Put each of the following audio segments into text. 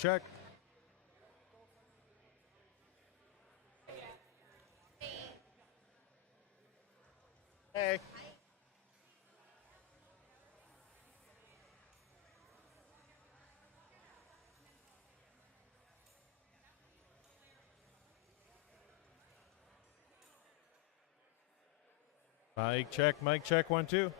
check. Hey. Mic check, 1, 2.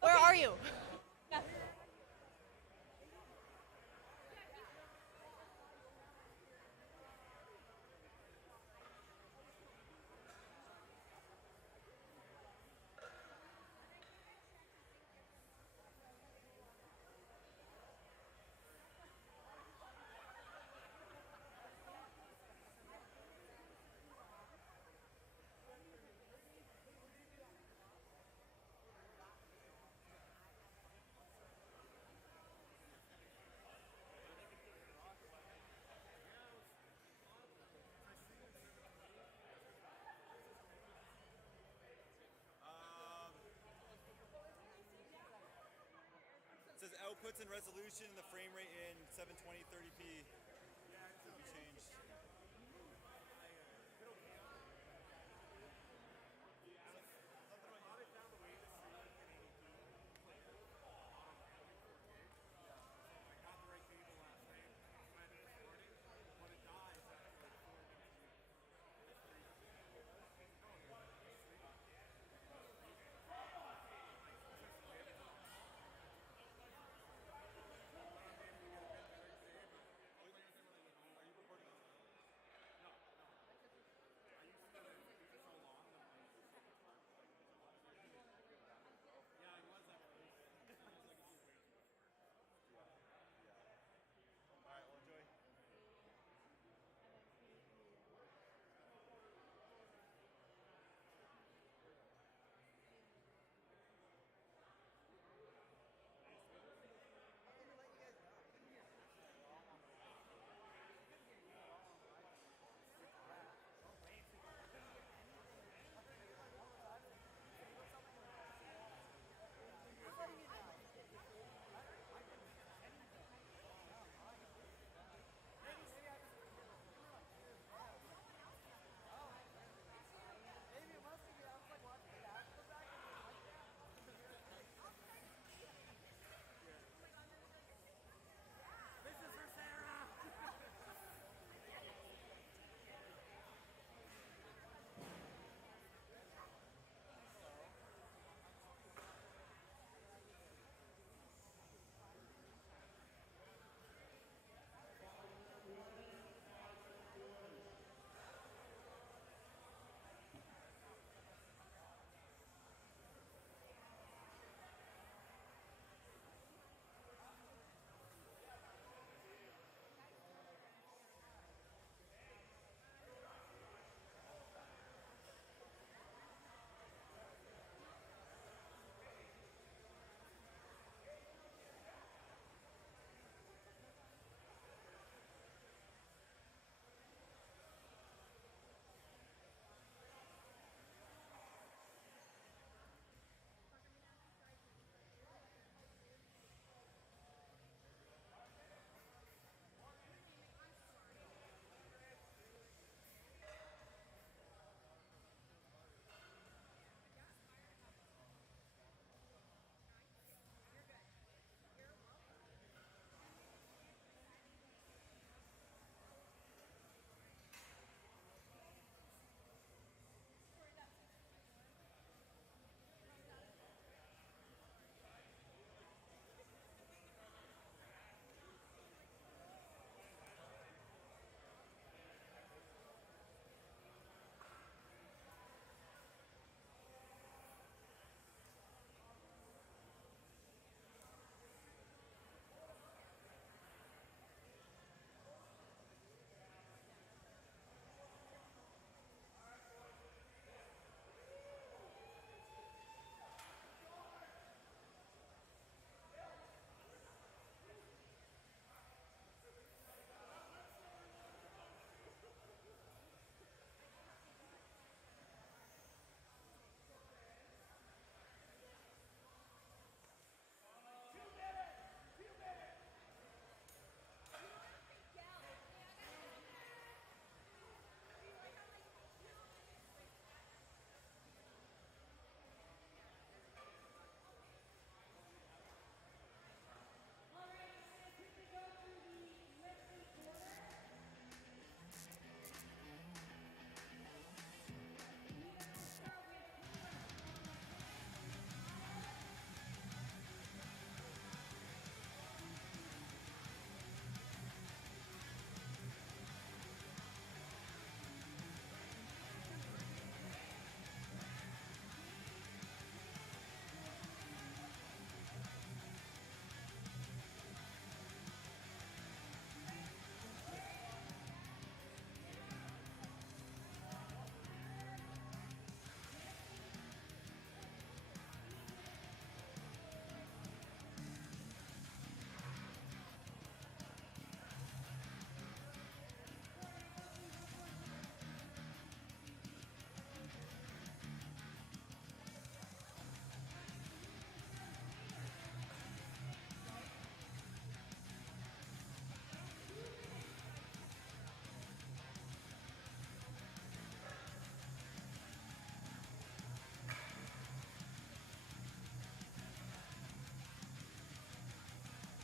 Where are you? It says outputs and resolution, the frame rate in 720 30p will be changed.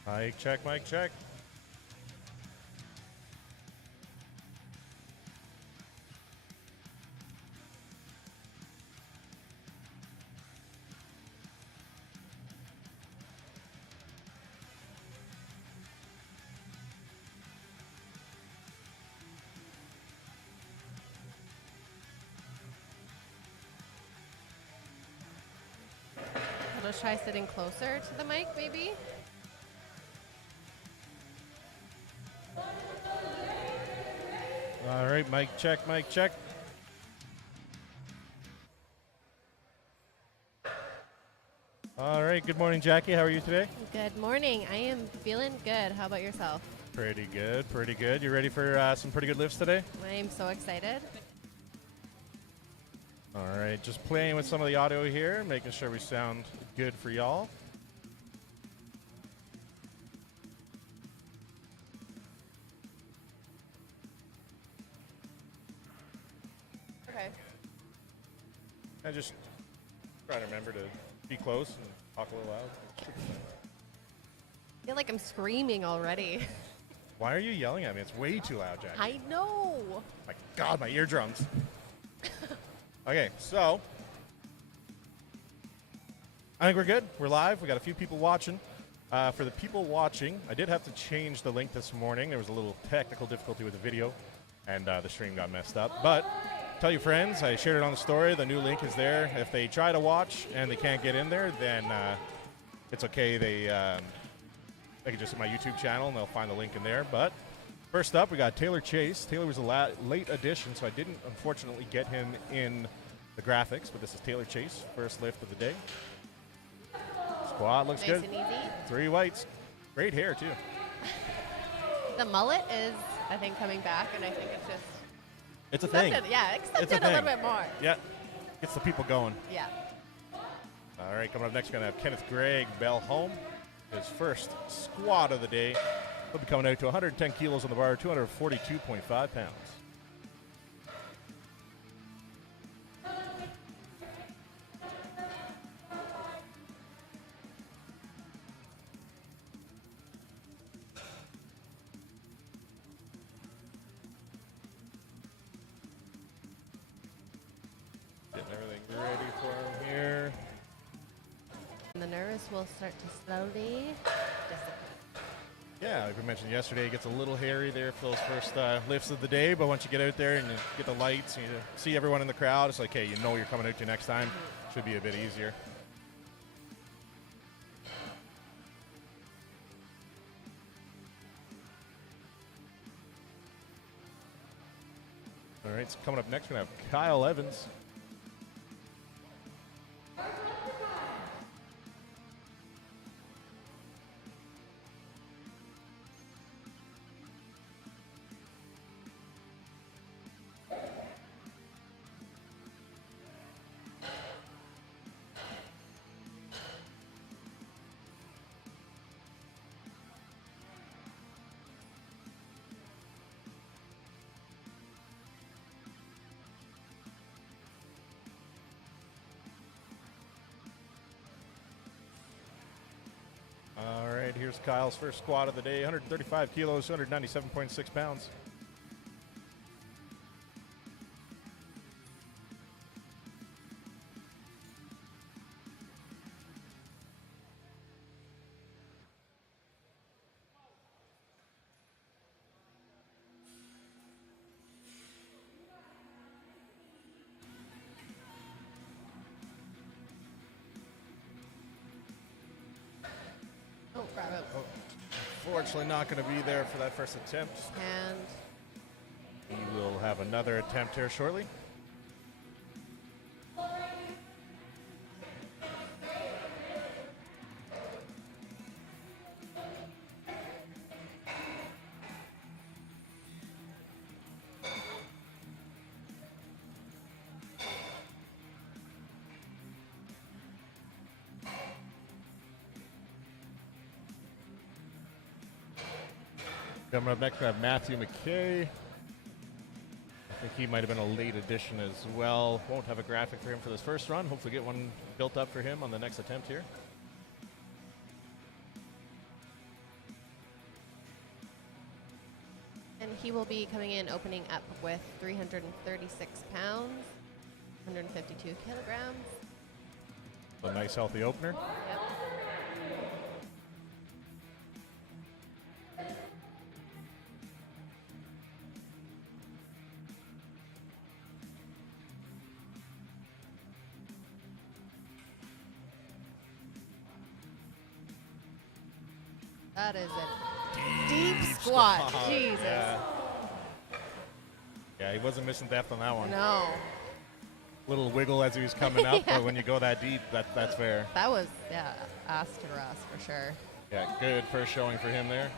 Mic check, mic check. I'll just try sitting closer to the mic, maybe. All right, mic check, mic check. All right, good morning, Jackie. How are you today? Good morning. I am feeling good. How about yourself? Pretty good, pretty good. You ready for some pretty good lifts today? I am so excited. All right, just playing with some of the audio here, making sure we sound good for y'all. Okay. I just try to remember to be close and talk a little loud. I feel like I'm screaming already. Why are you yelling at me? It's way too loud, Jackie. I know. My God, my eardrums. Okay, so I think we're good. We're live. We got a few people watching. For the people watching, I did have to change the link this morning. There was a little technical difficulty with the video, and the stream got messed up. But tell your friends, I shared it on the story. The new link is there. If they try to watch and they can't get in there, then it's okay. They can just hit my YouTube channel, and they'll find the link in there. But first up, we got Taylor Chase. Taylor was a late addition, so I didn't, unfortunately, get him in the graphics. But this is Taylor Chase, first lift of the day. Squat looks Nice good. and easy. 3 whites. Great hair, too. The mullet is, I think, coming back, and I think it's just It's a thing. accepted. Yeah, accepted It's a a little thing. bit more. Yeah. Gets the people going. Yeah. All right, coming up next, we're going to have Kenneth Gregg Bell home. His first squat of the day. He'll be coming out to 110 kilos on the bar, 242.5 pounds. Getting everything ready for him here. And the nerves will start to slowly dissipate. Yeah, like we mentioned yesterday, it gets a little hairy there for those first lifts of the day, but once you get out there and you get the lights and you see everyone in the crowd, it's like, hey, you know you're coming out to next time. Should be a bit easier. All right, so coming up next, we're going to have Kyle Evans. All right, here's Kyle's first squat of the day, 135 kilos, 197.6 pounds. Oh, grab it. Fortunately, not going to be there for that first attempt. And He will have another attempt here shortly. Coming up next, we have Matthew McKay. I think he might have been a late addition as well. Won't have a graphic for him for this first run. Hopefully get one built up for him on the next attempt here. he will be coming in opening up with 336 pounds, 152 kilograms. A nice healthy opener. Yep. That is a deep squat. Jesus. Yeah, he wasn't missing depth on that one. No. Little wiggle as he was coming up, but when you go that deep, that's fair. That was, yeah, ass to rust for sure. Yeah, good first showing for him there.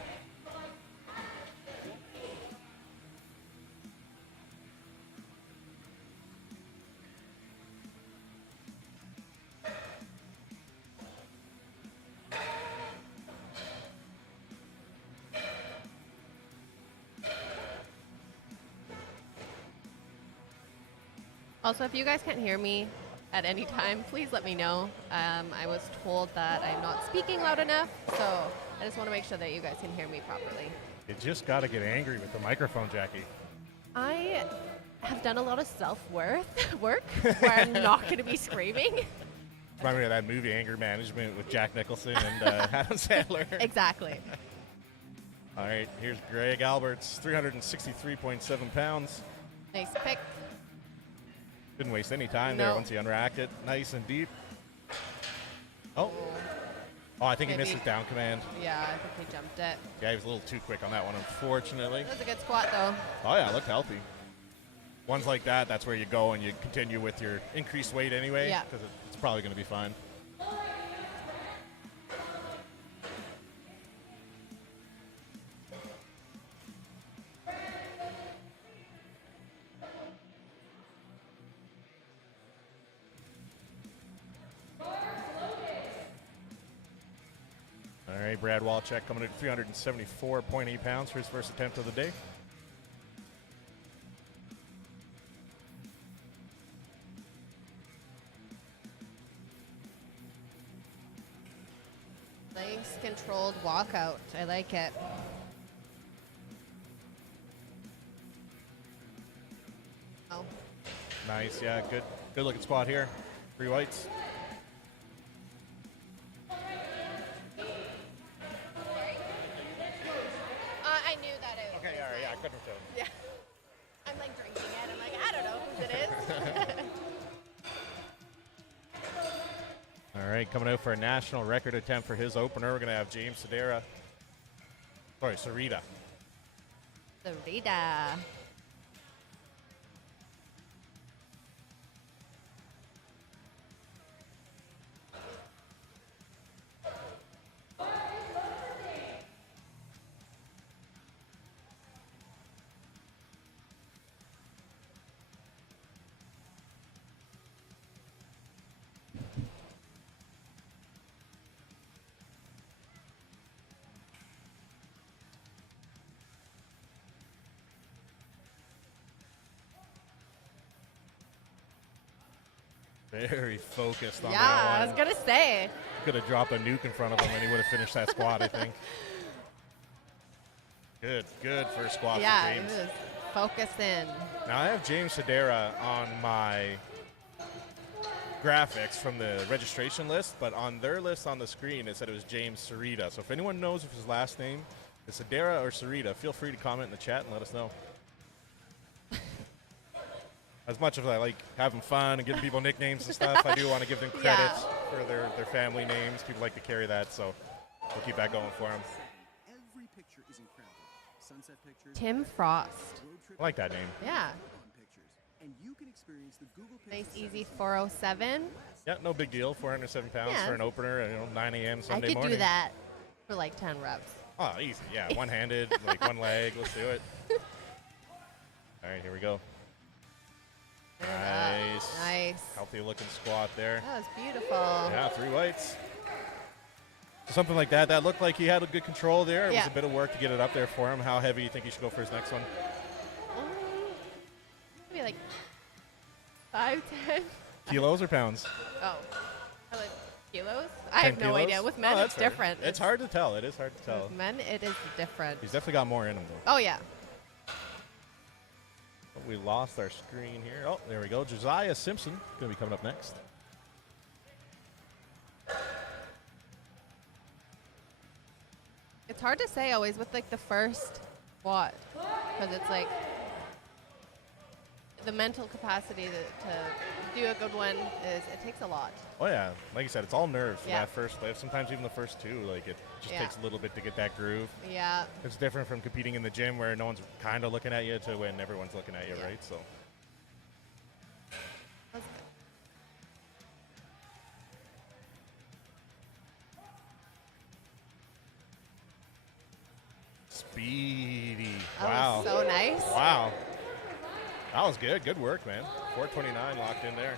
Also, if you guys can't hear me at any time, please let me know. I was told that I'm not speaking loud enough, so I just want to make sure that you guys can hear me properly. You just got to get angry with the microphone, Jackie. I have done a lot of self-worth work where I'm not going to be screaming. Remind me of that movie, Anger Management, with Jack Nicholson and Adam Sandler. Exactly. All right, here's Greg Alberts, 363.7 pounds. Nice pick. Didn't waste any time there once he unracked it. Nice and deep. Oh, I think he missed his down command. Yeah, I think he jumped it. Yeah, he was a little too quick on that one, unfortunately. That was a good squat, though. Oh, yeah, looked healthy. Ones like that, that's where you go and you continue with your increased weight anyway. Yeah. Because it's probably going to be fine. All right, Brad Walchek coming in at 374.8 pounds for his first attempt of the day. Nice controlled walkout. I like it. Oh. Nice, yeah, good looking squat here. 3 whites. I knew that it was. Okay, all right, yeah, I couldn't have told. Yeah. I'm like drinking it. I'm like, I don't know whose it is. All right, coming out for a national record attempt for his opener, we're going to have James Sarita. Sarita. Very focused on Yeah, that one. I was going to say. Could have dropped a nuke in front of him and he would have finished that squat, I think. Good first squat for Yeah, James. it was focused in. Now I have James Sarita on my graphics from the registration list, but on their list on the screen it said it was James Sarita. So if anyone knows if his last name is Sarita or Sarita, feel free to comment in the chat and let us know. As much as I like having fun and giving people nicknames and stuff, I do want to give them credits for their family names. People like to carry that, so we'll keep that going for them. Every picture is incredible. Sunset pictures. Tim Frost. I like that name. Yeah. Pictures. And you can experience the Google Nice, Pixel easy 7 407. Yeah, no big deal. 407 pounds Yeah. for an opener, 9 a.m. I Sunday could morning. do that for like 10 reps. Oh, easy. Yeah, one-handed, like one leg. Let's do it. All right, here we go. Nice. Nice. Healthy looking squat there. That was beautiful. Yeah, 3 whites. So something like that. That looked like he had a good control there. It was a bit of work to get it up there for him. How heavy do you think he should go for his next one? Maybe like 5, 10. Kilos or pounds? Oh. Like kilos? I have 10 no kilos? idea. With men, Oh, it's that's fair. different. It's hard to tell. It is hard to tell. With men, it is different. He's definitely got more in him, though. Oh, yeah. we lost our screen here. Oh, there we go. Josiah Simpson going to be coming up next. It's hard to say always with like the first squat because it's like the mental capacity to do a good one it takes a lot. Oh, yeah. Like you said, it's all nerves for Yeah. that first lift. Sometimes even the first two. Like, it just Yeah. takes a little bit to get that groove. Yeah. It's different from competing in the gym where no one's kind of looking at you to when everyone's looking at you, Yeah. right? So, That's good. speedy. That Wow. was so nice. Wow. That was good. Good work, man. 429 locked in there.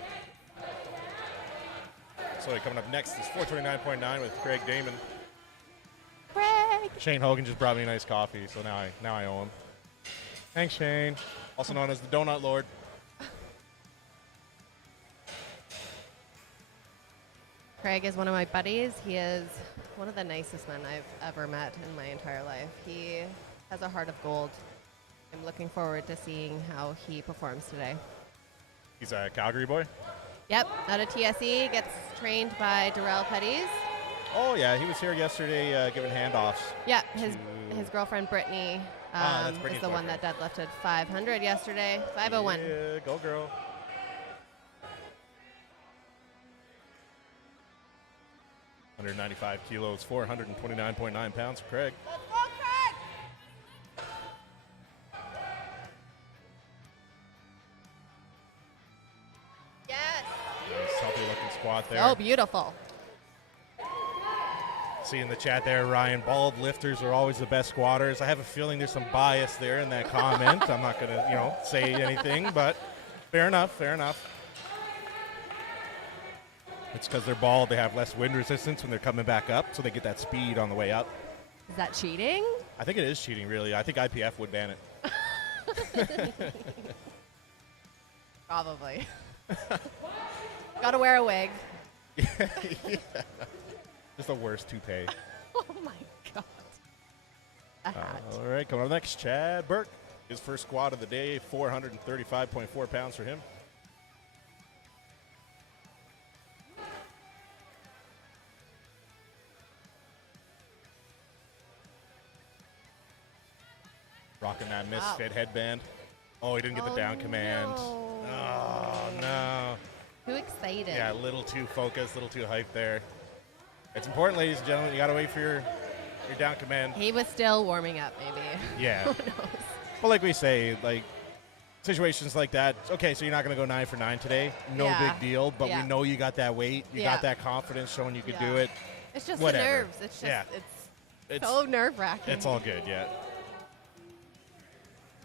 So coming up next is 429.9 with Craig Damon. Craig. Shane Hogan just brought me a nice coffee, so now I owe him. Thanks, Shane. Also known as the Donut Lord. Craig is one of my buddies. He is one of the nicest men I've ever met in my entire life. He has a heart of gold. I'm looking forward to seeing how he performs today. He's a Calgary boy. Yep, out of TSE, gets trained by Darrell Petties. Oh, yeah, he was here yesterday giving handoffs. Yeah, his girlfriend Brittany that's is Brittany's the one that boyfriend. deadlifted 500 yesterday. 501. Yeah, go girl. Under 95 kilos, 429.9 pounds for Craig. Yes. Nice, healthy looking squat there. So beautiful. See in the chat there, Ryan, bald lifters are always the best squatters. I have a feeling there's some bias there in that comment. I'm not going to, say anything, but fair enough, fair enough. It's because they're bald. They have less wind resistance when they're coming back up, so they get that speed on the way up. Is that cheating? I think it is cheating, really. I think IPF would ban it. Probably. Gotta wear a wig. Yeah. Just the worst toupee. Oh my god. A hat. All right, coming up next, Chad Burke. His first squat of the day, 435.4 pounds for him. Rocking that misfit headband. Oh, he didn't get the down command. No. Oh, no. Too excited. Yeah, a little too focused, a little too hyped there. It's important, ladies and gentlemen. You got to wait for your down command. He was still warming up, maybe. Yeah. Who knows? Well, like we say, like situations like that. Okay, so you're not going to go 9 for 9 today. No Yeah. big deal. But Yeah. we know you got that weight. You Yeah. got that confidence showing you could Yeah. do it. It's just Whatever. the nerves. It's just Yeah. it's so nerve-wracking. It's all good, yeah.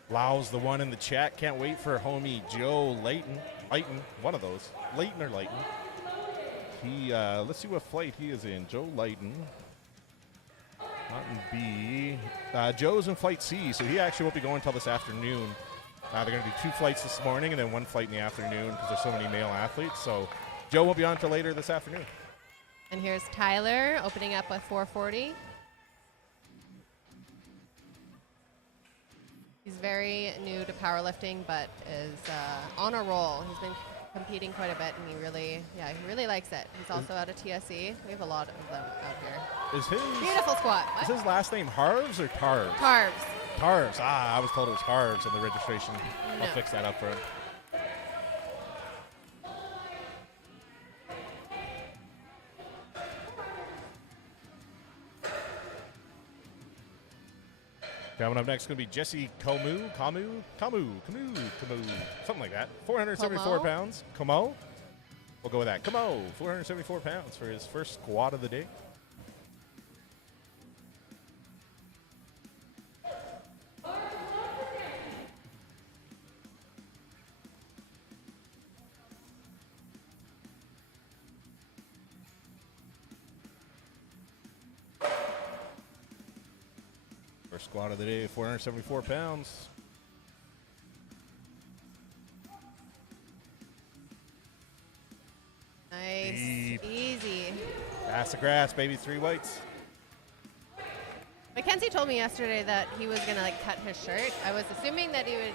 Lau's the one in the chat. Can't wait for homie Joe Layton. Layton, one of those. Layton or Layton. He, let's see what flight he is in. Joe Layton. Not in B. Joe's in flight C, so he actually won't be going until this afternoon. They're going to do 2 flights this morning and then 1 flight in the afternoon because there's so many male athletes. So Joe won't be on until later this afternoon. And here's Tyler opening up with 440. He's very new to powerlifting, but is on a roll. He's been competing quite a bit, and he really likes it. He's also out of TSE. We have a lot of them out here. Is his Beautiful squat. Is What? his last name Harves or Tarves? Carbs. Tarves. I was told it was Harves on the registration. No. I'll fix that up for him. Coming up next is going to be Jesse Camu, something like that. 474 Como? pounds. Como? We'll go with that. Como, 474 pounds for his first squat of the day. First squat of the day, 474 pounds. Nice. Deep. Easy. Pass the grass, baby, 3 weights. Mackenzie told me yesterday that he was going to cut his shirt. I was assuming that he would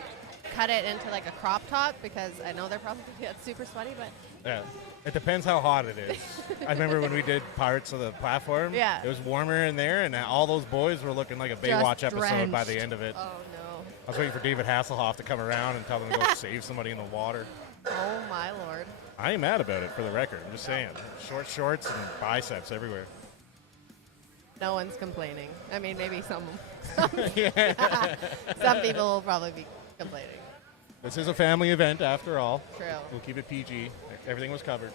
cut it into like a crop top because I know they're probably gonna get super sweaty, but Yeah. It depends how hot it is. I remember when we did Pirates of the Platform. Yeah. It was warmer in there, and all those boys were looking like a Baywatch Just episode by the drenched. end of it. Oh no. I was waiting for David Hasselhoff to come around and tell them to go save somebody in the water. Oh my lord. I ain't mad about it, for the record. I'm just saying. Short shorts and biceps everywhere. No one's complaining. I mean, maybe some. Yeah. Some people will probably be complaining. This is a family event, after all. True. We'll keep it PG. Everything was covered.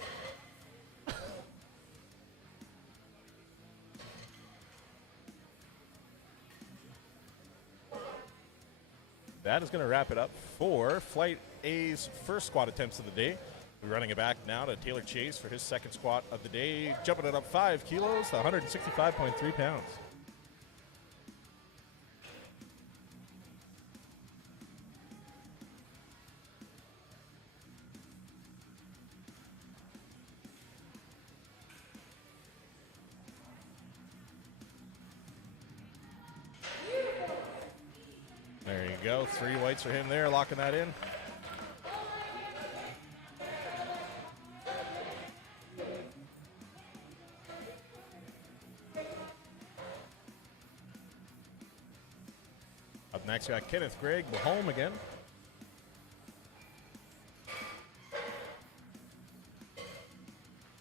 That is going to wrap it up for Flight A's first squat attempts of the day. We're running it back now to Taylor Chase for his second squat of the day, jumping it up 5 kilos to 165.3 pounds. There you go. 3 whites for him there, locking that in. Up next, we got Kenneth Gregg home again.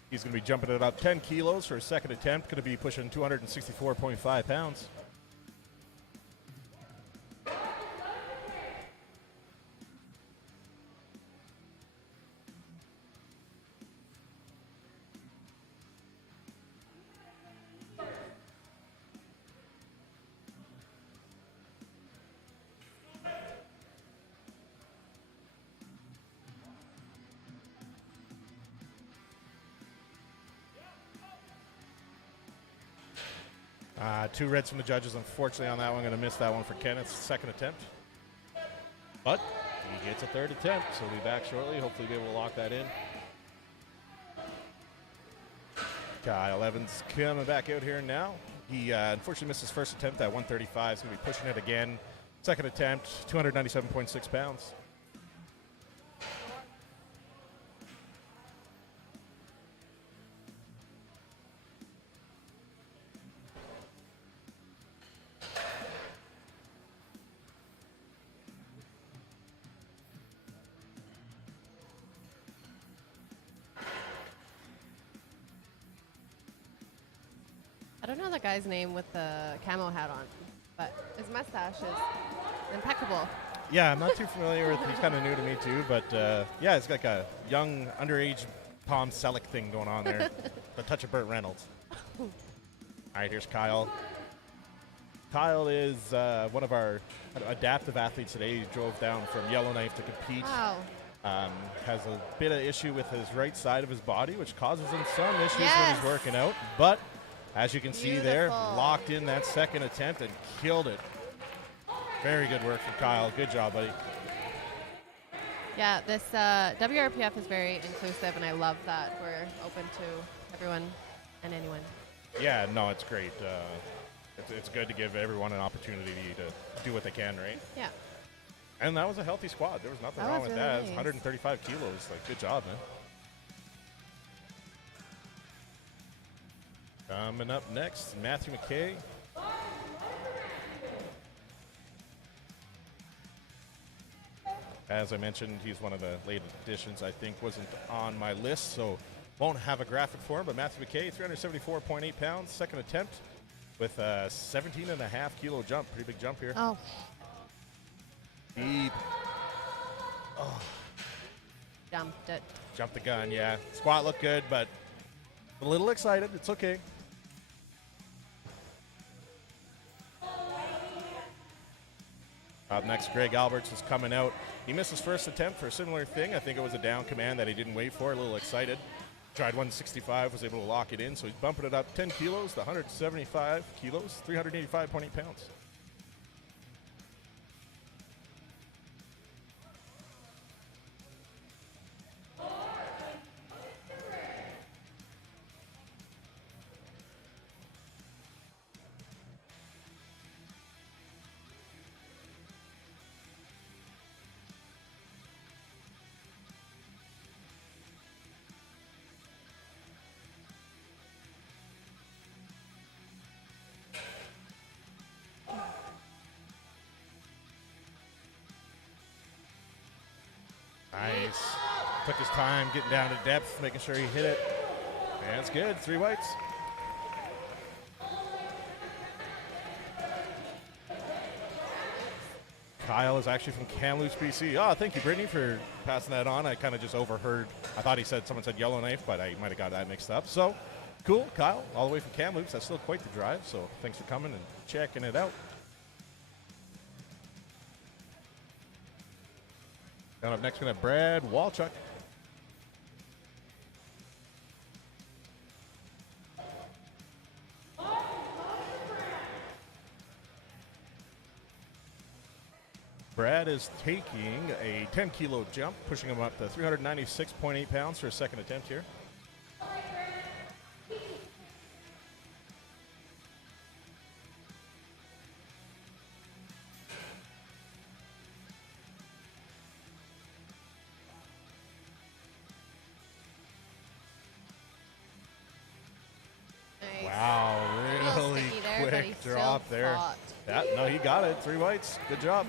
He's going to be jumping it up 10 kilos for his second attempt. Going to be pushing 264.5 pounds. Two reds from the judges, unfortunately, on that one. Going to miss that one for Kenneth's second attempt. But he gets a third attempt, so we'll be back shortly. Hopefully be able to lock that in. Kyle Evans coming back out here now. He unfortunately missed his first attempt at 135. He's going to be pushing it again. Second attempt, 297.6 pounds. I don't know the guy's name with the camo hat on, but his mustache is impeccable. Yeah, I'm not too familiar with. He's kind of new to me too, but yeah, it's like a young underage Tom Selleck thing going on there. The touch of Burt Reynolds. All right, here's Kyle. Kyle is one of our adaptive athletes today. He drove down from Yellowknife to compete. Wow. Has a bit of issue with his right side of his body, which causes him some issues when Yes. he's working out. But as you can see there, Beautiful. locked in that second attempt and killed it. Very good work from Kyle. Good job, buddy. Yeah, this WRPF is very inclusive, and I love that we're open to everyone and anyone. Yeah, no, it's great. It's good to give everyone an opportunity to do what they can, right? Yeah. And that was a healthy squad. There was nothing That wrong was with really that. It's nice. 135 kilos. Like, good job, man. Coming up next, Matthew McKay. As I mentioned, he's one of the late additions. I think wasn't on my list, so won't have a graphic for him. But Matthew McKay, 374.8 pounds, second attempt with a 17.5 kilo jump. Pretty big jump here. Oh, Deep. dumped it. Jumped the gun, yeah. Squat looked good, but a little excited. It's okay. Up next, Greg Alberts is coming out. He missed his first attempt for a similar thing. I think it was a down command that he didn't wait for. A little excited. Tried 165, was able to lock it in, so he's bumping it up 10 kilos to 175 kilos, 385.8 pounds. Nice. Took his time getting down to depth, making sure he hit it. And it's good. 3 whites. Kyle is actually from Kamloops, BC. Oh, thank you, Brittany, for passing that on. I kind of just overheard. I thought someone said Yellowknife, but I might have got that mixed up. So, cool, Kyle, all the way from Kamloops. That's still quite the drive, so thanks for coming and checking it out. Coming up next, we have Brad Walchuk. Brad is taking a 10-kilo jump, pushing him up to 396.8 pounds for his second attempt here. Nice. Wow, Little really sticky there, but he quick still drop there. fought. Yeah, no, he got it. 3 whites. Good job.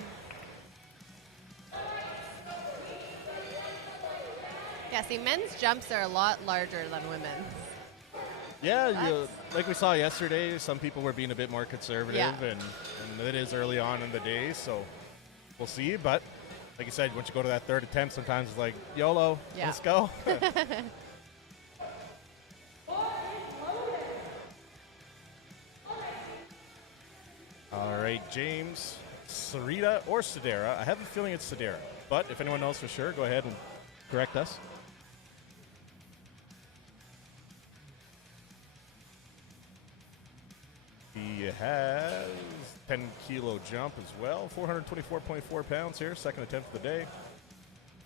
Yeah, see, men's jumps are a lot larger than women's. Yeah, That's- like we saw yesterday, some people were being a bit more conservative, Yeah. and it is early on in the day, so we'll see. But like you said, once you go to that third attempt, sometimes it's like, YOLO, Yeah. let's go. All right, James, Sarita, or Sedera. I have a feeling it's Sedera, but if anyone knows for sure, go ahead and correct us. He has 10-kilo jump as well, 424.4 pounds here, second attempt of the day.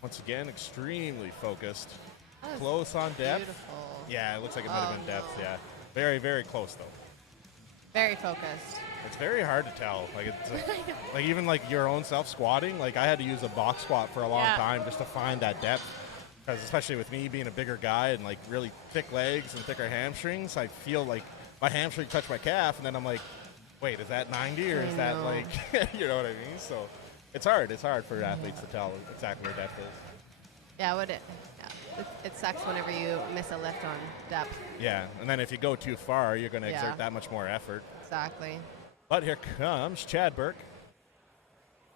Once again, extremely focused. That was Close on depth. Beautiful. Yeah, it looks like it might have Oh, been depth, no. yeah. Very, very close, though. Very focused. It's very hard to tell. Like, it's like even like your own self squatting, like I had to use a box squat for a long Yeah. time just to find that depth. Because especially with me being a bigger guy and like really thick legs and thicker hamstrings, I feel like my hamstring touched my calf, and then I'm like, wait, is that 90 or is I that know. like, you know what I mean? So it's hard. It's hard for athletes to tell exactly where depth is. Yeah, it sucks whenever you miss a lift on depth. Yeah, and then if you go too far, you're going to Yeah. exert that much more effort. Exactly. But here comes Chad Burke.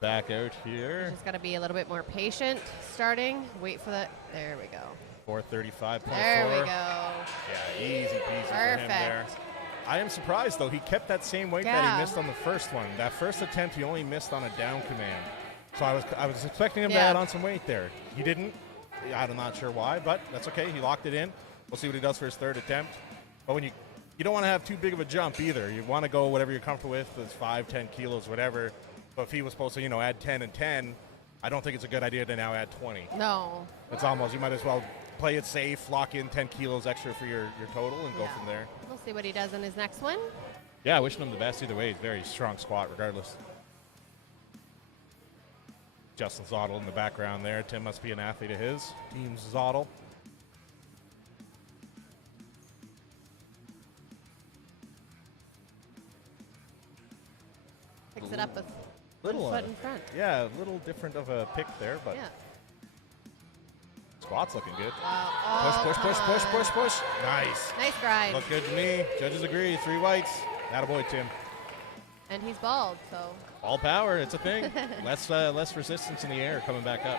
Back out here. Just got to be a little bit more patient starting. Wait for that. There we go. 435.4. There we go. Yeah, easy peasy for him there. Perfect. I am surprised, though. He kept that same weight that Yeah. he missed on the first one. That first attempt, he only missed on a down command. So I was expecting him to Yeah. add on some weight there. He didn't. I'm not sure why, but that's okay. He locked it in. We'll see what he does for his third attempt. But when you don't want to have too big of a jump either. You want to go whatever you're comfortable with. It's 5, 10 kilos, whatever. But if he was supposed to, add 10 and 10, I don't think it's a good idea to now add 20. No. It's almost, you might as well play it safe, lock in 10 kilos extra for your total, and go Yeah. from there. We'll see what he does in his next one. Yeah, wishing him the best either way. He's a very strong squat regardless. Justin Zottel in the background there. Tim must be an athlete of his. Team Zottel. Picks it up with Little, one foot in front. Yeah, a little different of a pick there, but Yeah. squat's looking good. Wow. Push, Oh, push, come push, push, on. push, push. Nice. Nice grind. Look good to me. Judges agree. 3 whites. Attaboy, Tim. And he's bald, so All power. It's a thing. less resistance in the air coming back up.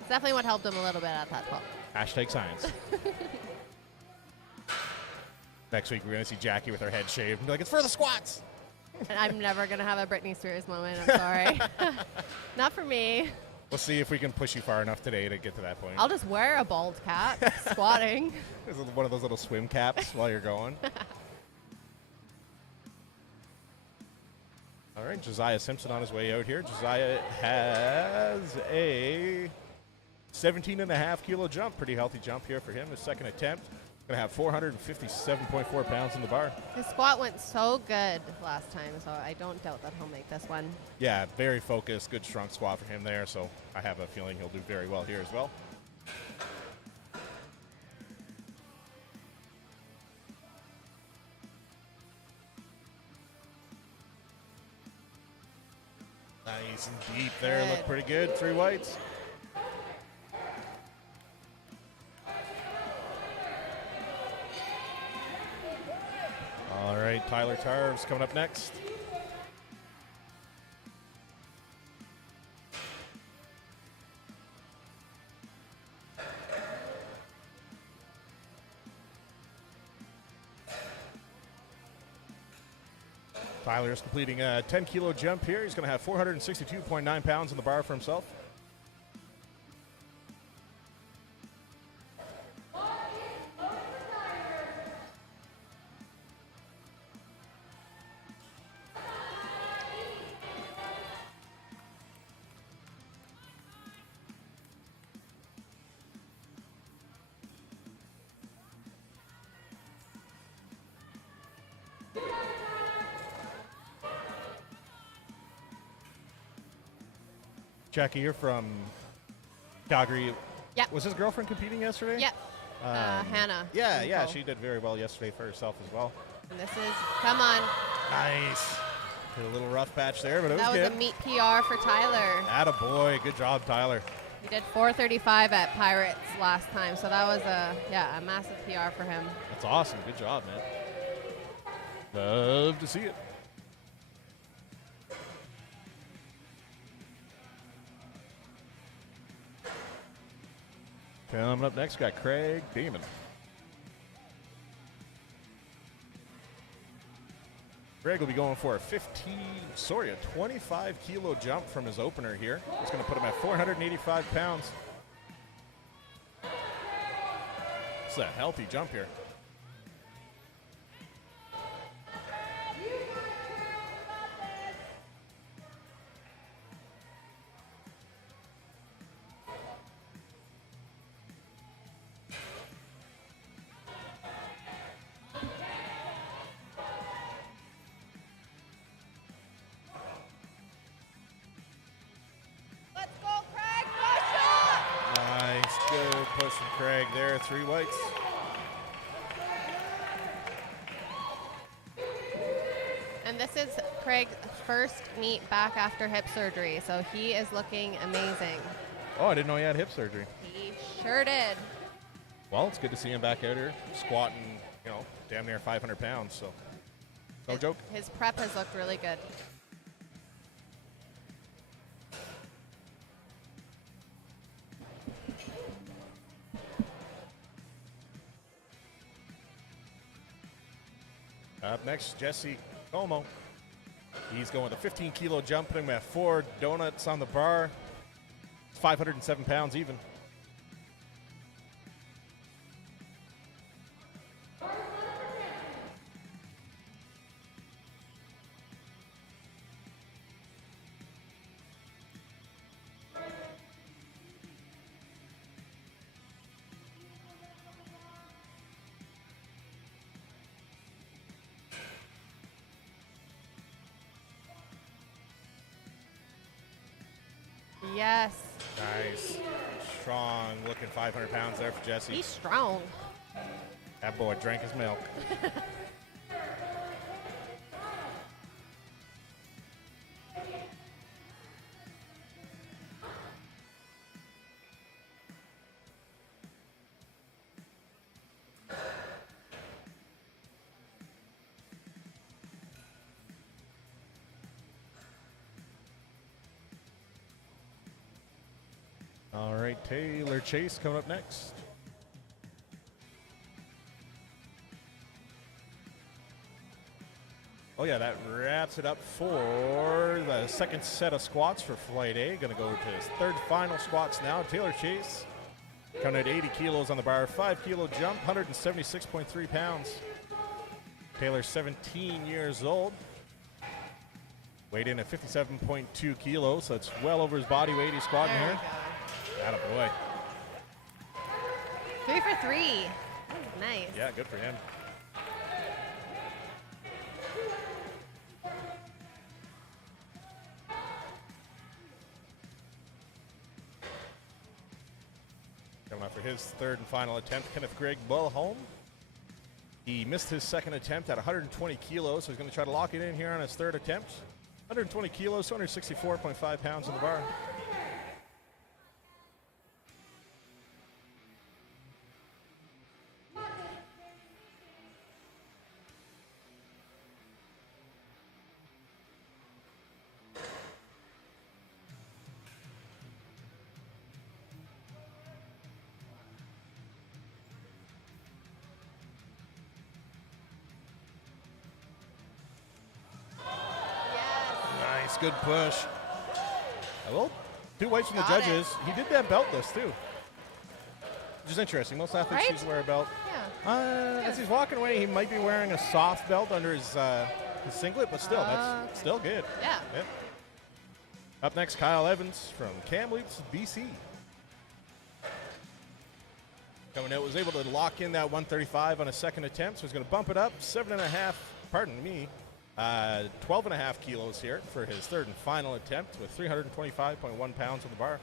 it's definitely what helped him a little bit at that point. Hashtag science. Next week, we're going to see Jackie with her head shaved and be like, it's for the squats. And I'm never going to have a Britney Spears moment. I'm sorry. Not for me. We'll see if we can push you far enough today to get to that point. I'll just wear a bald cap squatting. There's one of those little swim caps while you're going. All right, Josiah Simpson on his way out here. Josiah has a 17.5 kilo jump. Pretty healthy jump here for him. His second attempt. Going to have 457.4 pounds in the bar. His squat went so good last time, so I don't doubt that he'll make this one. Yeah, very focused, good strong squat for him there, so I have a feeling he'll do very well here as well. Nice and deep there, Good. look pretty good. 3 whites. right, Tyler Tarves coming up next. Tyler is completing a 10-kilo jump here. He's going to have 462.9 pounds on the bar for himself. Jackie, you're from Calgary. Yep. Was his girlfriend competing yesterday? Yep. Hannah. Yeah, yeah, Info. she did very well yesterday for herself as well. And this is, come on. Nice. Hit a little rough patch there, but it was That was good. a meet PR for Tyler. Attaboy. Good job, Tyler. He did 4:35 at Pirates last time, so that was a massive PR for him. That's awesome. Good job, man. Love to see it. Coming up next, we got Craig Damon. Craig will be going for a 25-kilo jump from his opener here. It's going to put him at 485 pounds. It's a healthy jump here. Let's go, Craig! Push up! Nice, good push from Craig there. 3 whites. And this is Craig's first meet back after hip surgery, so he is looking amazing. Oh, I didn't know he had hip surgery. He sure did. Well, it's good to see him back out here squatting, damn near 500 pounds. So, no joke. His prep has looked really good. Up next, Jesse Como. He's going with a 15-kilo jump, putting him at 4 donuts on the bar. It's 507 pounds even. Yes, Nice. Strong looking 500 pounds there for Jesse. he's strong. That boy drank his milk. All right, Taylor Chase coming up next. Oh yeah, that wraps it up for the second set of squats for Flight A. Going to go to his third final squats now. Taylor Chase coming at 80 kilos on the bar, 5-kilo jump, 176.3 pounds. Taylor's 17 years old. Weighed in at 57.2 kilos, so it's well over his body weight he's squatting There we here. go. Attaboy. 3 for 3. Nice. Yeah, good for him. Coming up for his third and final attempt, Kenneth Greg Bullholm. He missed his second attempt at 120 kilos, so he's going to try to lock it in here on his third attempt. 120 kilos, 264.5 pounds on the bar. Nice, good push. Well, 2 whites from the Got it. judges. He did that beltless, too. Which is interesting. Most athletes Right? choose to wear a belt. Yeah. As he's walking away, he might be wearing a soft belt under his singlet, but still, that's Okay. still good. Yeah. Yep. Up next, Kyle Evans from Kamloops, BC. Coming out, was able to lock in that 135 on a second attempt, so he's going to bump it up 12.5 kilos here for his third and final attempt with 325.1 pounds on the bar.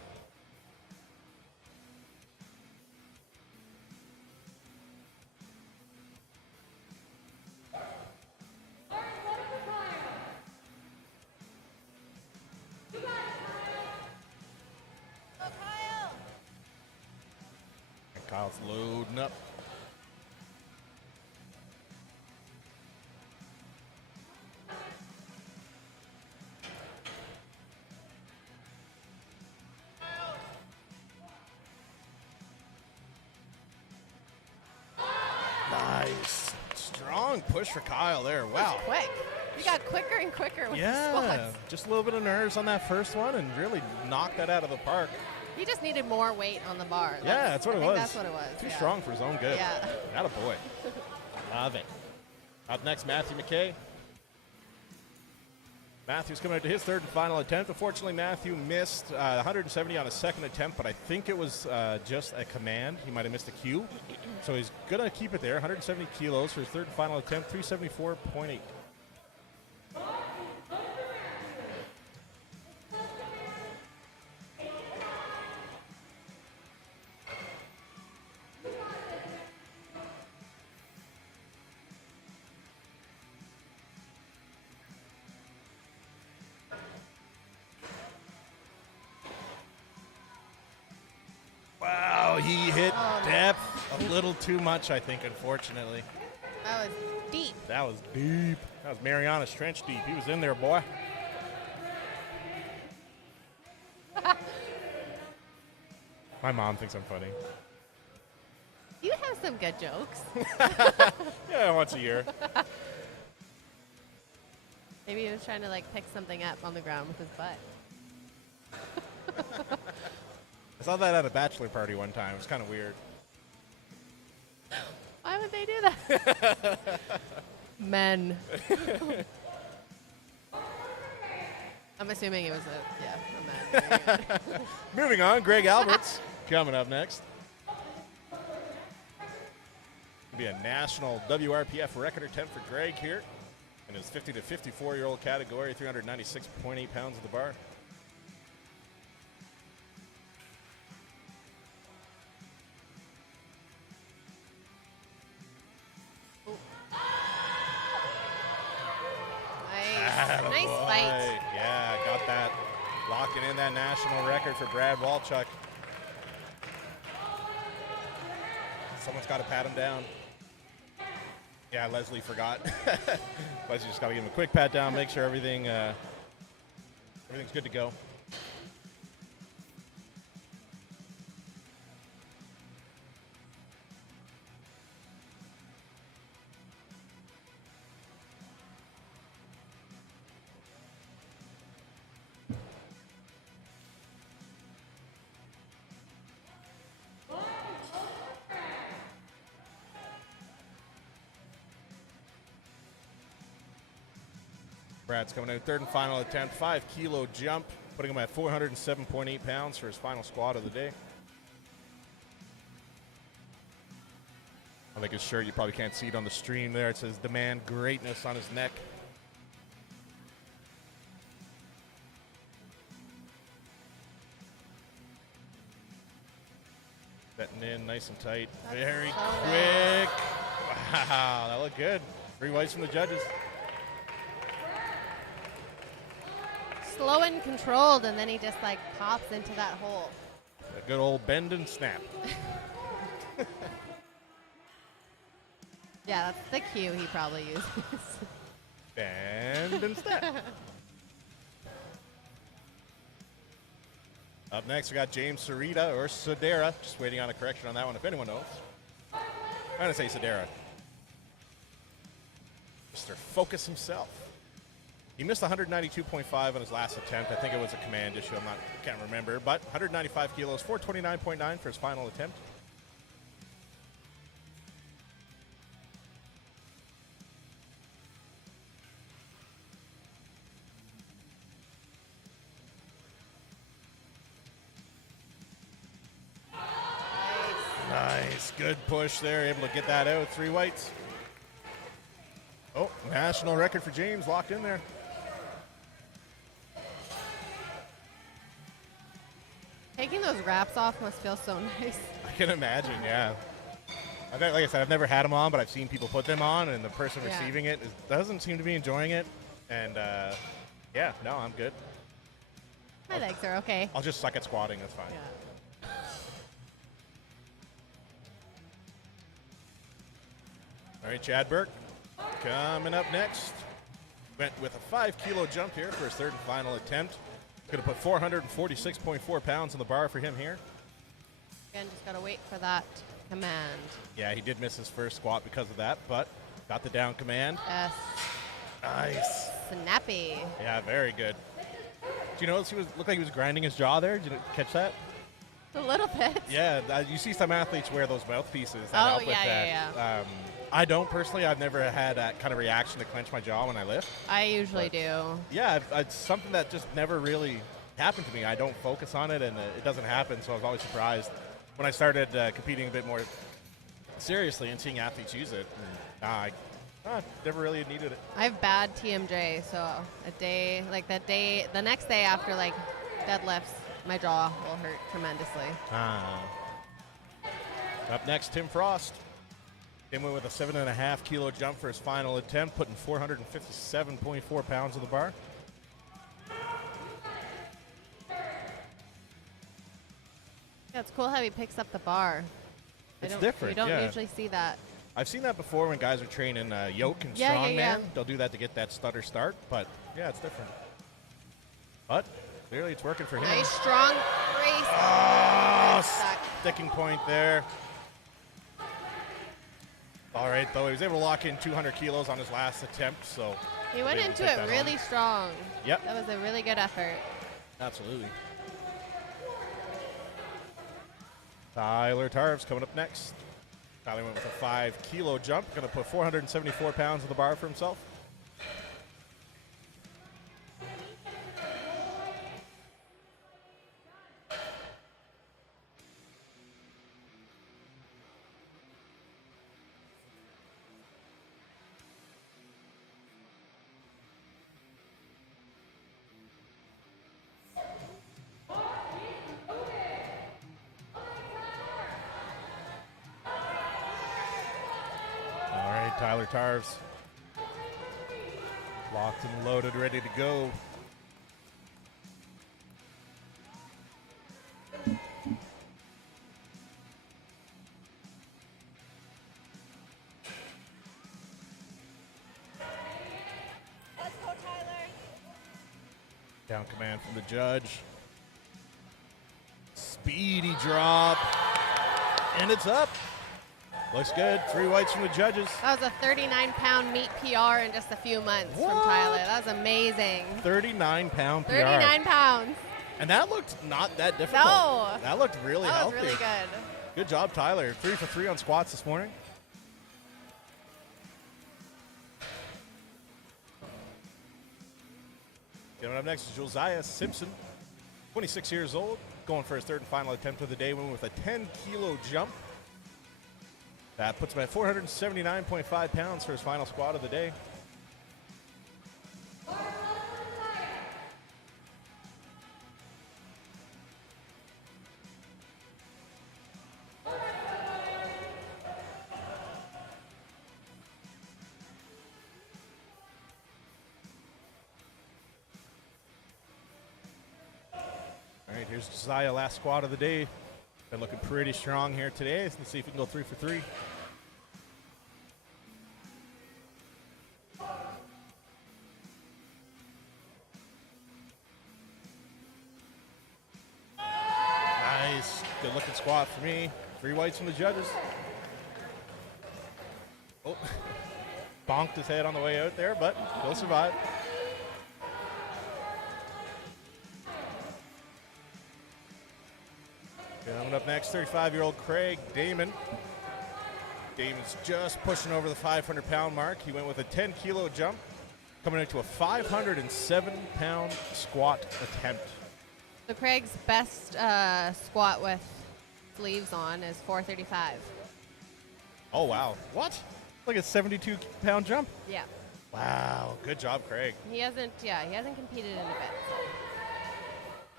And Kyle's loading up. Nice. Strong push for Kyle there. Wow. Quick. You got quicker and quicker with the Yeah, squats. just a little bit of nerves on that first one and really knocked that out of the park. He just needed more weight on the bar. Yeah, that's what I it think was. That's what it was. Too yeah. strong for his own good. Yeah. Attaboy. Love it. Up next, Matthew McKay. Matthew's coming out to his third and final attempt. Unfortunately, Matthew missed 170 on a second attempt, but I think it was just a command. He might have missed a cue. So he's going to keep it there, 170 kilos for his third and final attempt, 374.8. Wow, he hit depth a little too much, I think, unfortunately. That was deep. That was deep. That was Mariana's trench deep. He was in there, boy. My mom thinks I'm funny. You have some good jokes. Yeah, once a year. Maybe he was trying to like pick something up on the ground with his butt. I saw that at a bachelor party one time. It was kind of weird. Why would they do that? Men. I'm assuming it was a man. Moving on, Greg Alberts coming up next. Be a national WRPF record attempt for Greg here in his 50 to 54-year-old category, 396.8 pounds at the bar. Nice fight. Yeah, got that. Locking in that national record for Brad Walchuk. Someone's got to pat him down. Yeah, Leslie forgot. Leslie just got to give him a quick pat down, make sure everything's good to go. Brad's coming in third and final attempt, 5-kilo jump, putting him at 407.8 pounds for his final squat of the day. I think his shirt, you probably can't see it on the stream there. It says "Demand Greatness" on his neck. Setting in nice and tight. Very quick. Wow, that looked good. 3 whites from the judges. Slow and controlled, and then he just like pops into that hole. A good old bend and snap. Yeah, that's the cue he probably uses. Bend and snap. Up next, we got James Sarita, or Sedera. Just waiting on a correction on that one, if anyone knows. I'm going to say Sedera. Mr. Focus himself. He missed 192.5 on his last attempt. I think it was a command issue. Can't remember. But 195 kilos, 429.9 for his final attempt. Nice. Good push there. Able to get that out. 3 whites. Oh, national record for James locked in there. Taking those wraps off must feel so nice. I can imagine, yeah. Like I said, I've never had them on, but I've seen people put them on, and the person receiving it doesn't seem to be enjoying it. And, yeah, no, I'm good. My legs are okay. I'll just suck at squatting. That's fine. Yeah. All right, Chad Burke coming up next. Went with a 5-kilo jump here for his third and final attempt. Going to put 446.4 pounds on the bar for him here. Again, just got to wait for that command. Yeah, he did miss his first squat because of that, but got the down command. Yes. Nice. Snappy. Yeah, very good. Do you notice looked like he was grinding his jaw there? Did you catch that? A little bit. Yeah, you see some athletes wear those mouthpieces that Oh, help with yeah, that. yeah. I don't personally. I've never had that kind of reaction to clench my jaw when I lift. I usually do. Yeah, it's something that just never really happened to me. I don't focus on it, and it doesn't happen, so I was always surprised when I started competing a bit more seriously and seeing athletes use it. And, I never really needed it. I have bad TMJ, so the next day after like deadlifts, my jaw will hurt tremendously. Up next, Tim Frost. Tim went with a 7.5-kilo jump for his final attempt, putting 457.4 pounds on the bar. Yeah, it's cool how he picks up the bar. It's different. You don't usually see that. I've seen that before when guys are training yoke and strongman. Yeah. They'll do that to get that stutter start, but yeah, it's different. But clearly it's working for him. Nice strong brace. Oh, sticking point there. All right, though, he was able to lock in 200 kilos on his last attempt, so He went into it really strong. Yep. That was a really good effort. Absolutely. Tyler Tarves coming up next. Tyler went with a 5-kilo jump, going to put 474 pounds on the bar for himself. Tyler Tarves locked and loaded, ready to go. Let's go, Tyler. Down command from the judge. Speedy drop. And it's up. Looks good. 3 whites from the judges. That was a 39-pound meet PR in just a few months from Tyler. That was amazing. 39-pound PR. 39 pounds. And that looked not that difficult. No. That looked really healthy. That was really good. Good job, Tyler. 3 for 3 on squats this morning. Coming up next is Josiah Simpson, 26 years old, going for his third and final attempt of the day, went with a 10-kilo jump. That puts him at 479.5 pounds for his final squat of the day. All right, here's Josiah, last squat of the day. Been looking pretty strong here today. Let's see if we can go 3 for 3. Nice. Good looking squat for me. 3 whites from the judges. Oh, bonked his head on the way out there, but he'll survive. Coming up next, 35-year-old Craig Damon. Damon's just pushing over the 500-pound mark. He went with a 10-kilo jump, coming into a 507-pound squat attempt. So Craig's best squat with sleeves on is 435. Oh, wow. What? Like a 72-pound jump? Yeah. Wow. Good job, Craig. He hasn't competed in a bit.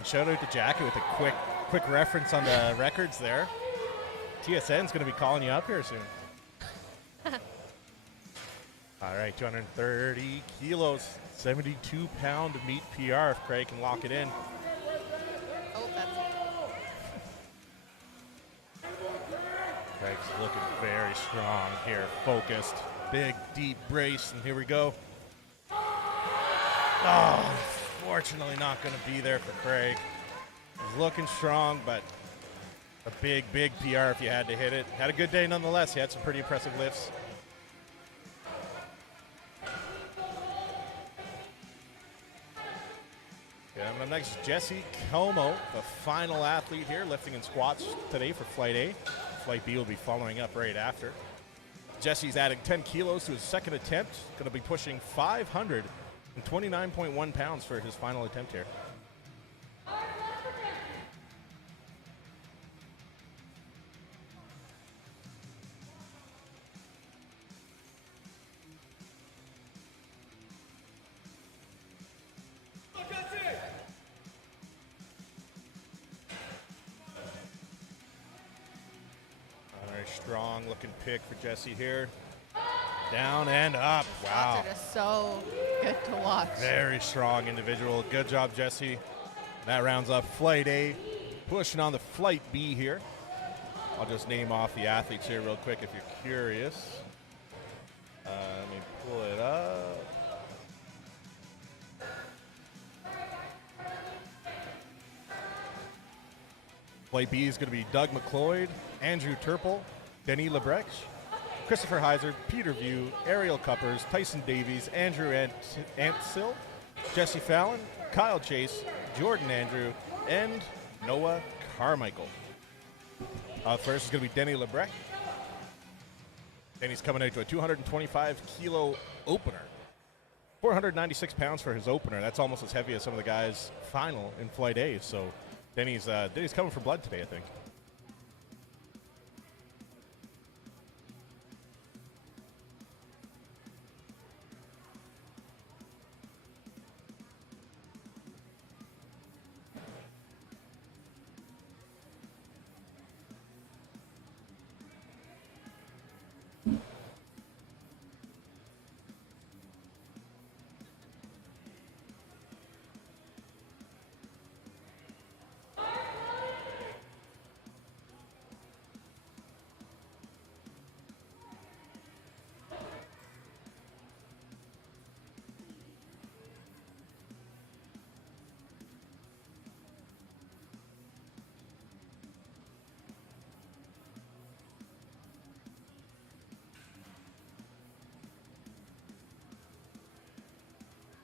Shout out to Jackie with a quick reference on the records there. TSN's going to be calling you up here soon. All right, 230 kilos, 72-pound meat PR if Craig can lock it in. Oh, that's Craig's looking very strong here, focused, big, deep brace, and here we go. Oh, unfortunately not going to be there for Craig. He's looking strong, but a big, big PR if you had to hit it. Had a good day nonetheless. He had some pretty impressive lifts. Coming up next, Jesse Como, the final athlete here, lifting in squats today for Flight A. Flight B will be following up right after. Jesse's adding 10 kilos to his second attempt. Going to be pushing 529.1 pounds for his final attempt here. Strong looking pick for Jesse here. Down and up. Wow. Squats are just so good to watch. Very strong individual. Good job, Jesse. That rounds up Flight A. Pushing on the Flight B here. I'll just name off the athletes here real quick if you're curious. Let me pull it up. Flight B is going to be Doug McLeod, Andrew Turple, Denis Lebrecht, Christopher Heiser, Peter View, Ariel Cuppers, Tyson Davies, Andrew Antsil, Jesse Fallon, Kyle Chase, Jordan Andrew, and Noah Carmichael. First is going to be Denis Lebrecht. Denny's coming out to a 225-kilo opener. 496 pounds for his opener. That's almost as heavy as some of the guys' final in Flight A. So Denny's coming for blood today, I think.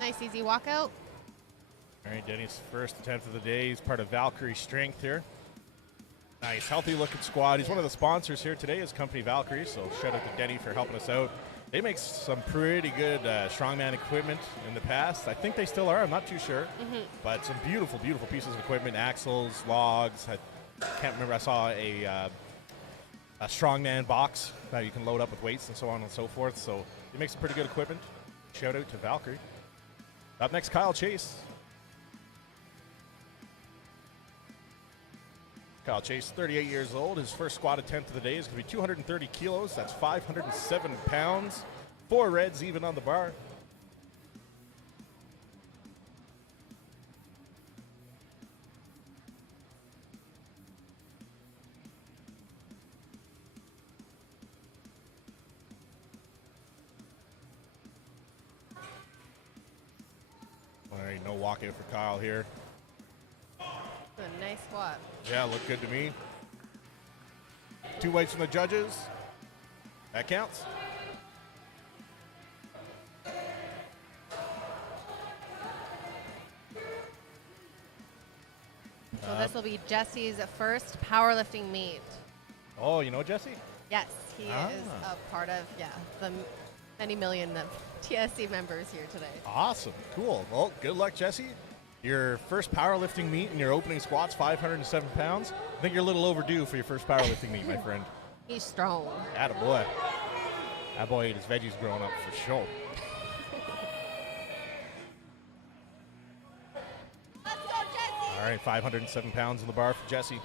Nice easy walkout. All right, Denny's first attempt of the day. He's part of Valkyrie Strength here. Nice, healthy looking squad. He's one of the sponsors here today, his company Valkyrie, so shout out to Denny for helping us out. They make some pretty good strongman equipment in the past. I think they still are, I'm not too sure. But some beautiful, beautiful pieces of equipment, axles, logs. I can't remember, I saw a strongman box that you can load up with weights and so on and so forth. So they make some pretty good equipment. Shout out to Valkyrie. Up next, Kyle Chase. Kyle Chase, 38 years old. His first squat attempt of the day is going to be 230 kilos. That's 507 pounds. 4 reds even on the bar. All right, no walkout for Kyle here. A nice squat. Yeah, looked good to me. 2 weights from the judges. That counts. So this will be Jesse's first powerlifting meet. Oh, you know Jesse? Yes, he Ah. is a part of, the many million of TSC members here today. Awesome. Cool. Well, good luck, Jesse. Your first powerlifting meet and your opening squat's 507 pounds. I think you're a little overdue for your first powerlifting meet, my friend. He's strong. Attaboy. That boy ate his veggies growing up for sure. Let's go, Jesse! All right, 507 pounds on the bar for Jesse.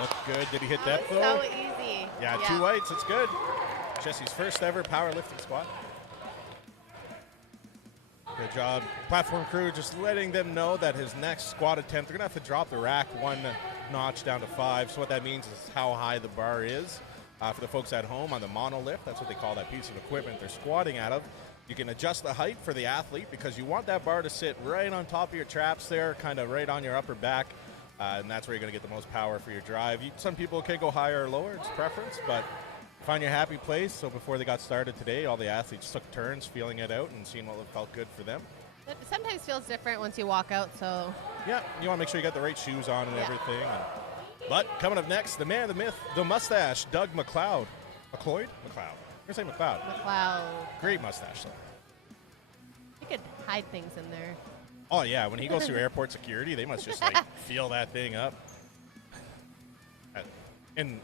Looked good. Did he hit depth, though? So easy. Yeah, 2 weights. It's good. Jesse's first ever powerlifting squat. Good job. Platform crew just letting them know that his next squat attempt, they're going to have to drop the rack 1 notch down to 5. So what that means is how high the bar is. For the folks at home on the monolift, that's what they call that piece of equipment they're squatting out of. You can adjust the height for the athlete because you want that bar to sit right on top of your traps there, kind of right on your upper back. And that's where you're going to get the most power for your drive. Some people can go higher or lower, it's preference, but find your happy place. So before they got started today, all the athletes took turns feeling it out and seeing what felt good for them. It sometimes feels different once you walk out, so. Yeah, you want to make sure you got the right shoes on and Yeah. everything. But coming up next, the man, the myth, the mustache, Doug McLeod. McLeod? McLeod. I'm going to say McLeod. McLeod. Great mustache, though. You could hide things in there. Oh, yeah, when he goes through airport security, they must just, like, feel that thing up. In,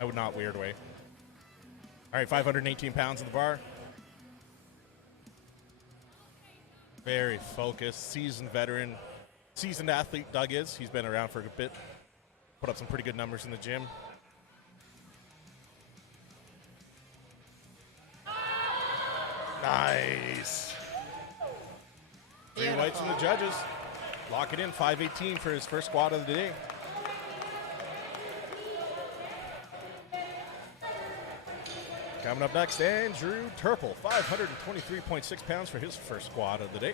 a not weird way. All right, 518 pounds in the bar. Very focused, seasoned veteran, seasoned athlete Doug is. He's been around for a bit. Put up some pretty good numbers in the gym. Nice. 3 whites from the judges. Lock it in, 518 for his first squat of the day. Coming up next, Andrew Turple, 523.6 pounds for his first squat of the day.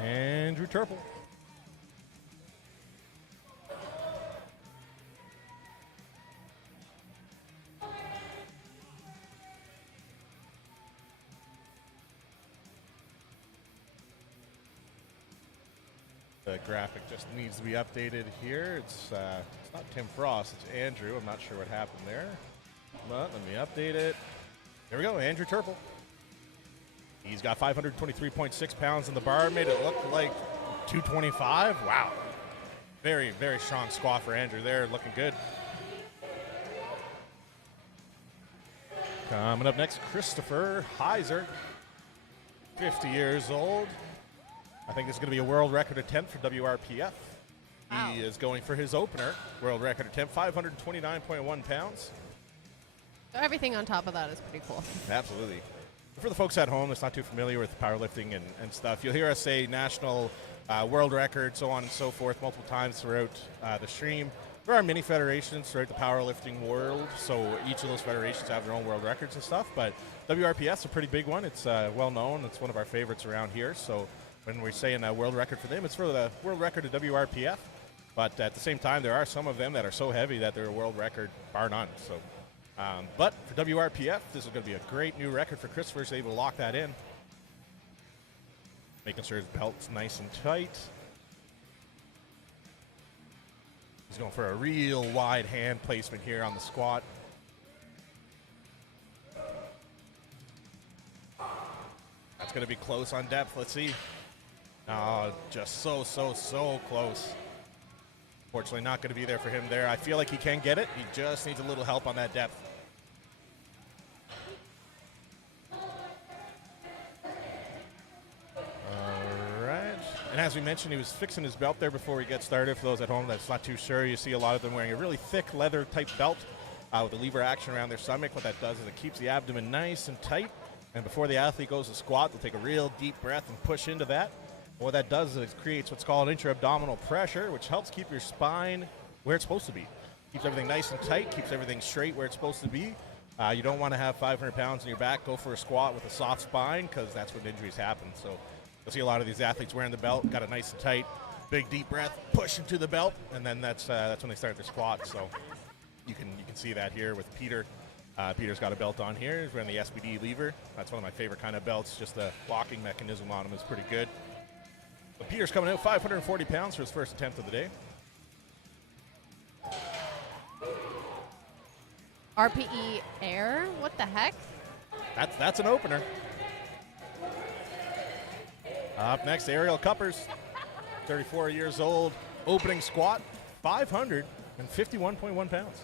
Andrew Turple. The graphic just needs to be updated here. It's not Tim Frost, it's Andrew. I'm not sure what happened there. But let me update it. There we go, Andrew Turple. He's got 523.6 pounds in the bar. Made it look like 225. Wow. Very, very strong squat for Andrew there. Looking good. Coming up next, Christopher Heiser. 50 years old. I think this is going to be a world record attempt for WRPF. Wow. He is going for his opener. World record attempt, 529.1 pounds. So everything on top of that is pretty cool. Absolutely. For the folks at home that's not too familiar with powerlifting and stuff, you'll hear us say national, world record, so on and so forth, multiple times throughout the stream. There are many federations throughout the powerlifting world, so each of those federations have their own world records and stuff, but WRPF's a pretty big one. It's well known. It's one of our favorites around here, so when we're saying a world record for them, it's for the world record of WRPF, but at the same time, there are some of them that are so heavy that they're a world record, bar none, so... but for WRPF, this is going to be a great new record for Christopher. He's able to lock that in. Making sure his belt's nice and tight. He's going for a real wide hand placement here on the squat. That's going to be close on depth. Let's see. Oh, just so close. Fortunately, not going to be there for him there. I feel like he can get it. He just needs a little help on that depth. And as we mentioned, he was fixing his belt there before we get started. For those at home that's not too sure, you see a lot of them wearing a really thick leather-type belt with a lever action around their stomach. What that does is it keeps the abdomen nice and tight. And before the athlete goes to squat, they'll take a real deep breath and push into that. And what that does is it creates what's called intra-abdominal pressure, which helps keep your spine where it's supposed to be. Keeps everything nice and tight, keeps everything straight where it's supposed to be. You don't want to have 500 pounds in your back, go for a squat with a soft spine, because that's when injuries happen. So you'll see a lot of these athletes wearing the belt, got it nice and tight, big deep breath, push into the belt, and then that's when they start their squat. So you can see that here with Peter. Peter's got a belt on here. He's wearing the SBD lever. That's one of my favorite kind of belts. Just the locking mechanism on him is pretty good. But Peter's coming out 540 pounds for his first attempt of the day. RPE air? What the heck? That's an opener. Up next, Ariel Cuppers, 34 years old, opening squat, 551.1 pounds.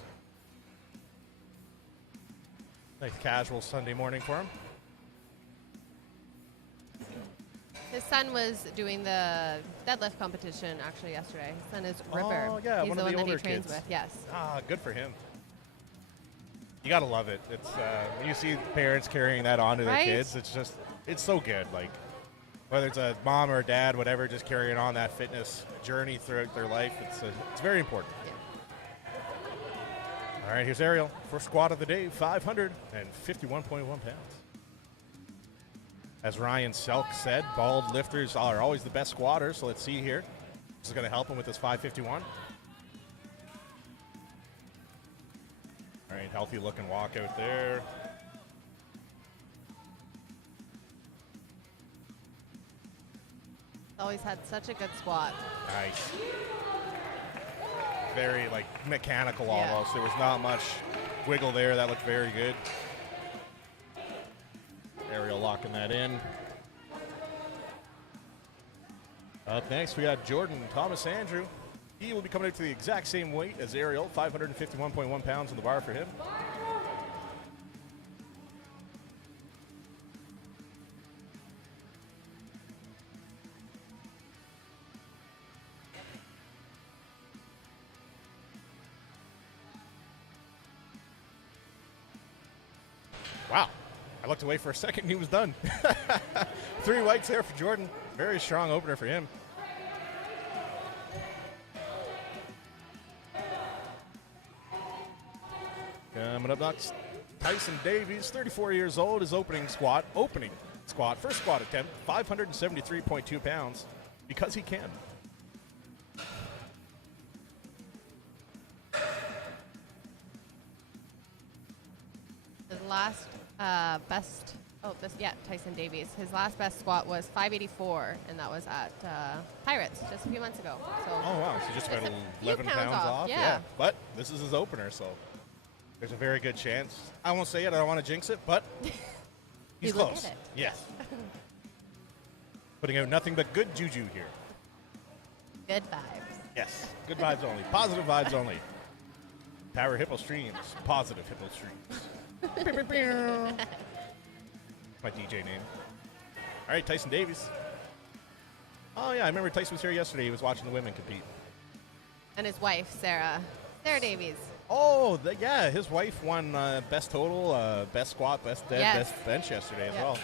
Nice casual Sunday morning for him. His son was doing the deadlift competition actually yesterday. His son is Ripper. Oh, yeah, He's one the of the one that older he trains kids. with. Yes. Good for him. You gotta love it. It's when you see parents carrying that on to their Right? kids, it's so good. Like whether it's a mom or a dad, whatever, just carrying on that fitness journey throughout their life, it's very important. Yeah. All right, here's Ariel. First squat of the day, 551.1 pounds. As Ryan Selk said, bald lifters are always the best squatters, so let's see here. This is going to help him with this 551. All right, healthy looking walk out there. Always had such a good squat. Nice. Very like mechanical Yeah. almost. There was not much wiggle there. That looked very good. Ariel locking that in. Up next, we got Jordan Thomas Andrew. He will be coming out to the exact same weight as Ariel, 551.1 pounds on the bar for him. Wow. I looked away for a second and he was done. 3 whites there for Jordan. Very strong opener for him. Coming up next, Tyson Davies, 34 years old, his opening squat, first squat attempt, 573.2 pounds, because he can. His last Tyson Davies. His last best squat was 584, and that was at Pirates just a few months ago. So Oh, wow. So just about Just a few 11 pounds pounds off, off. yeah. But this is his opener, so there's a very good chance. I won't say it. I don't want to jinx it, but he's You look close. at it. Yes. Putting out nothing but good juju here. good vibes. Yes. Good vibes only. Positive vibes only. Power Hippo Streams. Positive Hippo Streams. My DJ name. All right, Tyson Davies. Oh, yeah. I remember Tyson was here yesterday. He was watching the women compete. And his wife, Sarah Davies. Oh, yeah. His wife won best total, best squat, best dead, Yes. best bench yesterday as Yeah. well.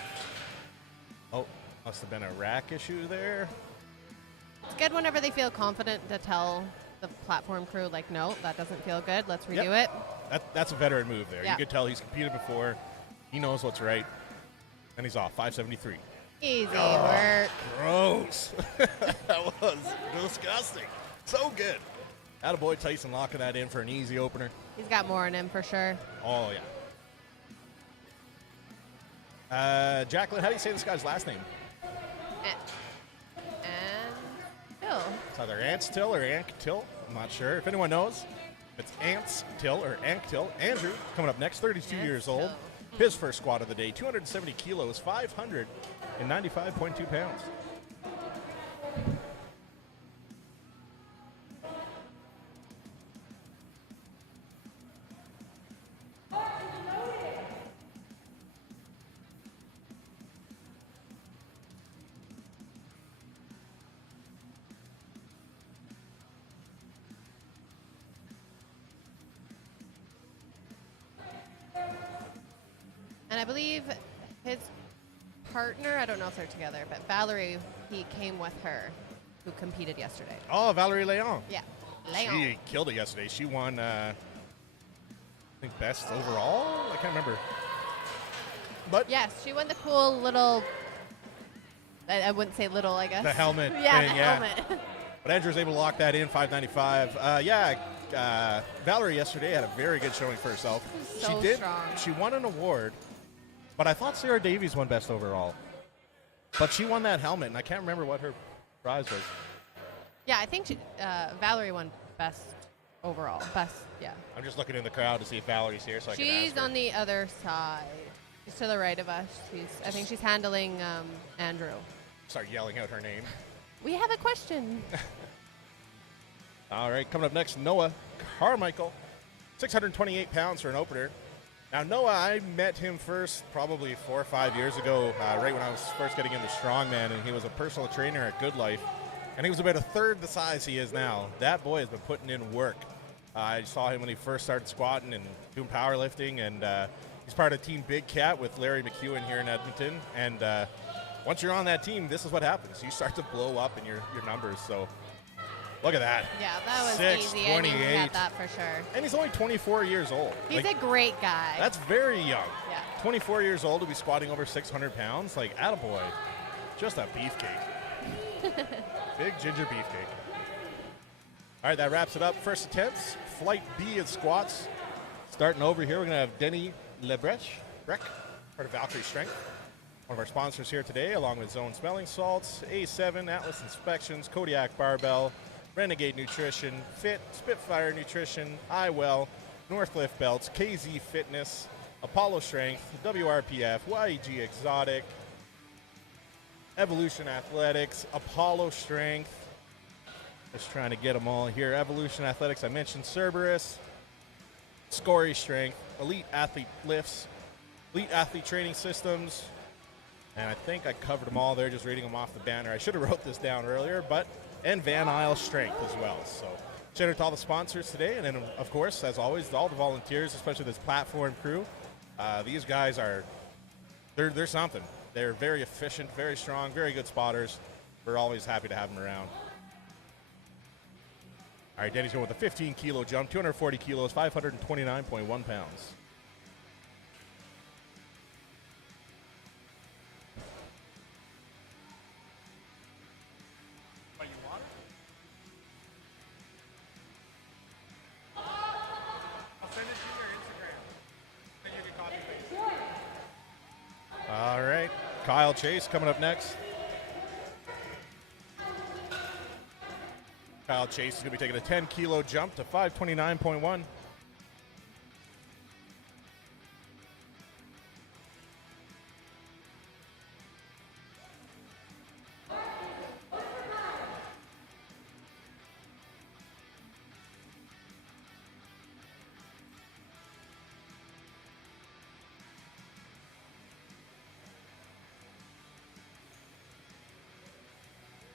Oh, must have been a rack issue there. It's good whenever they feel confident to tell the platform crew, like, no, that doesn't feel good. Let's redo Yep. it. That's a veteran move there. Yeah. You could tell he's competed before. He knows what's right. And he's off, 573. Easy work. Gross. That was disgusting. So good. Attaboy Tyson locking that in for an easy opener. He's got more in him for sure. Oh, yeah. Jacqueline, how do you say this guy's last name? And Bill. It's either Antstill or Anktill. I'm not sure. If anyone knows, if it's Antstill or Anktill. Andrew, coming up next, 32 years old. His first squat of the day, 270 kilos, 595.2 pounds. And I believe his partner, I don't know if they're together, but Valerie, he came with her, who competed yesterday. Oh, Valerie Leon. Yeah. Leon. She killed it yesterday. She won, I think, best overall? I can't remember. But Yes, she won the cool little, I wouldn't say little, I guess. the helmet Yeah, thing, the yeah. helmet. But Andrew's able to lock that in, 595. Valerie yesterday had a very good showing for herself. So she did. strong. She won an award, but I thought Sarah Davies won best overall. But she won that helmet, and I can't remember what her prize was. Yeah, I think Valerie won best overall. Best, yeah. I'm just looking in the crowd to see if Valerie's here, so I can ask She's her. on the other side. She's to the right of us. I think she's handling Andrew. Start yelling out her name. We have a question. All right, coming up next, Noah Carmichael, 628 pounds for an opener. Now, Noah, I met him first probably 4 or 5 years ago, right when I was first getting into strongman, and he was a personal trainer at Good Life, and he was about a third the size he is now. That boy has been putting in work. I saw him when he first started squatting and doing powerlifting, and he's part of Team Big Cat with Larry McEwen here in Edmonton, and once you're on that team, this is what happens. You start to blow up in your numbers, so look at that. Yeah, that was easy. I knew he 628. had that for sure. And he's only 24 years old. He's Like, a great guy. that's very young. Yeah. 24 years old to be squatting over 600 pounds. Like, attaboy. Just a beefcake. Big ginger beefcake. All right, that wraps it up. First attempts. Flight B of squats. Starting over here, we're going to have Denny Lebrecht, part of Valkyrie Strength. One of our sponsors here today, along with Zone Smelling Salts, A7, Atlas Inspections, Kodiak Barbell, Renegade Nutrition, Fit, Spitfire Nutrition, iWell, Northcliffe Belts, KZ Fitness, Apollo Strength, WRPF, YEG Exotic, Evolution Athletics, Apollo Strength. Just trying to get them all here. Evolution Athletics, I mentioned Cerberus, Scory Strength, Elite Athlete Lifts, Elite Athlete Training Systems, and I think I covered them all there, just reading them off the banner. I should have wrote this down earlier, and Van Isle Strength as well. So shout out to all the sponsors today, and then, of course, as always, all the volunteers, especially this platform crew. These guys they're something. They're very efficient, very strong, very good spotters. We're always happy to have them around. All right, Danny's going with a 15-kilo jump, 240 kilos, 529.1 pounds. All right, Kyle Chase coming up next. Kyle Chase is going to be taking a 10-kilo jump to 529.1.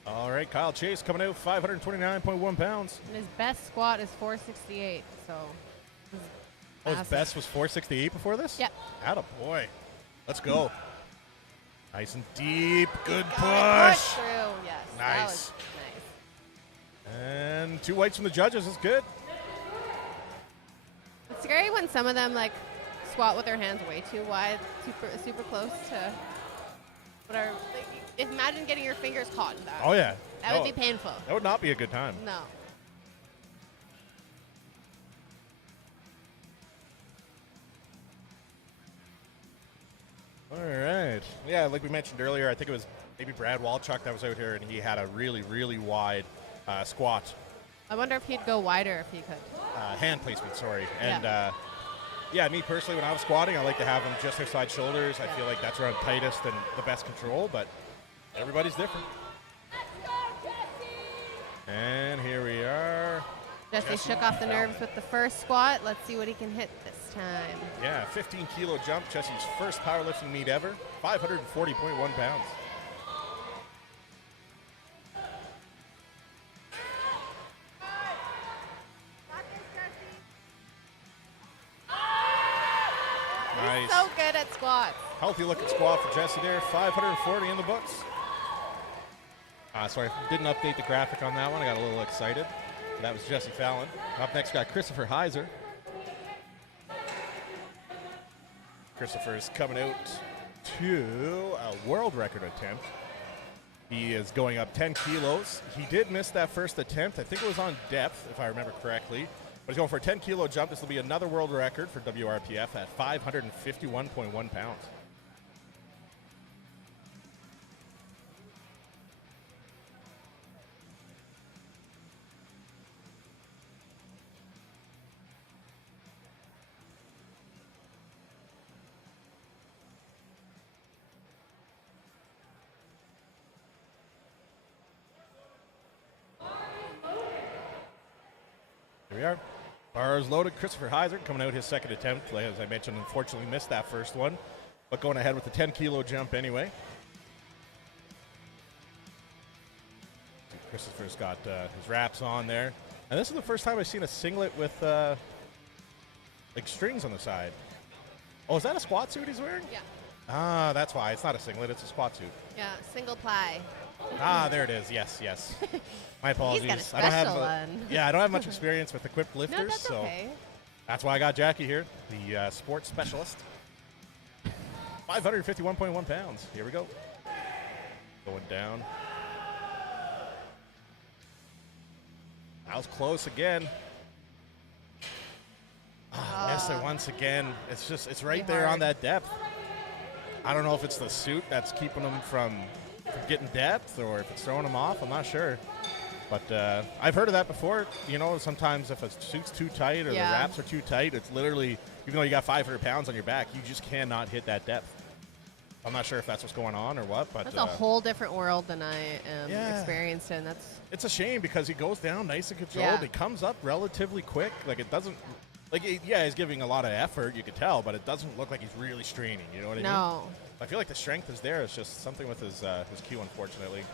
All right, Kyle Chase coming out 529.1 pounds. And his best squat is 468. So. Oh, his massive. best was 468 before this? Yep. Attaboy. Let's go. Nice and deep. Good Good push. through. Yes. That Nice. was nice. And 2 whites from the judges is good. It's scary when some of them like squat with their hands way too wide, super close to whatever. Like, imagine getting your fingers caught in that. Oh, yeah. That No, would be painful. That would not be a good time. No. All right. Yeah, like we mentioned earlier, I think it was maybe Brad Walchuk that was out here, and he had a really, really wide squat. I wonder if he'd go wider if he could. Hand placement, sorry. And Yeah. yeah, me personally, when I was squatting, I like to have them just outside shoulders. I feel like that's where I'm tightest and the best control, but everybody's different. And here we are. Jesse shook off the nerves with the first squat. Let's see what he can hit this time. Yeah, 15-kilo jump, Jesse's first powerlifting meet ever, 540.1 pounds. Nice. So good at squats. Healthy looking squat for Jesse there. 540 in the books. Sorry, didn't update the graphic on that one. I got a little excited. That was Jesse Fallon. Up next, got Christopher Heiser. Christopher's coming out to a world record attempt. He is going up 10 kilos. He did miss that first attempt. I think it was on depth, if I remember correctly. But he's going for a 10-kilo jump. This will be another world record for WRPF at 551.1 pounds. Here we are. Bars loaded. Christopher Heiser coming out his second attempt. As I mentioned, unfortunately missed that first one, but going ahead with the 10-kilo jump anyway. Christopher's got his wraps on there. And this is the first time I've seen a singlet with like strings on the side. Oh, is that a squat suit he's wearing? Yeah. Ah, that's why. It's not a singlet. It's a squat suit. Yeah, single ply. Ah, there it is. Yes, yes. My apologies. He's got a special I don't have one. Yeah, I don't have much experience with equipped lifters, No, that's so okay. that's why I got Jackie here, the sports specialist. 551.1 pounds. Here we go. Going down. That was close again. Missed it once again. It's right there on that depth. I don't know if it's the suit that's keeping him from getting depth or if it's throwing him off. I'm not sure. But I've heard of that before. You know, sometimes if a suit's too tight or the wraps are too tight, it's literally, even though you got 500 pounds on your back, you just cannot hit that depth. I'm not sure if that's what's going on or what, but that's a whole different world than I am Yeah. experienced in. It's a shame because he goes down nice and controlled. Yeah. He comes up relatively quick. Like, it doesn't, like, he's giving a lot of effort, you could tell, but it doesn't look like he's really straining. You know what I mean? No. I feel like the strength is there. It's just something with his cue, unfortunately.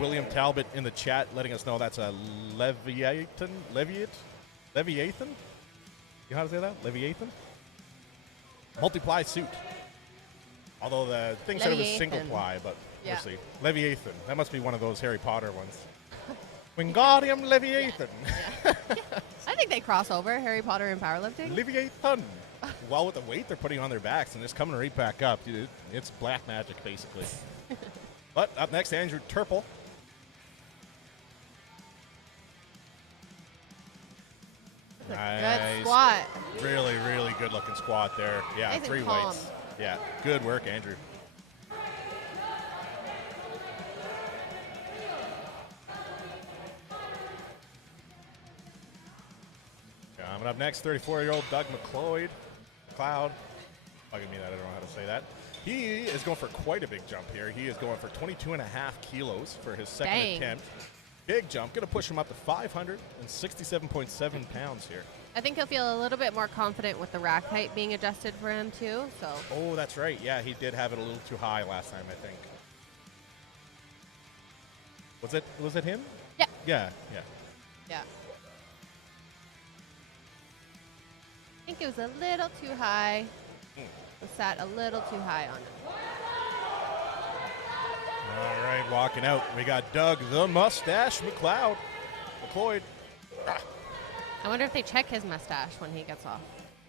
William Talbot in the chat letting us know that's a Leviathan? Leviathan? You know how to say that? Leviathan? Multiply suit. Although the thing said it was single ply, but we'll see. Leviathan. That must be one of those Harry Potter ones. Wingardium Leviathan. Yeah. I think they cross over, Harry Potter and powerlifting. Leviathan. Well, with the weight they're putting on their backs and it's coming right back up, dude. It's black magic, basically. But up next, Andrew Turple. Nice. Good squat. Really, really good looking squat there. Yeah, Nice 3 calm. weights. Yeah, good work, Andrew. Coming up next, 34-year-old Doug McLeod. Bugging me that I don't know how to say that. He is going for quite a big jump here. He is going for 22.5 kilos for his second attempt. Big jump. Going to push him up to 567.7 pounds here. I think he'll feel a little bit more confident with the rack height being adjusted for him too. So. Oh, that's right. Yeah, he did have it a little too high last time, I think. Was it him? Yeah. Yeah. Yeah. I think it was a little too high. It sat a little too high on him. All right, walking out. We got Doug the Mustache McLeod. I wonder if they check his mustache when he gets off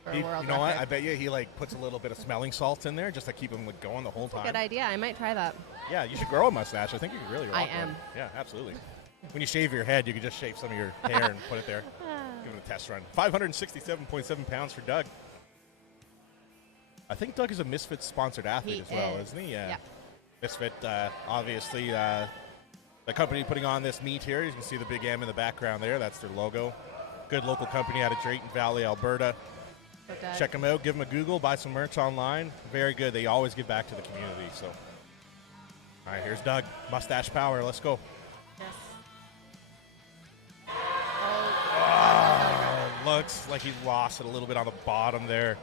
for a world You know what? record. I bet you he puts a little bit of smelling salts in there just to keep him going the whole time. Good idea. I might try that. Yeah, you should grow a mustache. I think you could really rock I one. am. Yeah, absolutely. When you shave your head, you can just shave some of your hair and put it there. Give it a test run. 567.7 pounds for Doug. I think Doug is a Misfit sponsored athlete as well, isn't he? Yeah. Misfit, obviously, the company putting on this meet here. You can see the big M in the background there. That's their logo. Good local company out of Drayton Valley, Alberta. Check them out. Give them a Google. Buy some merch online. Very good. They always give back to the community. So, all right, here's Doug. Mustache power. Let's go. Yes. Oh, looks like he lost it a little bit on the bottom there.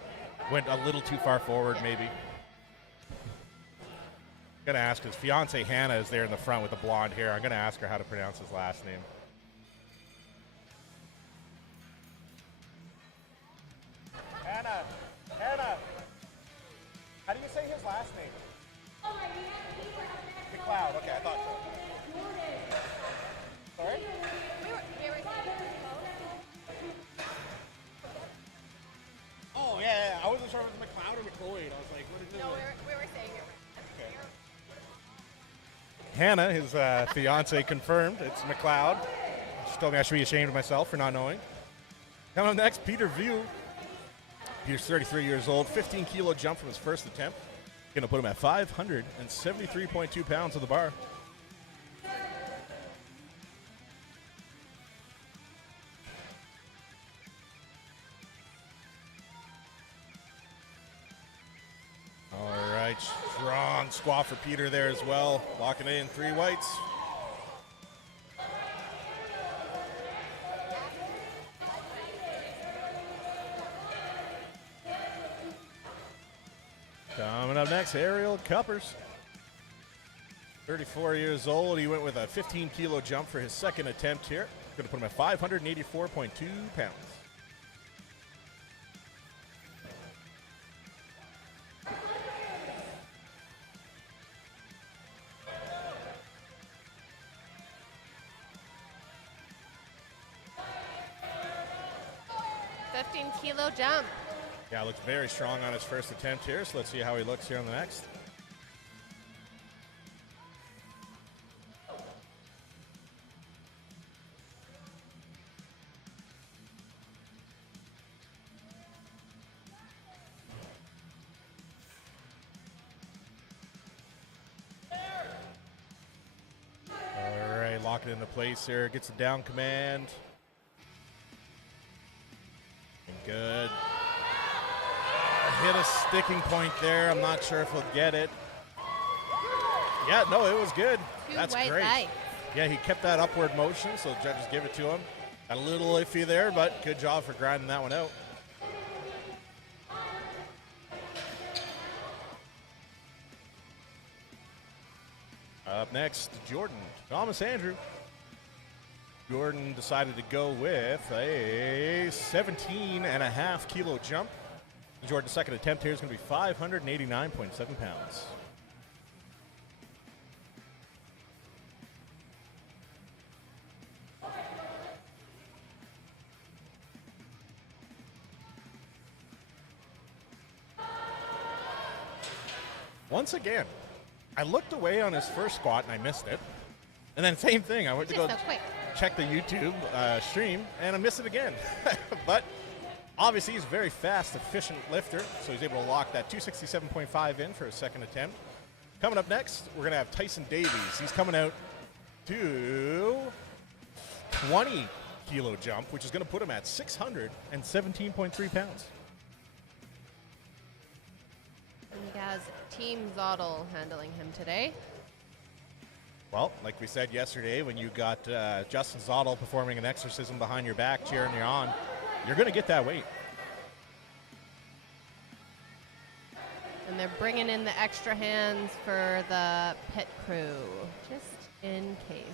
Went a little too far forward, maybe. Gonna ask his fiance Hannah is there in the front with the blonde hair. I'm gonna ask her how to pronounce his last name. Hannah. wasn't sure if it was McLeod or McCoy. I was like, what is this? No, we were saying it right. Hannah, his fiance, confirmed it's McLeod. She told me I should be ashamed of myself for not knowing. Coming up next, Peter View. Peter's 33 years old, 15-kilo jump from his first attempt. Going to put him at 573.2 pounds on the bar. All right, strong squat for Peter there as well. Locking in 3 whites. Coming up next, Ariel Cuppers. 34 years old. He went with a 15-kilo jump for his second attempt here. Going to put him at 584.2 pounds. Kilo jump. Yeah, looks very strong on his first attempt here, so let's see how he looks here on the next. All right, lock it into place here. Gets a down command. And good. Hit a sticking point there. I'm not sure if he'll get it. Yeah, no, it was good. That's great. Yeah, he kept that upward motion, so the judges give it to him. Got a little iffy there, but good job for grinding that one out. Up next, Jordan Thomas Andrew. Jordan decided to go with a 17.5-kilo jump. Jordan's second attempt here is going to be 589.7 pounds. Once again, I looked away on his first squat and I missed it. And then same thing, I went to go check the YouTube stream and I missed it again. But obviously, he's a very fast, efficient lifter, so he's able to lock that 267.5 in for his second attempt. Coming up next, we're going to have Tyson Davies. He's coming out to 20-kilo jump, which is going to put him at 617.3 pounds. And he has Team Zottel handling him today. Well, like we said yesterday, when you got Justin Zottel performing an exorcism behind your back, cheering you on, you're going to get that weight. And they're bringing in the extra hands for the pit crew, just in case.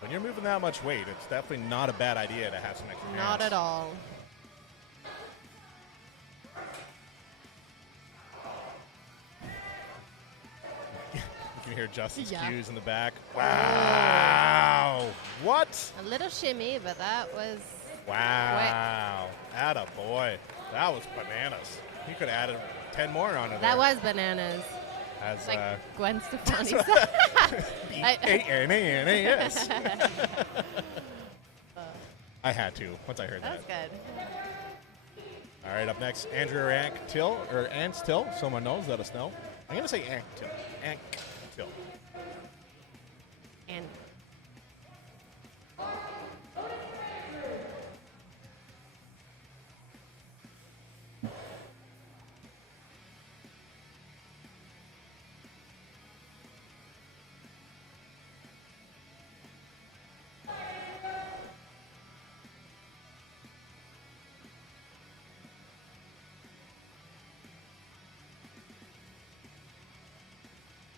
When you're moving that much weight, it's definitely not a bad idea to have some extra hands. Not at all. You can hear Justin's cues in the back. Wow. What? A little shimmy, but that was wow. Atta boy. That was bananas. He could have added 10 more on it. That was bananas. As like Gwen Stefani said. B-A-N-A-N-A-S. I had to once I heard that. That's good. All right, up next, Andrew Anktil, or Anstill. Someone knows, let us know. I'm going to say Anktil. Anktil. And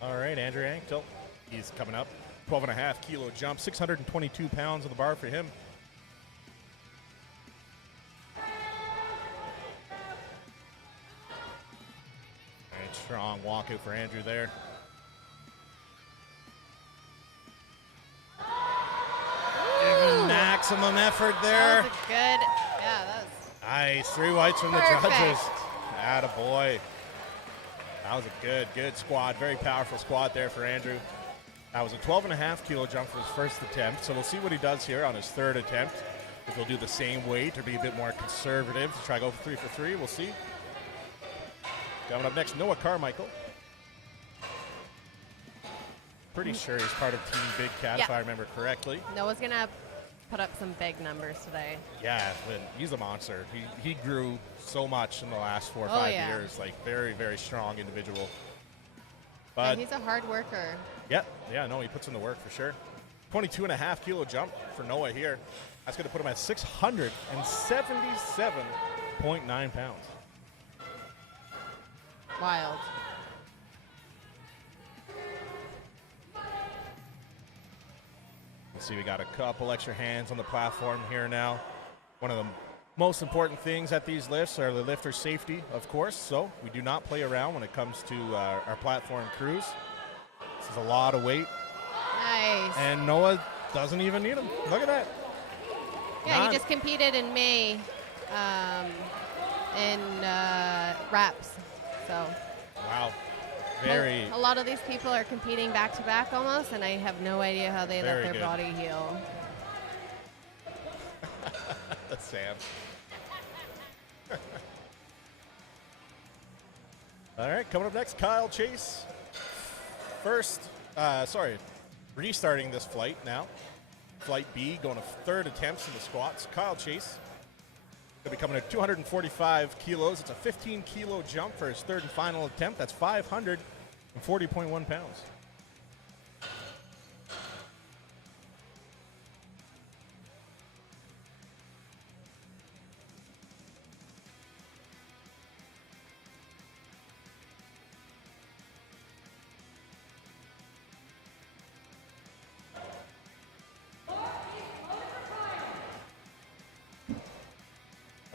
all right, Andrew Anktil. He's coming up. 12.5-kilo jump, 622 pounds on the bar for him. And strong walkout for Andrew there. Giving maximum effort there. that was a good. Yeah, that was. Nice. 3 whites from the Perfect. judges. Attaboy. That was a good squat. Very powerful squat there for Andrew. That was a 12.5 kilo jump for his first attempt. So we'll see what he does here on his third attempt. If he'll do the same weight or be a bit more conservative to try to go for 3 for 3. We'll see. Coming up next, Noah Carmichael. Pretty sure he's part of Team Big Cat, if Yeah. I remember correctly. Noah's going to put up some big numbers today. Yeah, but he's a monster. He grew so much in the last 4 or Oh, 5 yeah. years. Like, very, very strong individual. And But, he's a hard worker. yeah, no, he puts in the work for sure. 22.5 kilo jump for Noah here. That's going to put him at 677.9 pounds. Wild. Let's see, we got a couple extra hands on the platform here now. One of the most important things at these lifts are the lifter safety, of course. So we do not play around when it comes to our platform crews. This is a lot of weight, Nice. and Noah doesn't even need them. Look at that. Yeah, None. he just competed in May in reps. So Wow. Very, a lot of these people are competing back to back almost, and I have no idea how they let Very their good. body heal. Sam. All right, coming up next, Kyle Chase. Restarting this flight now. Flight B, going to third attempts in the squats. Kyle Chase going to be coming at 245 kilos. It's a 15 kilo jump for his third and final attempt. That's 540.1 pounds.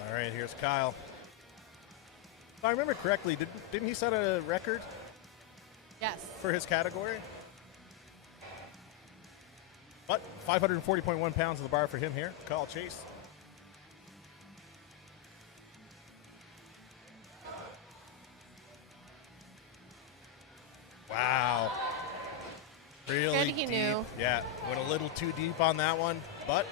All right, here's Kyle. If I remember correctly, didn't he set a record Yes. for his category? But 540.1 pounds of the bar for him here, Kyle Chase. Wow. Really Good he deep. knew. Yeah, went a little too deep on that one, but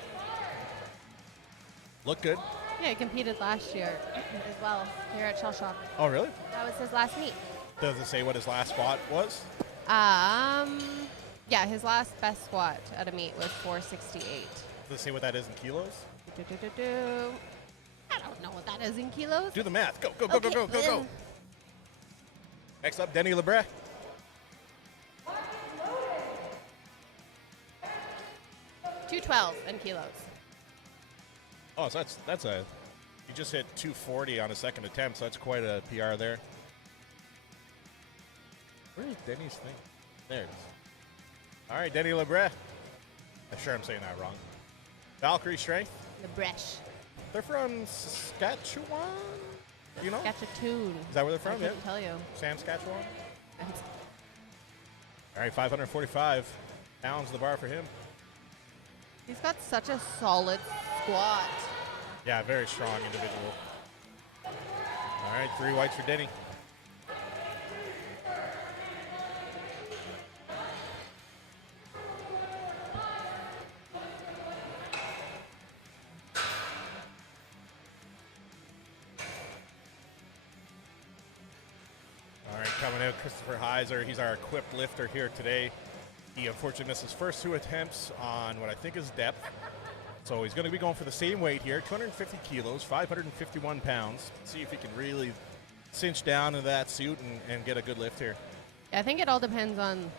looked good. Yeah, he competed last year as well here at ShellShock. Oh, really? That was his last meet. Does it say what his last spot was? Yeah, his last best squat at a meet was 468. Does it say what that is in kilos? Do-do-do-do. I don't know what that is in kilos. Do the math. Go. Okay, then. Next up, Denny Lebret. $212 in kilos. Oh, so that's a. He just hit 240 on a second attempt, so that's quite a PR there. Where is Denny's thing? There it is. All right, Denny Lebret. I'm sure I'm saying that wrong. Valkyrie Strength. The bresh. They're from Saskatchewan. You know? Saskatchewan. Is that where they're from? I couldn't tell you. Saskatchewan. All right, 545 pounds the bar for him. He's got such a solid squat. Yeah, very strong individual. All right, 3 whites for Denny. All right, coming out, Christopher Heiser. He's our equipped lifter here today. He unfortunately missed his first 2 attempts on what I think is depth. So he's going to be going for the same weight here, 250 kilos, 551 pounds. See if he can really cinch down into that suit and get a good lift here. I think it all depends on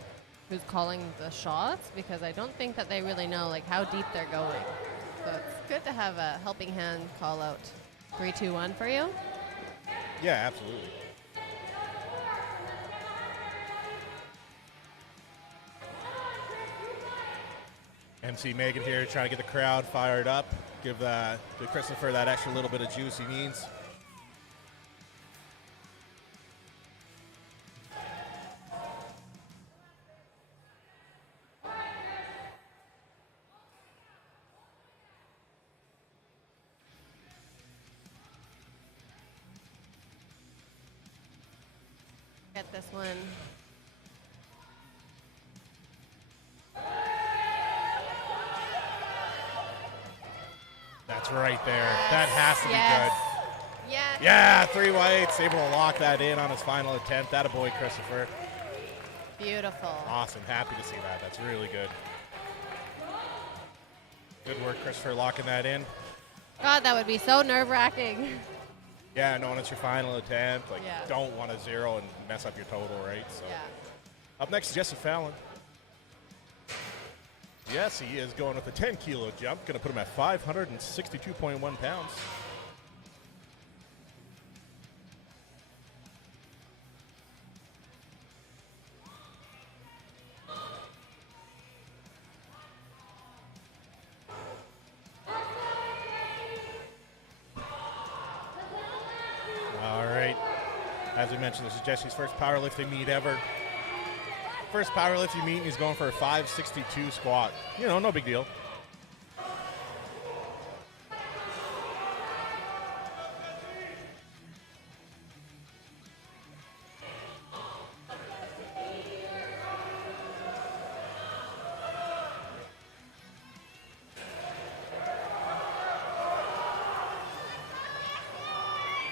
who's calling the shots, because I don't think that they really know like how deep they're going. So it's good to have a helping hand call out 3, 2, 1 for you. Yeah, absolutely. MC Megan here trying to get the crowd fired up. Give Christopher that extra little bit of juice he needs. Get this one. That's right there. That has to be Yes. good. Yes. Yeah, 3 whites. Able to lock that in on his final attempt. That a boy, Christopher. Beautiful. Awesome. Happy to see that. That's really good. Good work, Christopher, locking that in. God, that would be so nerve-wracking. Yeah, knowing it's your final attempt. Like, Yeah. you don't want to zero and mess up your total, right? So. Yeah. Up next, Jesse Fallon. Yes, he is going with a 10-kilo jump. Going to put him at 562.1 pounds. All right. As we mentioned, this is Jesse's first powerlifting meet ever. First powerlifting meet, and he's going for a 562 squat. You know, no big deal.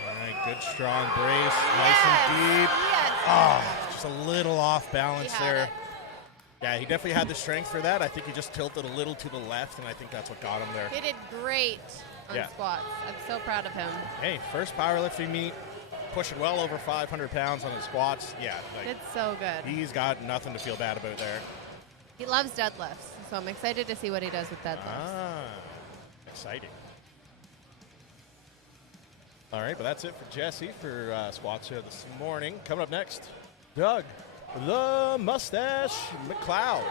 All right, good strong brace, nice and deep. Yes. Ah, just a little off balance He had there. it. Yeah, he definitely had the strength for that. I think he just tilted a little to the left, and I think that's what got him there. He did great on Yeah. squats. I'm so proud of him. Hey, first powerlifting meet, pushing well over 500 pounds on his squats. Yeah, like, Did so good. he's got nothing to feel bad about there. He loves deadlifts, so I'm excited to see what he does with deadlifts. Ah, exciting. All right, but that's it for Jesse for squats here this morning. Coming up next, Doug, the Mustache McLeod.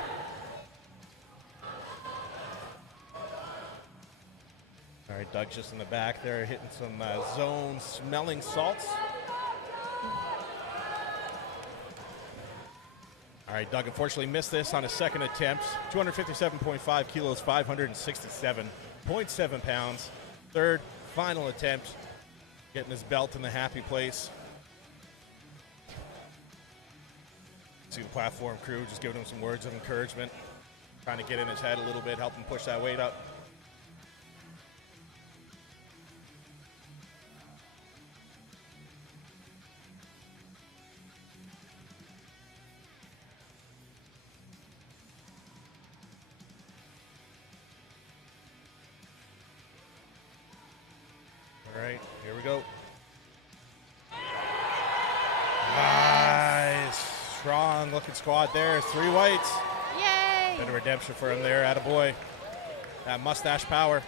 All right, Doug's just in the back there hitting some zone smelling salts. All right, Doug unfortunately missed this on his second attempt. 257.5 kilos, 567.7 pounds. Third, final attempt, getting his belt in the happy place. See the platform crew just giving him some words of encouragement, trying to get in his head a little bit, help him push that weight up. All right, here we go. Nice, strong looking squat there. 3 whites. Yay! Bit of redemption for him there, attaboy. That mustache power.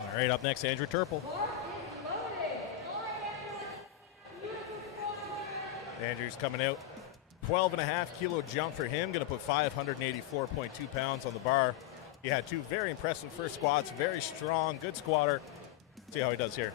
All right, up next, Andrew Turple. Andrew's coming out. 12.5-kilo jump for him. Going to put 584.2 pounds on the bar. He had 2 very impressive first squats. Very strong, good squatter. See how he does here.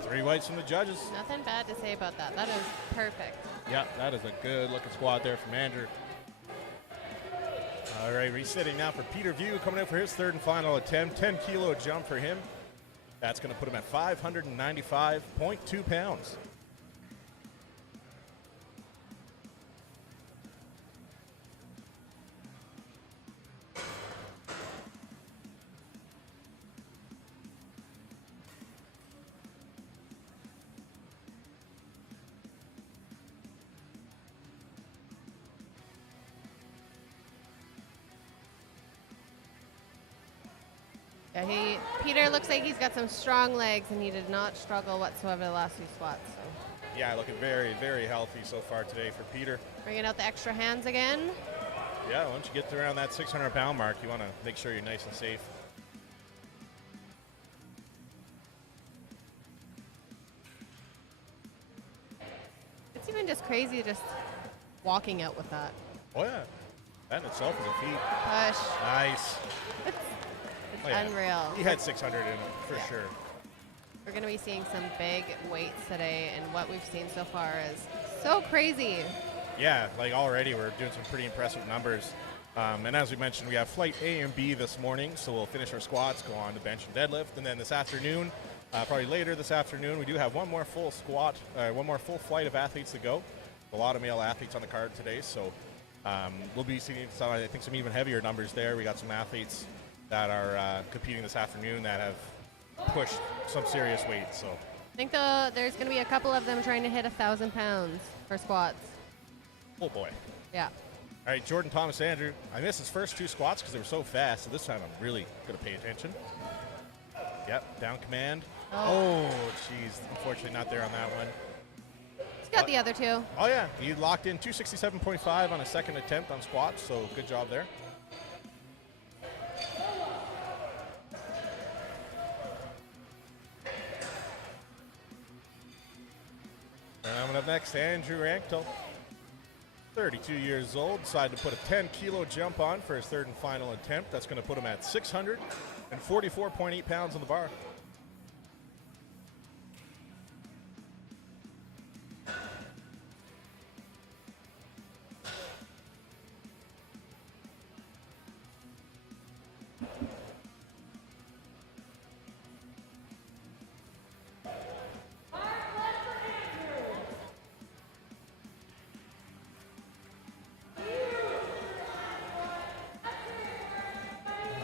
Three whites from the judges. Nothing bad to say about that. That is perfect. Yeah, that is a good looking squat there from Andrew. All right, resitting now for Peter View, coming out for his third and final attempt. 10-kilo jump for him. That's going to put him at 595.2 pounds. Yeah, Peter looks like he's got some strong legs, and he did not struggle whatsoever the last few squats. So. Yeah, looking very, very healthy so far today for Peter. Bringing out the extra hands again. Yeah, once you get around that 600-pound mark, you want to make sure you're nice and safe. It's even just crazy just walking out with that. Oh, yeah. That in itself is a feat. Push. Nice. It's Oh, yeah. unreal. He had 600 in him, for sure. We're going to be seeing some big weights today, and what we've seen so far is so crazy. Yeah, like already we're doing some pretty impressive numbers. And as we mentioned, we have flight A and B this morning, so we'll finish our squats, go on to bench and deadlift, and then this afternoon, probably later this afternoon, we do have one more full flight of athletes to go. A lot of male athletes on the card today, so we'll be seeing some, I think, some even heavier numbers there. We got some athletes that are competing this afternoon that have pushed some serious weight. So I think there's going to be a couple of them trying to hit 1,000 pounds for squats. oh boy. Yeah. All right, Jordan Thomas Andrew. I missed his first 2 squats because they were so fast, so this time I'm really going to pay attention. Yep, down command. Oh, jeez. Unfortunately not there on that one. He's got the other 2. Oh, yeah. He locked in 267.5 on a second attempt on squats, so good job there. And coming up next, Andrew Ranktel, 32 years old, decided to put a 10-kilo jump on for his third and final attempt. That's going to put him at 644.8 pounds on the bar.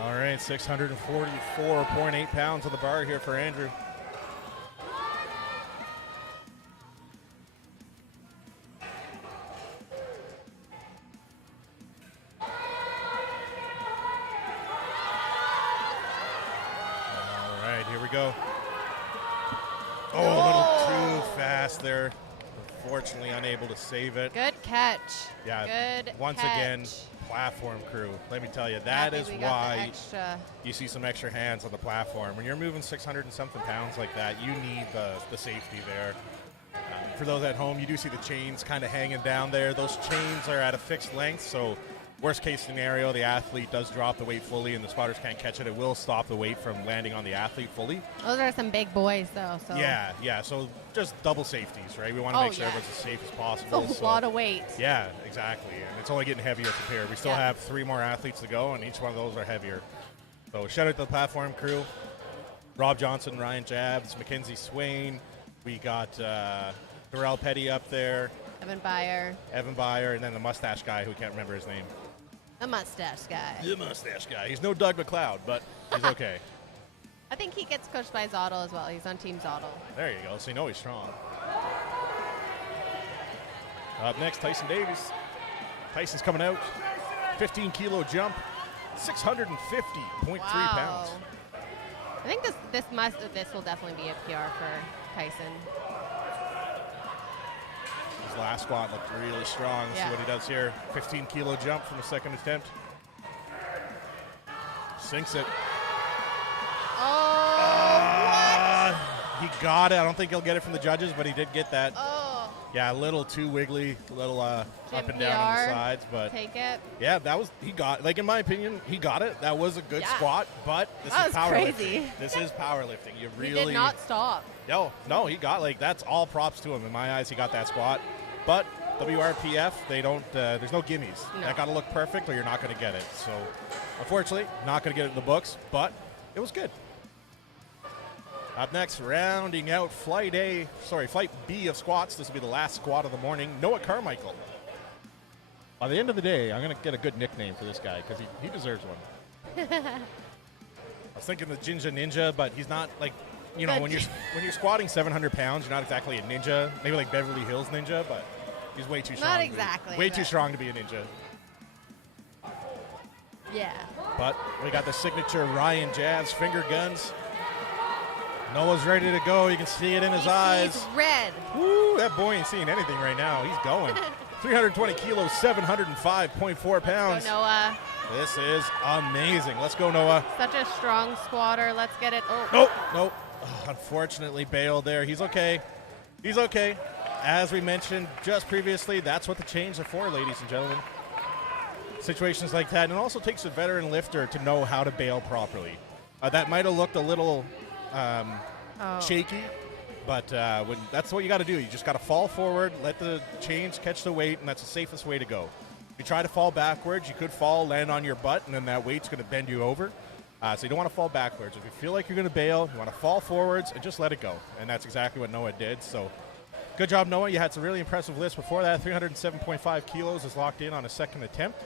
All right, 644.8 pounds on the bar here for Andrew. All right, here we go. Oh, a little too fast there. Unfortunately, unable to save it. Good catch. Yeah, Good once catch. again, platform crew. Let me tell you, that Happy is we got the why extra. you see some extra hands on the platform. When you're moving 600 and something pounds like that, you need the safety there. For those at home, you do see the chains kind of hanging down there. Those chains are at a fixed length, so worst case scenario, the athlete does drop the weight fully and the spotters can't catch it. It will stop the weight from landing on the athlete fully. Those are some big boys, though. So. Yeah, so just double safeties, right? We want to make sure everyone's as safe as possible. It's a lot of weight. Yeah, exactly. And it's only getting heavier from here. We still have 3 more athletes to go, and each one of those are heavier. So shout out to the platform crew. Rob Johnson, Ryan Jabs, Mackenzie Swain. We got Darrell Petty up there. Evan Byer. And then the mustache guy who can't remember his name. The mustache guy. The mustache guy. He's no Doug McLeod, but he's okay. I think he gets coached by Zottel as well. He's on Team Zottel. There you go. So you know he's strong. Up next, Tyson Davies. Tyson's coming out. 15-kilo jump. 650.3 pounds. I think this will definitely be a PR for Tyson. His last squat looked really strong. See what he does here. 15-kilo jump from the second attempt. Sinks it. Oh, He got it. I don't think he'll get it from the judges, but he did get that. Oh. Yeah, a little too wiggly, a little up and down on the sides, but take it. Yeah, he got, like in my opinion, he got it. That was a good squat, but this is powerlifting. Crazy. This is powerlifting. You really He did not stop. No, he got, like, that's all props to him. In my eyes, he got that squat. But WRPF, they don't, there's no gimmies. No. That got to look perfect or you're not going to get it. So, unfortunately, not going to get it in the books, but it was good. Up next, rounding out Flight B of squats. This will be the last squat of the morning. Noah Carmichael. By the end of the day, I'm going to get a good nickname for this guy because he deserves one. I was thinking the Jinja Ninja, but he's not, like, you know, when you're squatting 700 pounds, you're not exactly a ninja. Maybe like Beverly Hills Ninja, but he's way too strong. Not exactly. Way too strong to be a ninja. Yeah. But we got the signature Ryan Jazz finger guns. Noah's ready to go. You can see it in his eyes. He's red. Woo, that boy ain't seeing anything right now. He's going. 320 kilos, 705.4 pounds. Go Noah. This is amazing. Let's go, Noah. Such a strong squatter. Let's get it. Oh. Nope, nope. Unfortunately, bailed there. He's okay. He's okay. As we mentioned just previously, that's what the chains are for, ladies and gentlemen. Situations like that. And it also takes a veteran lifter to know how to bail properly. That might have looked a little shaky, but that's what you got to do. You just got to fall forward, let the chains catch the weight, and that's the safest way to go. If you try to fall backwards, you could fall, land on your butt, and then that weight's going to bend you over. So you don't want to fall backwards. If you feel like you're going to bail, you want to fall forwards and just let it go. And that's exactly what Noah did. So good job, Noah. You had some really impressive lifts before that. 307.5 kilos is locked in on a second attempt.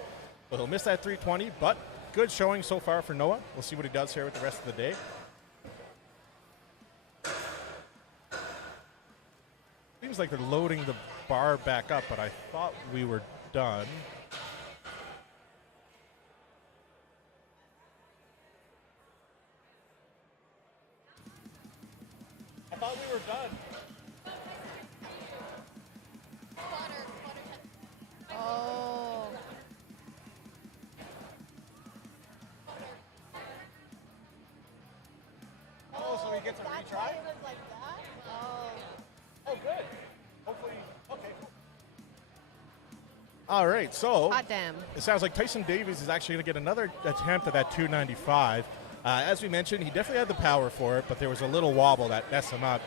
So he'll miss that 320, but good showing so far for Noah. We'll see what he does here with the rest of the day. Seems like they're loading the bar back up, but I thought we were done. I thought we were done. Oh. Oh, so he gets a retry? Oh. Oh, good. Hopefully, okay. All right, so Hot damn. it sounds like Tyson Davies is actually going to get another attempt at that 295. As we mentioned, he definitely had the power for it, but there was a little wobble that messed him up.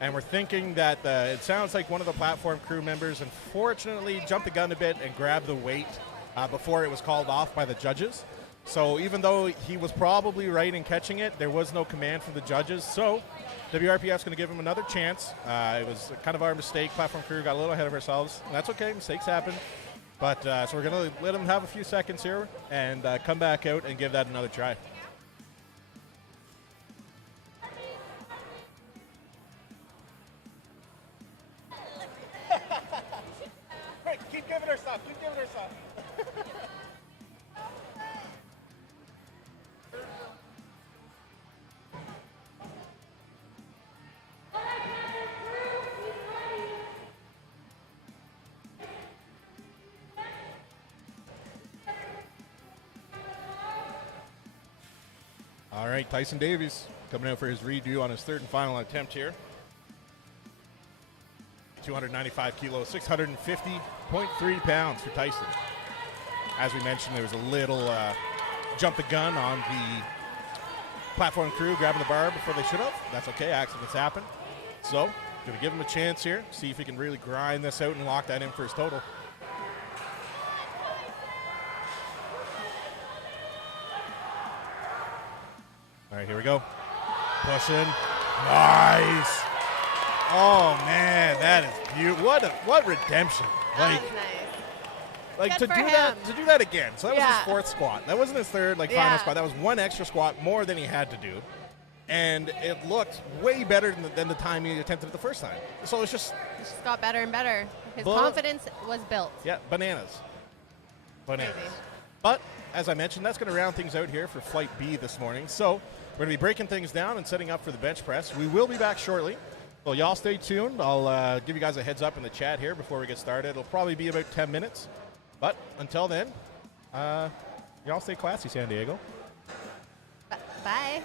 And we're thinking that it sounds like one of the platform crew members unfortunately jumped the gun a bit and grabbed the weight before it was called off by the judges. So even though he was probably right in catching it, there was no command from the judges. So WRPF's going to give him another chance. It was kind of our mistake. Platform crew got a little ahead of ourselves. That's okay. Mistakes happen. But so we're going to let him have a few seconds here and come back out and give that another try. Quick, keep giving her stuff. Keep giving her stuff. All right, Tyson Davies coming out for his redo on his third and final attempt here. 295 kilos, 650.3 pounds for Tyson. As we mentioned, there was a little jump the gun on the platform crew grabbing the bar before they should have. That's okay, accidents happen. So, going to give him a chance here, see if he can really grind this out and lock that in for his total. All right, here we go. Pushing. Nice. Oh man, that is beautiful. What redemption. That was nice. Like Good to for do that again. So that was Yeah. his fourth squat. That wasn't his third final Yeah. squat. That was one extra squat more than he had to do. And it looked way better than the time he attempted it the first time. So it's just It just got better and better. His Bull- confidence was built. yeah, bananas. Bananas. Crazy. But as I mentioned, that's going to round things out here for Flight B this morning. So we're going to be breaking things down and setting up for the bench press. We will be back shortly. So y'all stay tuned. I'll give you guys a heads up in the chat here before we get started. It'll probably be about 10 minutes. But until then, y'all stay classy, San Diego. Bye.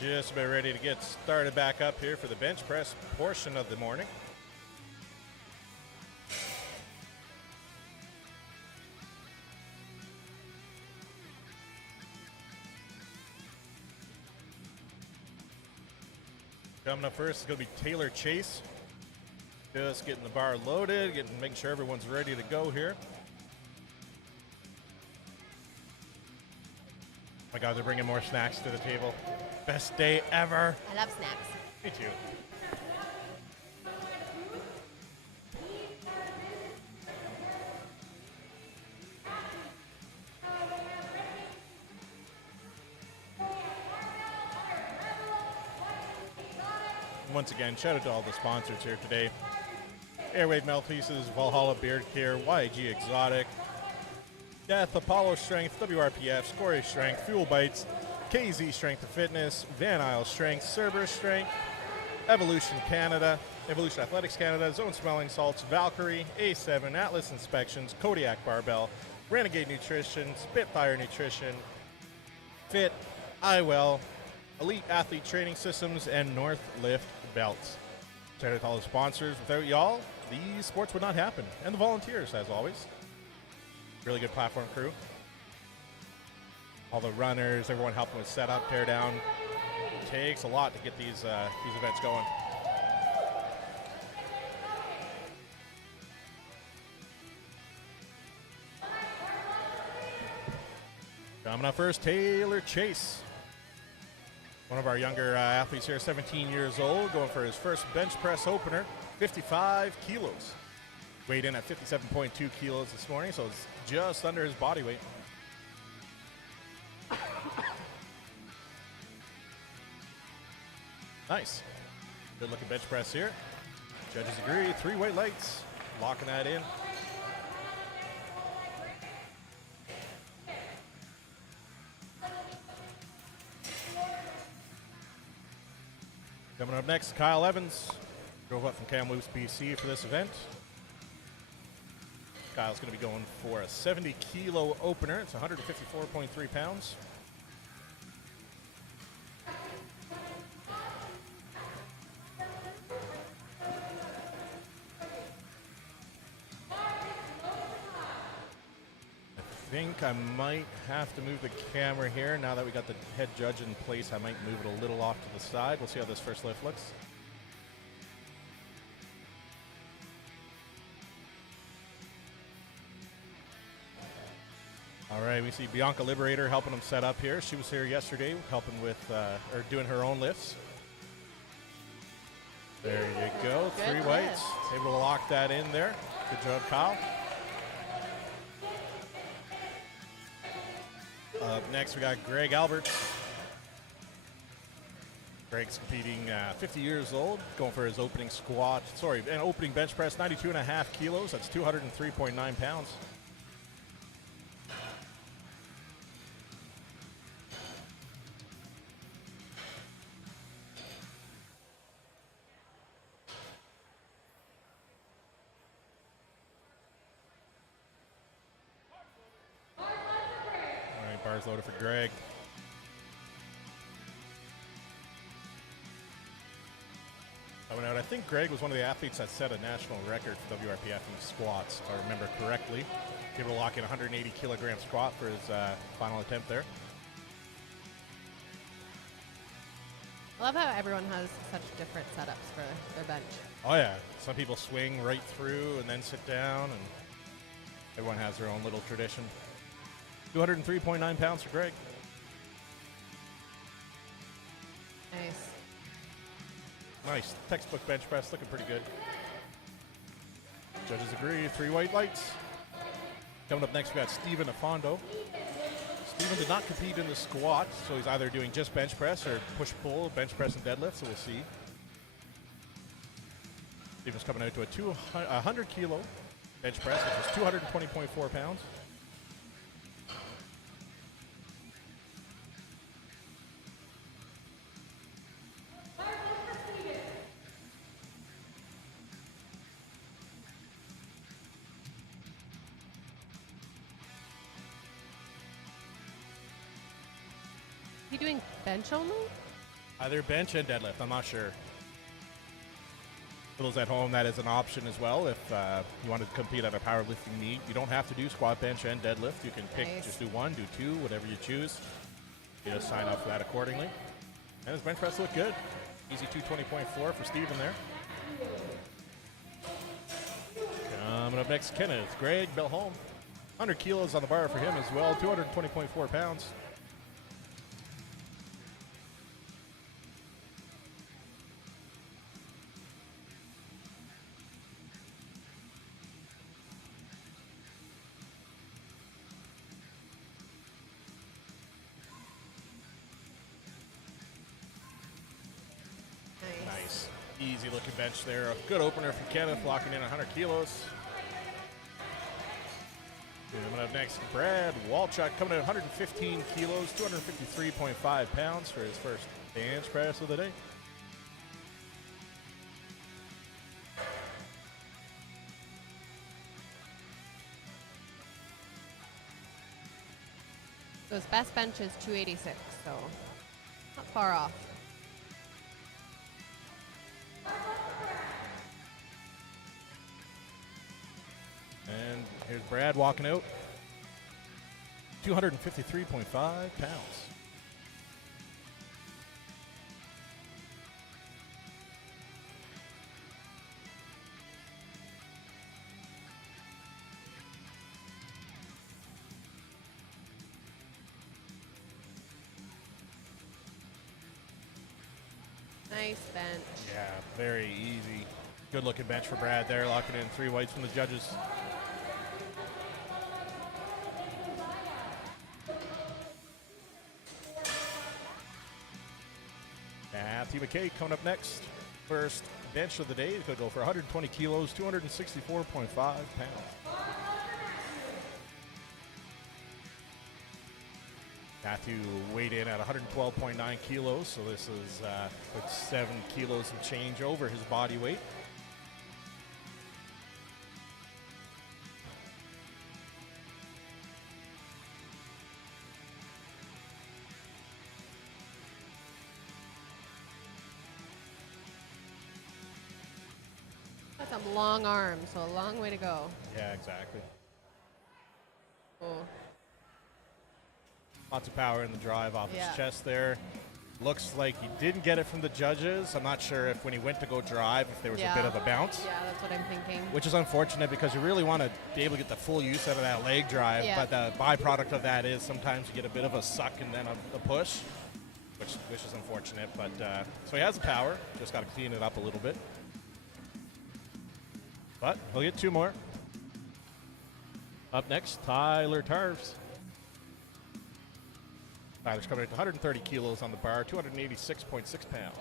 just about ready to get started back up here for the bench press portion of the morning. Coming up first is going to be Taylor Chase. Just getting the bar loaded, making sure everyone's ready to go here. My God, they're bringing more snacks to the table. Best day ever. I love snacks. Me too. Once again, shout out to all the sponsors here today. Airwave Mouthpieces, Valhalla Beard Care, YG Exotic, Death, Apollo Strength, WRPF, Scoria Strength, Fuel Bites, KZ Strength and Fitness, Van Isle Strength, Cerberus Strength, Evolution Canada, Evolution Athletics Canada, Zone Smelling Salts, Valkyrie, A7, Atlas Inspections, Kodiak Barbell, Renegade Nutrition, Spitfire Nutrition, Fit, iWell, Elite Athlete Training Systems, and North Lift Belts. Shout out to all the sponsors. Without y'all, these sports would not happen. And the volunteers, as always. Really good platform crew. All the runners, everyone helping with setup, tear down. It takes a lot to get these events going. Coming up first, Taylor Chase. One of our younger athletes here, 17 years old, going for his first bench press opener, 55 kilos. Weighed in at 57.2 kilos this morning, so it's just under his body weight. Nice. Good looking bench press here. Judges agree, 3 weight lights, locking that in. Coming up next, Kyle Evans. Drove up from Kamloops, BC for this event. Kyle's going to be going for a 70 kilo opener. It's 154.3 pounds. I think I might have to move the camera here. Now that we got the head judge in place, I might move it a little off to the side. We'll see how this first lift looks. All right, we see Bianca Liberator helping him set up here. She was here yesterday helping with, or doing her own lifts. There you go, Good 3 weights. lift. Able to lock that in there. Good job, Kyle. Up next, we got Greg Alberts. Greg's competing 50 years old, going for his opening opening bench press, 92.5 kilos. That's 203.9 pounds. Bars loaded for Greg. Coming out, I think Greg was one of the athletes that set a national record for WRPF in squats, if I remember correctly. Able to lock in 180 kilogram squat for his final attempt there. I love how everyone has such different setups for their bench. Oh yeah, some people swing right through and then sit down, and everyone has their own little tradition. 203.9 pounds for Greg. Nice. Nice. Textbook bench press, looking pretty good. Judges agree, 3 white lights. Coming up next, we got Steven Afondo. Steven did not compete in the squat, so he's either doing just bench press or push-pull, bench press and deadlift, so we'll see. Steven's coming out to a 100 kilo bench press, which is 220.4 pounds. He doing bench only? Either bench and deadlift. I'm not sure. For those at home, that is an option as well. If you want to compete at a powerlifting meet, you don't have to do squat, bench, and deadlift. You can pick, just do one, do two, whatever you choose. You just sign up for that accordingly. And his bench press looked good. Easy 220.4 for Steven there. Coming up next, Kenneth Greg Belholm. 100 kilos on the bar for him as well, 220.4 pounds. Nice. Easy looking bench there. A good opener from Kenneth, locking in 100 kilos. Coming up next, Brad Walchuk coming in at 115 kilos, 253.5 pounds for his first bench press of the day. So his best bench is 286, so not far off. And here's Brad walking out. 253.5 pounds. Nice bench. Yeah, very easy. Good looking bench for Brad there, locking in 3 whites from the judges. Matthew McKay coming up next. First bench of the day. He's going to go for 120 kilos, 264.5 pounds. Matthew weighed in at 112.9 kilos, so this is like 7 kilos of change over his body weight. That's some long arms, so a long way to go. Yeah, exactly. Oh. Lots of power in the drive off Yeah. his chest there. Looks like he didn't get it from the judges. I'm not sure if when he went to go drive, if there was a bit of a bounce. Yeah, that's what I'm thinking. Which is unfortunate because you really want to be able to get the full use out of that leg drive. Yeah. But the byproduct of that is sometimes you get a bit of a suck and then a push, which is unfortunate. But so he has the power, just got to clean it up a little bit. But he'll get 2 more. Up next, Tyler Tarves. Tyler's coming in at 130 kilos on the bar, 286.6 pounds.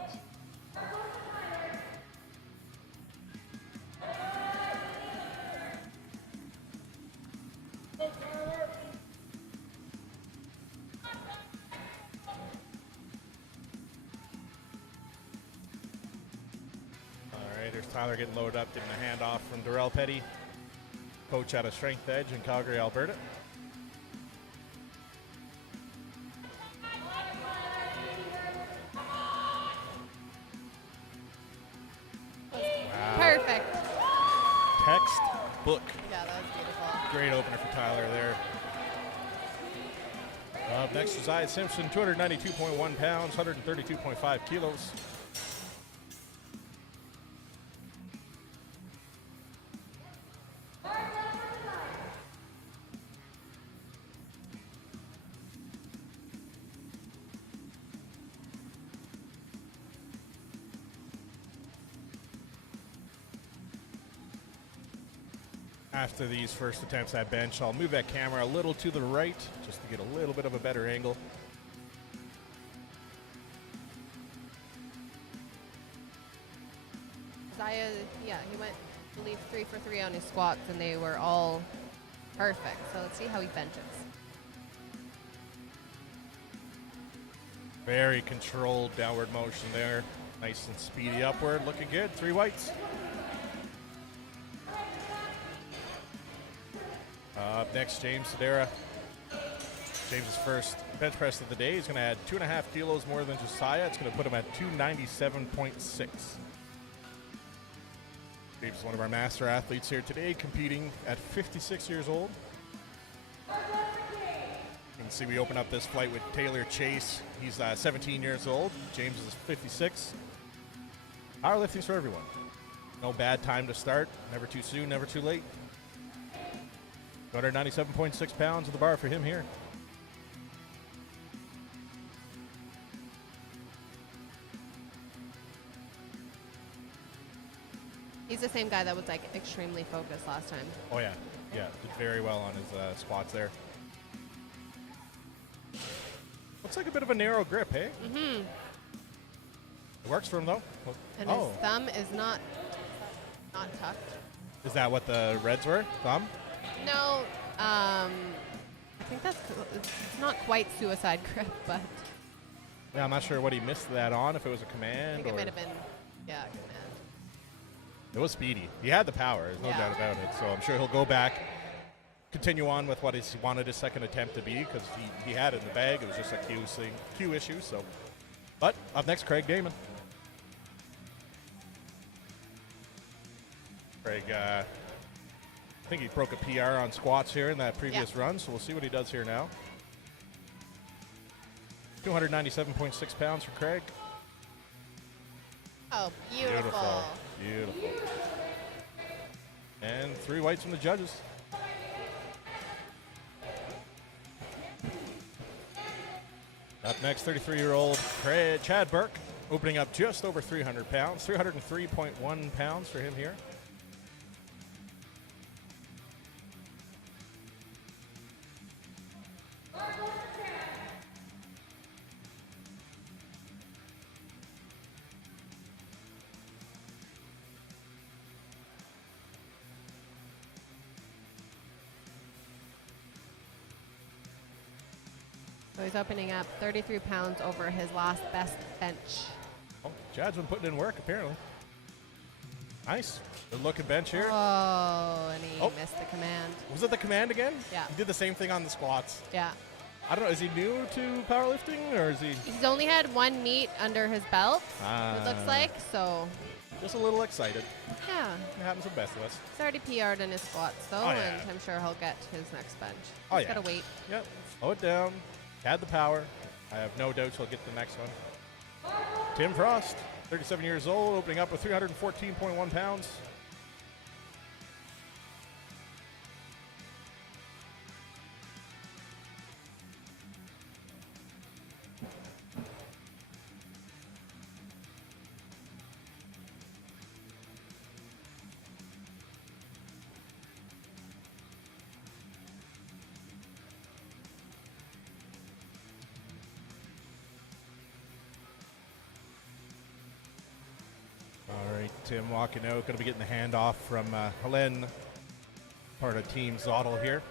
All right, there's Tyler getting loaded up, getting a handoff from Darrell Petty, coach out of Strength Edge in Calgary, Alberta. Perfect. Textbook. Yeah, that was beautiful. Great opener for Tyler there. Up next, Josiah Simpson, 292.1 pounds, 132.5 kilos. After these first attempts at bench, I'll move that camera a little to the right just to get a little bit of a better angle. Zaya, yeah, he went, I believe, 3 for 3 on his squats, and they were all perfect. So let's see how he benches. Very controlled downward motion there. Nice and speedy upward, looking good. 3 whites. Up next, James Sedera. James's first bench press of the day. He's going to add 2.5 kilos more than Josiah. It's going to put him at 297.6. James is one of our master athletes here today, competing at 56 years old. You can see we open up this flight with Taylor Chase. He's 17 years old. James is 56. Powerlifting's for everyone. No bad time to start. Never too soon, never too late. 297.6 pounds of the bar for him here. He's the same guy that was like extremely focused last time. Oh yeah, yeah, did very well on his squats there. Looks like a bit of a narrow grip, hey? Mm-hmm. It works for him though. And his thumb is not tucked. Is that what the reds were? Thumb? No, I think it's not quite suicide grip, but Yeah, I'm not sure what he missed that on. If it was a I command. think it or might have been, yeah, command. It was speedy. He had the power. There's no Yeah. doubt about it. So I'm sure he'll go back, continue on with what he wanted his second attempt to be, because he had it in the bag. It was just a Q issue. So, but up next, Craig Damon. Craig, I think he broke a PR on squats here in that previous run, so we'll see what he does here now. 297.6 pounds for Craig. Oh, beautiful. Beautiful. And 3 whites from the judges. Up next, 33-year-old Chad Burke, opening up just over 300 pounds, 303.1 pounds for him here. So he's opening up 33 pounds over his last best bench. Oh, Chad's been putting in work, apparently. Nice. Good looking bench here. Oh, and he missed the command. Was it the command again? Yeah. He did the same thing on the squats. Yeah. I don't know, is he new to powerlifting, or is he He's only had 1 meet under his belt, it looks like, so just a little excited? yeah. It happens to the best of us. He's already PR'd in his squats, though, Oh, yeah. and I'm sure he'll get his next bench. Oh, He's yeah. got to wait. Yep. Slow it down. Had the power. I have no doubts he'll get the next one. Tim Frost, 37 years old, opening up with 314.1 pounds. All right, Tim walking out. Going to be getting the handoff from Helene, part of Team Zottel here.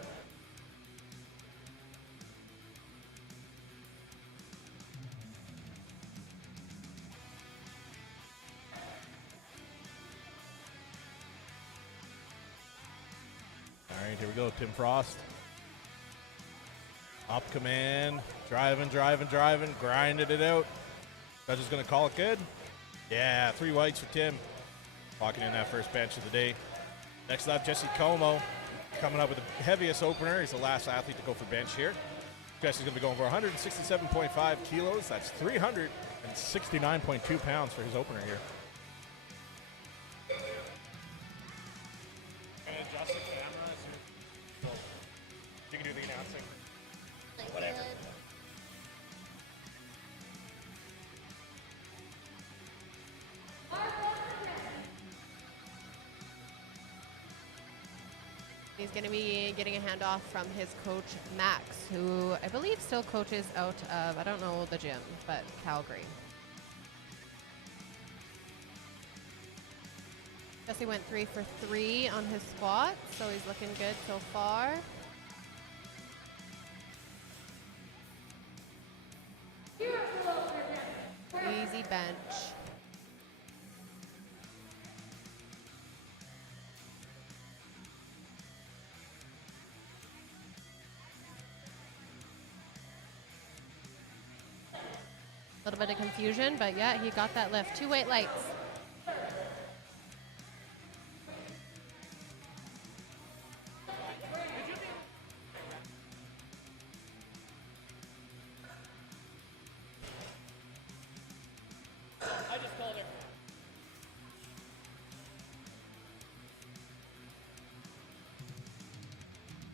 All right, here we go. Tim Frost. Up command. Driving, grinded it out. Judge is going to call it good. Yeah, 3 whites for Tim. Walking in that first bench of the day. Next up, Jesse Como coming up with the heaviest opener. He's the last athlete to go for bench here. Jesse's going to be going for 167.5 kilos. That's 369.2 pounds for his opener here. And adjust the camera so you can do the announcing. Whatever. He's going to be getting a handoff from his coach, Max, who I believe still coaches out of, I don't know the gym, but Calgary. Jesse went 3 for 3 on his squat, so he's looking good so far. Easy bench. little bit of confusion, but yeah, he got that lift. 2 weight lights.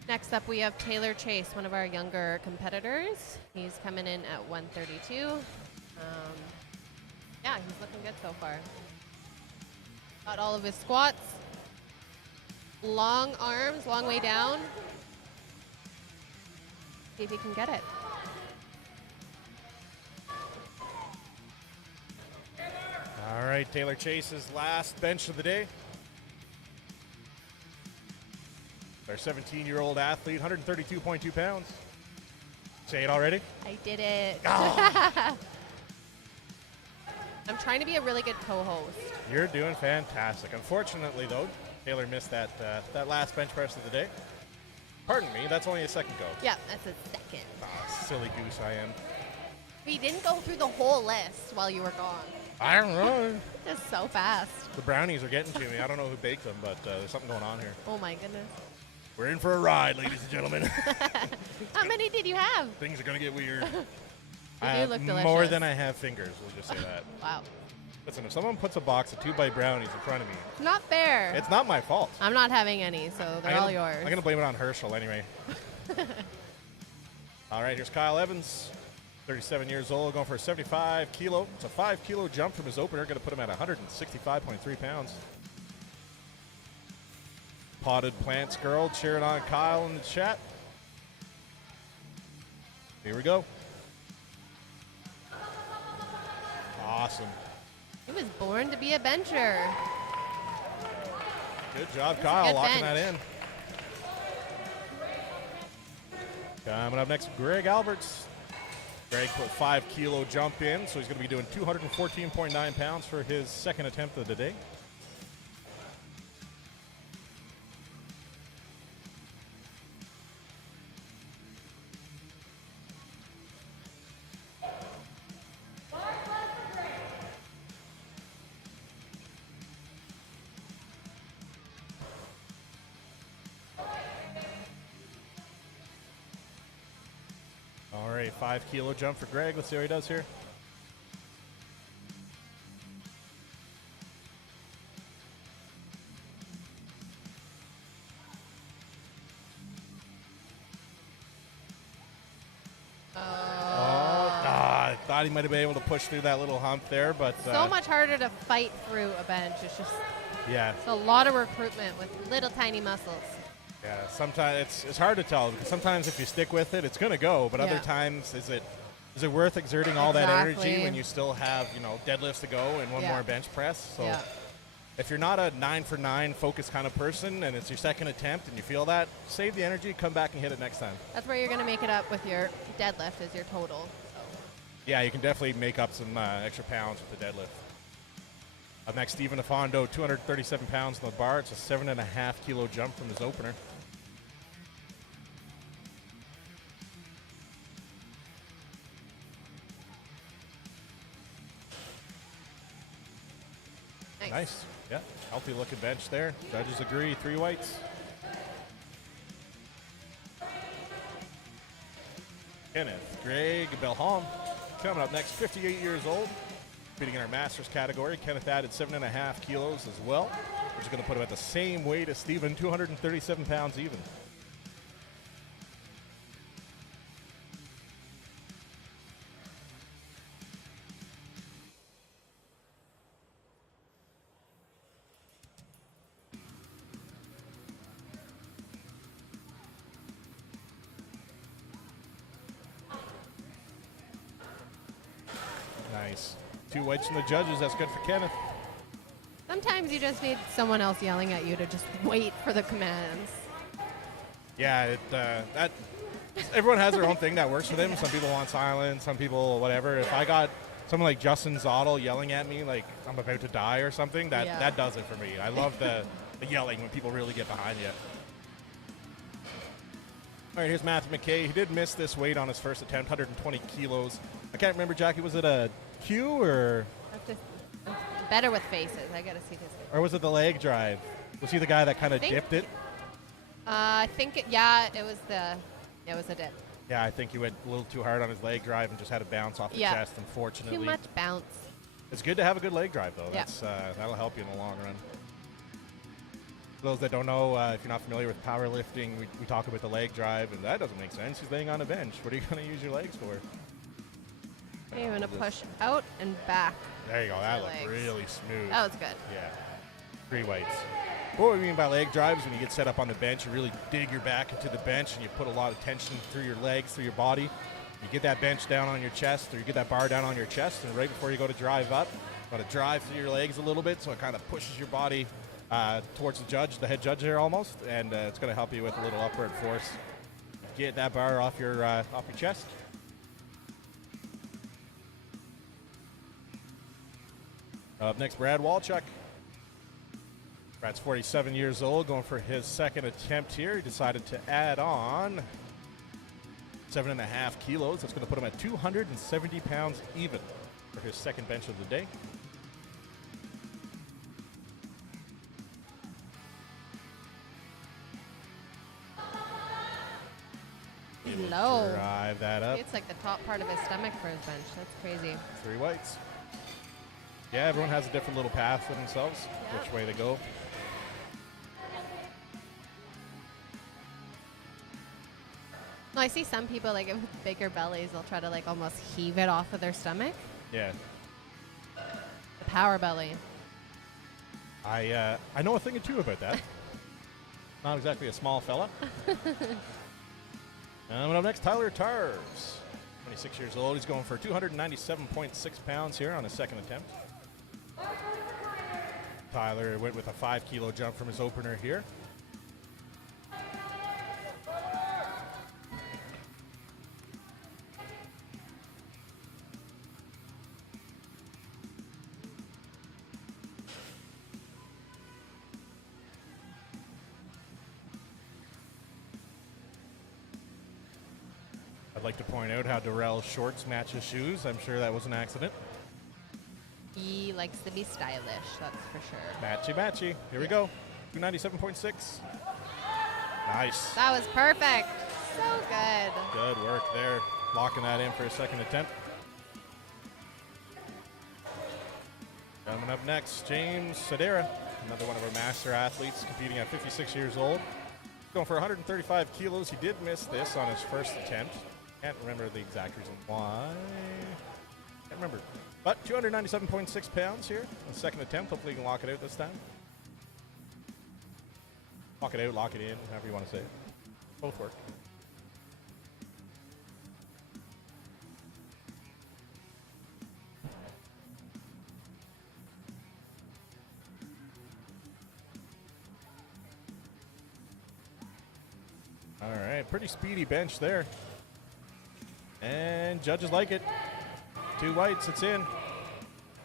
Next up, we have Taylor Chase, one of our younger competitors. He's coming in at 132. Yeah, he's looking good so far. Got all of his squats. Long arms, long way down. See if he can get it. All right, Taylor Chase's last bench of the day. Our 17-year-old athlete, 132.2 pounds. Say it already? I did it. Oh. I'm trying to be a really good co-host. You're doing fantastic. Unfortunately, though, Taylor missed that last bench press of the day. Pardon me, that's only a second go. Yeah, that's a second. Ah, silly goose I am. We didn't go through the whole list while you were gone. I don't know. Just so fast. The brownies are getting to me. I don't know who baked them, but there's something going on here. Oh my goodness. We're in for a ride, ladies and gentlemen. How many did you have? Things are going to get weird. They I do have look delicious. more than I have fingers, we'll just say that. Wow. Listen, if someone puts a box of 2-bite brownies in front of me, Not fair. it's not my fault. I'm not having any, so they're all yours. I'm going to blame it on Herschel anyway. All right, here's Kyle Evans, 37 years old, going for a 75 kilo. It's a 5 kilo jump from his opener, going to put him at 165.3 pounds. Potted Plants girl cheering on Kyle in the chat. Here we go. Awesome. He was born to be a bencher. Good job, That's a Kyle, good locking bench. that in. Coming up next, Greg Alberts. Greg put 5 kilo jump in, so he's going to be doing 214.9 pounds for his second attempt of the day. All right, 5 kilo jump for Greg. Let's see how he does here. I thought he might have been able to push through that little hump there, but So much harder to fight through a bench. It's just yeah, it's a lot of recruitment with little tiny muscles. yeah. Sometimes it's hard to tell because sometimes if you stick with it, it's going to go. But other Yeah. times, is it worth exerting all that energy Exactly. when you still have deadlifts to go and one Yeah. more bench press? So Yeah. if you're not a 9 for 9 focused kind of person and it's your second attempt and you feel that, save the energy, come back and hit it next time. That's where you're going to make it up with your deadlift is your total. Yeah, you can definitely make up some extra pounds with the deadlift. Up next, Stephen Afondo, 237 pounds on the bar. It's a 7.5 kilo jump from his opener. Nice. Yeah, healthy looking bench there. Judges agree, 3 whites. Kenneth Greg Belholm coming up next, 58 years old. Competing in our Masters category. Kenneth added 7.5 kilos as well, which is going to put him at the same weight as Steven, 237 pounds even. Nice. 2 whites from the judges. That's good for Kenneth. Sometimes you just need someone else yelling at you to just wait for the commands. Yeah, that everyone has their own thing that works for them. Some people want silence, some people whatever. If I got someone like Justin Zottel yelling at me like I'm about to die or something, that does it for me. I love the yelling when people really get behind you. All right, here's Matthew McKay. He did miss this weight on his first attempt, 120 kilos. I can't remember, Jackie, was it a cue, or I'm better with faces. I gotta see his face. was it the leg drive? Was he the guy that kind of think- dipped it? I think, it was a dip. Yeah, I think he went a little too hard on his leg drive and just had to bounce off the Yeah. chest, unfortunately. Too much bounce. It's good to have a good leg drive, though. Yeah. That'll help you in the long run. For those that don't know, if you're not familiar with powerlifting, we talk about the leg drive, and that doesn't make sense. He's laying on a bench. What are you going to use your legs for? Okay, I'm gonna push out and back. There you go. That Your looked legs. really smooth. That was good. Yeah. 3 weights. What we mean by leg drives, when you get set up on the bench, you really dig your back into the bench and you put a lot of tension through your legs, through your body. You get that bench down on your chest, or you get that bar down on your chest, and right before you go to drive up, you got to drive through your legs a little bit so it kind of pushes your body towards the head judge there almost, and it's going to help you with a little upward force. Get that bar off your chest. Up next, Brad Walchuk. Brad's 47 years old, going for his second attempt here. He decided to add on 7.5 kilos. That's going to put him at 270 pounds even for his second bench of the day. Low. Drive that up. It's like the top part of his stomach for his bench. That's crazy. 3 weights. Yeah, everyone has a different little path for themselves, Yeah. which way they go. No, I see some people like with bigger bellies, they'll try to like almost heave it off of their stomach. Yeah. The power belly. I know a thing or two about that. Not exactly a small fella. Up next, Tyler Tarves. 26 years old. He's going for 297.6 pounds here on his second attempt. Tyler went with a 5 kilo jump from his opener here. I'd like to point out how Darrell's shorts match his shoes. I'm sure that was an accident. He likes to be stylish, that's for sure. Matchy, matchy. Here we go. 297.6. Nice. That was perfect. So good. Good work there. Locking that in for a second attempt. Coming up next, James Sedera, another one of our master athletes, competing at 56 years old. Going for 135 kilos. He did miss this on his first attempt. Can't remember the exact reason why. Can't remember. But 297.6 pounds here. The second attempt. Hopefully you can lock it out this time. Lock it out, lock it in, however you want to say it. Both work. All right, pretty speedy bench there. And judges like it. 2 whites, it's in.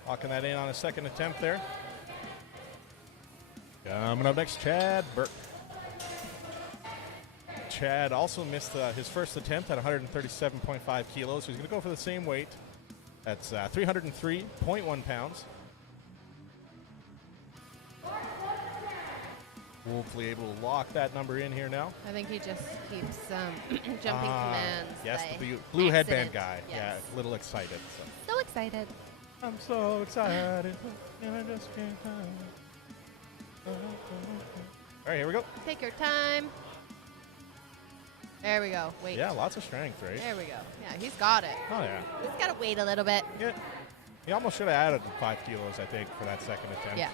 Locking that in on a second attempt there. Coming up next, Chad Burke. Chad also missed his first attempt at 137.5 kilos, so he's going to go for the same weight. That's 303.1 pounds. Hopefully able to lock that number in here now. I think he just keeps jumping commands. Yes, by the blue headband accident. guy. Yes. Yeah, a little excited. So. So excited. I'm so excited, and I just can't hide. All right, here we go. Take your time. There we go. Wait. Yeah, lots of strength, right? There we go. Yeah, he's got it. Oh, yeah. He's got to wait a little bit. Yeah. He almost should have added 5 kilos, I think, for that second attempt. Yeah.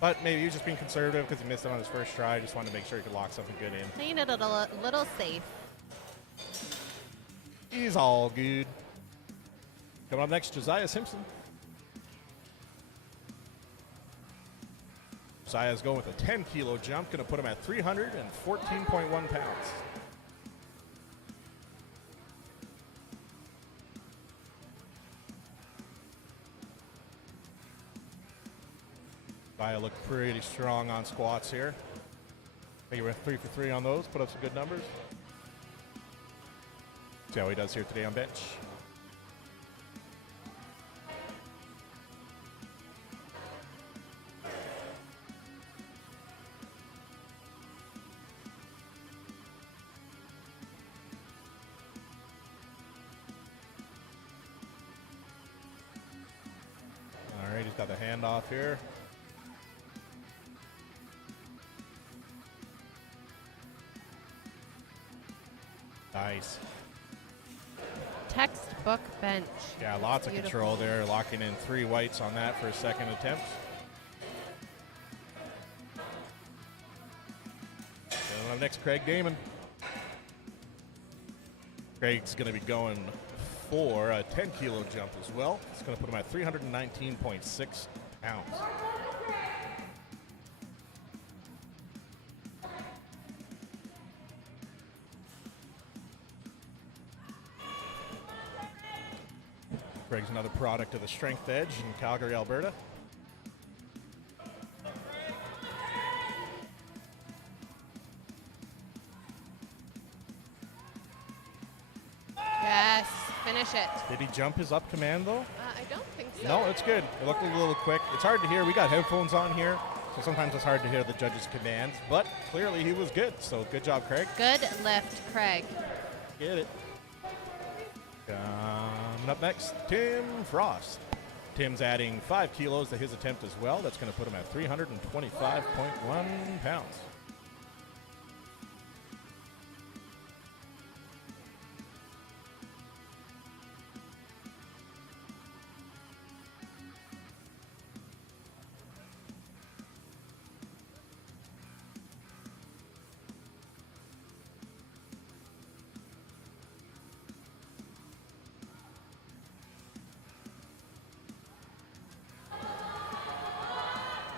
But maybe he was just being conservative because he missed it on his first try. Just wanted to make sure he could lock something good in. Playing it a little safe. He's all good. Coming up next, Josiah Simpson. Josiah's going with a 10 kilo jump, going to put him at 314.1 pounds. Josiah looked pretty strong on squats here. I think he went 3 for 3 on those, put up some good numbers. See how he does here today on bench. got the handoff here. Nice. Textbook bench. Yeah, lots of Beautiful. control there. Locking in 3 whites on that for a second attempt. And up next, Craig Damon. Craig's going to be going for a 10-kilo jump as well. It's going to put him at 319.6 pounds. Craig's another product of the Strength Edge in Calgary, Alberta. Yes, finish it. Did he jump his up command, though? I don't think so. No, it's good. It looked a little quick. It's hard to hear. We got headphones on here, so sometimes it's hard to hear the judge's commands, but clearly he was good, so good job, Craig. Good lift, Craig. Get it. Coming up next, Tim Frost. Tim's adding 5 kilos to his attempt as well. That's going to put him at 325.1 pounds.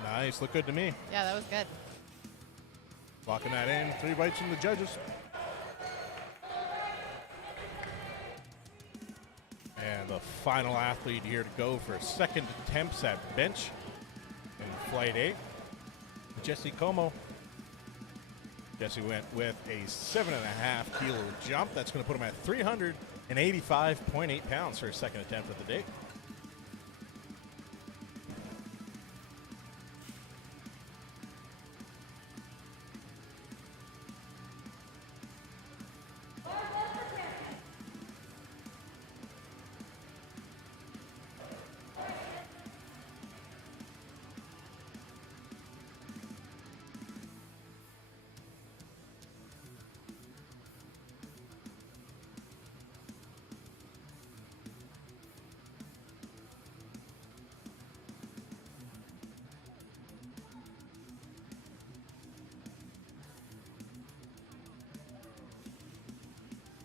Nice, look good to me. Yeah, that was good. Locking that in, 3 bites from the judges. And the final athlete here to go for second attempts at bench in flight 8, Jesse Como. Jesse went with a 7.5 kilo jump. That's going to put him at 385.8 pounds for his second attempt of the day.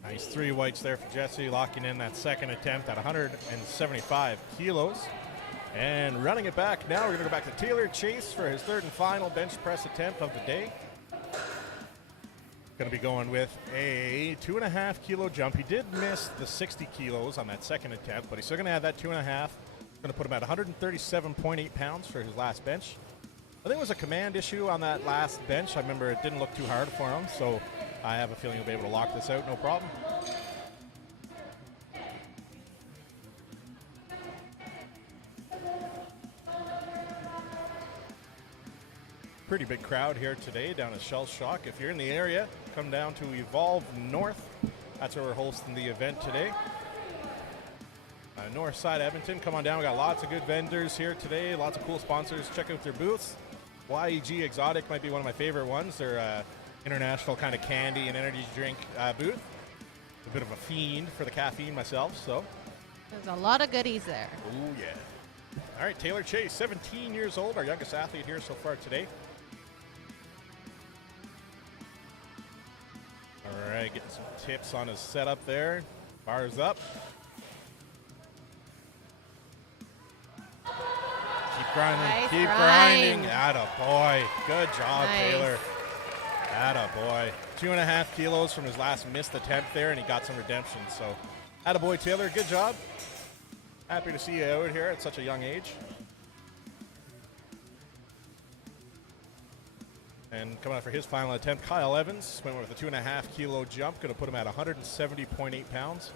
Nice 3 whites there for Jesse, locking in that second attempt at 175 kilos. And running it back now, we're going to go back to Taylor Chase for his third and final bench press attempt of the day. Going to be going with a 2.5 kilo jump. He did miss the 60 kilos on that second attempt, but he's still going to have that 2.5. Going to put him at 137.8 pounds for his last bench. I think it was a command issue on that last bench. I remember it didn't look too hard for him, so I have a feeling he'll be able to lock this out, no problem. Pretty big crowd here today down at ShellShock. If you're in the area, come down to Evolve North. That's where we're hosting the event today. North side Edmonton, come on down. We got lots of good vendors here today, lots of cool sponsors. Check out their booths. YEG Exotic might be one of my favorite ones. They're international kind of candy and energy drink booth. A bit of a fiend for the caffeine myself, so. There's a lot of goodies there. Oh, yeah. All right, Taylor Chase, 17 years old, our youngest athlete here so far today. All right, getting some tips on his setup there. Bars up. Keep grinding, Nice keep grind. grinding. Atta boy. Good job, Nice. Taylor. Atta boy. 2.5 kilos from his last missed attempt there, and he got some redemption. So, atta boy, Taylor. Good job. Happy to see you out here at such a young age. And coming out for his final attempt, Kyle Evans went with a 2.5 kilo jump, going to put him at 170.8 pounds.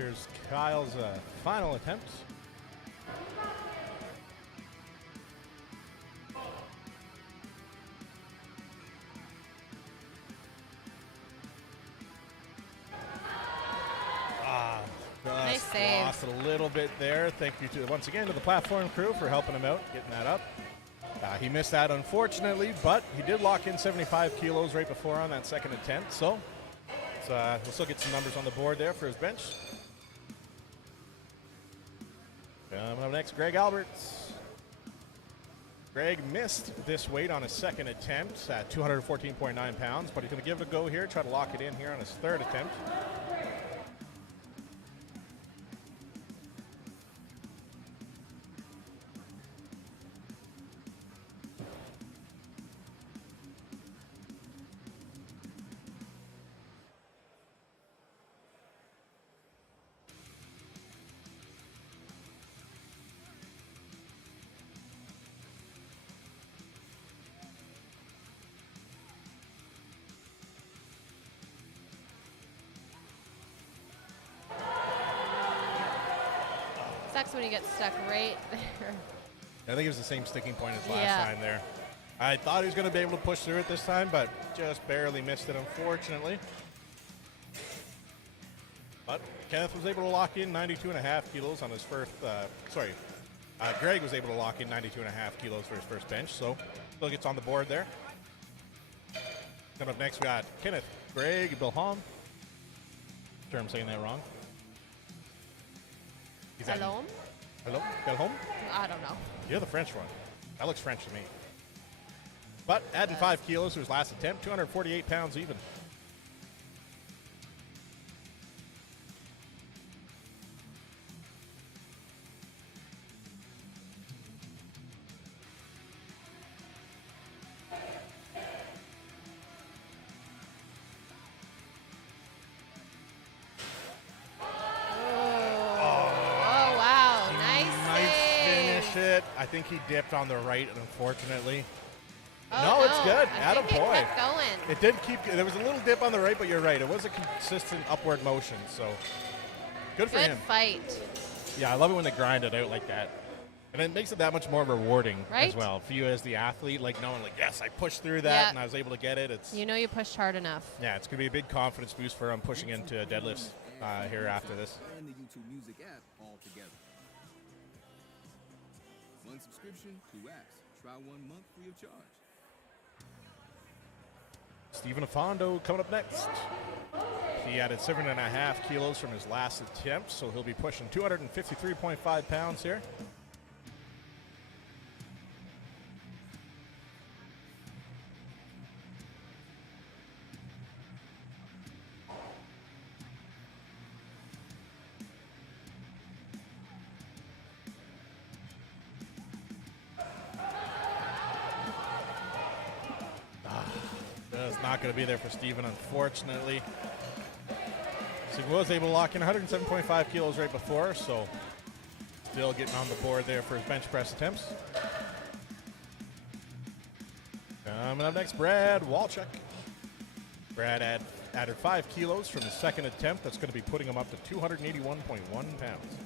here's Kyle's final attempt. Nice save. Lost it a little bit there. Thank you to once again to the platform crew for helping him out, getting that up. He missed that unfortunately, but he did lock in 75 kilos right before on that second attempt. So we'll still get some numbers on the board there for his bench. Coming up next, Greg Alberts. Greg missed this weight on his second attempt at 214.9 pounds, but he's going to give it a go here, try to lock it in here on his third attempt. Sucks when you get stuck right there. I think it was the same sticking point as Yeah. last time there. I thought he was going to be able to push through it this time, but just barely missed it, unfortunately. But Kenneth was able to lock in 92.5 kilos on his first, Greg was able to lock in 92.5 kilos for his first bench, so still gets on the board there. Coming up next, we got Kenneth Greg Bilham. Sure I'm saying that wrong. He's at- Hello? Hello? Bilham? I don't know. You're the French one. That looks French to me. But adding 5 kilos to his last attempt, 248 pounds even. Oh, wow. Nice save. Finish it. I think he dipped on the right, unfortunately. Oh, No, it's good. I Atta think it boy. kept going. It did keep, there was a little dip on the right, but you're right. It was a consistent upward motion, so good for Good him. fight. Yeah, I love it when they grind it out like that. And it makes it that much more rewarding as Right? well for you as the athlete, like knowing, like, yes, I pushed through that Yeah. and I was able to get it. It's You know you pushed hard enough. Yeah, it's going to be a big confidence boost for him pushing into deadlifts here after this. And the YouTube Music app all together. One subscription, 2 apps. Try 1 month free of charge. Stephen Afondo coming up next. He added 7.5 kilos from his last attempt, so he'll be pushing 253.5 pounds here. That's not going to be there for Steven, unfortunately. So he was able to lock in 107.5 kilos right before, so still getting on the board there for his bench press attempts. Coming up next, Brad Walchuk. Brad added 5 kilos from his second attempt. That's going to be putting him up to 281.1 pounds.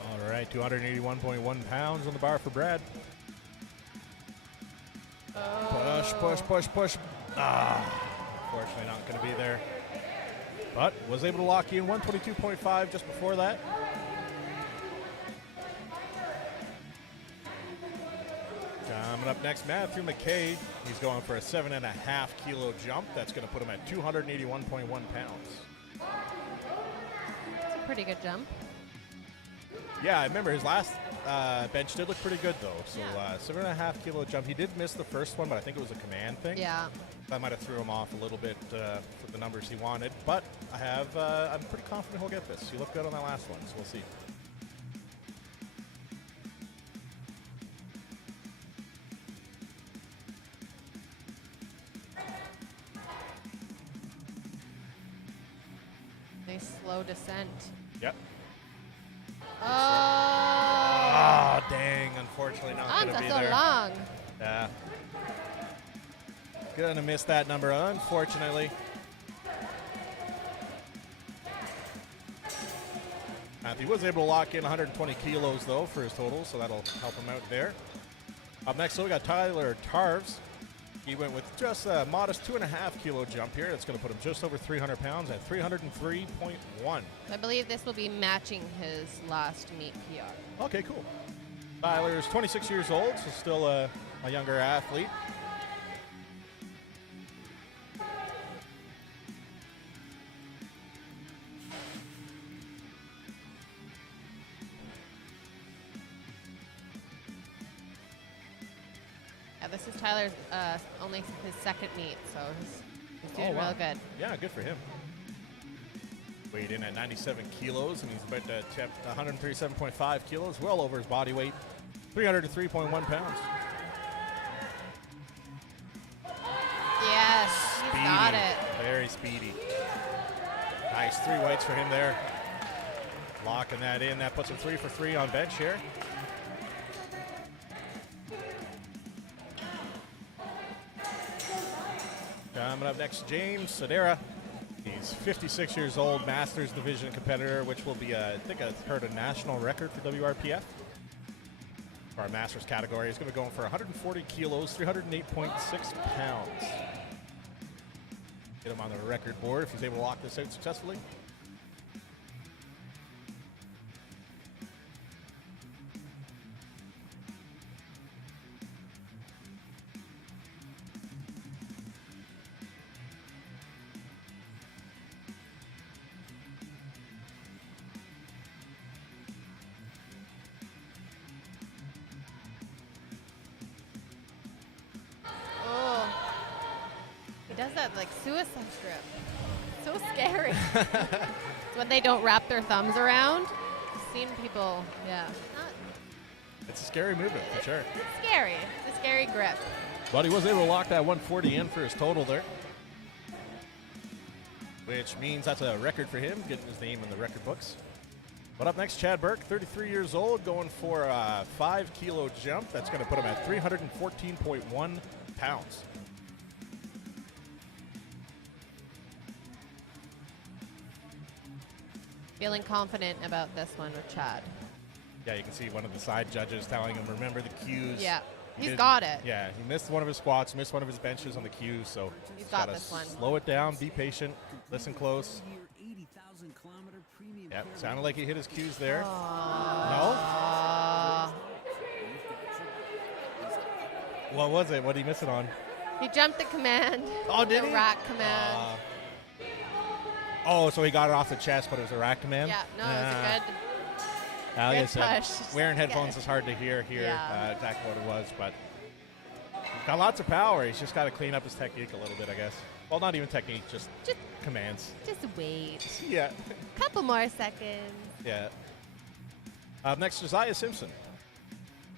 All right, 281.1 pounds on the bar for Brad. Push, push, push, push. Unfortunately not going to be there. But was able to lock in 122.5 just before that. Coming up next, Matthew McKay. He's going for a 7.5 kilo jump. That's going to put him at 281.1 pounds. It's a pretty good jump. Yeah, I remember his last bench did look pretty good, though. So Yeah. 7.5 kilo jump. He did miss the first one, but I think it was a command thing. Yeah. That might have threw him off a little bit for the numbers he wanted. But I'm pretty confident he'll get this. He looked good on that last one, so we'll see. Nice slow descent. Yep. Oh! Oh, dang. Unfortunately, not going to be so there. long. Yeah. Gonna miss that number, unfortunately. He was able to lock in 120 kilos, though, for his total, so that'll help him out there. Up next, so we got Tyler Tarves. He went with just a modest 2.5 kilo jump here. That's going to put him just over 300 pounds at 303.1. I believe this will be matching his last meet PR. Okay, cool. Tyler is 26 years old, so still a younger athlete. Yeah, this is Tyler's only his second meet, so he's doing real good. Yeah, good for him. Weighed in at 97 kilos, and he's about to attempt 137.5 kilos, well over his body weight, 303.1 pounds. Yes, he's got it. Very speedy. Nice 3 whites for him there. Locking that in. That puts him 3 for 3 on bench here. Coming up next, James Sedera. He's 56 years old, Masters Division competitor, which will be, I think I heard a national record for WRPF. For our Masters category, he's going to be going for 140 kilos, 308.6 pounds. Get him on the record board if he's able to lock this out successfully. Does that like suicide grip. So scary. It's when they don't wrap their thumbs around. I've seen people, It's a scary movement, for sure. It's scary. It's a scary grip. But he was able to lock that 140 in for his total there. Which means that's a record for him, getting his name in the record books. But up next, Chad Burke, 33 years old, going for a 5 kilo jump. That's going to put him at 314.1 pounds. Feeling confident about this one with Chad. Yeah, you can see one of the side judges telling him, remember the cues. Yeah, he's did- got it. Yeah, he missed one of his squats, missed one of his benches on the cues, so He's got gotta this one. Slow it down, be patient, listen close. Year 80,000 kilometer premium Yeah, caravan. sounded like he hit his cues there. No? What was it? What did he miss it on? He jumped the command. Oh, did the he? rack command. Oh, so he got it off the chest, but it was a rack command? Yeah, no, it was a good. Like I good said, push. wearing headphones is hard to hear Yeah. exactly what it was, but he's got lots of power. He's just got to clean up his technique a little bit, I guess. Well, not even technique, just commands. Just wait. Yeah. Couple more seconds. Yeah. Next, Josiah Simpson.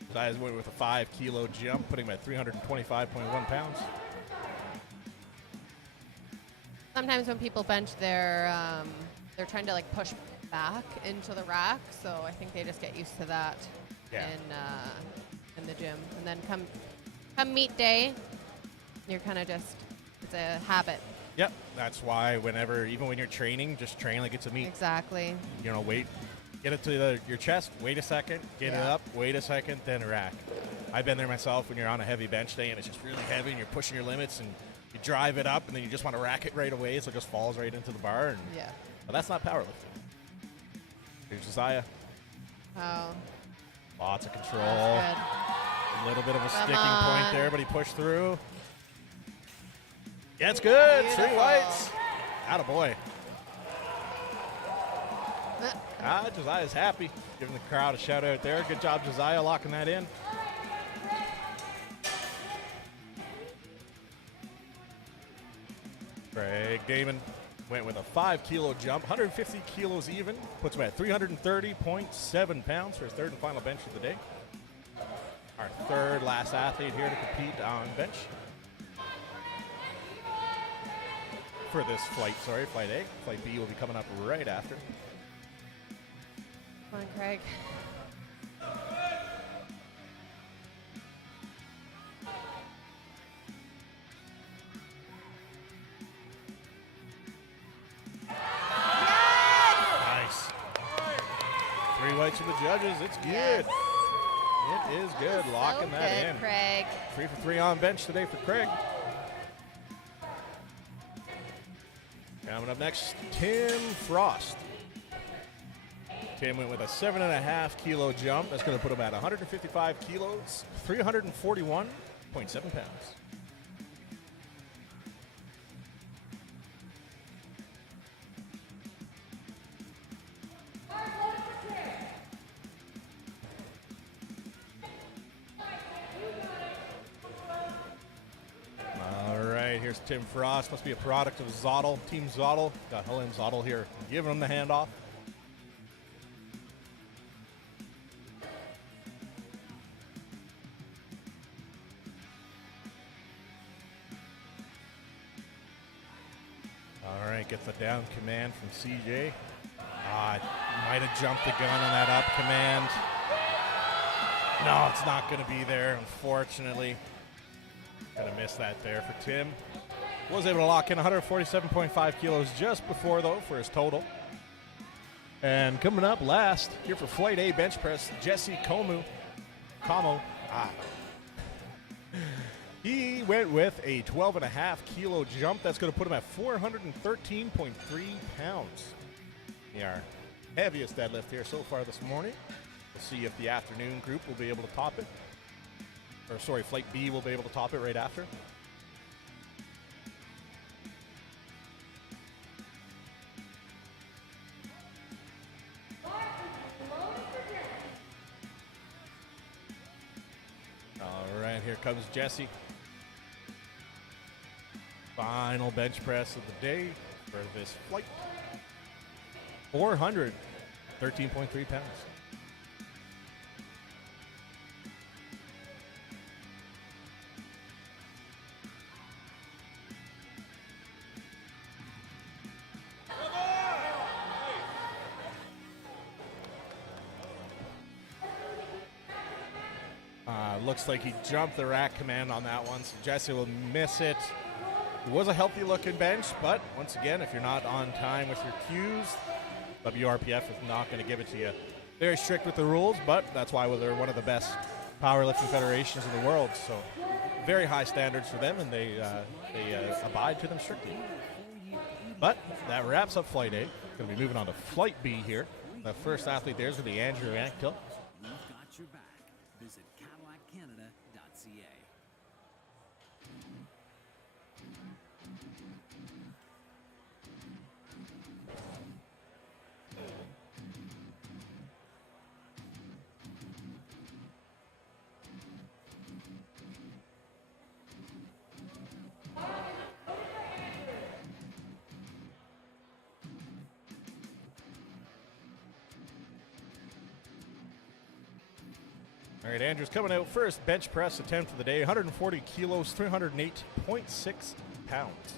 Josiah's went with a 5 kilo jump, putting him at 325.1 pounds. Sometimes when people bench, they're trying to like push back into the rack, so I think they just get used to that in the gym. And then come meet day, you're kind of it's a habit. Yep. That's why even when you're training, just train like it's a meet. Exactly. You know, wait. Get it to your chest, wait a second, get it up, wait a second, then rack. I've been there myself when you're on a heavy bench day and it's just really heavy and you're pushing your limits and you drive it up and then you just want to rack it right away so it just falls right into the bar. And, but that's not powerlifting. Here's Josiah. Oh. Lots of control. That's A little bit of a Come sticking on. point there, but he pushed through. Yeah, it's good. Beautiful. 3 whites. Attaboy. Josiah's happy. Giving the crowd a shout out there. Good job, Josiah, locking that in. Craig Damon went with a 5 kilo jump, 150 kilos even. Puts him at 330.7 pounds for his third and final bench of the day. Our third last athlete here to compete on bench. For this flight, flight A. Flight B will be coming up right after. Come on, Craig. Nice. 3 whites for the judges. It's good. Yes. It is good. Locking So that good, in. Craig. 3 for 3 on bench today for Craig. Coming up next, Tim Frost. Tim went with a 7.5 kilo jump. That's going to put him at 155 kilos, 341.7 pounds. All right, here's Tim Frost. Must be a product of Zottel, Team Zottel. Got Helen Zottel here giving him the handoff. All right, gets the down command from CJ. Might have jumped the gun on that up command. No, it's not going to be there, unfortunately. Gonna miss that there for Tim. Was able to lock in 147.5 kilos just before, though, for his total. And coming up last, here for Flight A bench press, Jesse Como. He went with a 12.5 kilo jump. That's going to put him at 413.3 pounds. Our heaviest deadlift here so far this morning. We'll see if the afternoon group will be able to top it. Or sorry, Flight B will be able to top it right after. All right, here comes Jesse. Final bench press of the day for this flight. 413.3 pounds. Looks like he jumped the rack command on that one, so Jesse will miss it. It was a healthy looking bench, but once again, if you're not on time with your cues, WRPF is not going to give it to you. Very strict with the rules, but that's why they're one of the best powerlifting federations in the world. So very high standards for them, and they abide to them strictly. But that wraps up Flight A. Going to be moving on to Flight B here. The first athlete there is going to be Andrew Anktil. We've got your back. Visit CadillacCanada.ca. All right, Andrew's coming out first. Bench press attempt for the day. 140 kilos, 308.6 pounds.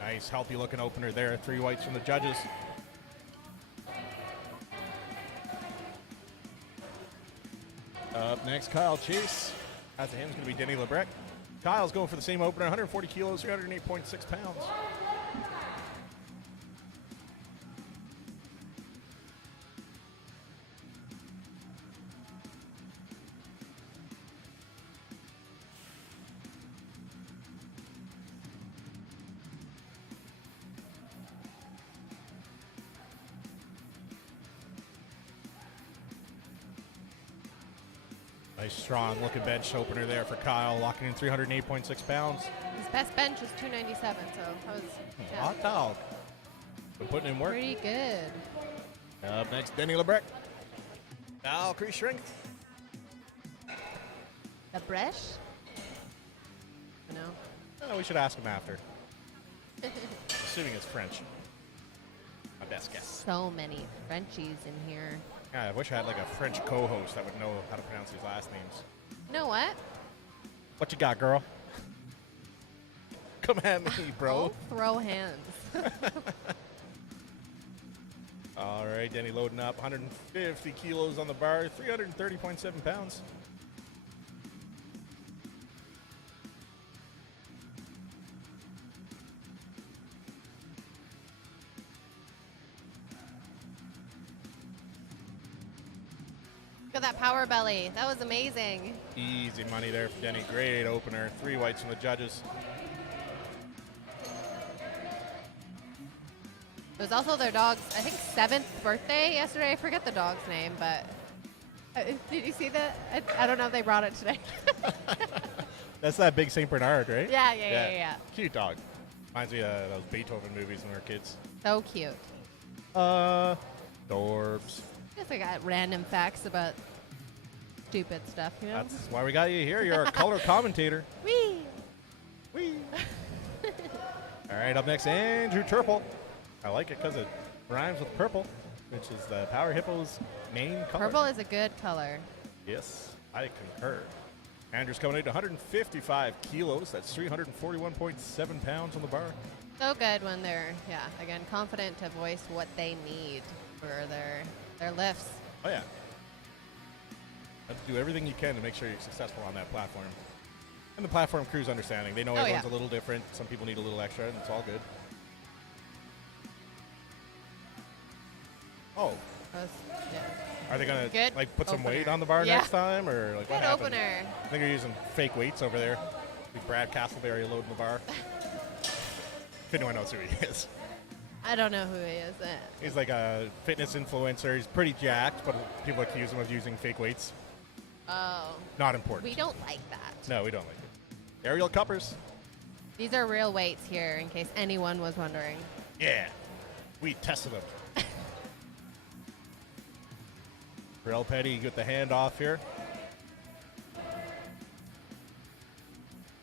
Nice, healthy looking opener there. 3 whites from the judges. Up next, Kyle Chase. After him is going to be Denny Lebrecq. Kyle's going for the same opener, 140 kilos, 308.6 pounds. Nice, strong looking bench opener there for Kyle, locking in 308.6 pounds. His best bench is 297, so that was Hot dog. Been putting in work. pretty good. Up next, Denny Lebrecht. Now, increase strength. The brush? You know? Oh, we should ask him after. Assuming it's French. My best guess. So many Frenchies in here. Yeah, I wish I had like a French co-host that would know how to pronounce these last names. You know what? What you got, girl? Come at me, bro. I'll throw hands. All right, Denny loading up. 150 kilos on the bar, 330.7 pounds. Look at that power belly. That was amazing. Easy money there for Denny. Great opener. 3 whites from the judges. It was also their dog's, I think, 7th birthday yesterday. I forget the dog's name, but did you see that? I don't know if they brought it today. That's that big St. Bernard, right? Yeah. Cute dog. Reminds me of those Beethoven movies when we were kids. So cute. Dorbs. Just I got random facts about stupid stuff, you know? That's why we got you here. You're a color commentator. Whee! Whee! All right, up next, Andrew Turple. I like it because it rhymes with purple, which is the Power Hippo's main color. Purple is a good color. Yes, I concur. Andrew's coming in at 155 kilos. That's 341.7 pounds on the bar. So good when they're, again, confident to voice what they need for their lifts. Oh, yeah. Have to do everything you can to make sure you're successful on that platform. And the platform crew's understanding. They know everyone's a little different. Some people need a little extra, and it's all good. Oh. Are they going to like put some weight on the bar next time? Or like what happened? Opener. I think they're using fake weights over there. Like Brad Castleberry loading the bar. If anyone knows who he is. I don't know who he is. He's like a fitness influencer. He's pretty jacked, but people accuse him of using fake weights. Oh. Not important. We don't like that. No, we don't like it. Aerial cuppers. These are real weights here, in case anyone was wondering. Yeah. We tested them. Real Petty, you get the hand off here. I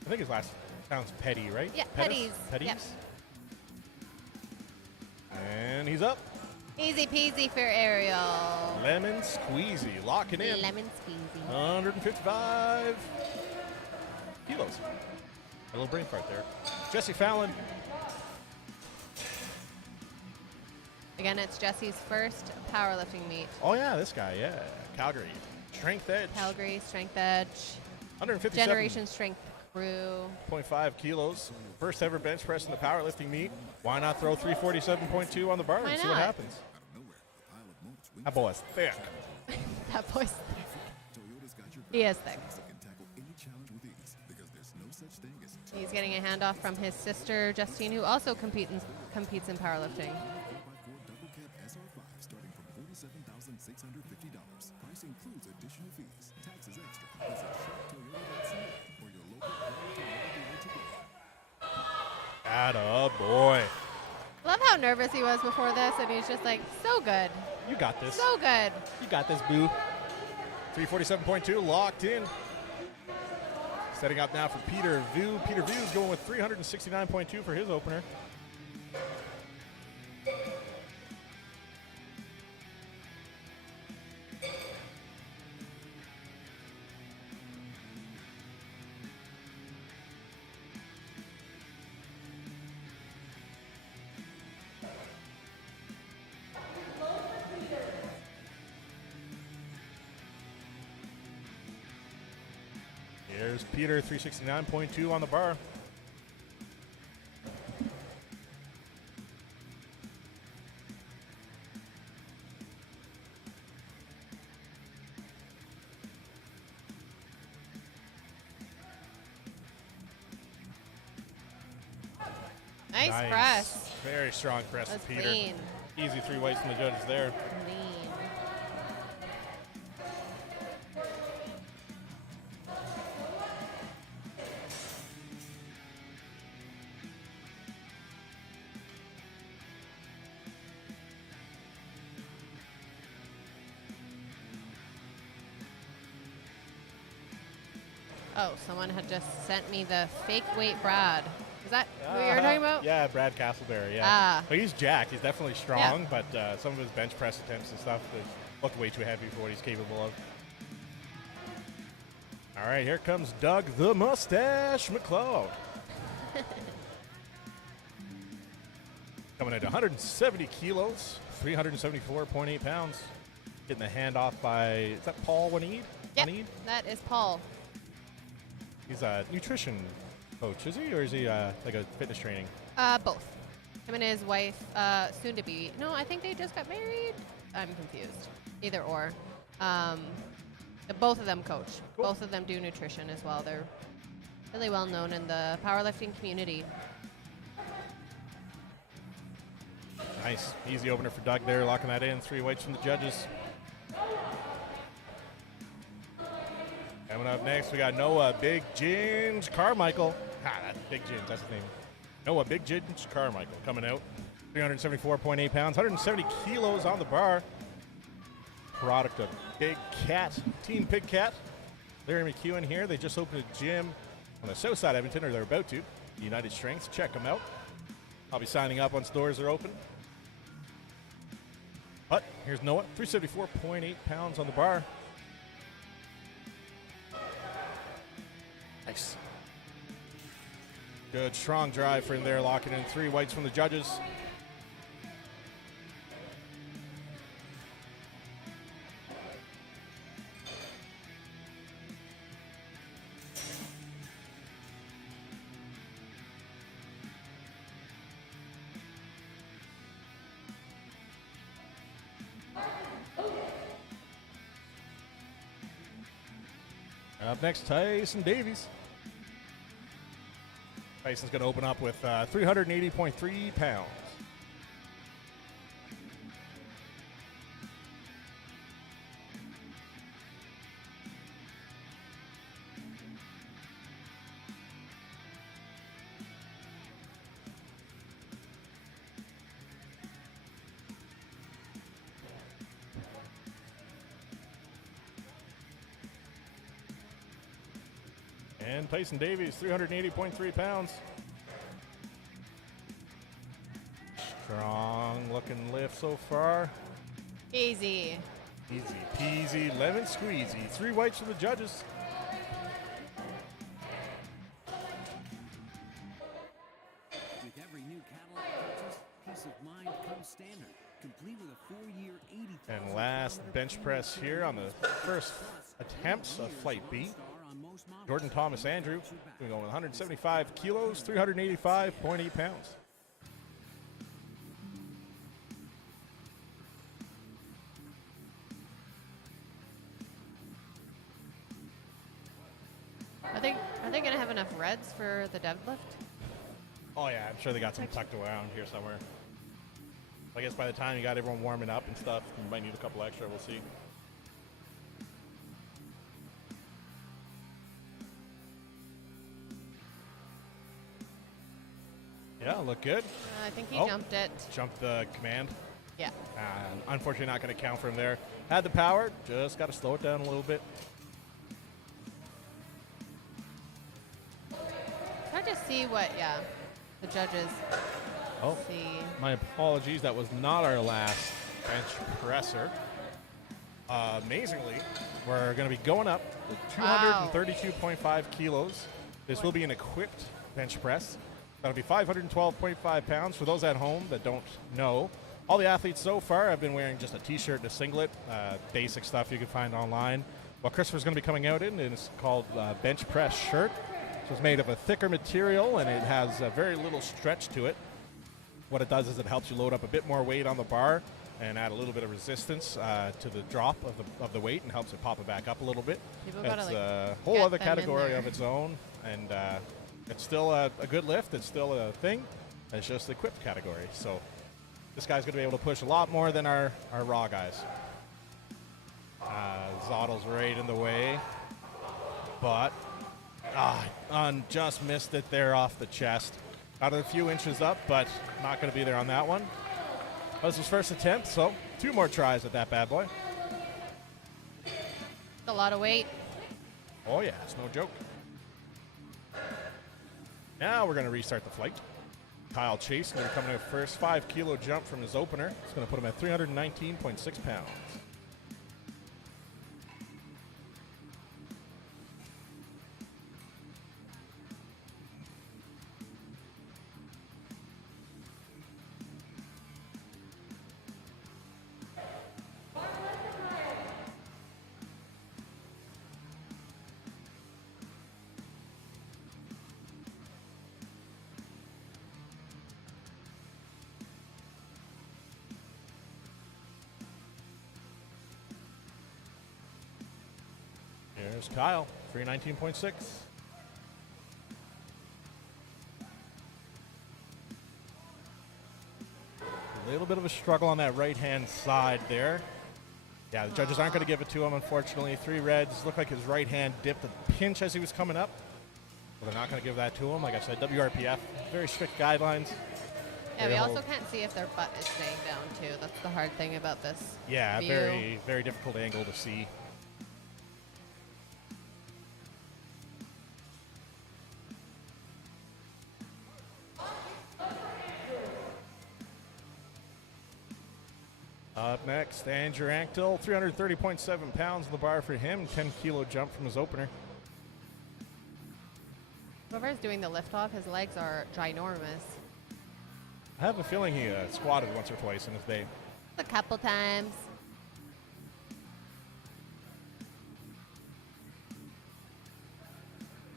think his last sounds Petty, right? Yeah, Pettis? Petties. Petties. Yep. And he's up. Easy peasy for Ariel. Lemon squeezy, locking in. Lemon squeezy. 155 kilos. A little brain fart there. Jesse Fallon. Again, it's Jesse's first powerlifting meet. Oh, yeah, this guy, yeah. Calgary. Strength Edge. Calgary, Strength Edge. 157. Generation Strength Crew. 0.5 kilos. First ever bench press in the powerlifting meet. Why not throw 347.2 on the bar and see what happens? That boy's thick. That boy's He is thick. He's getting a handoff from his sister, Justine, who also competes in powerlifting. Price includes additional fees. Taxes extra. Visit shoptoyota.ca or your local Atta boy. Love how nervous he was before this, and he's just like, so good. You got this. So good. You got this, boo. 347.2 locked in. Setting up now for Peter Vu. Peter Vu is going with 369.2 for his opener. Here's Peter, 369.2 on the bar. Nice press. Very strong press That's for Peter. clean. Easy 3 weights from the judges there. Clean. Oh, someone had just sent me the fake weight Brad. Is that who you were talking about? Yeah, Brad Castleberry, yeah. Ah. But he's jacked. He's definitely strong, but some of his bench press attempts and stuff look way too heavy for what he's capable of. All right, here comes Doug the Mustache McLeod. Coming at 170 kilos, 374.8 pounds. Getting the handoff by, is that Paul Waneed? Yep, that is Paul. He's a nutrition coach, is he? Or is he like a fitness training? Both. Him and his wife, soon to be. No, I think they just got married. I'm confused. Either or. Both of them coach. Cool. Both of them do nutrition as well. They're really well known in the powerlifting community. Nice. Easy opener for Doug there, locking that in. 3 weights from the judges. Coming up next, we got Noah Big Ginge Carmichael. That's Big Ginge, that's his name. Noah Big Ginge Carmichael coming out. 374.8 pounds, 170 kilos on the bar. Product of Big Cat, Team Big Cat. Larry McEwen here. They just opened a gym on the south side of Edmonton, or they're about to. United Strengths. Check them out. I'll be signing up once doors are open. But here's Noah, 374.8 pounds on the bar. Nice. Good, strong drive for him there, locking in 3 weights from the judges. Up next, Tyson Davies. Tyson's going to open up with 380.3 pounds. And Tyson Davies, 380.3 pounds. Strong looking lift so far. Easy. Easy peasy, lemon squeezy. 3 weights for the judges. With every new Cadillac purchase, peace of mind comes standard, complete with a 4-year, 80,000. And last bench press here on the first attempts of Flight B. Jordan Thomas Andrew, going with 175 kilos, 385.8 pounds. Are they going to have enough reds for the deadlift? Oh yeah, I'm sure they got some tucked around here somewhere. I guess by the time you got everyone warming up and stuff, you might need a couple extra, we'll see. Yeah, look good. I think he Oh. jumped it. Jumped the command. Yeah. Unfortunately, not going to count for him there. Had the power, just got to slow it down a little bit. Try to see what, the judges see. My apologies, that was not our last bench presser. Amazingly, we're going to be going up to 232.5 kilos. This will be an equipped bench press. That'll be 512.5 pounds. For those at home that don't know, all the athletes so far have been wearing just a t-shirt and a singlet, basic stuff you can find online. What Christopher's going to be coming out in is called bench press shirt. So it's made of a thicker material, and it has very little stretch to it. What it does is it helps you load up a bit more weight on the bar and add a little bit of resistance to the drop of the weight, and helps it pop it back up a little bit. People It's gotta, a whole get other them in category there. of its own, and it's still a good lift. It's still a thing. It's just the equipped category. So this guy's going to be able to push a lot more than our raw guys. Zottel's right in the way, but just missed it there off the chest. Got it a few inches up, but not going to be there on that one. That was his first attempt, so 2 more tries at that bad boy. It's a lot of weight. Oh yeah, it's no joke. Now we're going to restart the flight. Kyle Chase going to be coming in first. 5 kilo jump from his opener. It's going to put him at 319.6 pounds. Here's Kyle, 319.6. A little bit of a struggle on that right-hand side there. Yeah, the judges aren't going to give it to him, unfortunately. 3 reds. Looked like his right hand dipped a pinch as he was coming up. But they're not going to give that to him. Like I said, WRPF, very strict guidelines. Yeah, we also can't see if their butt is staying down, too. That's the hard thing about this Yeah, view. very, very difficult angle to see. Up next, Andrew Anktel, 330.7 pounds on the bar for him, 10 kilo jump from his opener. Whoever's doing the lift off, his legs are ginormous. I have a feeling he squatted once or twice in his day. A couple times.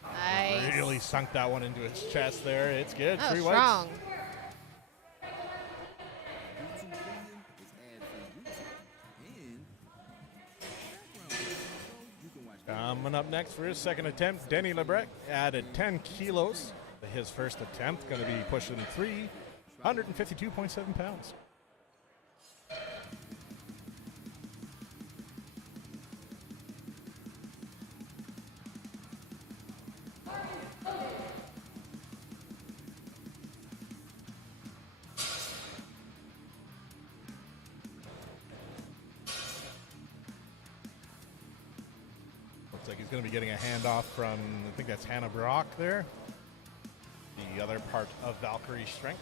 Nice. Really sunk that one into his chest there. It's good. That 3 was whites. strong. Boots and Bullion is ad-free music. And background music, so you can watch Coming up next for his second attempt, Denny Lebrec added 10 kilos to his first attempt. Going to be pushing 352.7 pounds. Looks like he's going to be getting a handoff from, I think that's Hannah Brock there. The other part of Valkyrie's strength.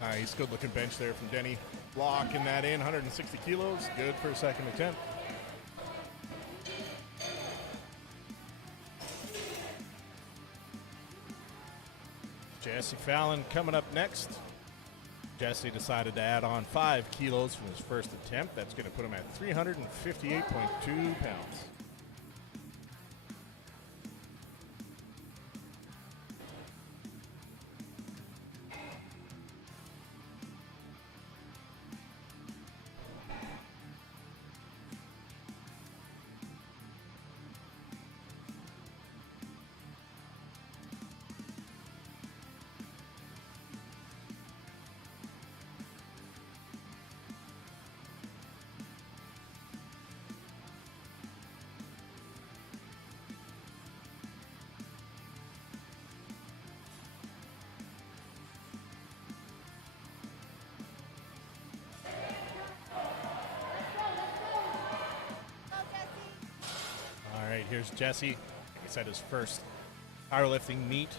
Nice, good looking bench there from Denny. Locking that in, 160 kilos. Good for a second attempt. Jesse Fallon coming up next. Jesse decided to add on 5 kilos from his first attempt. That's going to put him at 358.2 pounds. All right, here's Jesse. Like I said, his first powerlifting meet.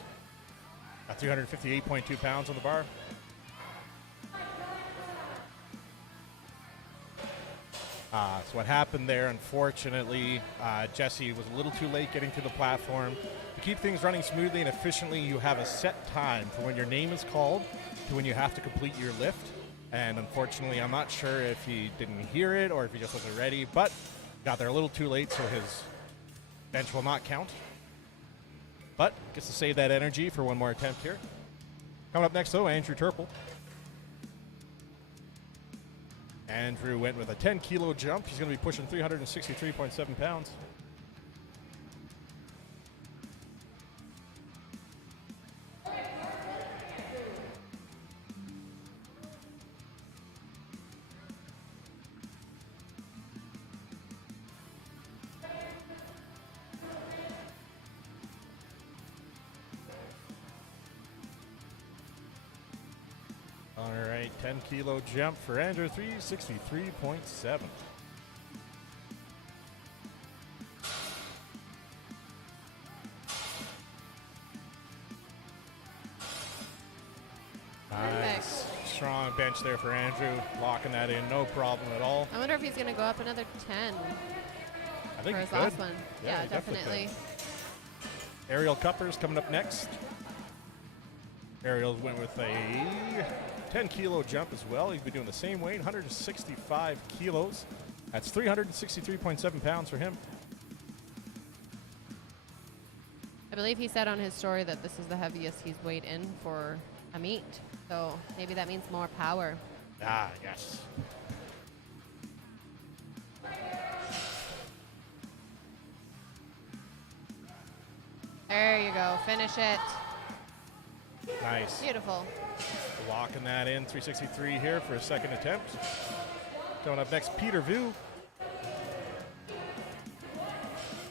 At 358.2 pounds on the bar. So what happened there, unfortunately, Jesse was a little too late getting to the platform. To keep things running smoothly and efficiently, you have a set time for when your name is called to when you have to complete your lift. And unfortunately, I'm not sure if he didn't hear it or if he just wasn't ready, but got there a little too late, so his bench will not count. But gets to save that energy for one more attempt here. Coming up next, though, Andrew Turple. Andrew went with a 10 kilo jump. He's going to be pushing 363.7 pounds. All right, 10 kilo jump for Andrew, 363.7. Nice. Strong bench there for Andrew, locking that in, no problem at all. I wonder if he's going to go up another 10 I think for he his last could. one. Yeah, Yeah, he definitely definitely. Aerial Cuppers coming up next. Ariel went with a 10 kilo jump as well. He's been doing the same weight, 165 kilos. That's 363.7 pounds for him. I believe he said on his story that this is the heaviest he's weighed in for a meet. So maybe that means more power. Ah, yes. There you go. Finish it. Nice. Beautiful. Locking that in, 363 here for his second attempt. Coming up next, Peter Vu.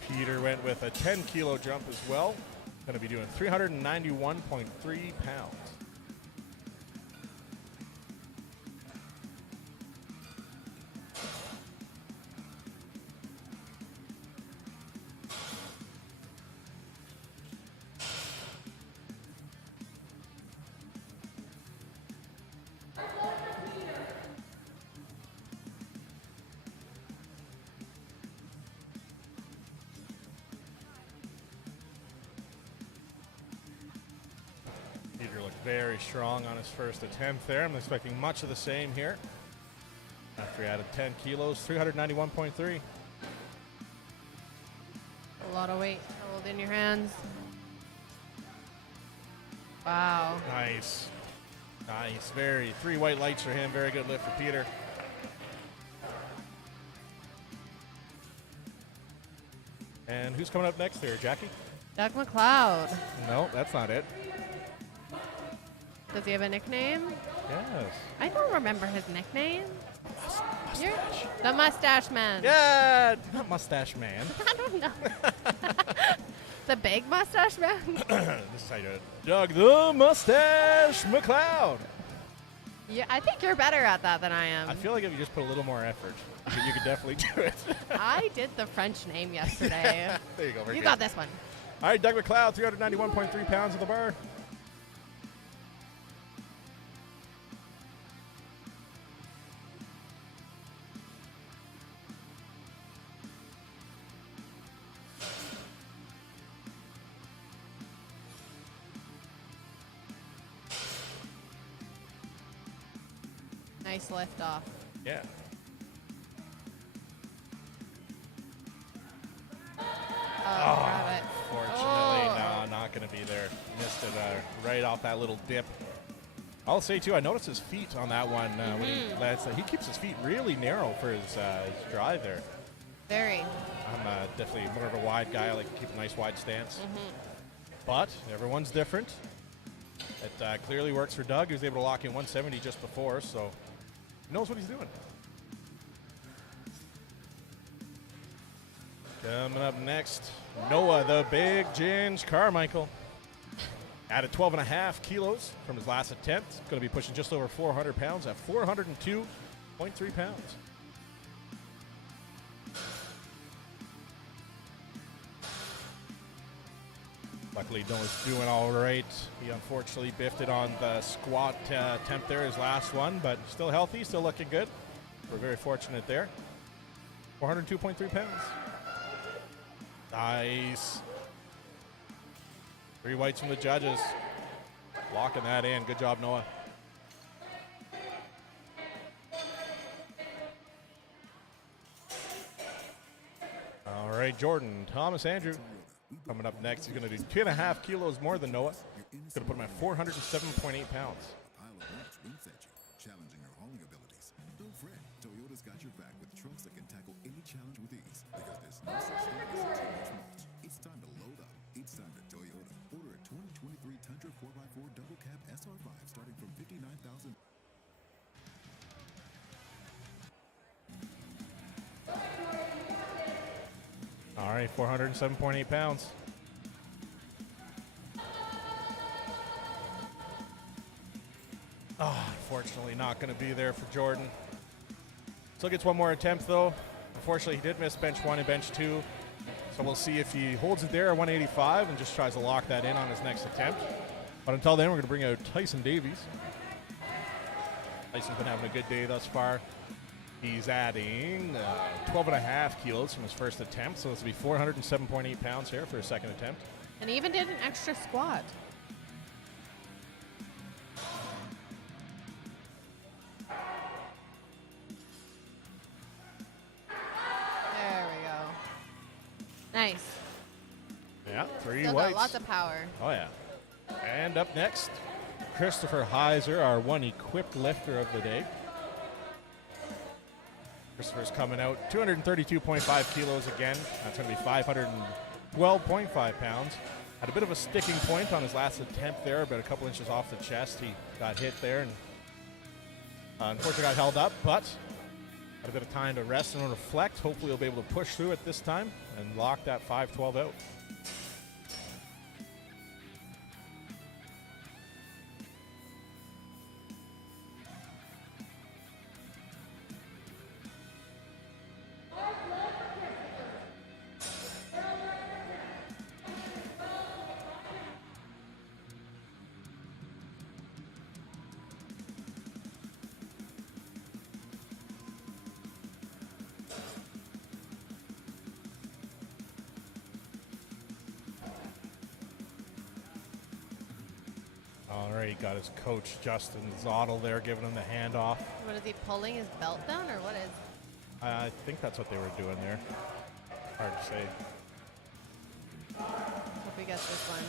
Peter went with a 10 kilo jump as well. Going to be doing 391.3 pounds. Peter looked very strong on his first attempt there. I'm expecting much of the same here. After he added 10 kilos, 391.3. A lot of weight held in your hands. Wow. Nice. Nice. Very. 3 white lights for him. Very good lift for Peter. And who's coming up next there, Jackie? Doug McLeod. No, that's not it. Does he have a nickname? Yes. I don't remember his nickname. You're the Mustache Man. Yeah, not Mustache Man. I don't know. The Big Mustache Man? This is how you do it. Doug the Mustache McLeod. Yeah, I think you're better at that than I am. I feel like if you just put a little more effort, you could definitely do it. I did the French name yesterday. There you go. You got this one. All right, Doug McLeod, 391.3 pounds of the bar. Nice lift off. Yeah. Oh, grab it. Fortunately, Oh. no, not going to be there. Missed it right off that little dip. I'll say, too, I noticed his feet on that one. When he keeps his feet really narrow for his drive there. Very. I'm definitely more of a wide guy. I like to keep a nice wide stance. But everyone's different. It clearly works for Doug. He was able to lock in 170 just before, so he knows what he's doing. Coming up next, Noah the Big Ginge Carmichael. Added 12.5 kilos from his last attempt. Going to be pushing just over 400 pounds at 402.3 pounds. Luckily, Noah's doing all right. He unfortunately biffed it on the squat attempt there, his last one, but still healthy, still looking good. We're very fortunate there. 402.3 pounds. Nice. 3 whites from the judges. Locking that in. Good job, Noah. All right, Jordan Thomas Andrew. Coming up next, he's going to do 2.5 kilos more than Noah. Going to put him at 407.8 pounds. Pile of rocks winks at you, challenging your hauling abilities. Don't fret, Toyota's got your back with trucks that can tackle any challenge with ease. Because there's no such thing as too much mulch. It's time to load up. It's time to Toyota. Order a 2023 Tundra 4x4 double cab SR5 starting from $59,000. All right, 407.8 pounds. Unfortunately, not going to be there for Jordan. Still gets one more attempt, though. Unfortunately, he did miss bench 1 and bench 2. So we'll see if he holds it there at 185 and just tries to lock that in on his next attempt. But until then, we're going to bring out Tyson Davies. Tyson's been having a good day thus far. He's adding 12.5 kilos from his first attempt, so this will be 407.8 pounds here for his second attempt. And he even did an extra squat. There we go. Nice. Yeah, 3 Still whites. got lots of power. Oh, yeah. And up next, Christopher Heiser, our one equipped lifter of the day. Christopher's coming out 232.5 kilos again. That's going to be 512.5 pounds. Had a bit of a sticking point on his last attempt there, about a couple inches off the chest. He got hit there and unfortunately got held up, but had a bit of time to rest and reflect. Hopefully he'll be able to push through it this time and lock that 512 out. All right, got his coach, Justin Zottel, there, giving him the handoff. What is he pulling his belt down, or what is? I think that's what they were doing there. Hard to say. Hope he gets this one.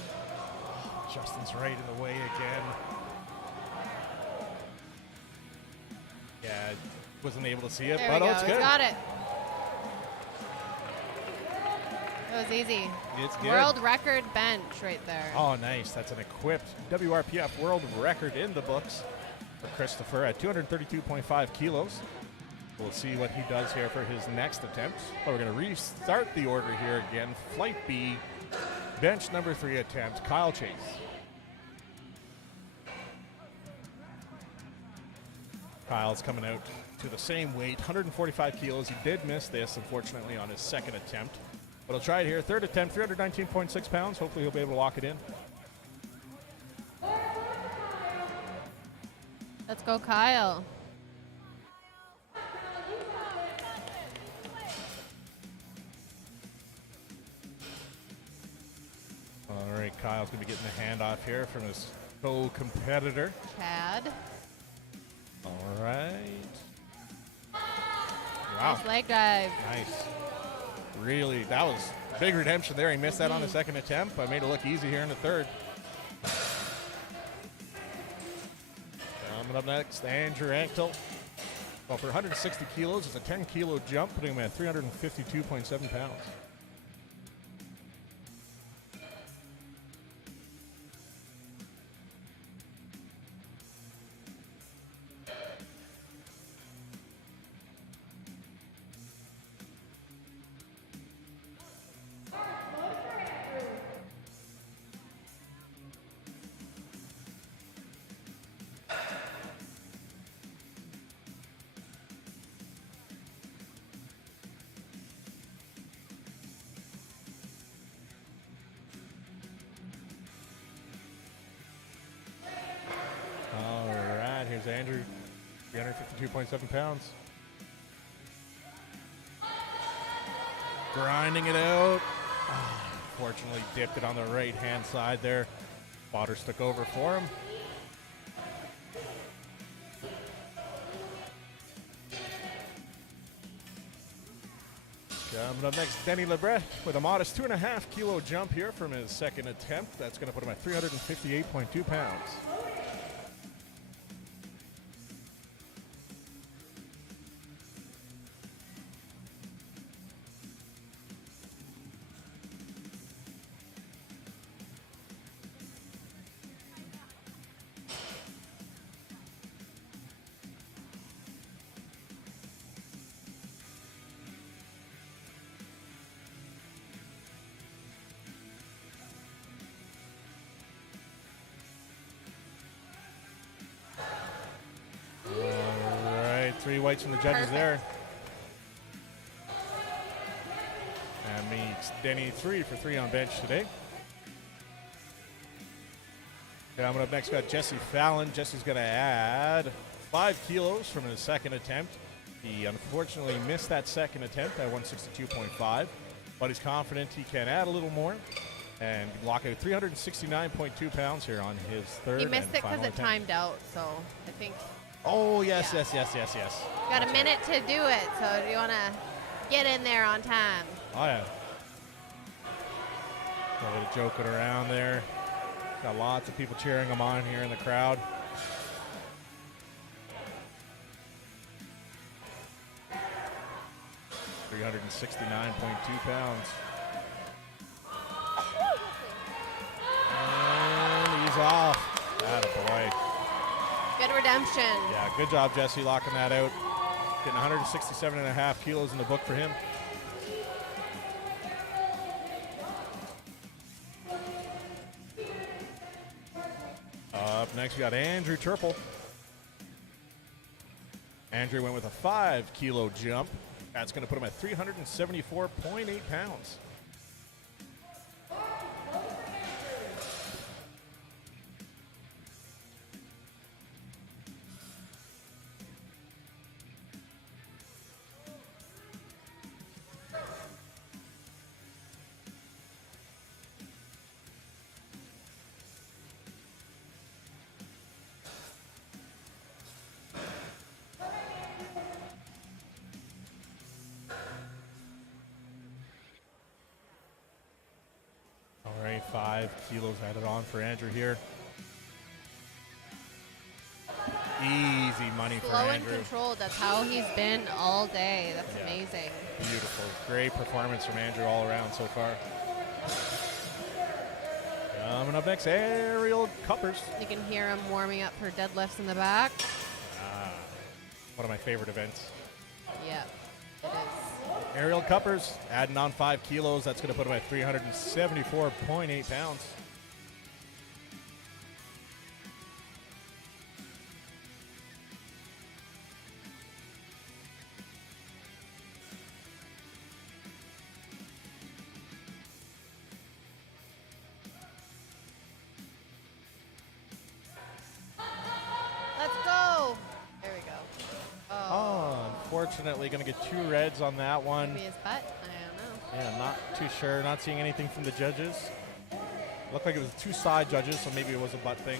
Justin's right in the way again. Yeah, wasn't able to see it, There but we go. it's He's good. got it. It was easy. It's good. World record bench right there. Oh, nice. That's an equipped WRPF world record in the books for Christopher at 232.5 kilos. We'll see what he does here for his next attempt. But we're going to restart the order here again. Flight B, bench number 3 attempt, Kyle Chase. Kyle's coming out to the same weight, 145 kilos. He did miss this, unfortunately, on his second attempt. But he'll try it here. Third attempt, 319.6 pounds. Hopefully he'll be able to lock it in. Let's go, Kyle. All right, Kyle's going to be getting the handoff here from his co-competitor. Chad. All right. Wow. Nice leg dive. Nice. Really, that was a big redemption there. He missed that on the second attempt. I made it look easy here in the third. Coming up next, Andrew Anktel. Well, for 160 kilos, it's a 10-kilo jump, putting him at 352.7 pounds. Here's Andrew, 352.7 pounds. Grinding it out. Fortunately, dipped it on the right-hand side there. Waters took over for him. Coming up next, Denny Lebret with a modest 2.5-kilo jump here from his second attempt. That's going to put him at 358.2 pounds. 3 whites from the judges Perfect. there. And meets Denny 3 for 3 on bench today. Coming up next, we got Jesse Fallon. Jesse's going to add 5 kilos from his second attempt. He unfortunately missed that second attempt at 162.5, but he's confident he can add a little more and lock out 369.2 pounds here on his third. He missed and it because final it attempt. timed out, so I think Oh, yes, Yeah. yes. got a minute to do it, so do you want to get in there on time? Oh, yeah. A little joking around there. Got lots of people cheering him on here in the crowd. £369.2. And he's off. Attaboy. Good redemption. Yeah, good job, Jesse, locking that out. Getting 167.5 kilos in the book for him. Up next, we got Andrew Turple. Andrew went with a 5 kilo jump. That's going to put him at 374.8 pounds. All right, 5 kilos added on for Andrew here. Easy money for Slow and Andrew. controlled. That's how he's been all day. That's Yeah. amazing. Beautiful. Great performance from Andrew all around so far. Coming up next, aerial cuppers. You can hear him warming up for deadlifts in the back. One of my favorite events. Yeah, it is. Aerial cuppers, adding on 5 kilos. That's going to put him at 374.8 pounds. Let's go. There we go. Oh, unfortunately, going to get 2 reds on that one. Maybe his butt? I don't know. Yeah, not too sure. Not seeing anything from the judges. Looked like it was 2 side judges, so maybe it was a butt thing.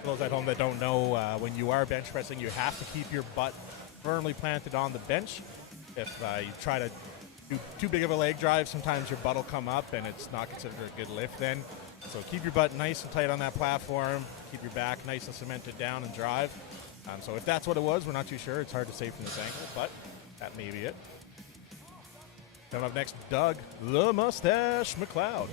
For those at home that don't know, when you are bench pressing, you have to keep your butt firmly planted on the bench. If you try to do too big of a leg drive, sometimes your butt will come up and it's not considered a good lift then. So keep your butt nice and tight on that platform. Keep your back nice and cemented down and drive. So if that's what it was, we're not too sure. It's hard to say from this angle, but that may be it. Coming up next, Doug the Mustache McLeod.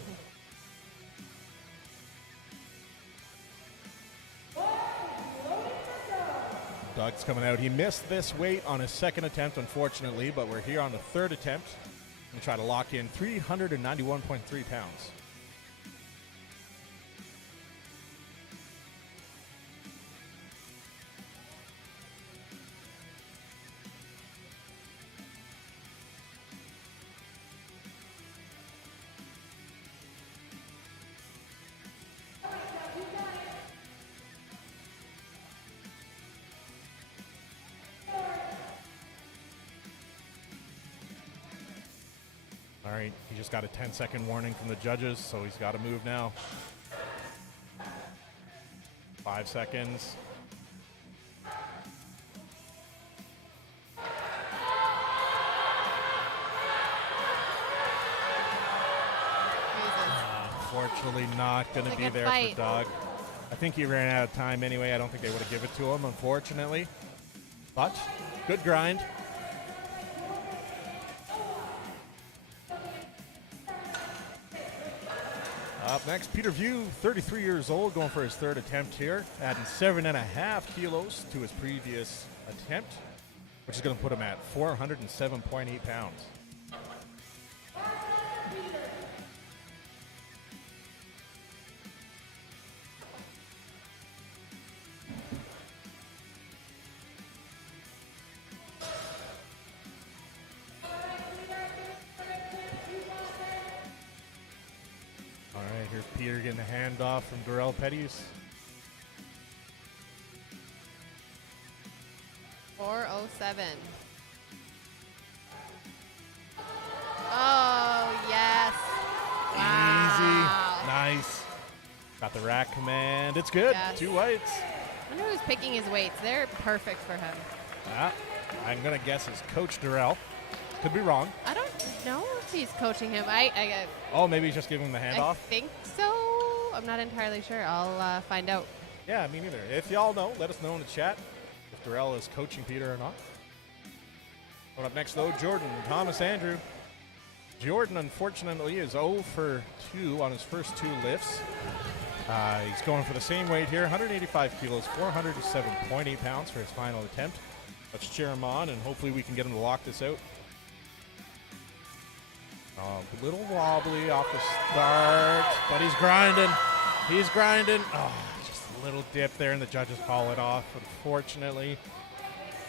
Doug's coming out. He missed this weight on his second attempt, unfortunately, but we're here on the third attempt and try to lock in 391.3 pounds. All right, he just got a 10-second warning from the judges, so he's got to move now. 5 seconds. Unfortunately, not going to It's a be good there fight. for Doug. I think he ran out of time anyway. I don't think they would have given it to him, unfortunately. But good grind. Up next, Peter View, 33 years old, going for his third attempt here, adding 7.5 kilos to his previous attempt, which is going to put him at 407.8 pounds. handoff from Darrell Pettis. 407. Oh, yes. Wow. Easy. Nice. Got the rack command. It's good. Yes. 2 whites. I wonder who's picking his weights. They're perfect for him. I'm going to guess it's Coach Darrell. Could be wrong. I don't know if he's coaching him. Oh, maybe he's just giving him the I handoff? think so. I'm not entirely sure. I'll find out. Yeah, me neither. If y'all know, let us know in the chat if Darrell is coaching Peter or not. Coming up next, though, Jordan Thomas Andrew. Jordan, unfortunately, is 0 for 2 on his first 2 lifts. He's going for the same weight here, 185 kilos, 407.8 pounds for his final attempt. Let's cheer him on, and hopefully we can get him to lock this out. A little wobbly off the start, but he's grinding. He's grinding. Oh, just a little dip there, and the judges call it off, unfortunately.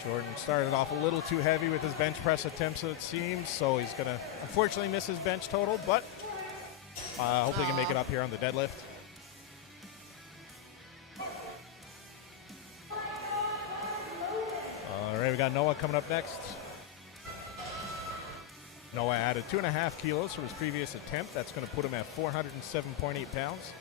Jordan started off a little too heavy with his bench press attempts, it seems, so he's going to unfortunately miss his bench total, but hopefully he can make it up here on the deadlift. All right, we got Noah coming up next. Noah added 2.5 kilos from his previous attempt. That's going to put him at 407.8 pounds.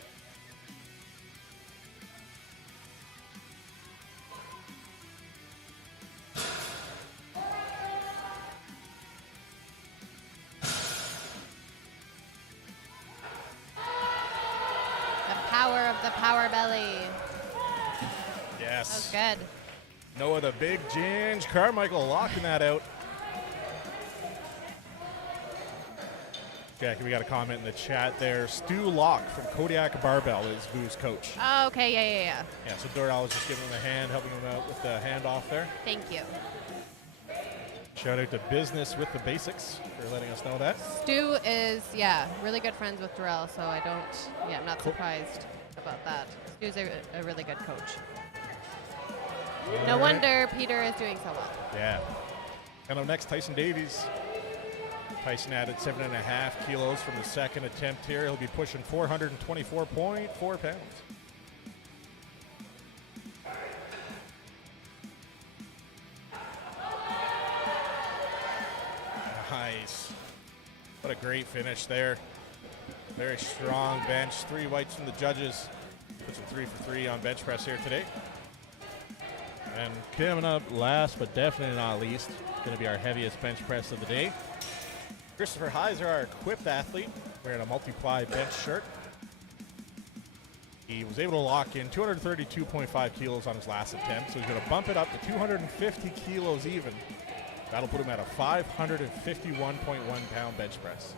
The power belly. Yes. That was good. Noah, the big Ginge Carmichael, locking that out. Jackie, we got a comment in the chat there. Stu Locke from Kodiak Barbell is Boo's coach. Oh, okay, yeah. Yeah, so Darrell was just giving him a hand, helping him out with the handoff there. Thank you. Shout out to Business with the Basics for letting us know that. Stu is, really good friends with Darrell, so I'm not surprised about that. Stu's a really good coach. No wonder Peter is doing so well. Yeah. Coming up next, Tyson Davies. Tyson added 7.5 kilos from the second attempt here. He'll be pushing 424.4 pounds. Nice. What a great finish there. Very strong bench. 3 whites from the judges. Puts him 3 for 3 on bench press here today. And coming up last, but definitely not least, going to be our heaviest bench press of the day. Christopher Heiser, our equipped athlete, wearing a multiply bench shirt. He was able to lock in 232.5 kilos on his last attempt, so he's going to bump it up to 250 kilos even. That'll put him at a 551.1 pound bench press.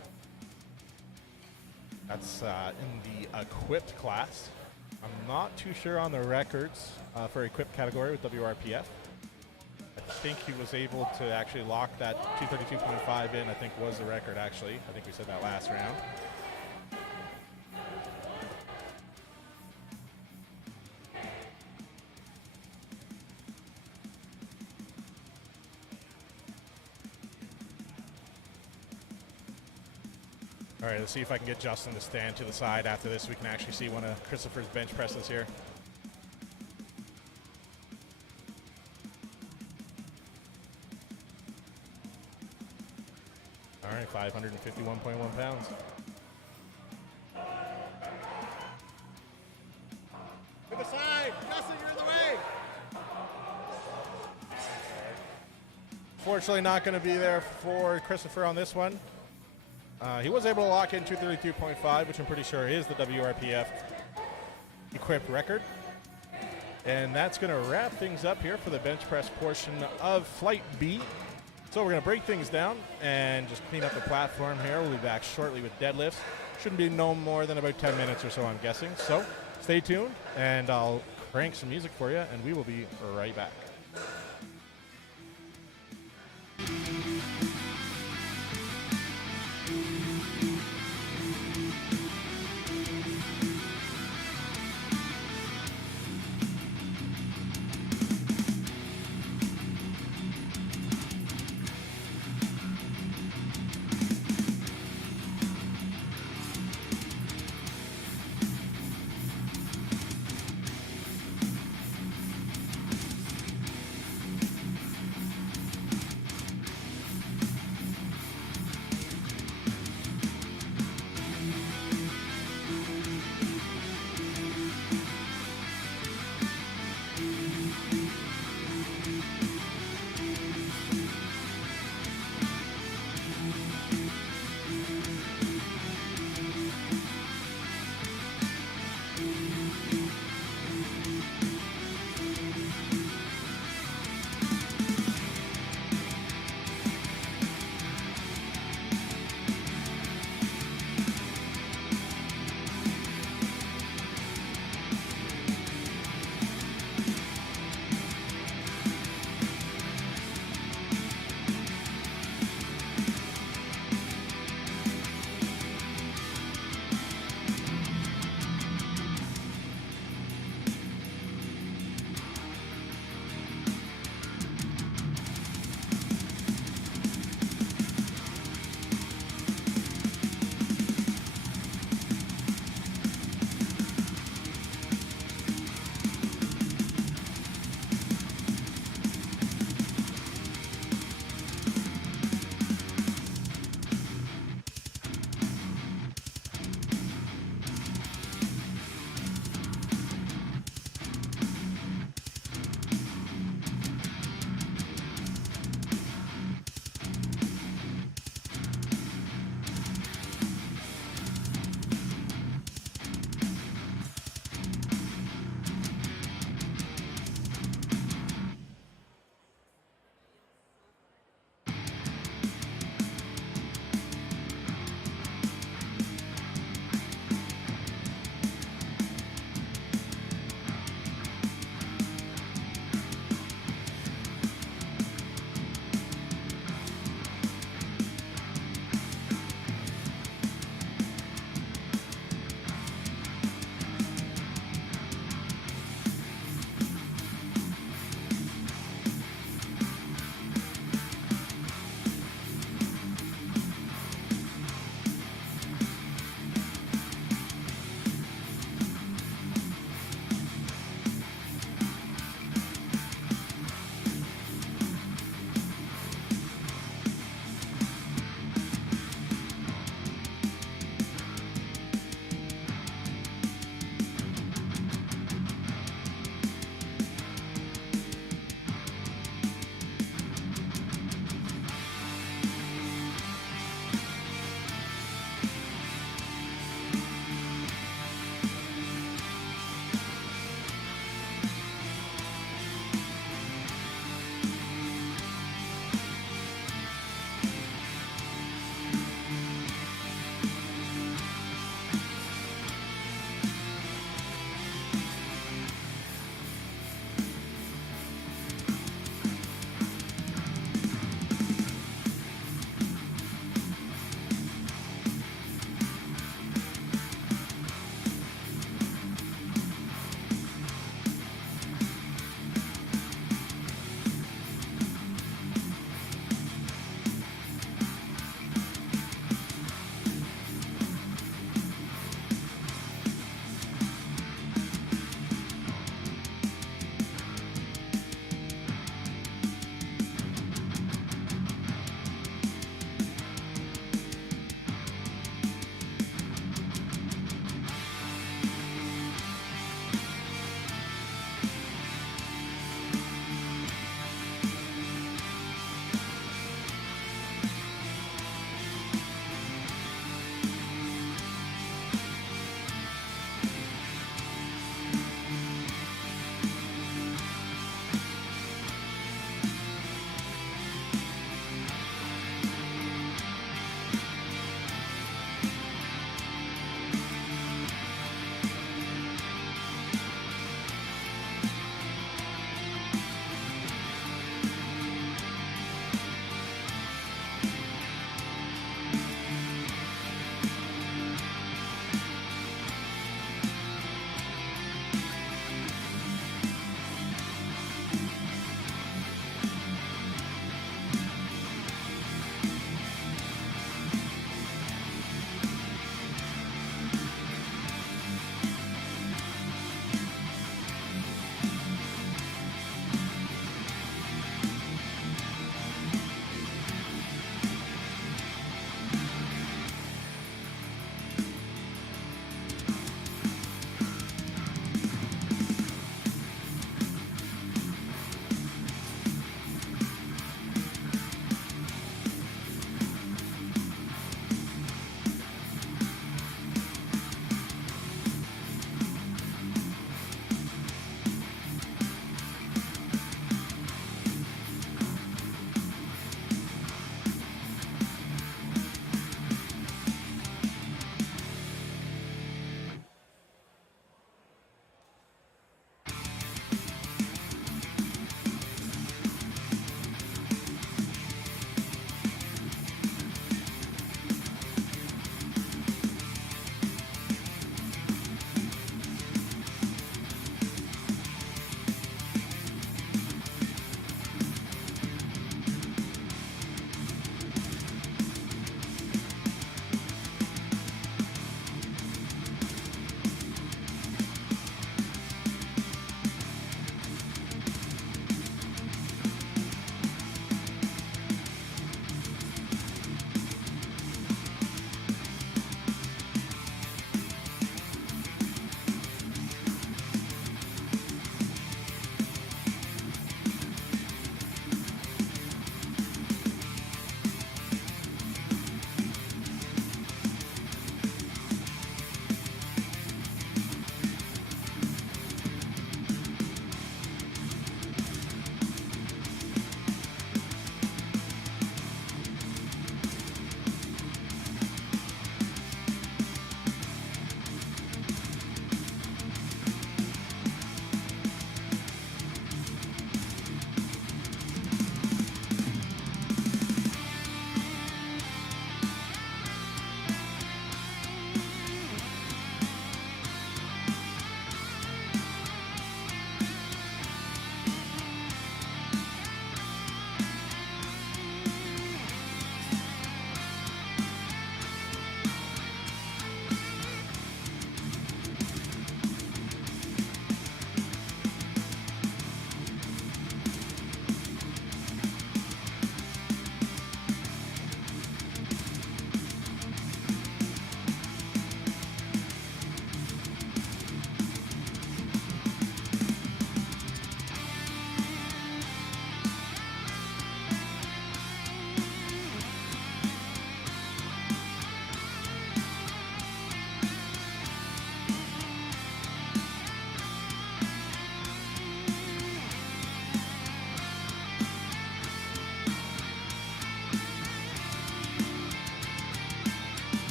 That's in the equipped class. I'm not too sure on the records for equipped category with WRPF. I think he was able to actually lock that 232.5 in, I think was the record actually. I think we said that last round. All right, let's see if I can get Justin to stand to the side after this. We can actually see one of Christopher's bench presses here. All right, 551.1 pounds. To the side! Justin, you're in the way! Fortunately, not going to be there for Christopher on this one. He was able to lock in 232.5, which I'm pretty sure is the WRPF equipped record. And that's going to wrap things up here for the bench press portion of Flight B. So we're going to break things down and just clean up the platform here. We'll be back shortly with deadlifts. Shouldn't be no more than about 10 minutes or so, I'm guessing. So stay tuned, and I'll crank some music for you, and we will be right back.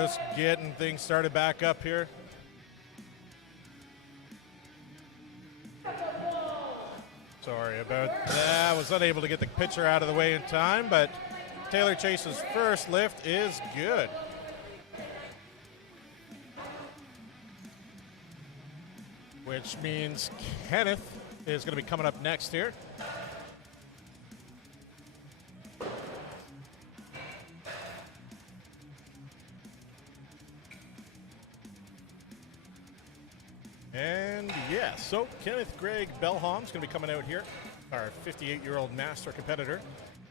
Just getting things started back up here. Sorry about that. I was unable to get the pitcher out of the way in time, but Taylor Chase's first lift is good. Which means Kenneth is going to be coming up next here. And yeah, so Kenneth Greg Bellholm's going to be coming out here, our 58-year-old master competitor,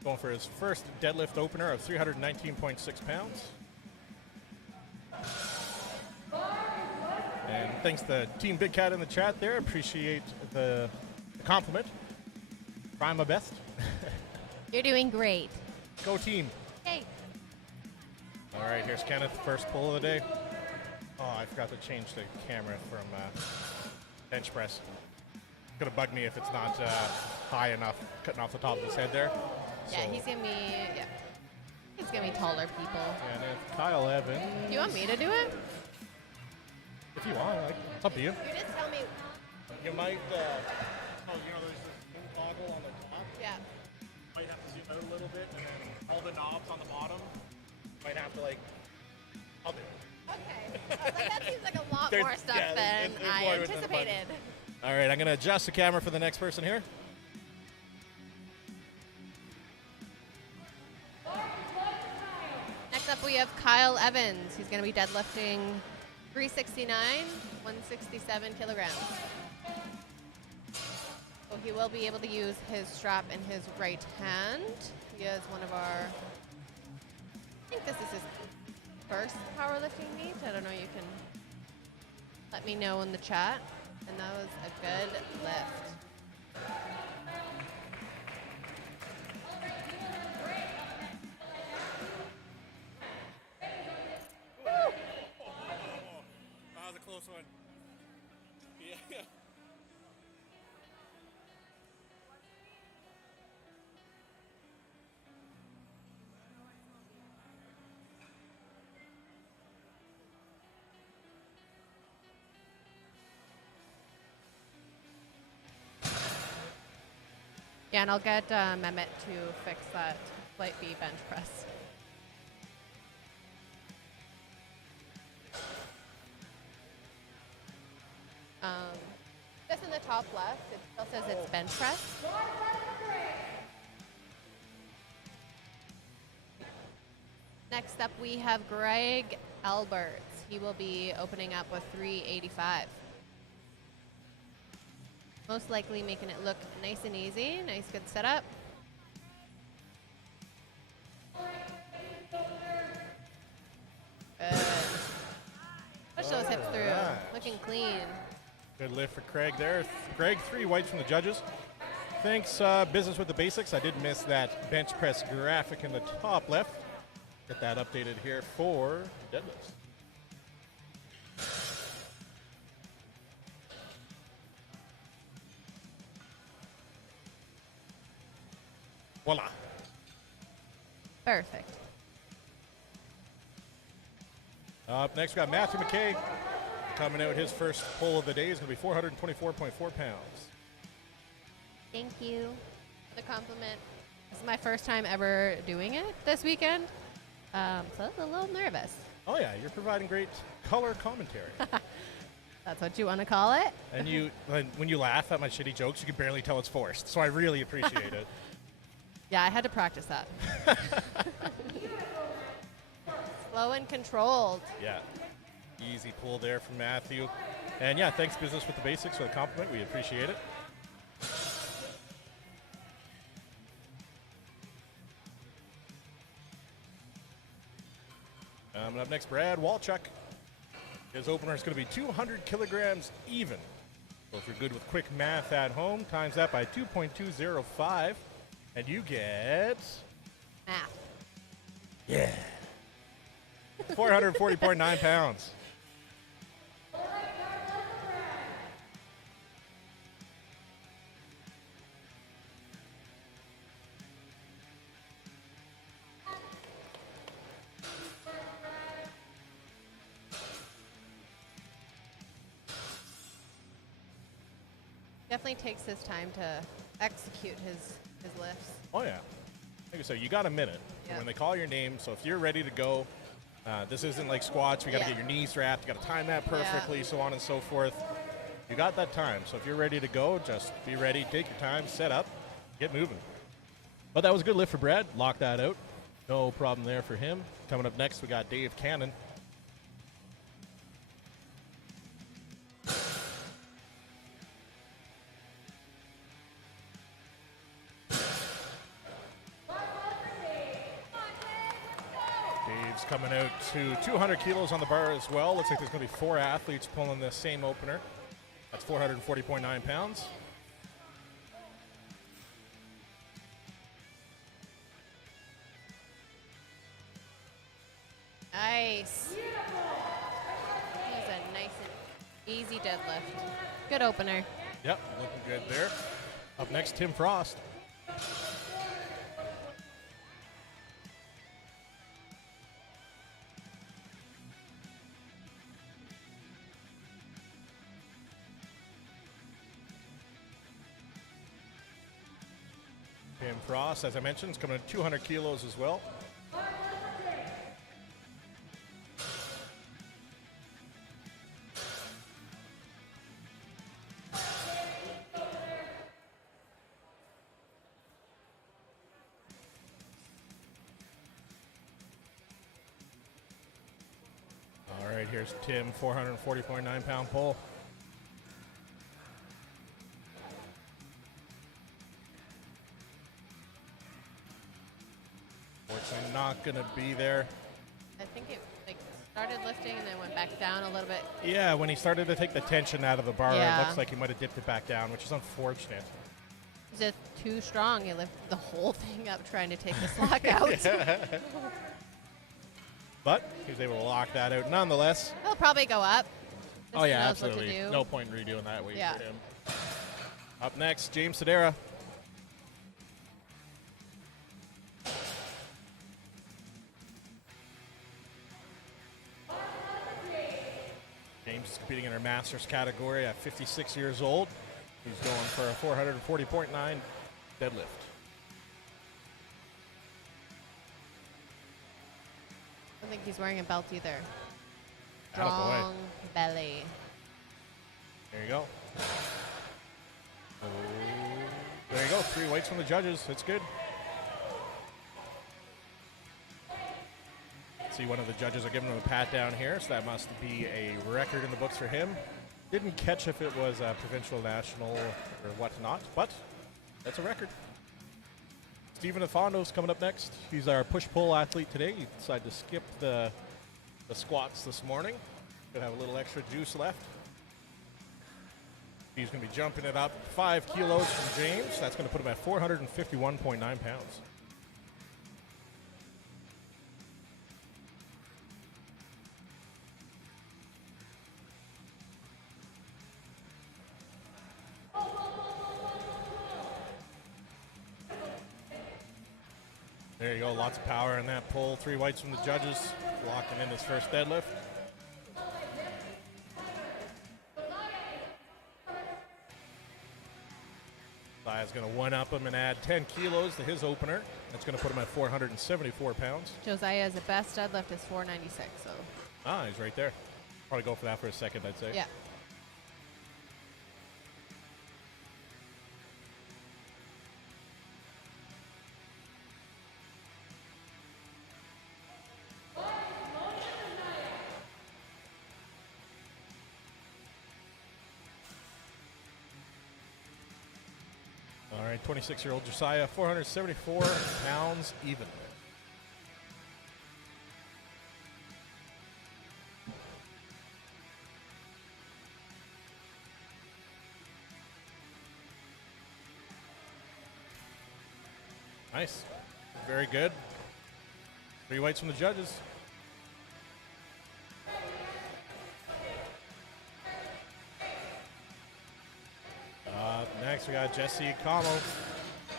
going for his first deadlift opener of 319.6 pounds. And thanks to Team Big Cat in the chat there. Appreciate the compliment. Trying my best. You're doing great. Go team. Hey. All right, here's Kenneth, first pull of the day. Oh, I forgot to change the camera from bench press. Gonna bug me if it's not high enough, cutting off the top of his head there. Yeah, So- he's gonna be taller people. And it's Kyle Evans. Do you want me to do it? If you want, like, it's up to you. You just tell me. You might, oh, you know, there's this zoom toggle on the top. Yeah. Might have to zoom out a little bit, and then all the knobs on the bottom. Might have to, like, I'll do it. Okay. I was like, that seems like a lot There's- more stuff yeah, than there's I more with the button. anticipated. All right, I'm going to adjust the camera for the next person here. Next up, we have Kyle Evans. He's going to be deadlifting 369, 167 kilograms. So he will be able to use his strap in his right hand. He is one of our, I think this is his first powerlifting meet. I don't know, you can let me know in the chat. And that was a good lift. That was a close one. Yeah. Yeah, and I'll get Mehmet to fix that flight B bench press. Just in the top left, it still says it's bench press. Next up, we have Greg Alberts. He will be opening up with 385. Most likely making it look nice and easy. Nice, good setup. Good. Push those hips through. Alright. Looking clean. Good lift for Craig there. Greg, 3 whites from the judges. Thanks, Business with the Basics. I did miss that bench press graphic in the top left. Get that updated here for deadlifts. Voila. Perfect. Up next, we got Matthew McKay coming out. His first pull of the day is going to be 424.4 pounds. Thank you for the compliment. This is my first time ever doing it this weekend, so I was a little nervous. Oh yeah, you're providing great color commentary. That's what you want to call it? And you, when you laugh at my shitty jokes, you can barely tell it's forced. So I really appreciate it. Yeah, I had to practice that. Slow and controlled. Yeah. Easy pull there from Matthew. And yeah, thanks Business with the Basics for the compliment. We appreciate it. Up next, Brad Walchuk. His opener is going to be 200 kilograms even. So if you're good with quick math at home, times that by 2.205, and you get... Math. Yeah. 440.9 pounds. Definitely takes his time to execute his lifts. Oh, yeah. Like I said, you got a minute. Yeah. When they call your name, so if you're ready to go, this isn't like squats. You got to get your knees wrapped. You got to time that perfectly, so on and so forth. You got that time. So if you're ready to go, just be ready. Take your time, set up, get moving. But that was a good lift for Brad. Lock that out. No problem there for him. Coming up next, we got Dave Cannon. Dave's coming out to 200 kilos on the bar as well. Looks like there's going to be 4 athletes pulling the same opener. That's 440.9 pounds. Nice. That was a nice and easy deadlift. Good opener. Yep, looking good there. Up next, Tim Frost. Tim Frost, as I mentioned, is coming at 200 kilos as well. All right, here's Tim, 440.9 pound pull. Fortunately, not going to be there. I think it started lifting and then went back down a little bit. Yeah, when he started to take the tension out of the bar, Yeah. it looks like he might have dipped it back down, which is unfortunate. He's just too strong. He lifted the whole thing up trying to take the slack out. But he was able to lock that out nonetheless. He'll probably go up. Oh, yeah, knows what to absolutely. do. No point in redoing that weight Yeah. for him. Up next, James Sedera. James is competing in our Masters category at 56 years old. He's going for a 440.9 deadlift. I don't think he's wearing a belt either. Attaboy. Strong belly. There you go. Oh, there you go. 3 weights from the judges. It's good. See, one of the judges are giving him a pat down here, so that must be a record in the books for him. Didn't catch if it was a provincial, national, or whatnot, but that's a record. Stephen Afondo's coming up next. He's our push-pull athlete today. He decided to skip the squats this morning. Gonna have a little extra juice left. He's going to be jumping it up 5 kilos from James. That's going to put him at 451.9 pounds. There you go, lots of power in that pull. 3 weights from the judges, locking in his first deadlift. Zaya's going to one-up him and add 10 kilos to his opener. That's going to put him at 474 pounds. Josiah's best deadlift is 496. So Ah, he's right there. Probably go for that for a second, I'd say. yeah. All right, 26-year-old Josiah, 474 pounds even. Nice. Very good. 3 weights from the judges. Next, we got Jesse Como.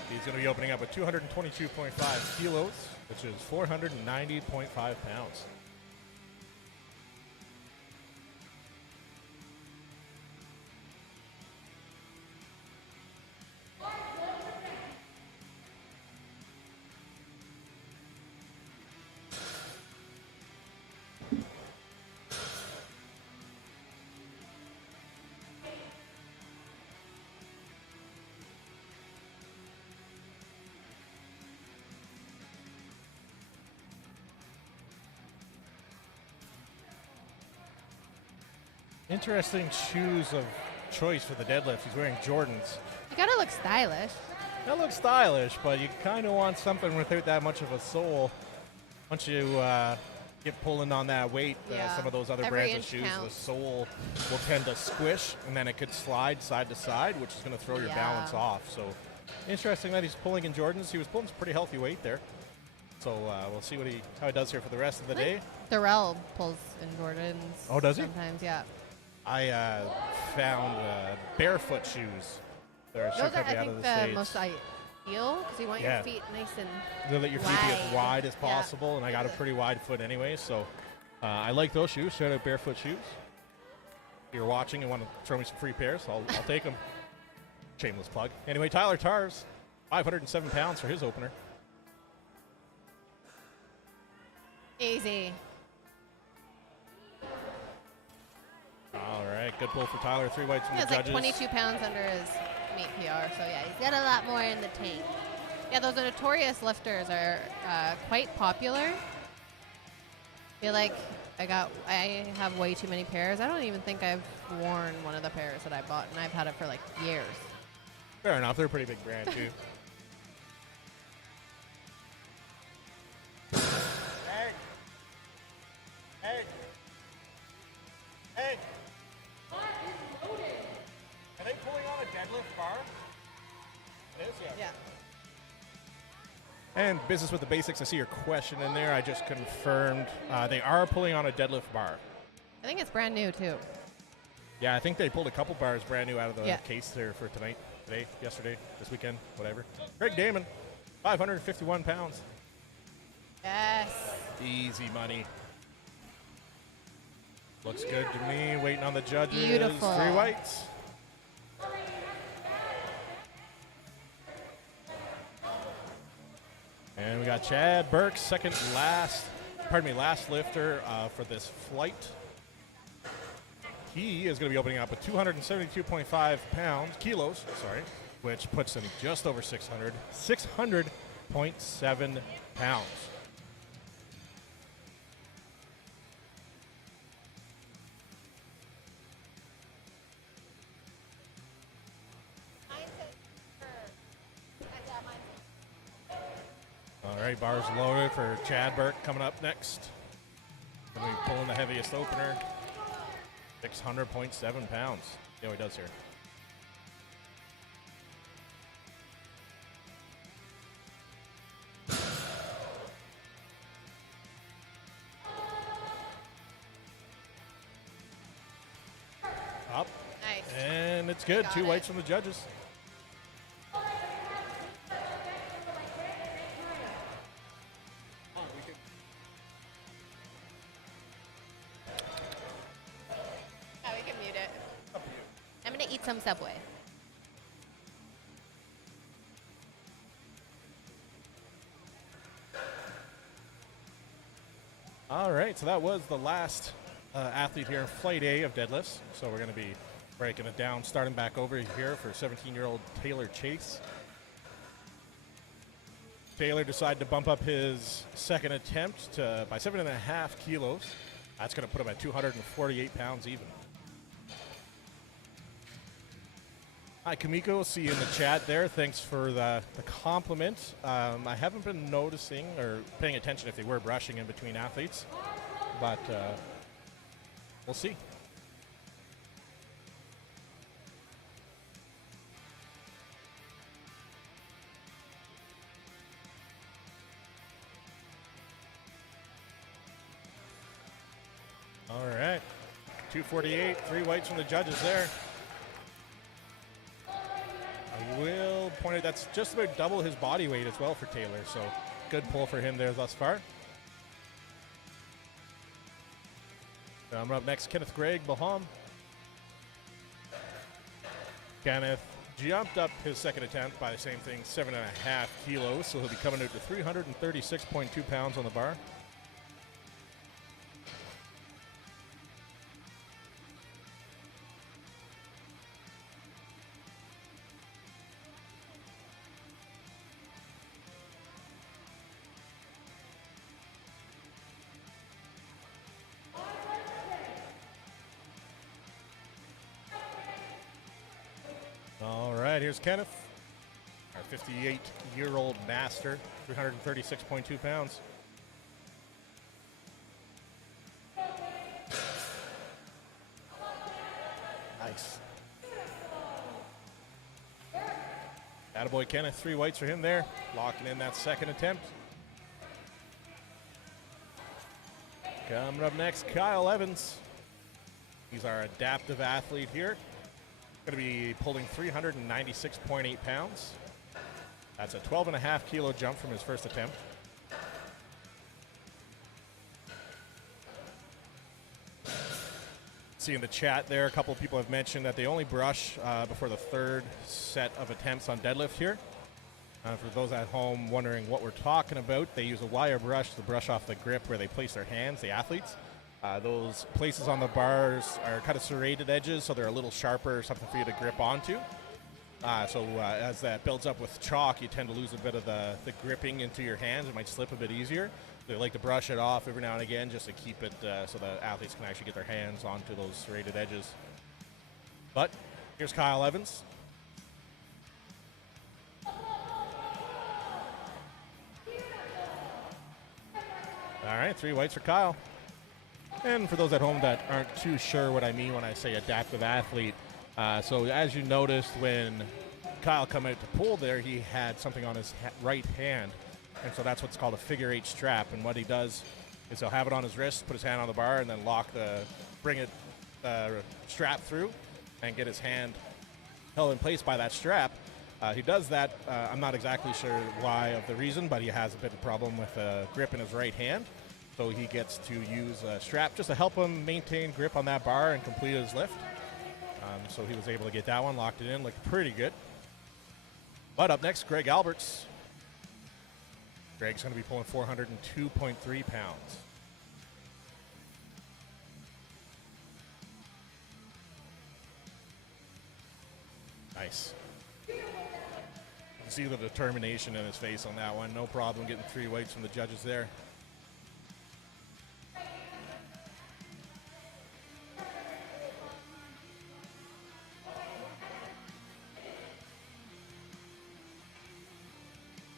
He's going to be opening up with 222.5 kilos, which is 490.5 pounds. Interesting shoes of choice for the deadlift. He's wearing Jordans. You gotta look stylish. That looks stylish, but you kind of want something without that much of a sole. Once you get pulling on that weight, Yeah. some of those other Every brands of inch shoes, counts. the sole will tend to squish, and then it could slide side to side, which is going to throw your Yeah. balance off. So interesting that he's pulling in Jordans. He was pulling some pretty healthy weight there. So we'll see how he does here for the rest of the day. Darrell pulls in Jordans. Oh, does he? Sometimes, yeah. I found barefoot shoes. They're a shoe Those are, company I out of think, the the States. most ideal because you want Yeah. your feet nice and So that your feet be as wide. wide as Yeah. possible, and I got a pretty wide foot anyway, so I like those shoes. Shout out barefoot shoes. If you're watching and want to throw me some free pairs, I'll take them. Shameless plug. Anyway, Tyler Tars, 507 pounds for his opener. easy. All right, good pull for Tyler. 3 whites from He the has like judges. 22 pounds under his meat PR, so yeah, he's got a lot more in the tank. Yeah, those notorious lifters are quite popular. I feel like I have way too many pairs. I don't even think I've worn one of the pairs that I bought, and I've had it for like years. Fair enough. They're a pretty big brand, too. Hey! Hey! Hey! Are they pulling on a deadlift bar? It is, Yeah. And business with the basics. I see your question in there. I just confirmed they are pulling on a deadlift bar. I think it's brand new too. Yeah, I think they pulled a couple bars brand new out of the Yeah. case there for tonight, today, yesterday, this weekend, whatever. Greg Damon, 551 pounds. Yes. Easy money. Looks good to me. Waiting on the judges. Beautiful. 3 whites. And we got Chad Burke, last lifter for this flight. He is going to be opening up with 272.5 kilos, which puts him just over 600, 600.7 pounds. All right, bars loaded for Chad Burke coming up next. Then we pull in the heaviest opener, 600.7 pounds. See how he does here. Up, Nice. and it's good. Got 2 it. whites from the judges. Yeah, we can mute it. I'm gonna eat some Subway. All right, so that was the last athlete here in Flight A of deadlifts. So we're going to be breaking it down, starting back over here for 17-year-old Taylor Chase. Taylor decided to bump up his second attempt by 7.5 kilos. That's going to put him at 248 pounds even. Hi, Kamiko. See you in the chat there. Thanks for the compliment. I haven't been noticing or paying attention if they were brushing in between athletes, but we'll see. All right. 248, 3 whites from the judges there. I will point out that's just about double his body weight as well for Taylor, so good pull for him there thus far. Coming up next, Kenneth Gregg Baham. Kenneth jumped up his second attempt by the same thing, 7.5 kilos, so he'll be coming out to 336.2 pounds on the bar. right, here's Kenneth, our 58-year-old master, 336.2 pounds. Nice. Attaboy Kenneth, 3 weights for him there, locking in that second attempt. Coming up next, Kyle Evans. He's our adaptive athlete here. Going to be pulling 396.8 pounds. That's a 12.5 kilo jump from his first attempt. See in the chat there, a couple of people have mentioned that they only brush before the third set of attempts on deadlift here. For those at home wondering what we're talking about, they use a wire brush to brush off the grip where they place their hands, the athletes. Those places on the bars are kind of serrated edges, so they're a little sharper, or something for you to grip onto. So as that builds up with chalk, you tend to lose a bit of the gripping into your hands. It might slip a bit easier. They like to brush it off every now and again just to keep it so the athletes can actually get their hands onto those serrated edges. But here's Kyle Evans. All right, 3 weights for Kyle. And for those at home that aren't too sure what I mean when I say adaptive athlete, so as you noticed when Kyle come out to pull there, he had something on his right hand, and so that's what's called a figure 8 strap. And what he does is he'll have it on his wrist, put his hand on the bar, and then bring it strap through, and get his hand held in place by that strap. He does that. I'm not exactly sure why of the reason, but he has a bit of a problem with grip in his right hand. So he gets to use a strap just to help him maintain grip on that bar and complete his lift. So he was able to get that one, locked it in, looked pretty good. But up next, Greg Alberts. Greg's going to be pulling 402.3 pounds. Nice. You can see the determination in his face on that one. No problem getting 3 weights from the judges there.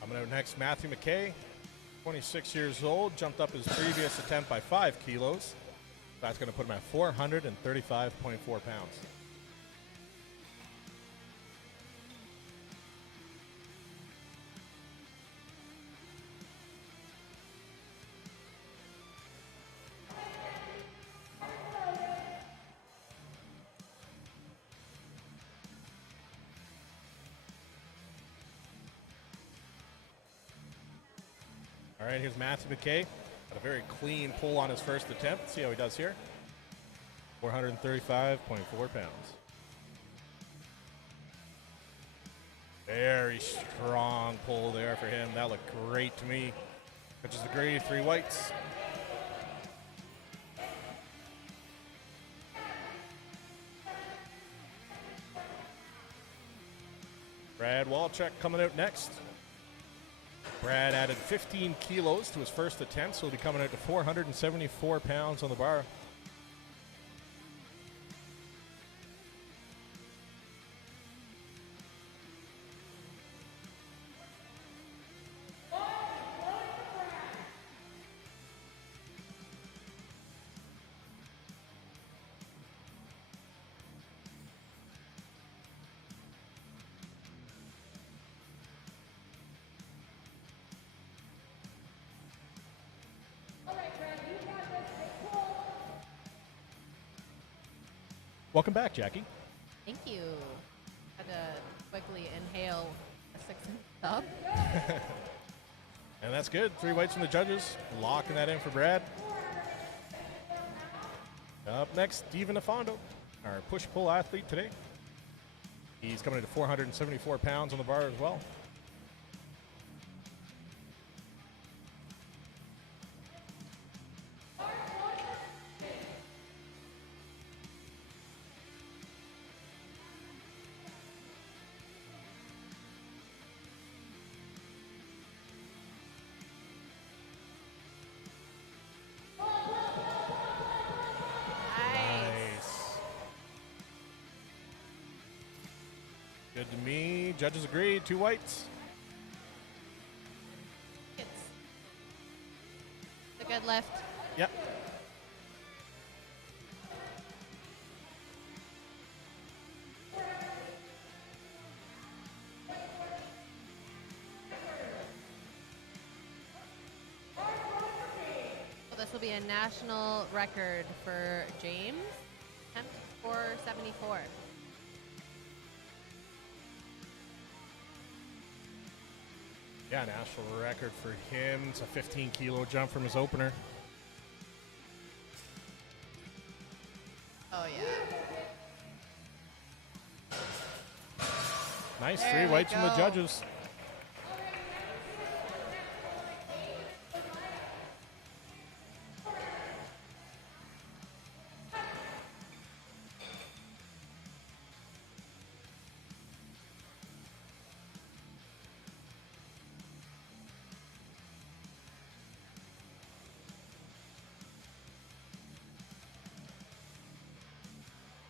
Coming out next, Matthew McKay, 26 years old, jumped up his previous attempt by 5 kilos. That's going to put him at 435.4 pounds. All right, here's Matthew McKay. Got a very clean pull on his first attempt. See how he does here. 435.4 pounds. Very strong pull there for him. That looked great to me. Which is the grade 3 weights. Brad Walchuk coming out next. Brad added 15 kilos to his first attempt, so he'll be coming out to 474 pounds on the bar. Welcome back, Jackie. Thank you. Had to quickly inhale a 6-inch sub. And that's good. 3 weights from the judges. Locking that in for Brad. Up next, Steven Afondo, our push-pull athlete today. He's coming in to 474 pounds on the bar as well. Good to me. 20. Judges agreed. 2 whites. It's a good lift. Yep. So this will be a national record for James. Attempt 474. Yeah, national record for him. It's a 15-kilo jump from his opener. Oh, yeah. Nice. There 3 we whites from the go. judges.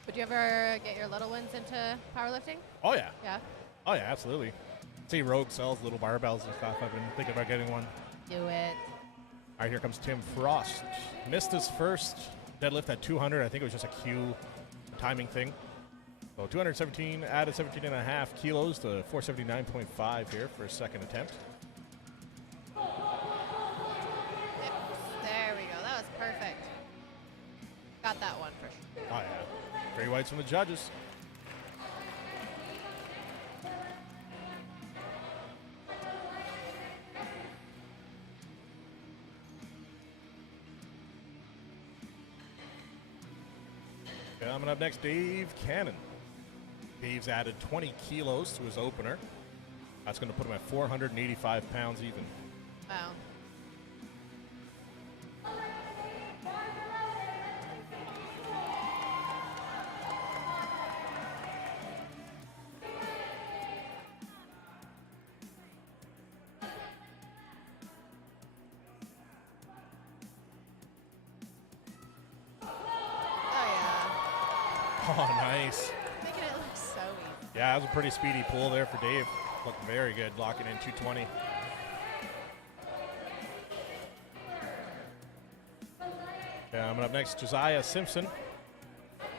Would you ever get your little ones into powerlifting? Oh, yeah. Yeah. Oh, yeah, absolutely. See, Rogue sells little barbells and stuff. I've been thinking about getting one. Do it. All right, here comes Tim Frost. Missed his first deadlift at 200. I think it was just a cue timing thing. So 217, added 17 and a half kilos to 479.5 here for his second attempt. There we go. That was perfect. Got that one for sure. Oh, yeah. 3 whites from the judges. Coming up next, Dave Cannon. Dave's added 20 kilos to his opener. That's going to put him at 485 pounds even. Wow. Oh, nice. Making it look so easy. Yeah, that was a pretty speedy pull there for Dave. Looked very good, locking in 220. Coming up next, Josiah Simpson.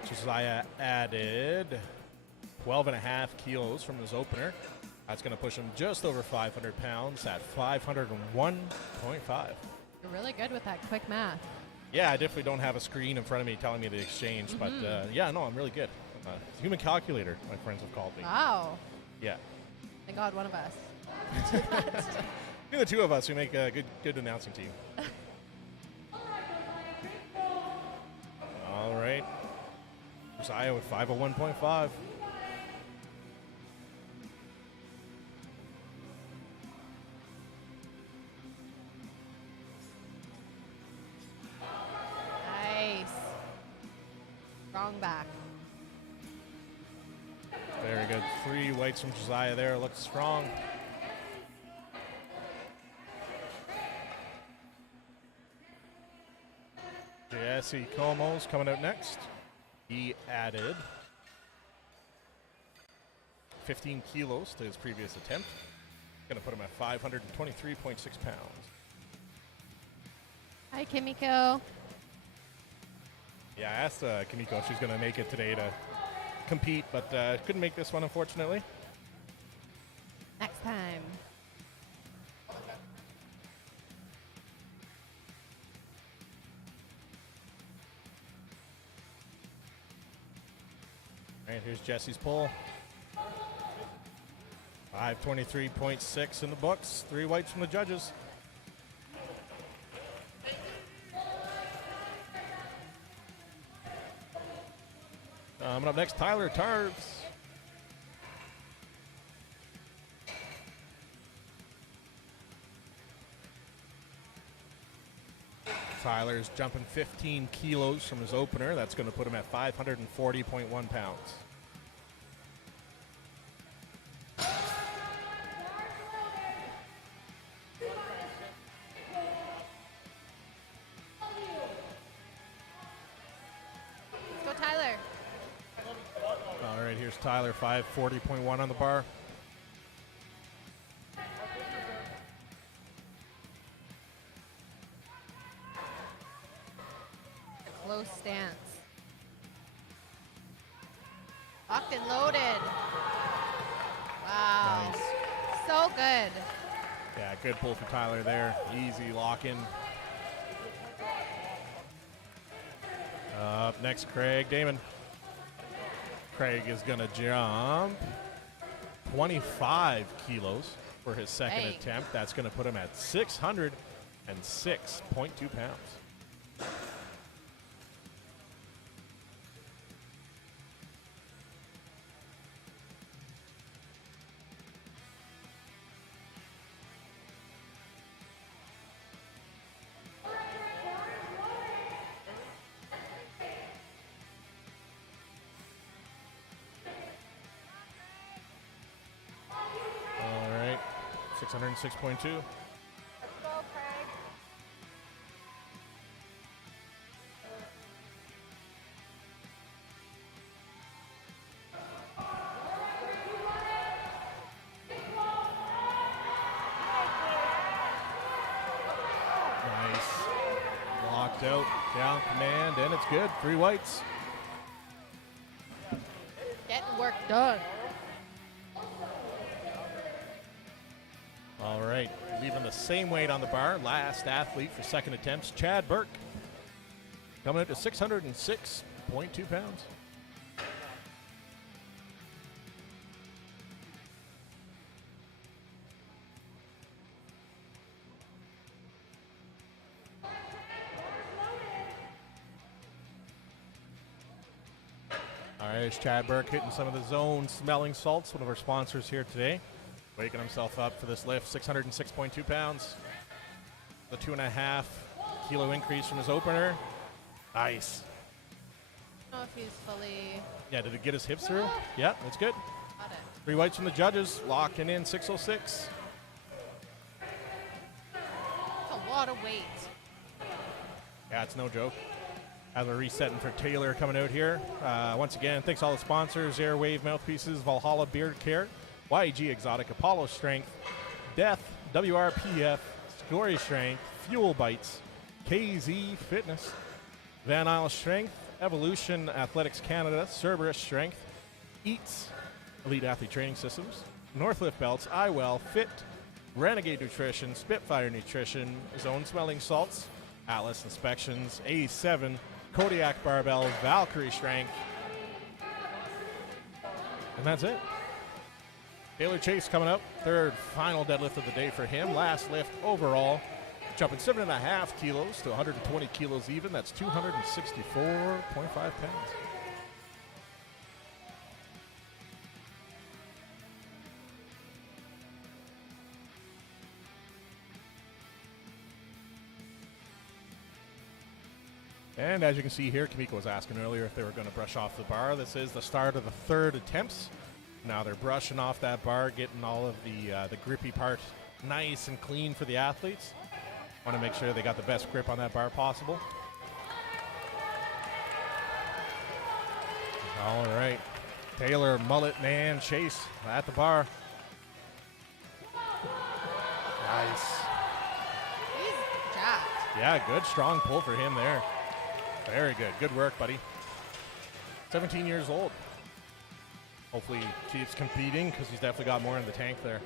Josiah added 12 and a half kilos from his opener. That's going to push him just over 500 pounds at 501.5. You're really good with that quick math. Yeah, I definitely don't have a screen in front of me telling me the exchange, but yeah, no, I'm really good. Human calculator, my friends have called me. Wow. Yeah. Thank God one of us. Between the two of us, we make a good announcing team. All right. Josiah with 501.5. Nice. Strong back. Very good. 3 whites from Josiah there. Looks strong. Jesse Como's coming out next. He added 15 kilos to his previous attempt. Going to put him at 523.6 pounds. Hi, Kimiko. Yeah, I asked Kimiko if she's going to make it today to compete, but couldn't make this one, unfortunately. Next time. All right, here's Jesse's pull. 523.6 in the books. 3 whites from the judges. Coming up next, Tyler Tarves. Tyler's jumping 15 kilos from his opener. That's going to put him at 540.1 pounds. Let's go, Tyler. All right, here's Tyler, 540.1 on the bar. stance. Locked and loaded. Wow. Nice. So good. Yeah, good pull for Tyler there. Easy lock in. Up next, Craig Damon. Craig is going to jump 25 kilos for his second Dang. attempt. That's going to put him at 606.2 pounds. All right, 606.2. Nice. Locked out, down command, and it's good. 3 whites. Getting work done. All right, leaving the same weight on the bar. Last athlete for second attempts, Chad Burke. Coming up to 606.2 pounds. All right, it's Chad Burke hitting some of the zone smelling salts, one of our sponsors here today. Waking himself up for this lift, 606.2 pounds. The 2.5 kilo increase from his opener. Nice. I don't know if he's fully Yeah, did it get his hips through? Yeah, that's good. got it. 3 whites from the judges, locking in 606. That's a lot of weight. Yeah, it's no joke. As we're resetting for Taylor coming out here. Once again, thanks all the sponsors, Airwave Mouthpieces, Valhalla Beard Care, YG Exotic, Apollo Strength, Death, WRPF, Story Strength, Fuel Bites, KZ Fitness, Van Isle Strength, Evolution Athletics Canada, Cerberus Strength, Eats, Elite Athlete Training Systems, Northlift Belts, iWell, Fit, Renegade Nutrition, Spitfire Nutrition, Zone Smelling Salts, Atlas Inspections, A7, Kodiak Barbell, Valkyrie Strength, and that's it. Taylor Chase coming up, third final deadlift of the day for him. Last lift overall, jumping 7.5 kilos to 120 kilos even. That's 264.5 pounds. And as you can see here, Kamiko was asking earlier if they were going to brush off the bar. This is the start of the third attempts. Now they're brushing off that bar, getting all of the grippy part nice and clean for the athletes. Want to make sure they got the best grip on that bar possible. All right. Taylor, Mullet, Man, Chase at the bar. Nice. He's jacked. Yeah, good, strong pull for him there. Very good. Good work, buddy. 17 years old. Hopefully he keeps competing because he's definitely got more in the tank there.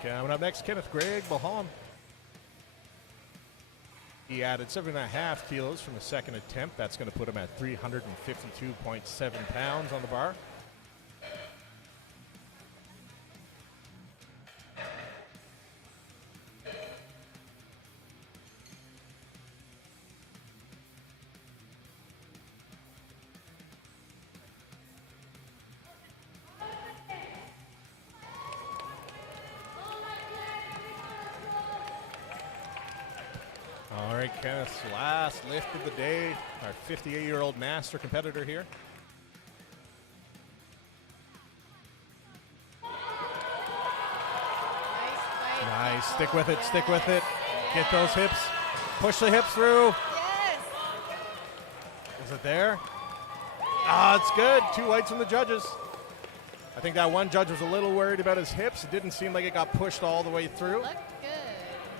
Coming up next, Kenneth Greg Baham. He added 7.5 kilos from his second attempt. That's going to put him at 352.7 pounds on the bar. All right, Kenneth's last lift of the day. Our 58-year-old master competitor here. Nice. Stick with it. Stick with it. Get those hips. Push the hips through. Yes. Is it there? Ah, it's good. 2 whites from the judges. I think that one judge was a little worried about his hips. It didn't seem like it got pushed all the way through. Looked good.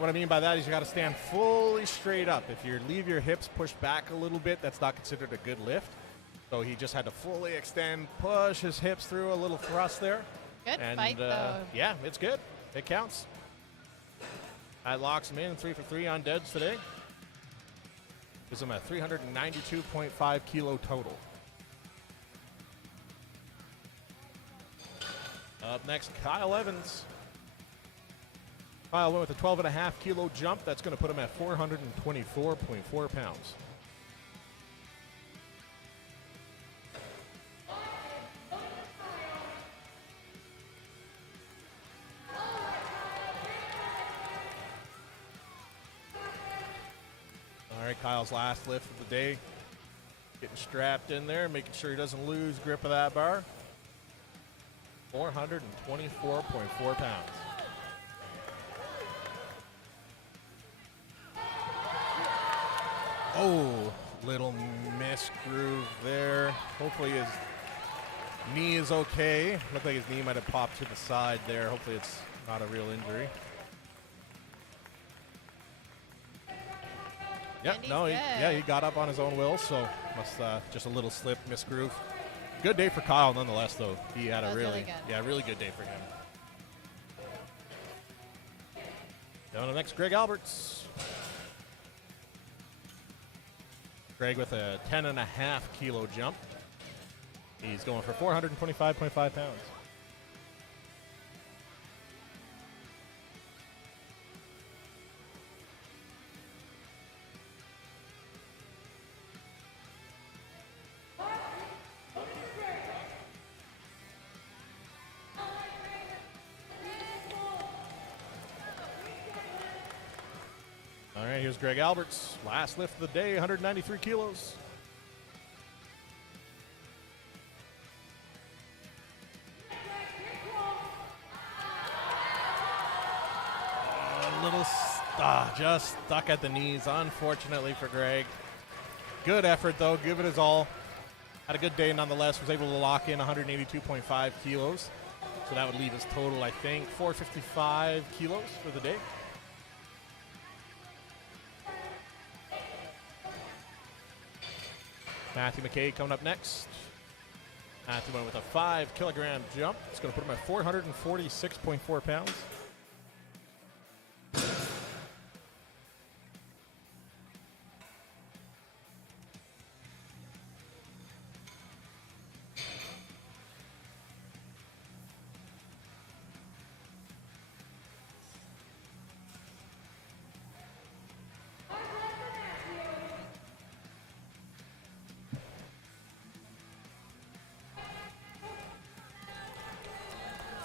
What I mean by that is you got to stand fully straight up. If you leave your hips pushed back a little bit, that's not considered a good lift. So he just had to fully extend, push his hips through, a little thrust there. Good And, fight, though. yeah, it's good. It counts. That locks him in 3 for 3 on deads today. Gives him a 392.5 kilo total. Up next, Kyle Evans. Kyle went with a 12.5 kilo jump. That's going to put him at 424.4 pounds. All right, Kyle's last lift of the day. Getting strapped in there, making sure he doesn't lose grip of that bar. 424.4 pounds. Oh, little miss groove there. Hopefully his knee is okay. Looked like his knee might have popped to the side there. Hopefully it's not a real injury. Yep, Andy's no, good. he got up on his own will, so must just a little slip, miss groove. Good day for Kyle nonetheless, though. He had a That was really good. really good day for him. Down to next, Greg Alberts. Greg with a 10.5 kilo jump. He's going for 425.5 pounds. All right, here's Greg Alberts. Last lift of the day, 193 kilos. A little just stuck at the knees, unfortunately for Greg. Good effort, though. Give it his all. Had a good day nonetheless. Was able to lock in 182.5 kilos. So that would leave his total, I think, 455 kilos for the day. Matthew McKay coming up next. Matthew went with a 5 kilogram jump. It's going to put him at 446.4 pounds.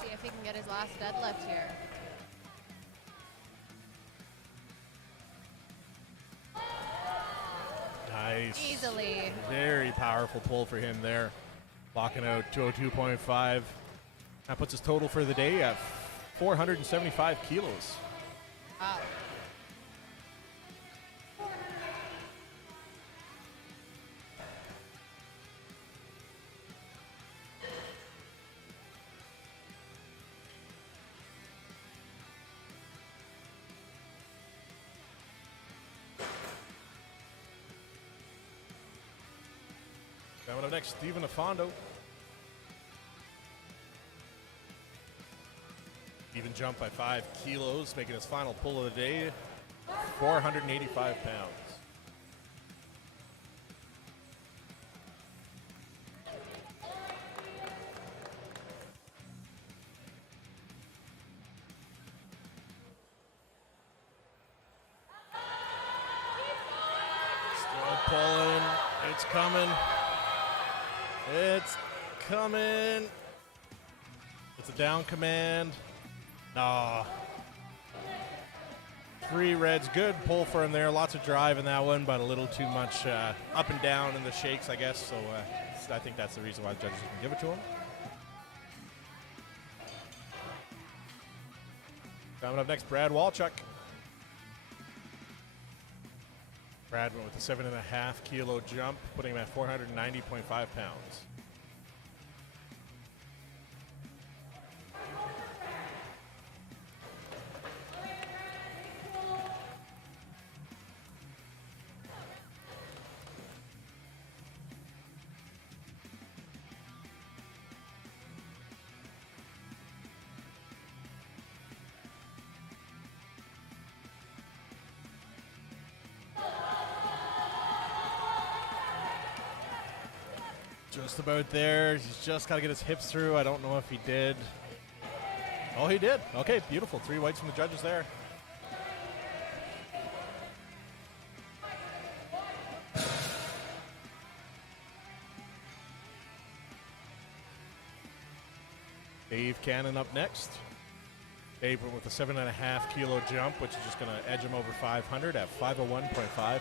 See if he can get his last deadlift here. Nice. Easily. Very powerful pull for him there. Locking out 202.5. That puts his total for the day at 475 kilos. Wow. Coming up next, Stephen Afondo. Even jumped by 5 kilos, making his final pull of the day 485 pounds. Still pulling. It's coming. It's coming. It's a down command. Nah. 3 reds. Good pull for him there. Lots of drive in that one, but a little too much up and down in the shakes, I guess. So I think that's the reason why the judges didn't give it to him. Coming up next, Brad Walchuk. Brad went with a 7.5 kilo jump, putting him at 490.5 pounds. Just about there. He's just got to get his hips through. I don't know if he did. Oh, he did. Okay, beautiful. 3 whites from the judges there. Dave Cannon up next. Dave went with a 7.5 kilo jump, which is just going to edge him over 500 at 501.5 pounds.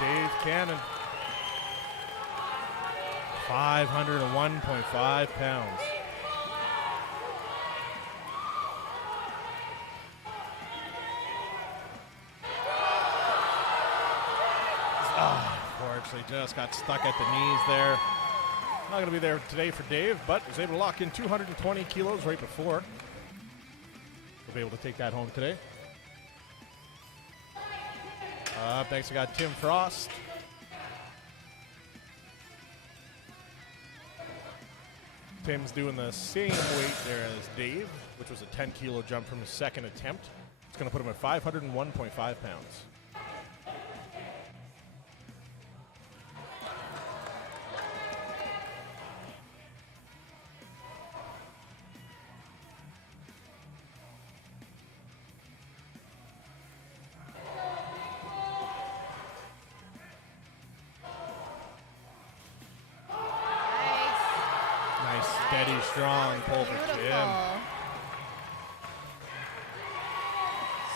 Dave Cannon, 501.5 pounds. Unfortunately, just got stuck at the knees there. Not going to be there today for Dave, but was able to lock in 220 kilos right before. We'll be able to take that home today. Up next, we got Tim Frost. Tim's doing the same weight there as Dave, which was a 10 kilo jump from his second attempt. It's going to put him at 501.5 pounds. Steady, strong pull for Tim.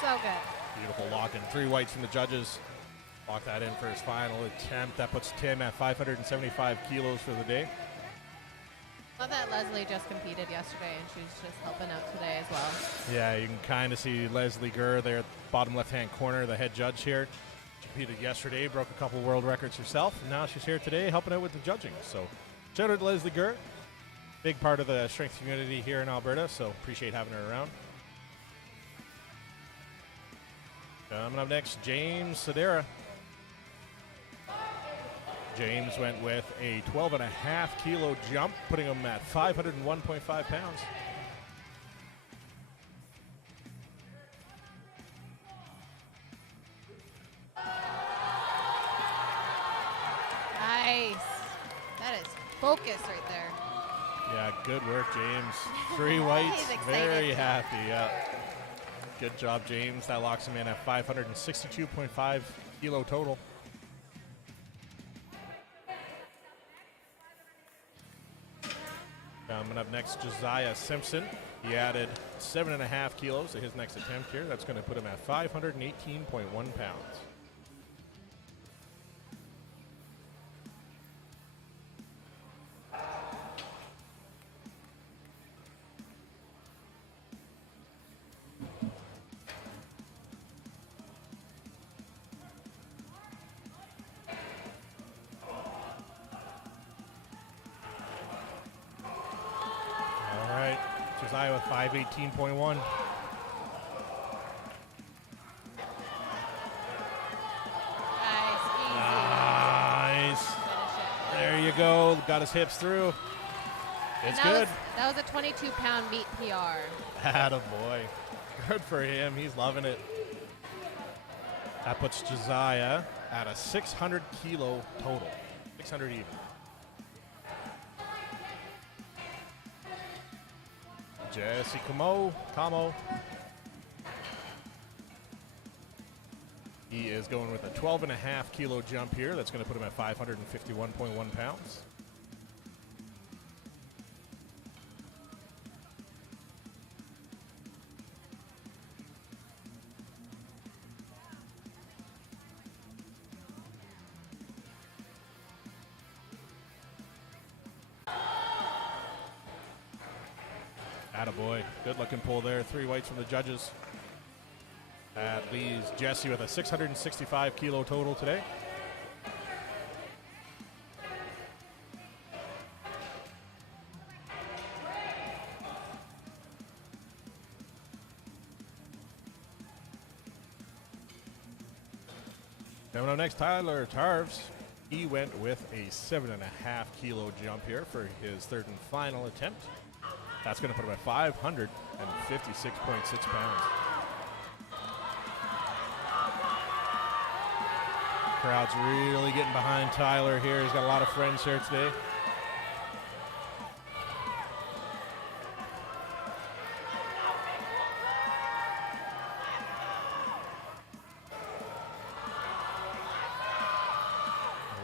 So good. Beautiful lock in. 3 whites from the judges. Lock that in for his final attempt. That puts Tim at 575 kilos for the day. Love that Leslie just competed yesterday, and she's just helping out today as well. Yeah, you can kind of see Leslie Gurr there at the bottom left-hand corner, the head judge here. She competed yesterday, broke a couple world records herself, and now she's here today helping out with the judging. So shout out to Leslie Gurr. Big part of the strength community here in Alberta, so appreciate having her around. Coming up next, James Sedera. James went with a 12.5 kilo jump, putting him at 501.5 pounds. Nice. That is focus right there. Yeah, good work, James. 3 whites, He's excited. very happy. Yeah, good job, James. That locks him in at 562.5 kilo total. Coming up next, Josiah Simpson. He added 7.5 kilos to his next attempt here. That's going to put him at 518.1 pounds. Josiah with 518.1. Nice. There you go. Got his hips through. It's good. That was a 22-pound meet PR. Attaboy. Good for him. He's loving it. That puts Josiah at a 600 kilo total. 600 even. Jesse Camo. He is going with a 12.5 kilo jump here. That's going to put him at 551.1 pounds. Attaboy. Good looking pull there. 3 whites from the judges. That leaves Jesse with a 665 kilo total today. Coming up next, Tyler Tarves. He went with a 7.5 kilo jump here for his third and final attempt. That's going to put him at 556.6 pounds. Crowd's really getting behind Tyler here. He's got a lot of friends here today.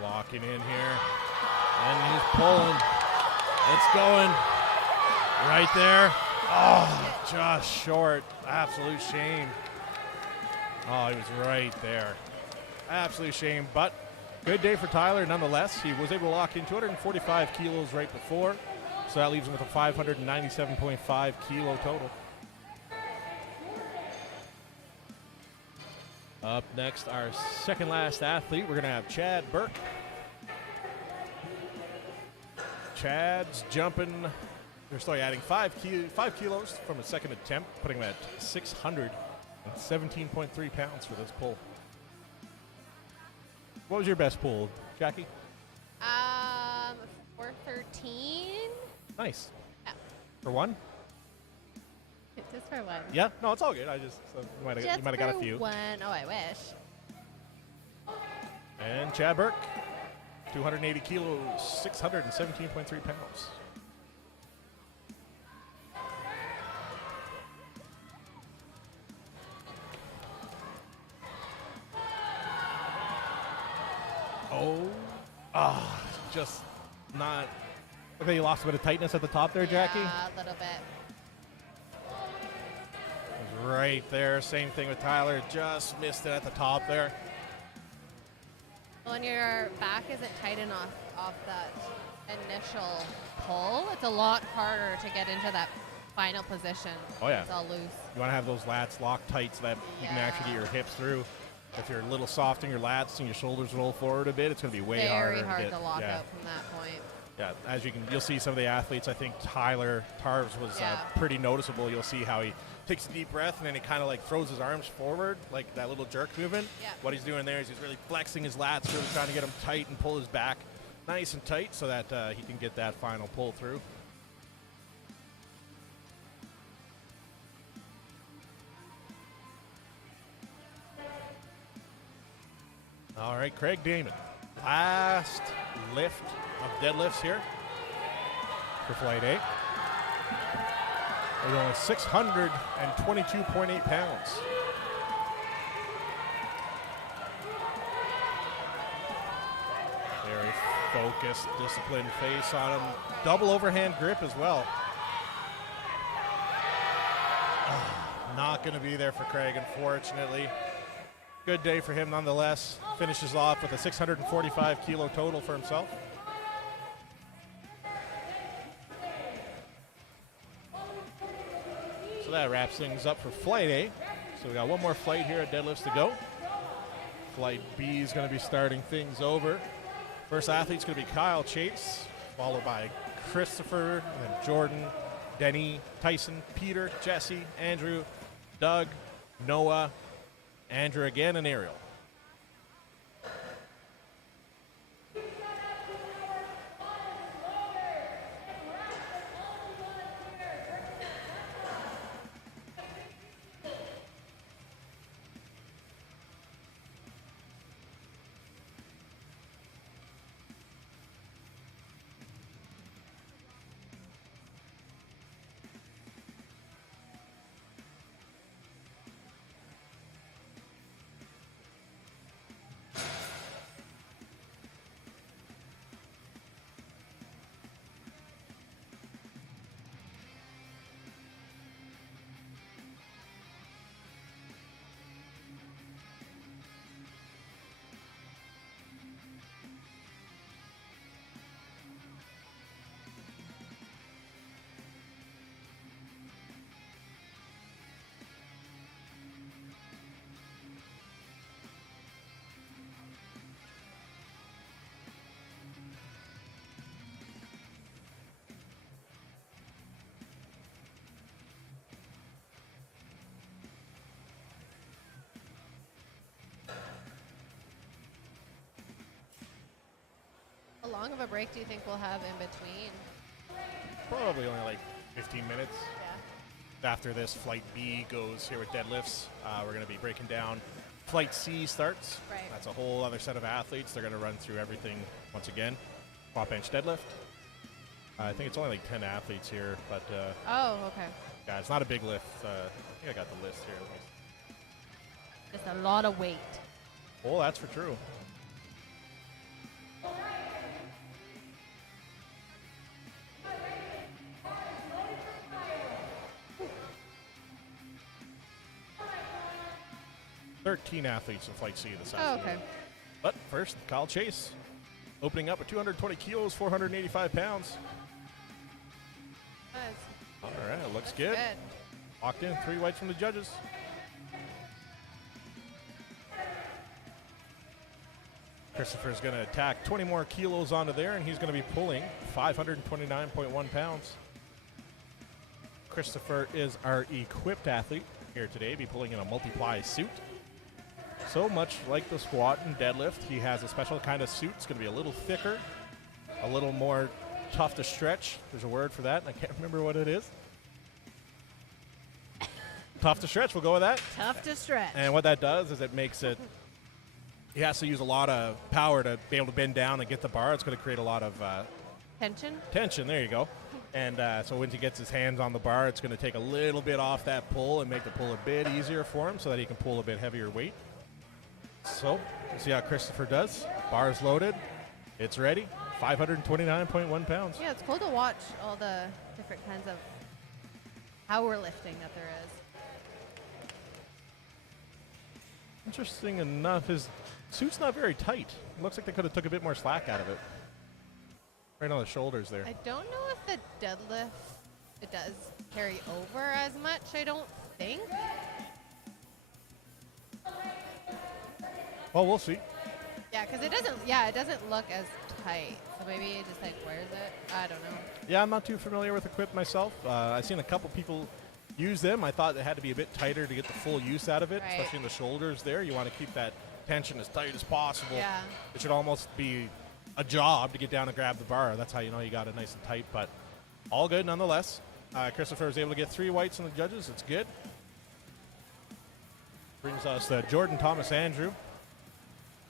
Locking in here. And he's pulling. It's going. Right there. Oh, just short. Absolute shame. Oh, he was right there. Absolute shame, but good day for Tyler nonetheless. He was able to lock in 245 kilos right before, so that leaves him with a 597.5 kilo total. Up next, our second last athlete, we're going to have Chad Burke. Chad's jumping, they're still adding 5 kilos from his second attempt, putting him at 617.3 pounds for this pull. What was your best pull, Jackie? 413. Nice. Yeah. For one? Just for one. Yeah? No, it's all good. I just, you might have got a few. One. Oh, I wish. And Chad Burke, 280 kilos, 617.3 pounds. Just not. Okay, you lost a bit of tightness at the top there, Jackie. Yeah, a little bit. It was right there. Same thing with Tyler. Just missed it at the top there. When your back isn't tight enough off that initial pull, it's a lot harder to get into that final position. Oh, yeah. It's all loose. You want to have those lats locked tight so that you can actually get your hips through. If you're a little soft in your lats and your shoulders roll forward a bit, it's going to be way harder. Very hard to, to lock out from that point. Yeah, as you'll see some of the athletes. I think Tyler Tarves was pretty noticeable. You'll see how he takes a deep breath and then he kind of like throws his arms forward, like that little jerk movement. Yeah. What he's doing there is he's really flexing his lats, really trying to get them tight and pull his back nice and tight so that he can get that final pull through. All right, Craig Damon. Last lift of deadlifts here for Flight A. There's only 622.8 pounds. Very focused, disciplined face on him. Double overhand grip as well. Not going to be there for Craig, unfortunately. Good day for him nonetheless. Finishes off with a 645 kilo total for himself. So that wraps things up for Flight A. So we got one more flight here at Deadlifts to go. Flight B is going to be starting things over. First athlete's going to be Kyle Chase, followed by Christopher, and then Jordan, Denny, Tyson, Peter, Jesse, Andrew, Doug, Noah, Andrew again, and Ariel. long of a break do you think we'll have in between? Probably only like 15 minutes. Yeah. After this, Flight B goes here with deadlifts. We're going to be breaking down. Flight C starts. Right. That's a whole other set of athletes. They're going to run through everything once again. Prop bench deadlift. I think it's only like 10 athletes here, but Oh, okay. yeah, it's not a big lift. I think I got the list here. Let me Just a lot of weight. Oh, that's for true. "13 athletes in Flight C this Oh, afternoon." okay. But first, Kyle Chase, opening up at 220 kilos, 485 pounds. Nice. All right, looks good. Good. Locked in, 3 whites from the judges. Christopher's going to attack 20 more kilos onto there, and he's going to be pulling 529.1 pounds. Christopher is our equipped athlete here today, be pulling in a multiply suit. So much like the squat and deadlift, he has a special kind of suit. It's going to be a little thicker, a little more tough to stretch. There's a word for that, and I can't remember what it is. Tough to stretch, we'll go with that. Tough to stretch. And what that does is it makes it, he has to use a lot of power to be able to bend down and get the bar. It's going to create a lot of Tension? tension. There you go. And so when he gets his hands on the bar, it's going to take a little bit off that pull and make the pull a bit easier for him so that he can pull a bit heavier weight. So we'll see how Christopher does. Bar's loaded. It's ready. 529.1 pounds. Yeah, it's cool to watch all the different kinds of powerlifting that there is. Interesting enough, his suit's not very tight. It looks like they could have took a bit more slack out of it. Right on the shoulders there. I don't know if the deadlift, it does carry over as much, I don't think. Well, we'll see. Yeah, because it doesn't look as tight. So maybe it just like wears it. I don't know. Yeah, I'm not too familiar with Equip myself. I've seen a couple people use them. I thought it had to be a bit tighter to get the full use out of it, Right. especially in the shoulders there. You want to keep that tension as tight as possible. Yeah. It should almost be a job to get down and grab the bar. That's how you know you got it nice and tight, but all good nonetheless. Christopher was able to get 3 whites on the judges. It's good. Brings us Jordan Thomas Andrew.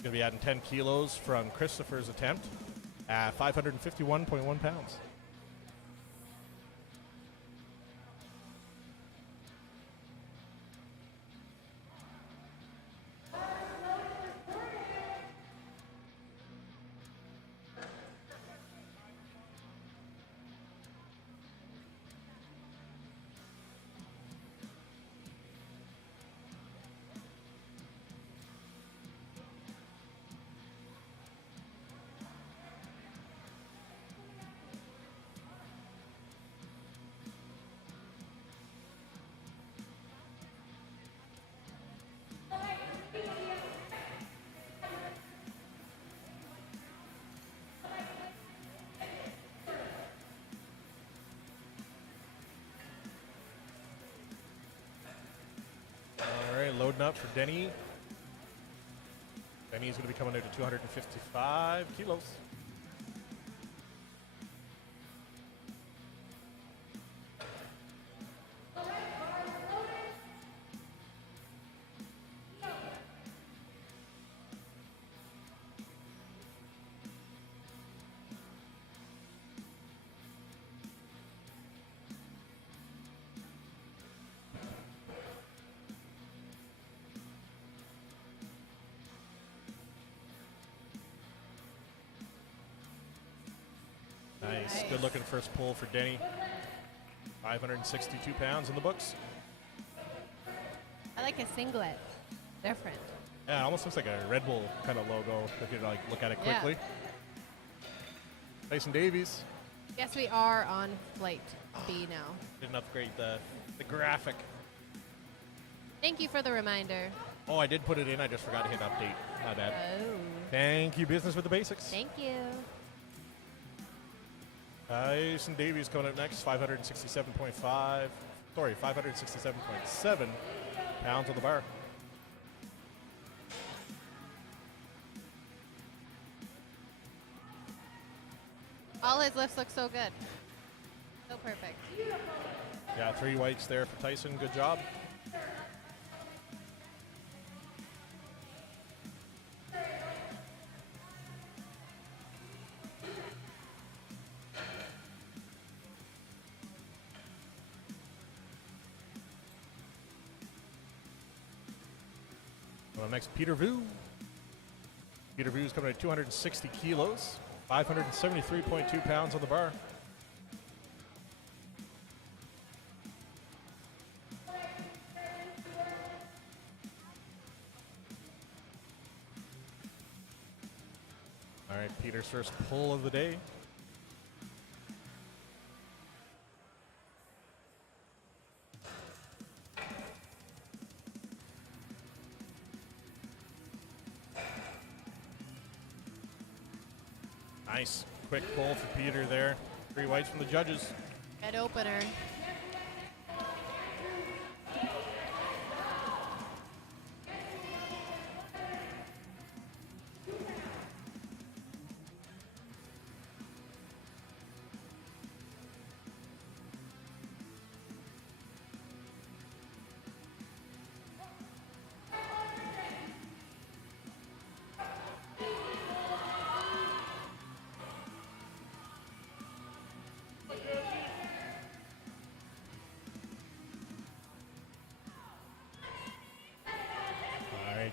Going to be adding 10 kilos from Christopher's attempt at 551.1 pounds. All right, loading up for Denny. Denny's going to be coming out to 255 kilos. Nice. Good looking first pull for Denny. 562 pounds in the books. I like a singlet. Different. Yeah, it almost looks like a Red Bull kind of logo if you like look at it Yeah. quickly. Tyson Davies Yes, we are on flight B now. didn't upgrade the graphic. Thank you for the reminder. Oh, I did put it in. I just forgot to hit update. My bad. Oh, Thank you, Business with the Basics. thank you. Tyson Davies coming up next. 567.7 pounds on the bar. his lifts look so good. So perfect. Yeah, 3 whites there for Tyson. Good job. Well, next, Peter Vu. Peter Vu's coming at 260 kilos, 573.2 pounds on the bar. All right, Peter's first pull of the day. Nice, quick pull for Peter there. 3 whites from the judges. Good opener.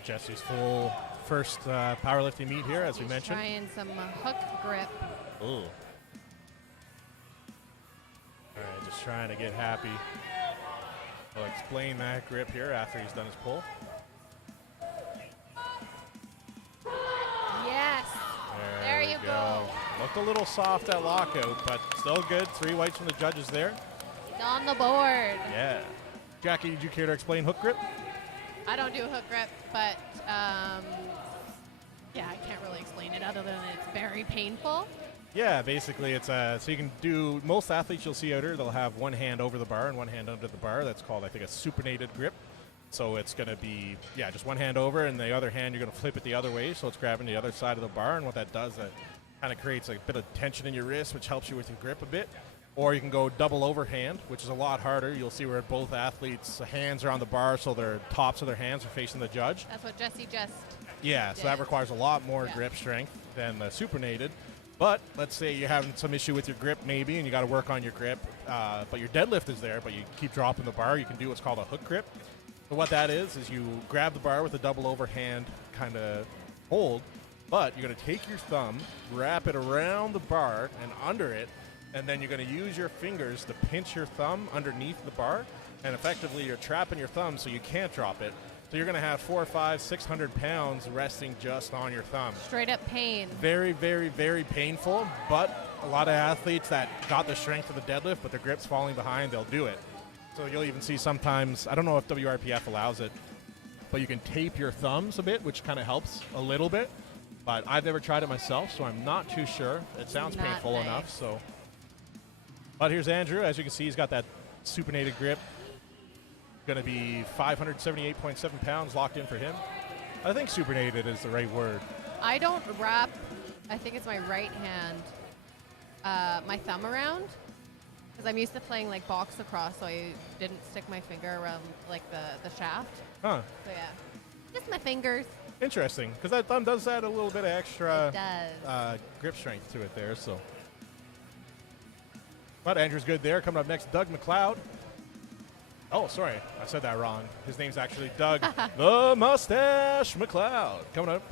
Jesse's full first powerlifting meet here, as we mentioned. Trying some hook grip. Ooh. All right, just trying to get happy. I'll explain that grip here after he's done his pull. Yes. There you go. Looked a little soft at lockout, but still good. 3 whites from the judges there. He's on the board. Yeah. Jackie, did you care to explain hook grip? I don't do hook grip, but yeah, I can't really explain it other than it's very painful. Yeah, basically it's so you can do, most athletes you'll see out here, they'll have one hand over the bar and one hand under the bar. That's called, I think, a supinated grip. So it's going to be, yeah, just one hand over, and the other hand you're going to flip it the other way, so it's grabbing the other side of the bar, and what that does, that kind of creates a bit of tension in your wrist, which helps you with your grip a bit. Or you can go double overhand, which is a lot harder. You'll see where both athletes' hands are on the bar, so their tops of their hands are facing the judge. That's what Jesse just Yeah, so that requires a lot more grip strength than the supinated. But let's say you're having some issue with your grip maybe, and you got to work on your grip, but your deadlift is there, but you keep dropping the bar. You can do what's called a hook grip. So what that is you grab the bar with a double overhand kind of hold, but you're going to take your thumb, wrap it around the bar and under it, and then you're going to use your fingers to pinch your thumb underneath the bar, and effectively you're trapping your thumb so you can't drop it. So you're going to have 400, 500, 600 pounds resting just on your thumb. Straight up pain. Very, very, very painful, but a lot of athletes that got the strength of the deadlift, but their grip's falling behind, they'll do it. So you'll even see sometimes, I don't know if WRPF allows it, but you can tape your thumbs a bit, which kind of helps a little bit. But I've never tried it myself, so I'm not too sure. It sounds Not painful nice. enough, so. But here's Andrew. As you can see, he's got that supinated grip. Going to be 578.7 pounds locked in for him. I think supinated is the right word. I don't wrap, I think it's my right hand, my thumb around. Because I'm used to playing like box lacrosse, so I didn't stick my finger around like the shaft. Huh. So yeah, just my fingers. Interesting, because that thumb does add a little bit of extra It does. grip strength to it there. So, but Andrew's good there. Coming up next, Doug McLeod. Oh, sorry, I said that wrong. His name's actually Doug the Mustache McLeod. Coming up,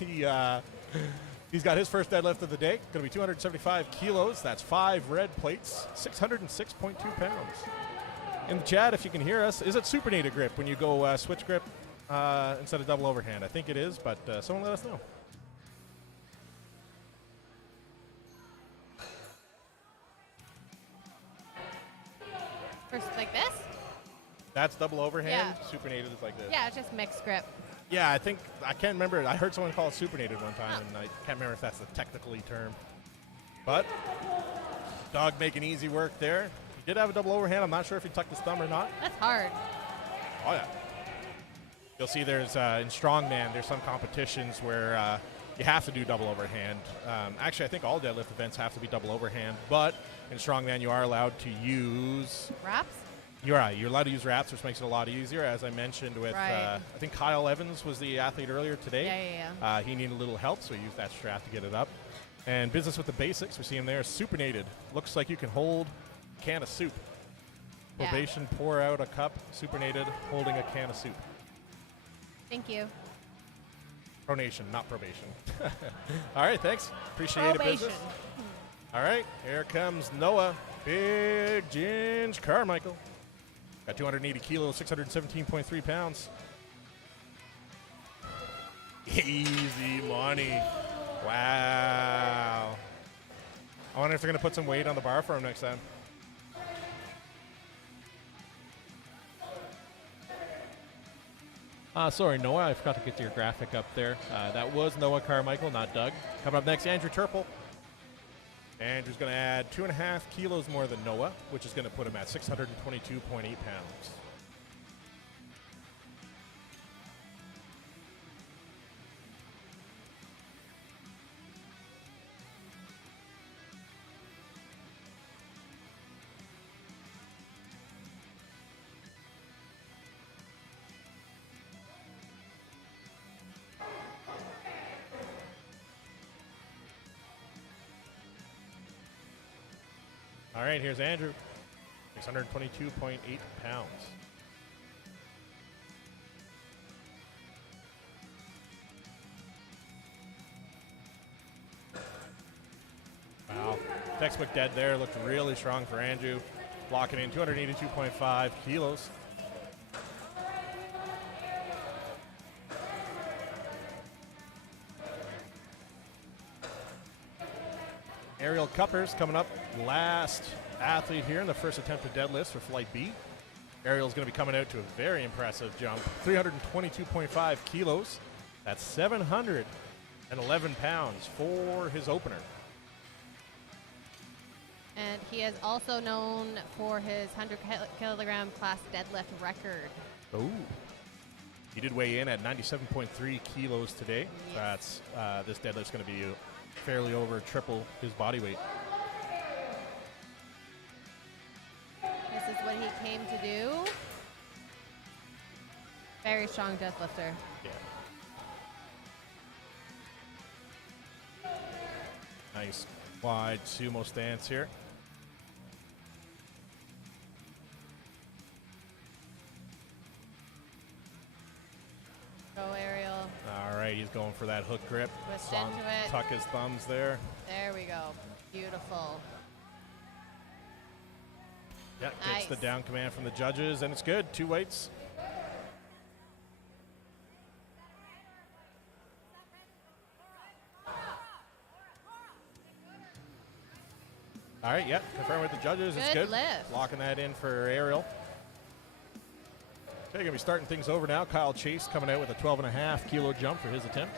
he's got his first deadlift of the day. Going to be 275 kilos. That's 5 red plates, 606.2 pounds. In the chat, if you can hear us, is it supinated grip when you go switch grip instead of double overhand? I think it is, but someone let us know. First, like this? That's double overhand. Yeah. Supinated is like this. Yeah, it's just mixed grip. Yeah, I can't remember. I heard someone call it supinated one time, and I can't remember if that's the technical term. But Doug making easy work there. He did have a double overhand. I'm not sure if he tucked his thumb or not. That's hard. Oh, yeah. You'll see there's, in strongman, there's some competitions where you have to do double overhand. Actually, I think all deadlift events have to be double overhand, but in strongman you are allowed to use Wraps? You're right. You're allowed to use wraps, which makes it a lot easier. As I mentioned with, Right. I think Kyle Evans was the athlete earlier today. Yeah. He needed a little help, so he used that strap to get it up. And business with the basics, we see him there, supinated. Looks like you can hold a can of soup. Yeah. Probation, pour out a cup, supinated, holding a can of soup. Thank you. Pronation, not probation. All right, thanks. Appreciate it, business. All right, here comes Noah. Big Ginge Carmichael. Got 280 kilos, 617.3 pounds. Easy money. Wow. I wonder if they're going to put some weight on the bar for him next time. Sorry, Noah, I forgot to get your graphic up there. That was Noah Carmichael, not Doug. Coming up next, Andrew Turple. Andrew's going to add 2.5 kilos more than Noah, which is going to put him at 622.8 pounds. All right, here's Andrew, 622.8 pounds. Wow, textbook dead there, looked really strong for Andrew. Locking in 282.5 kilos. Aerial Cuppers coming up, last athlete here in the first attempt at deadlifts for Flight B. Ariel's going to be coming out to a very impressive jump, 322.5 kilos. That's 711 pounds for his opener. And he is also known for his 100 kilogram class deadlift record. Oh. He did weigh in at 97.3 kilos today. Yes. That's this deadlift's going to be fairly over triple his body weight. This is what he came to do. Very strong deadlifter. Yeah. Nice wide sumo stance here. Go Ariel. All right, he's going for that hook grip. Twist Long into it. tuck his thumbs there. There we go. Beautiful. Yeah, gets the Nice. down command from the judges, and it's good. 2 weights. All right, yeah, confirm with the judges. It's Good good. lift. Locking that in for Ariel. Okay, gonna be starting things over now. Kyle Chase coming out with a 12.5 kilo jump for his attempt.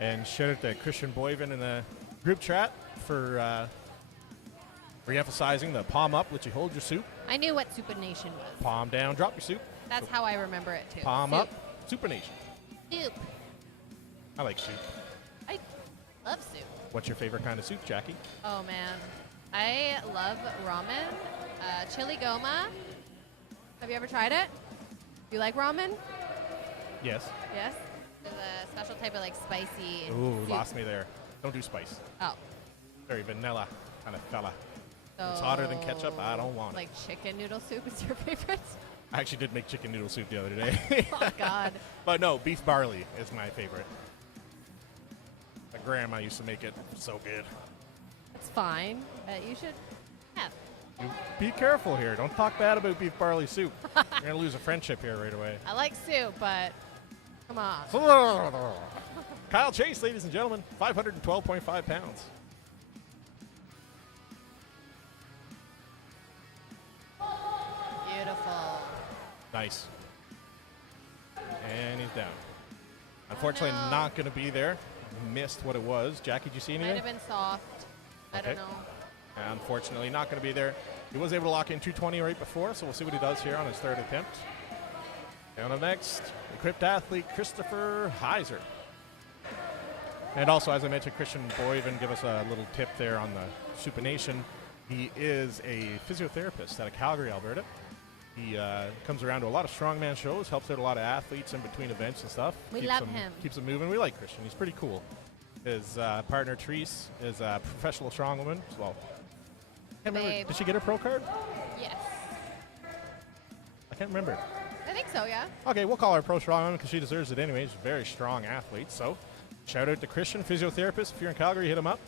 And shout out to Christian Boyven in the group chat for re-emphasizing the palm up, let you hold your soup. I knew what supination was. Palm down, drop your soup. That's how I remember it too. Palm Soup. up, supination. Soup. I like soup. I love soup. What's your favorite kind of soup, Jackie? Oh man, I love ramen. Chili goma. Have you ever tried it? You like ramen? Yes. Yes. There's a special type of like spicy. Ooh, soup. lost me there. Don't do spice. Oh. Very vanilla kind of fella. So It's hotter than ketchup. I don't want it. Like chicken noodle soup is your favorite? I actually did make chicken noodle soup the other day. Oh God. But no, beef barley is my favorite. My grandma used to make it so good. It's fine, but you should have. You be careful here. Don't talk bad about beef barley soup. You're going to lose a friendship here right away. I like soup, but come on. Kyle Chase, ladies and gentlemen, 512.5 pounds. Beautiful. Nice. And he's down. Unfortunately, no. not going to be there. Missed what it was. Jackie, did you see Might anything? have been soft. I Okay. don't know. Unfortunately, not going to be there. He was able to lock in 220 right before, so we'll see what he does here on his third attempt. Down up next, equipped athlete Christopher Heiser. And also, as I mentioned, Christian Boyven give us a little tip there on the supination. He is a physiotherapist out of Calgary, Alberta. He comes around to a lot of strongman shows, helps out a lot of athletes in between events and stuff. We love him. Keeps them moving. We like Christian. He's pretty cool. His partner, Therese, is a professional strongwoman as well. Can't remember, Babe. did she get her pro card? Yes. I can't remember. I think so, yeah. Okay, we'll call her pro strongwoman because she deserves it anyway. She's a very strong athlete. So, shout out to Christian, physiotherapist. If you're in Calgary, hit him up.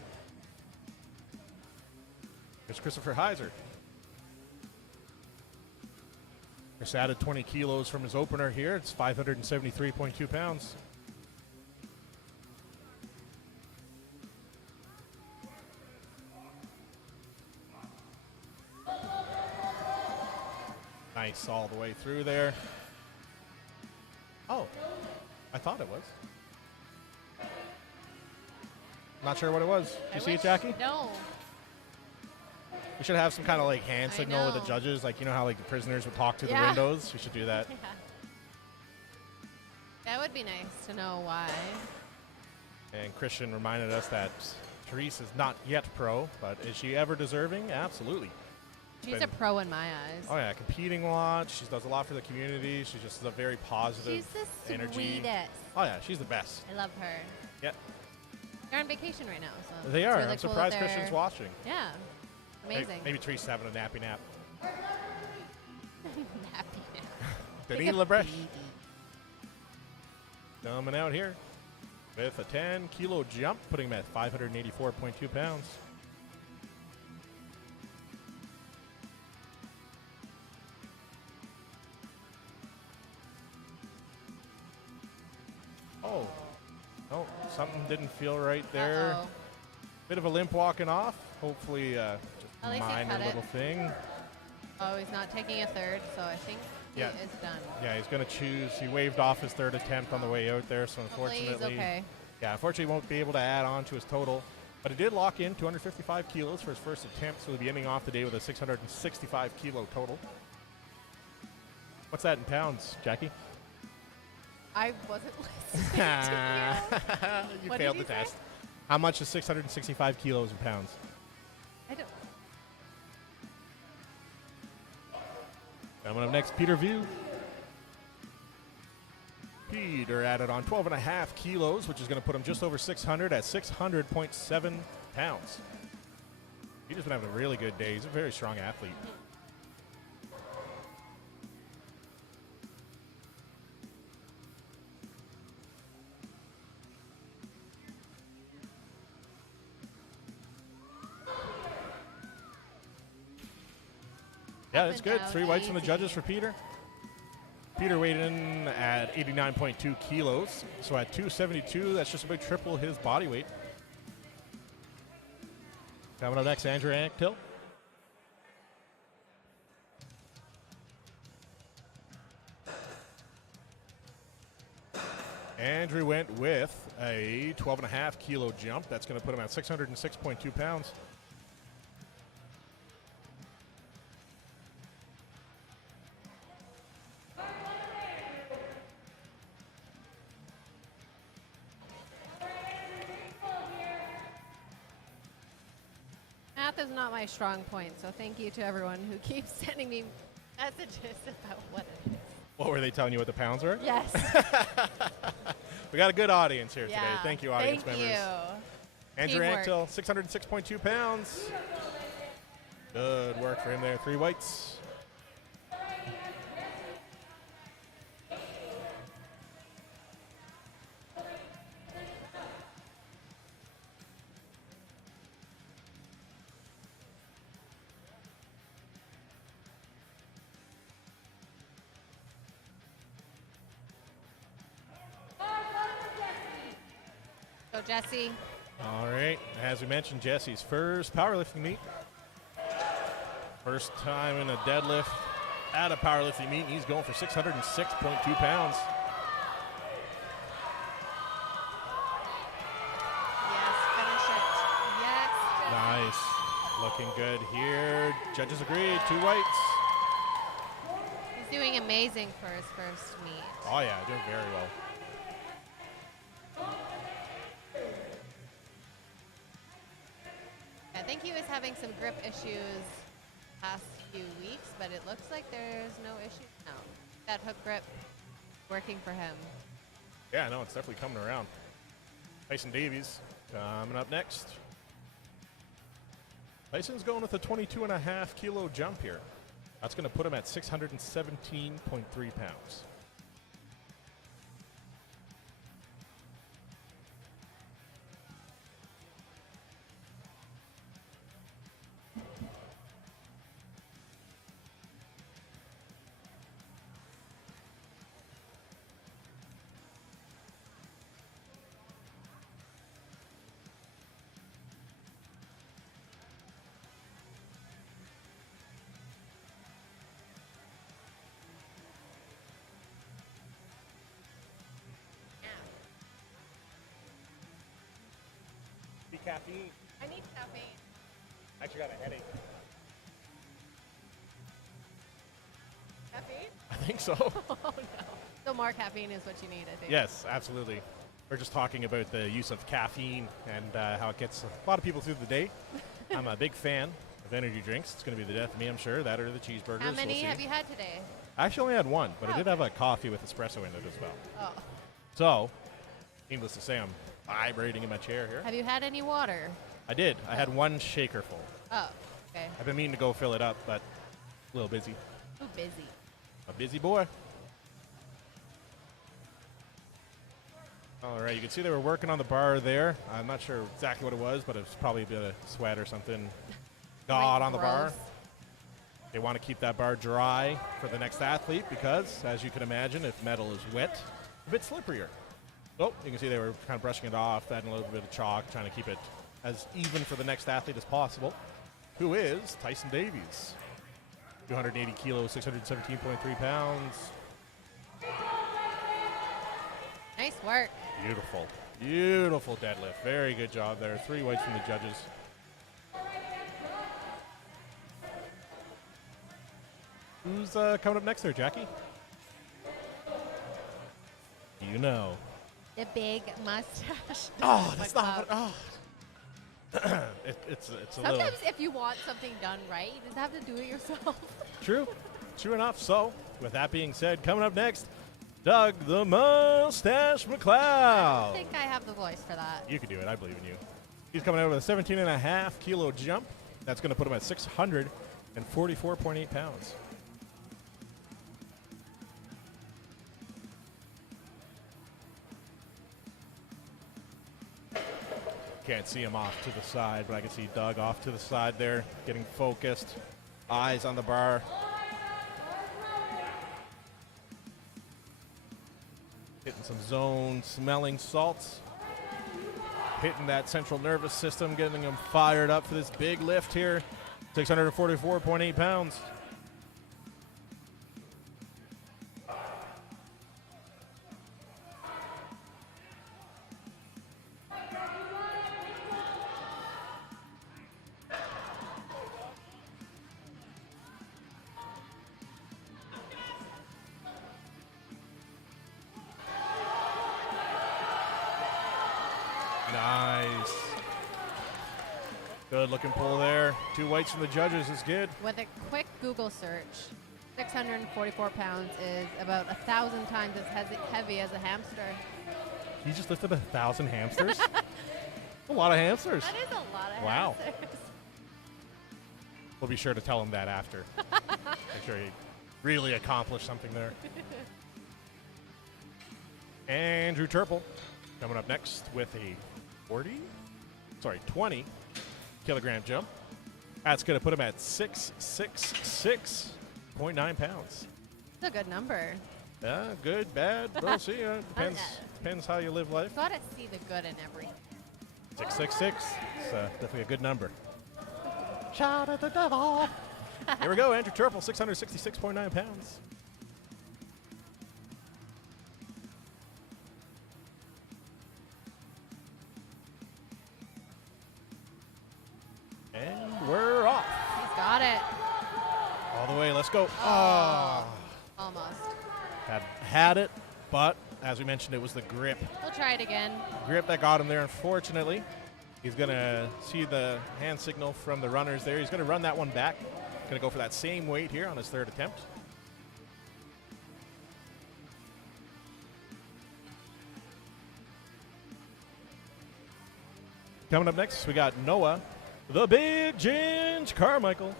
Here's Christopher Heiser. Chris added 20 kilos from his opener here. It's 573.2 pounds. Nice all the way through there. Oh, I thought it was. Not sure what it was. Did you see it, Jackie? No. We should have some kind of like hand I signal with the know. judges, like you know how like the prisoners would talk to the Yeah. windows. We should do that. Yeah. That would be nice to know why. And Christian reminded us that Therese is not yet pro, but is she ever deserving? Absolutely. She's Been- a pro in my eyes. Oh yeah, competing a lot. She does a lot for the community. She just is a very positive She's the energy. sweetest. Oh yeah, she's the best. I love her. Yeah, They're on vacation right now, so they it's are. really I'm cool surprised that Christian's they're- watching. Yeah, amazing. Maybe Teresa's having a nappy nap. Happy now. Denis Lebrecht coming out here with a 10-kilo jump, putting him at 584.2 pounds. Oh, something didn't feel right there. Uh-oh. Bit of a limp walking off. Hopefully, just At least he minor cut it. little thing. Oh, he's not taking a third, so I think Yeah. he is done. Yeah, he's going to choose. He waved off his third attempt on the way out there, so Hopefully unfortunately, he's okay. yeah, unfortunately, he won't be able to add on to his total. But he did lock in 255 kilos for his first attempt, so he'll be ending off the day with a 665 kilo total. What's that in pounds, Jackie? I wasn't listening to you. You What did failed he the say? test. How much is 665 kilos in pounds? I don't. Coming up next, Peter View. Peter added on 12.5 kilos, which is going to put him just over 600 at 600.7 pounds. Peter's been having a really good day. He's a very strong athlete. Yeah, Up that's and good. down, 3 whites from the easy. judges for Peter. Peter weighed in at 89.2 kilos. So at 272, that's just about triple his body weight. Coming up next, Andrew Anctil. Andrew went with a 12.5 kilo jump. That's going to put him at 606.2 pounds. Math is not my strong point, so thank you to everyone who keeps sending me messages about what it is. What were they telling you what the pounds were? Yes. We got a good audience here Yeah. today. Thank you, audience Thank members. you. Andrew Teamwork. Anctil, 606.2 pounds. Good work for him there. 3 whites. So Jesse, All right. As we mentioned, Jesse's first powerlifting meet. First time in a deadlift at a powerlifting meet. He's going for 606.2 pounds. yes, finish it. Yes. Nice. Looking good here. Judges agreed. 2 whites. He's doing amazing for his first meet. Oh, yeah, doing very well. I think he was having some grip issues past few weeks, but it looks like there's no issues now. That hook grip working for him. Yeah, no, it's definitely coming around. Tyson Davies coming up next. Tyson's going with a 22.5 kilo jump here. That's going to put him at 617.3 pounds. Caffeine. I need caffeine. I actually got a headache. Caffeine? I think so. Oh no. So more caffeine is what you need, I think. Yes, absolutely. We're just talking about the use of caffeine and how it gets a lot of people through the day. I'm a big fan of energy drinks. It's going to be the death of me, I'm sure. That or the cheeseburgers. How many we'll see. have you had today? I actually only had one, but I did Oh, have a coffee with espresso in it as well. Oh. So, needless to say, I'm vibrating in my chair here. Have you had any water? I did. I had one shaker full. Oh, okay. I've been meaning to go fill it up, but a little busy. Too busy. A busy boy. All right, you can see they were working on the bar there. I'm not sure exactly what it was, but it was probably a bit of sweat or something. God on the bar. Gross. They want to keep that bar dry for the next athlete because, as you can imagine, if metal is wet, a bit slipperier. So you can see they were kind of brushing it off, adding a little bit of chalk, trying to keep it as even for the next athlete as possible, who is Tyson Davies. 280 kilos, 617.3 pounds. Nice work. Beautiful. Beautiful deadlift. Very good job there. 3 whites from the judges. Who's coming up next there, Jackie? You know. The big mustache. Oh, that's not what. Oh. It's a little. Sometimes if you want something done right, you just have to do it yourself. True. True enough. So, with that being said, coming up next, Doug the Mustache I McLeod. think I have the voice for that. You can do it. I believe in you. He's coming out with a 17.5 kilo jump. That's going to put him at 644.8 pounds. Can't see him off to the side, but I can see Doug off to the side there, getting focused. Eyes on the bar. Hitting some zones, smelling salts. Hitting that central nervous system, getting him fired up for this big lift here. 644.8 pounds. Nice. Good looking pull there. 2 whites from the judges is good. With a quick Google search, 644 pounds is about 1,000 times as heavy as a hamster. He just lifted 1,000 hamsters? A lot of hamsters. That is a lot of Wow. hamsters. We'll be sure to tell him that after. Make sure he really accomplished something there. Andrew Turple coming up next with a 20 kilogram jump. That's going to put him at 666.9 pounds. It's a good number. Good, bad, we'll see. Depends how you live life. Gotta see the good in everything. 666. It's definitely a good number. Shout at the devil. Here we go, Andrew Turple, 666.9 pounds. And we're off. He's got it. All the way, let's go. Oh have had it, but as we mentioned, it was the grip. We'll try it again. Grip that got him there, unfortunately. He's going to see the hand signal from the runners there. He's going to run that one back. Going to go for that same weight here on his third attempt. Coming up next, we got Noah, the Big Ginge Carmichael.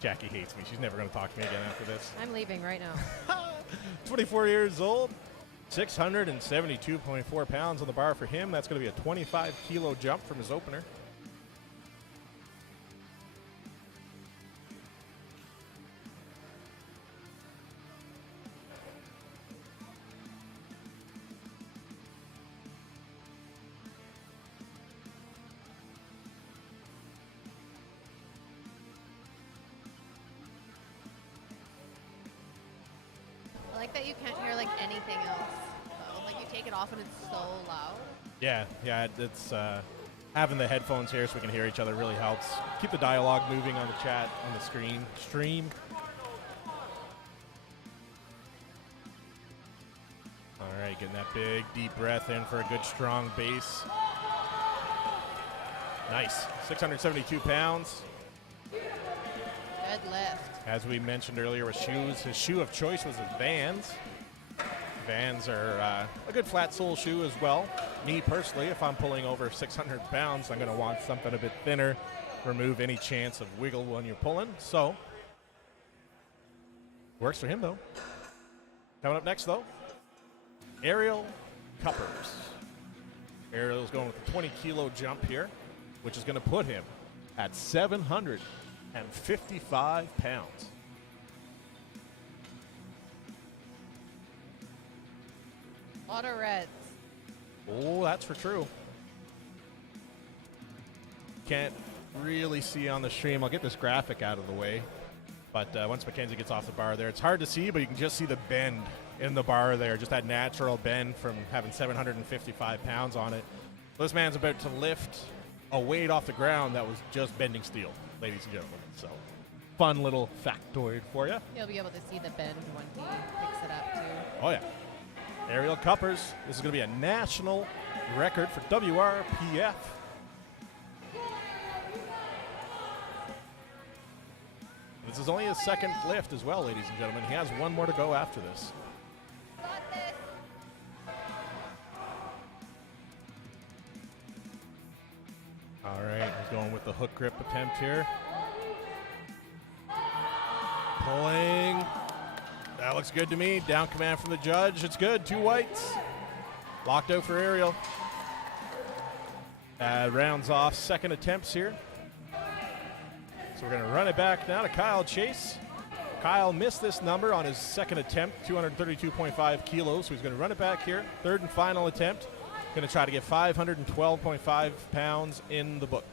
Jackie hates me. She's never going to talk to me again after this. I'm leaving right now. 24 years old, 672.4 pounds on the bar for him. That's going to be a 25-kilo jump from his opener. I like that you can't hear like anything else. So, like you take it off and it's so loud. Yeah, it's having the headphones here so we can hear each other really helps. Keep the dialogue moving on the chat, on the stream. All right, getting that big, deep breath in for a good, strong base. Nice, 672 pounds. Good lift. As we mentioned earlier with shoes, his shoe of choice was his Vans. Vans are a good flat sole shoe as well. Me personally, if I'm pulling over 600 pounds, I'm going to want something a bit thinner, remove any chance of wiggle when you're pulling. So, works for him though. Coming up next though, Ariel Cuppers. Ariel's going with a 20-kilo jump here, which is going to put him at 755 pounds. A lot of reds. Oh, that's for true. Can't really see on the stream. I'll get this graphic out of the way. But once Mackenzie gets off the bar there, it's hard to see, but you can just see the bend in the bar there. Just that natural bend from having 755 pounds on it. This man's about to lift a weight off the ground that was just bending steel, ladies and gentlemen. So, fun little factoid for you. You'll be able to see the bend when he picks it up too. Oh, yeah. Ariel Cuppers. This is going to be a national record for WRPF. This is only his second lift as well, ladies and gentlemen. He has one more to go after this. All right, he's going with the hook grip attempt here. Pulling. That looks good to me. Down command from the judge. It's good. 2 whites. Locked out for Ariel. Rounds off second attempts here. So we're going to run it back now to Kyle Chase. Kyle missed this number on his second attempt, 232.5 kilos. So he's going to run it back here. Third and final attempt. Going to try to get 512.5 pounds in the book.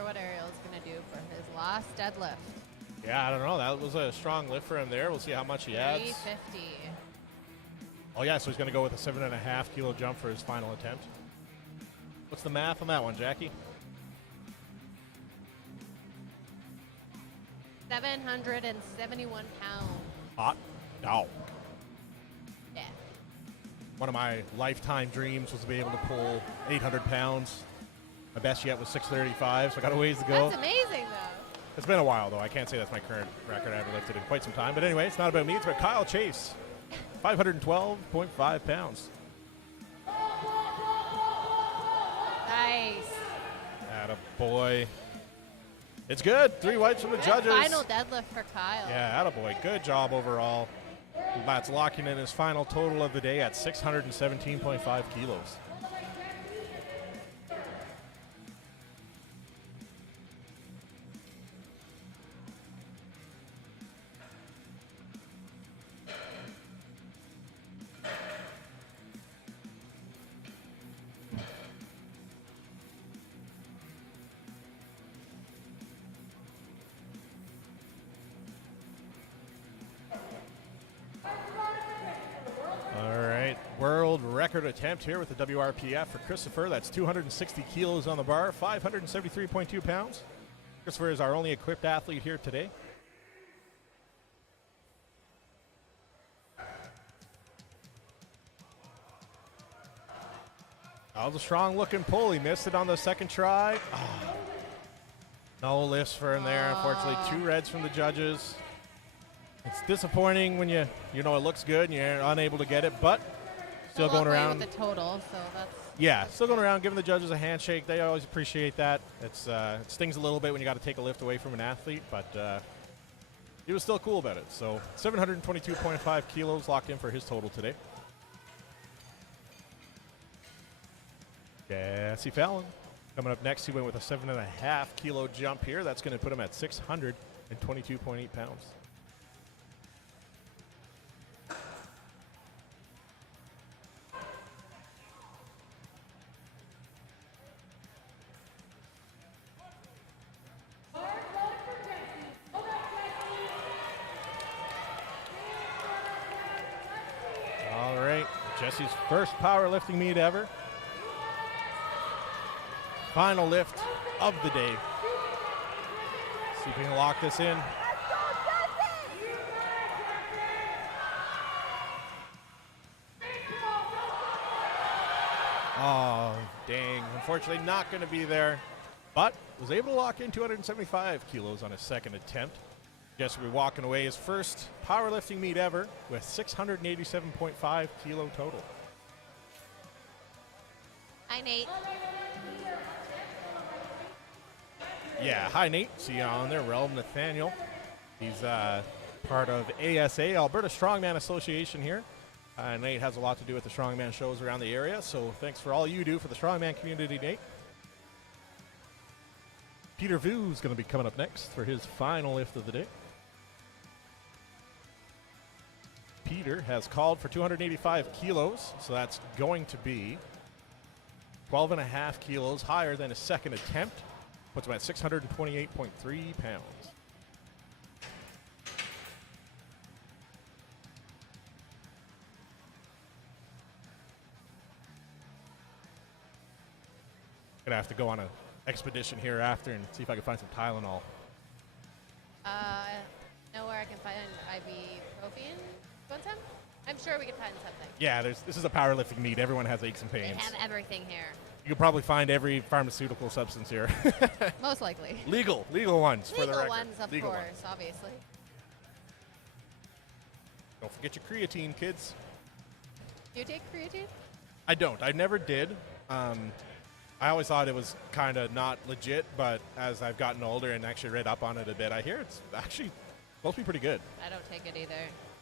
What Ariel's going to do for his last deadlift. Yeah, I don't know. That was a strong lift for him there. We'll see how much he adds. 350. Oh, yeah, so he's going to go with a 7.5-kilo jump for his final attempt. What's the math on that one, Jackie? 771 pounds. Hot dog. Yeah. One of my lifetime dreams was to be able to pull 800 pounds. My best yet was 635, so I got a ways to go. That's amazing, though. It's been a while, though. I can't say that's my current record. I haven't lifted in quite some time. But anyway, it's not about me. It's about Kyle Chase. 512.5 pounds. Nice. Attaboy. It's good. 3 whites from the judges. Final deadlift for Kyle. Yeah, attaboy. Good job overall. That's locking in his final total of the day at 617.5 kilos. record attempt here with the WRPF for Christopher. That's 260 kilos on the bar, 573.2 pounds. Christopher is our only equipped athlete here today. That was a strong-looking pull. He missed it on the second try. Oh. No lifts for him there. Unfortunately, 2 reds from the judges. It's disappointing when you know it looks good and you're unable to get it, but still going around. With the total, so that's yeah, still going around giving the judges a handshake. They always appreciate that. It stings a little bit when you got to take a lift away from an athlete, but he was still cool about it. So 722.5 kilos locked in for his total today. Jesse Fallon coming up next. He went with a 7.5 kilo jump here. That's going to put him at 622.8 pounds. All right, Jesse's first powerlifting meet ever. Final lift of the day. See if we can lock this in. Oh, dang. Unfortunately, not going to be there. But was able to lock in 275 kilos on his second attempt. Jesse will be walking away his first powerlifting meet ever with 687.5 kilo total. Hi, Nate. Yeah, hi Nate. See you on there, Relm Nathaniel. He's part of ASA, Alberta Strongman Association here. Nate has a lot to do with the strongman shows around the area, so thanks for all you do for the strongman community, Nate. Peter Vu is going to be coming up next for his final lift of the day. Peter has called for 285 kilos, so that's going to be 12.5 kilos higher than his second attempt. Puts him at 628.3 pounds. Gonna have to go on an expedition here after and see if I can find some Tylenol. Know where I can find ibuprofen? Want some? I'm sure we can find something. Yeah, this is a powerlifting meet. Everyone has aches and They pains. have everything here. You could probably find every pharmaceutical substance here. Most likely. Legal ones for the record. Legal ones, of Legal course, ones. obviously. Don't forget your creatine, kids. Do you take creatine? I don't. I never did. I always thought it was kind of not legit, but as I've gotten older and actually read up on it a bit, I hear it's actually supposed to be pretty good. I don't take it either.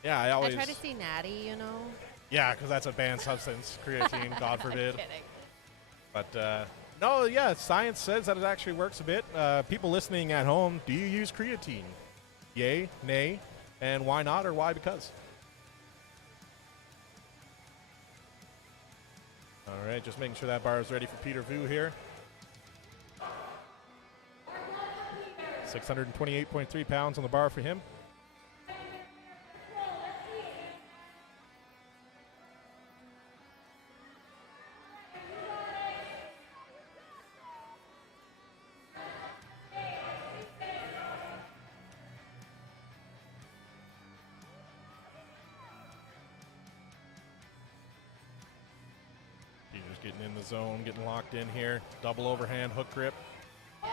Yeah, I always. I try to see Natty, you know. Yeah, because that's a banned substance, creatine, God forbid. I'm kidding. But no, yeah, science says that it actually works a bit. People listening at home, do you use creatine? Yay, nay, and why not or why because? All right, just making sure that bar is ready for Peter Vu here. 628.3 pounds on the bar for him. Peter's getting in the zone, getting locked in here. Double overhand hook grip. Yes.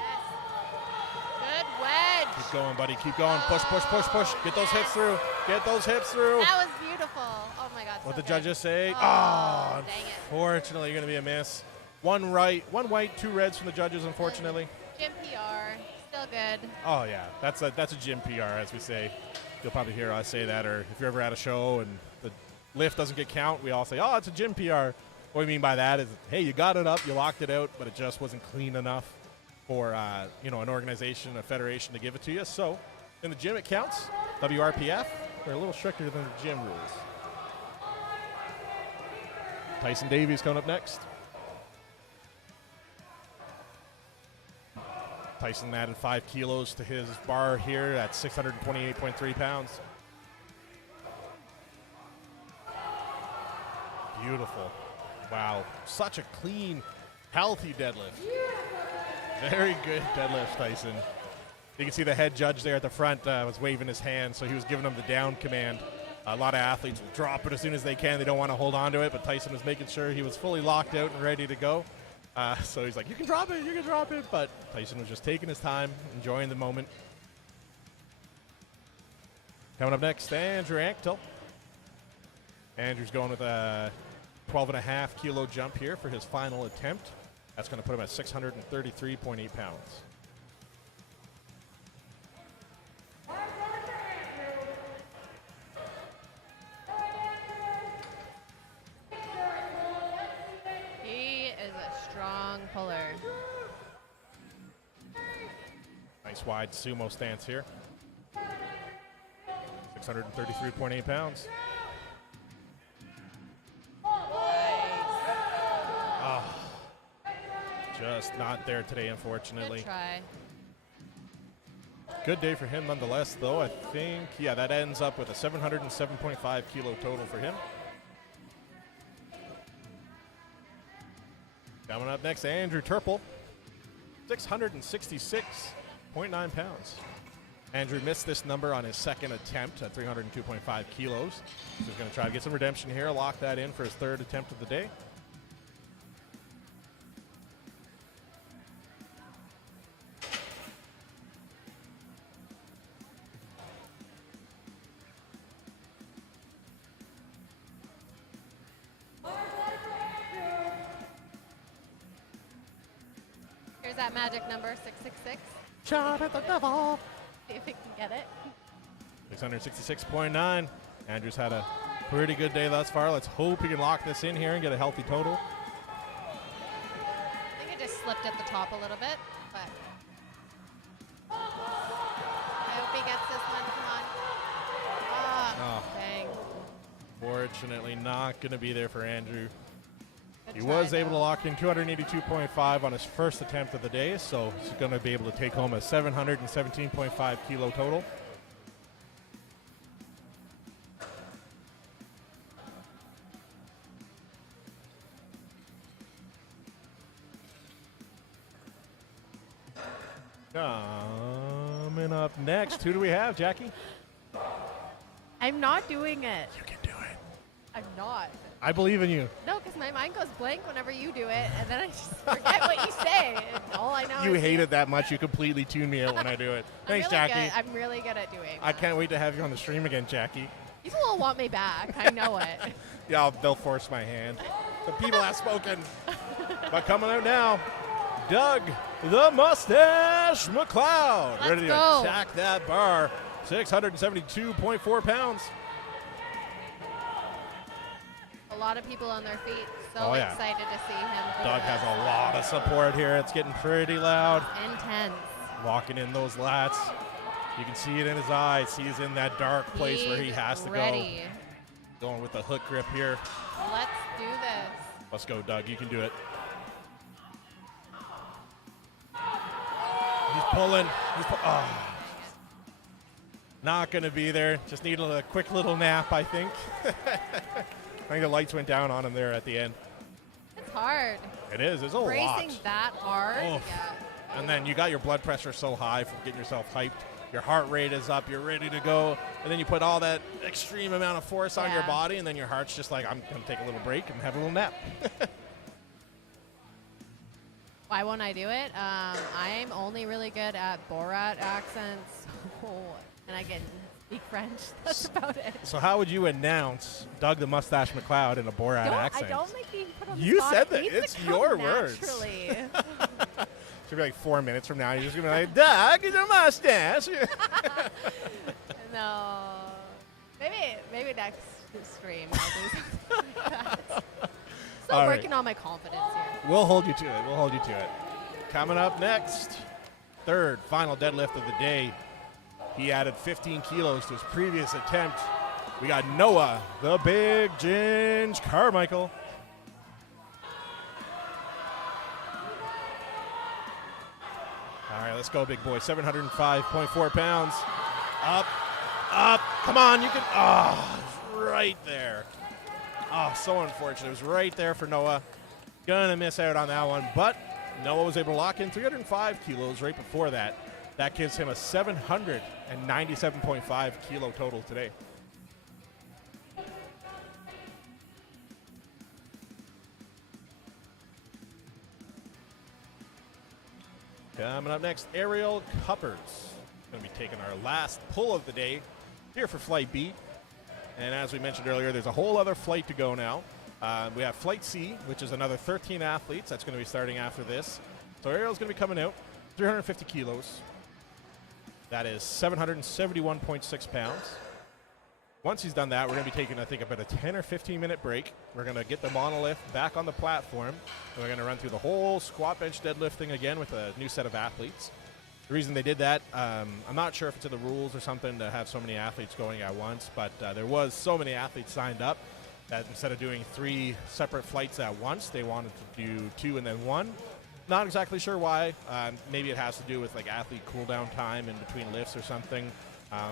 Good wedge. Keep going, buddy. Keep going. Push, push, push, push. Get those hips through. Get those hips through. That was beautiful. Oh my God. What so the judges good. say? Oh, dang it. Unfortunately, you're going to be a miss. One white, 2 reds from the judges, unfortunately. Gym PR. Still good. Oh, yeah. That's a gym PR, as we say. You'll probably hear us say that, or if you're ever at a show and the lift doesn't get count, we all say, oh, it's a gym PR. What we mean by that is, hey, you got it up, you locked it out, but it just wasn't clean enough for an organization, a federation to give it to you. So in the gym, it counts. WRPF, they're a little stricter than the gym rules. Tyson Davies coming up next. Tyson added 5 kilos to his bar here at 628.3 pounds. Beautiful. Wow, such a clean, healthy deadlift. Very good deadlift, Tyson. You can see the head judge there at the front was waving his hand, so he was giving them the down command. A lot of athletes will drop it as soon as they can. They don't want to hold on to it, but Tyson was making sure he was fully locked out and ready to go. So he's like, you can drop it, but Tyson was just taking his time, enjoying the moment. Coming up next, Andrew Anktel. Andrew's going with a 12.5 kilo jump here for his final attempt. That's going to put him at 633.8 pounds. He is a strong puller. Nice wide sumo stance here. 633.8 pounds. Just not there today, unfortunately. Good try. Good day for him nonetheless, though. I think, yeah, that ends up with a 707.5 kilo total for him. Coming up next, Andrew Turple, 666.9 pounds. Andrew missed this number on his second attempt at 302.5 kilos. So he's going to try to get some redemption here, lock that in for his third attempt of the day. Here's that magic number, 666. Shot at the devil. See if we can get it. 666.9. Andrew's had a pretty good day thus far. Let's hope he can lock this in here and get a healthy total. I think it just slipped at the top a little bit, but I hope he gets this one. Come on. Oh. Dang. Fortunately, not going to be there for Andrew. Good He try, was able though. to lock in 282.5 on his first attempt of the day, so he's going to be able to take home a 717.5 kilo total. Coming up next, who do we have, Jackie? I'm not doing it. You can do it. I'm not. I believe in you. No, because my mind goes blank whenever you do it, and then I just forget what you say. And all I know You is hate it that much, you completely tune me out when I do it. Thanks, really Jackie. I'm really good at doing I that. can't wait to have you on the stream again, Jackie. People will want me back. I know it. Yeah, they'll force my hand. The people have spoken. But coming out now, Doug the Mustache McLeod. Let's ready go. to attack that bar. 672.4 pounds. A lot of people on their feet. So Oh, yeah. excited to see him. do Doug this. has a lot of support here. It's getting pretty loud. Intense. Walking in those lats. You can see it in his eyes. He's in that dark place where he He's has to ready. go. Going with the hook grip here. Let's do this. Let's go, Doug. You can do it. He's pulling. Oh. Not going to be there. Just needed a quick little nap, I think. I think the lights went down on him there at the end. It's hard. It is. There's a lot. Bracing that hard. Oof. Yeah. And then you got your blood pressure so high from getting yourself hyped. Your heart rate is up. You're ready to go. And then you put all that extreme amount of force on your Yeah. body, and then your heart's just like, I'm going to take a little break and have a little nap. Why won't I do it? I'm only really good at Borat accents, and I can speak French. That's about it. So how would you announce Doug the Mustache McLeod in a Borat accent? I don't like being put on the You spot. said It that. needs to It's come your words. naturally. It's going to be like 4 minutes from now. You're just going to be like, Doug the Mustache. No. Maybe next stream I'll do something like that. Still All right. working on my confidence here. We'll hold you to it. We'll hold you to it. Coming up next, third final deadlift of the day. He added 15 kilos to his previous attempt. We got Noah, the Big Ginge Carmichael. All right, let's go, big boy. 705.4 pounds. Up, up. Come on, you can. Oh, right there. Oh, so unfortunate. It was right there for Noah. Gonna miss out on that one, but Noah was able to lock in 305 kilos right before that. That gives him a 797.5 kilo total today. Coming up next, Aerial Cuppers. Going to be taking our last pull of the day here for Flight B. And as we mentioned earlier, there's a whole other flight to go now. We have Flight C, which is another 13 athletes. That's going to be starting after this. So Ariel's going to be coming out, 350 kilos. That is 771.6 pounds. Once he's done that, we're going to be taking, I think, about a 10 or 15 minute break. We're going to get the monolift back on the platform. And we're going to run through the whole squat, bench, deadlift thing again with a new set of athletes. The reason they did that, I'm not sure if it's in the rules or something to have so many athletes going at once, but there was so many athletes signed up that instead of doing 3 separate flights at once, they wanted to do 2 and then 1. Not exactly sure why. Maybe it has to do with like athlete cool down time in between lifts or something.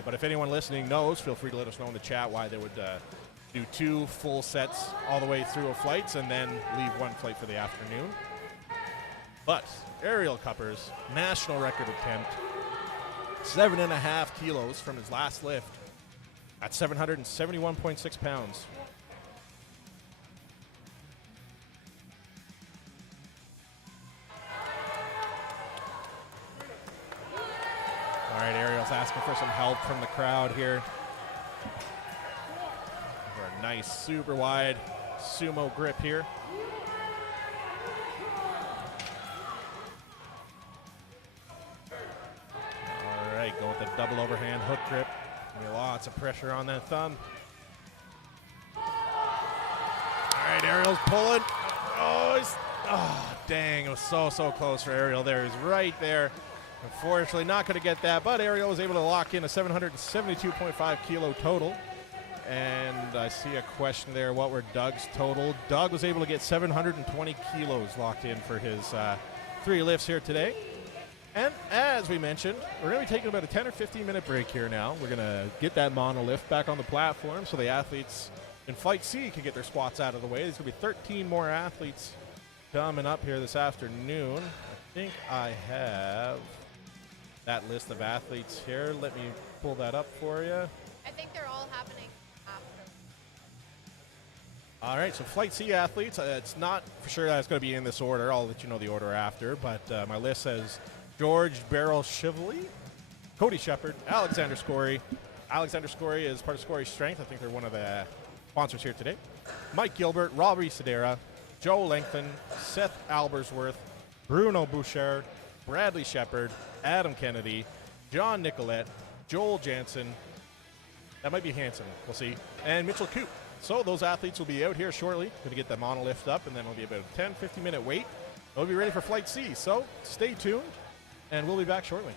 But if anyone listening knows, feel free to let us know in the chat why they would do 2 full sets all the way through of flights and then leave 1 flight for the afternoon. But Aerial Cuppers, national record attempt, 7.5 kilos from his last lift at 771.6 pounds. All right, Ariel's asking for some help from the crowd here. For a nice, super wide sumo grip here. All right, going with the double overhand hook grip. Lots of pressure on that thumb. All right, Ariel's pulling. Oh, dang, it was so close for Ariel there. He's right there. Unfortunately, not going to get that, but Ariel was able to lock in a 772.5 kilo total. And I see a question there, what were Doug's total? Doug was able to get 720 kilos locked in for his 3 lifts here today. And as we mentioned, we're going to be taking about a 10 or 15 minute break here now. We're going to get that monolift back on the platform so the athletes in Flight C can get their squats out of the way. There's going to be 13 more athletes coming up here this afternoon. I think I have that list of athletes here. Let me pull that up for you. I think they're all happening after. All right, so Flight C athletes, it's not for sure that it's going to be in this order. I'll let you know the order after, but my list says George Barrel Shively, Cody Shepard, Alexander Scory. Alexander Scory is part of Scory Strength. I think they're one of the sponsors here today. Mike Gilbert, Robbie Sedera, Joe Langton, Seth Albersworth, Bruno Bouchard, Bradley Shepard, Adam Kennedy, John Nicolette, Joel Jansen, that might be Hanson, we'll see, and Mitchell Coop. So those athletes will be out here shortly. Going to get the monolift up, and then it'll be about a 10, 15 minute wait. They'll be ready for Flight C. So stay tuned, and we'll be back shortly.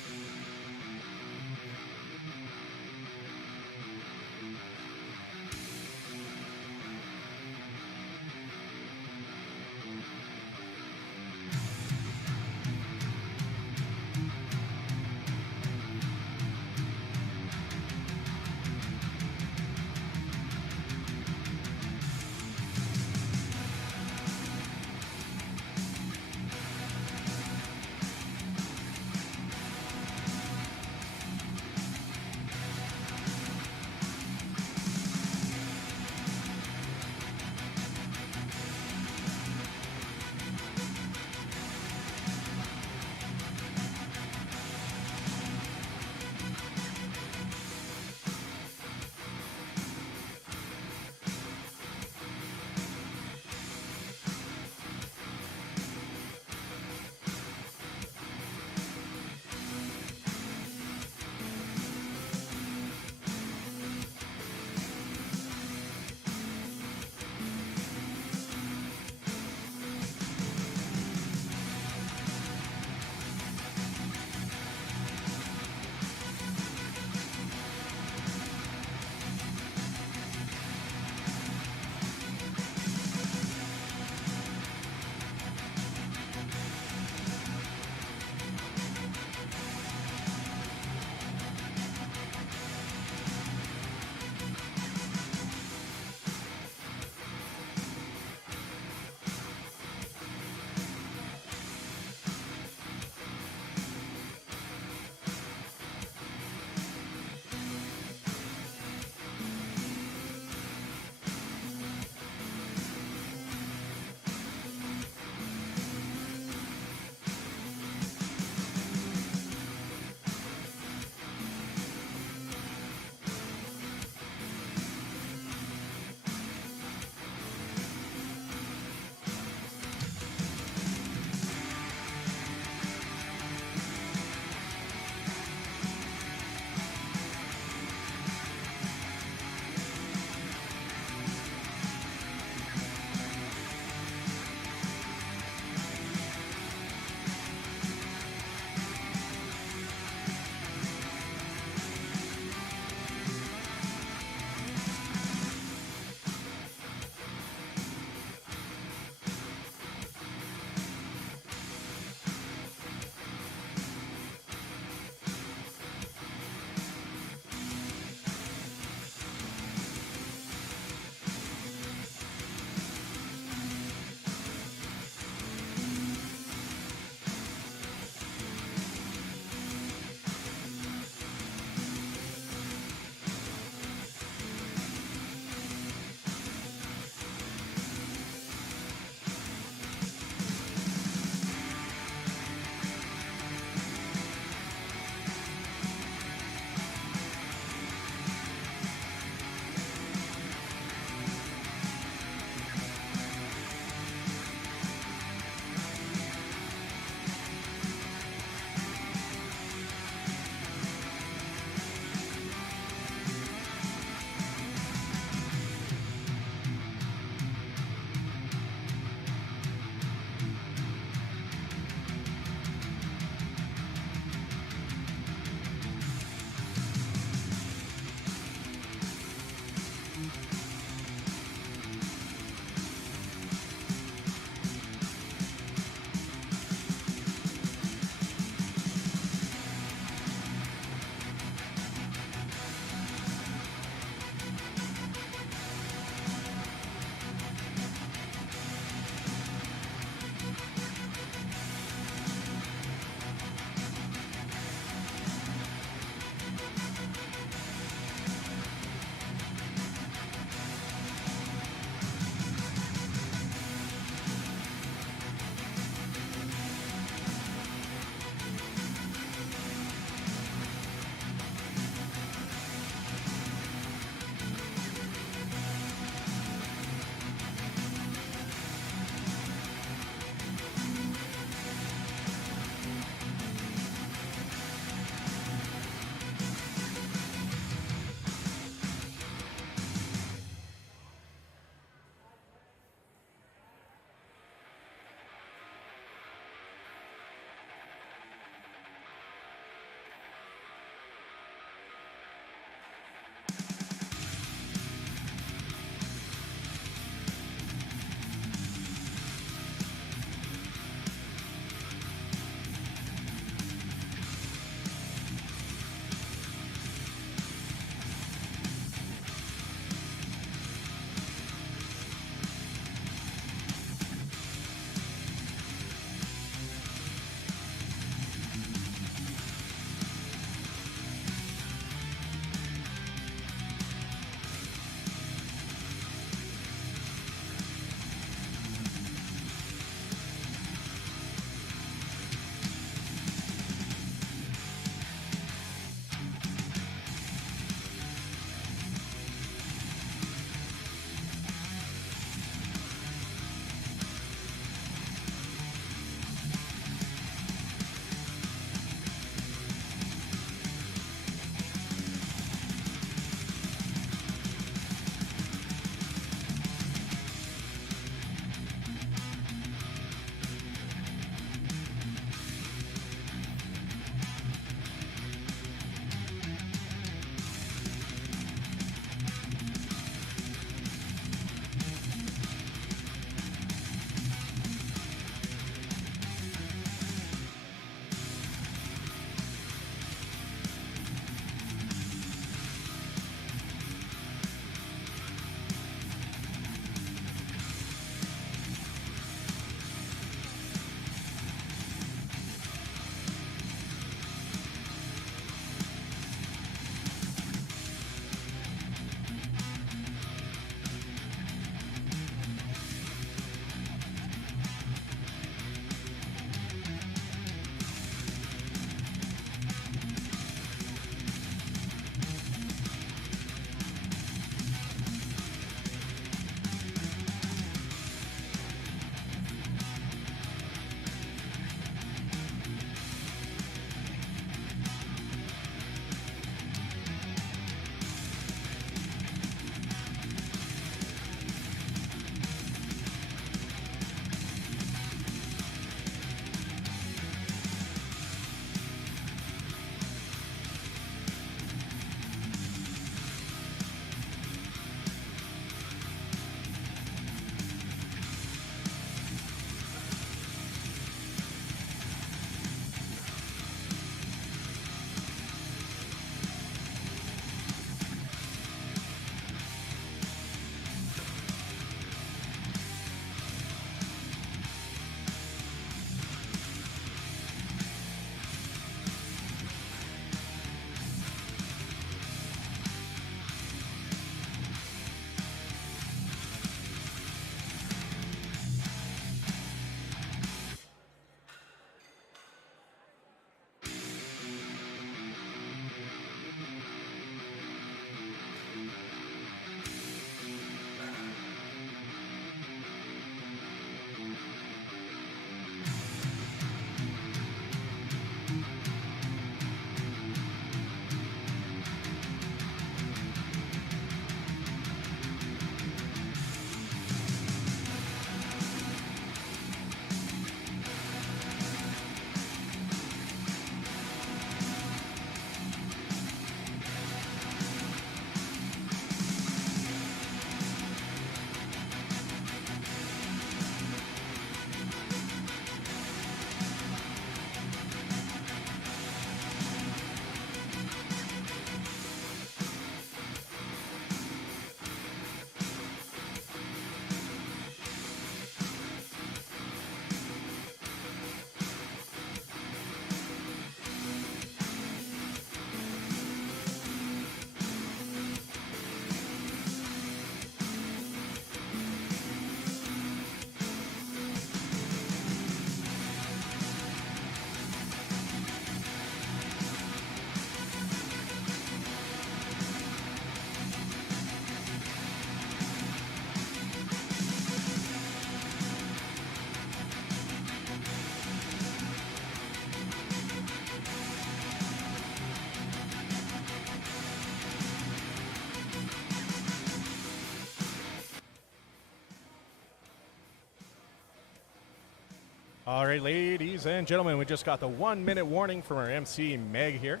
All right, ladies and gentlemen, we just got the 1 minute warning from our MC Meg here.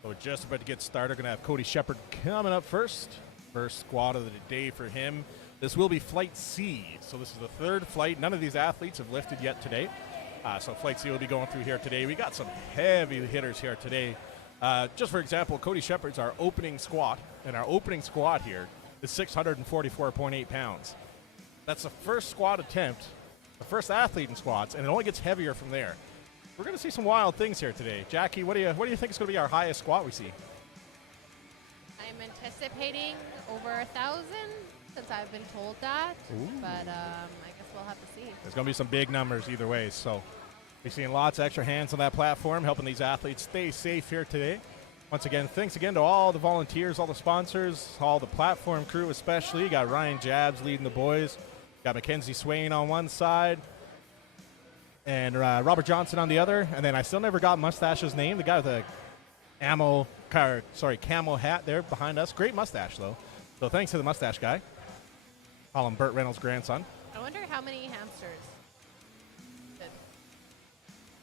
So we're just about to get started. Going to have Cody Shepard coming up first. First squat of the day for him. This will be Flight C. So this is the third flight. None of these athletes have lifted yet today. So Flight C will be going through here today. We got some heavy hitters here today. Just for example, Cody Shepard's our opening squat. And our opening squat here is 644.8 pounds. That's the first squat attempt, the first athlete in squats, and it only gets heavier from there. We're going to see some wild things here today. Jackie, what do you think is going to be our highest squat we see? I'm anticipating over 1,000 since I've been told that. Ooh. But I guess we'll have to see. There's going to be some big numbers either way. So we're seeing lots of extra hands on that platform, helping these athletes stay safe here today. Once again, thanks again to all the volunteers, all the sponsors, all the platform crew especially. You got Ryan Jabs leading the boys. Got Mackenzie Swain on one side. And Robert Johnson on the other. And then I still never got Mustache's name. The guy with the camel hat there behind us. Great mustache, though. So thanks to the mustache guy. Call him Burt Reynolds' grandson. I wonder how many hamsters.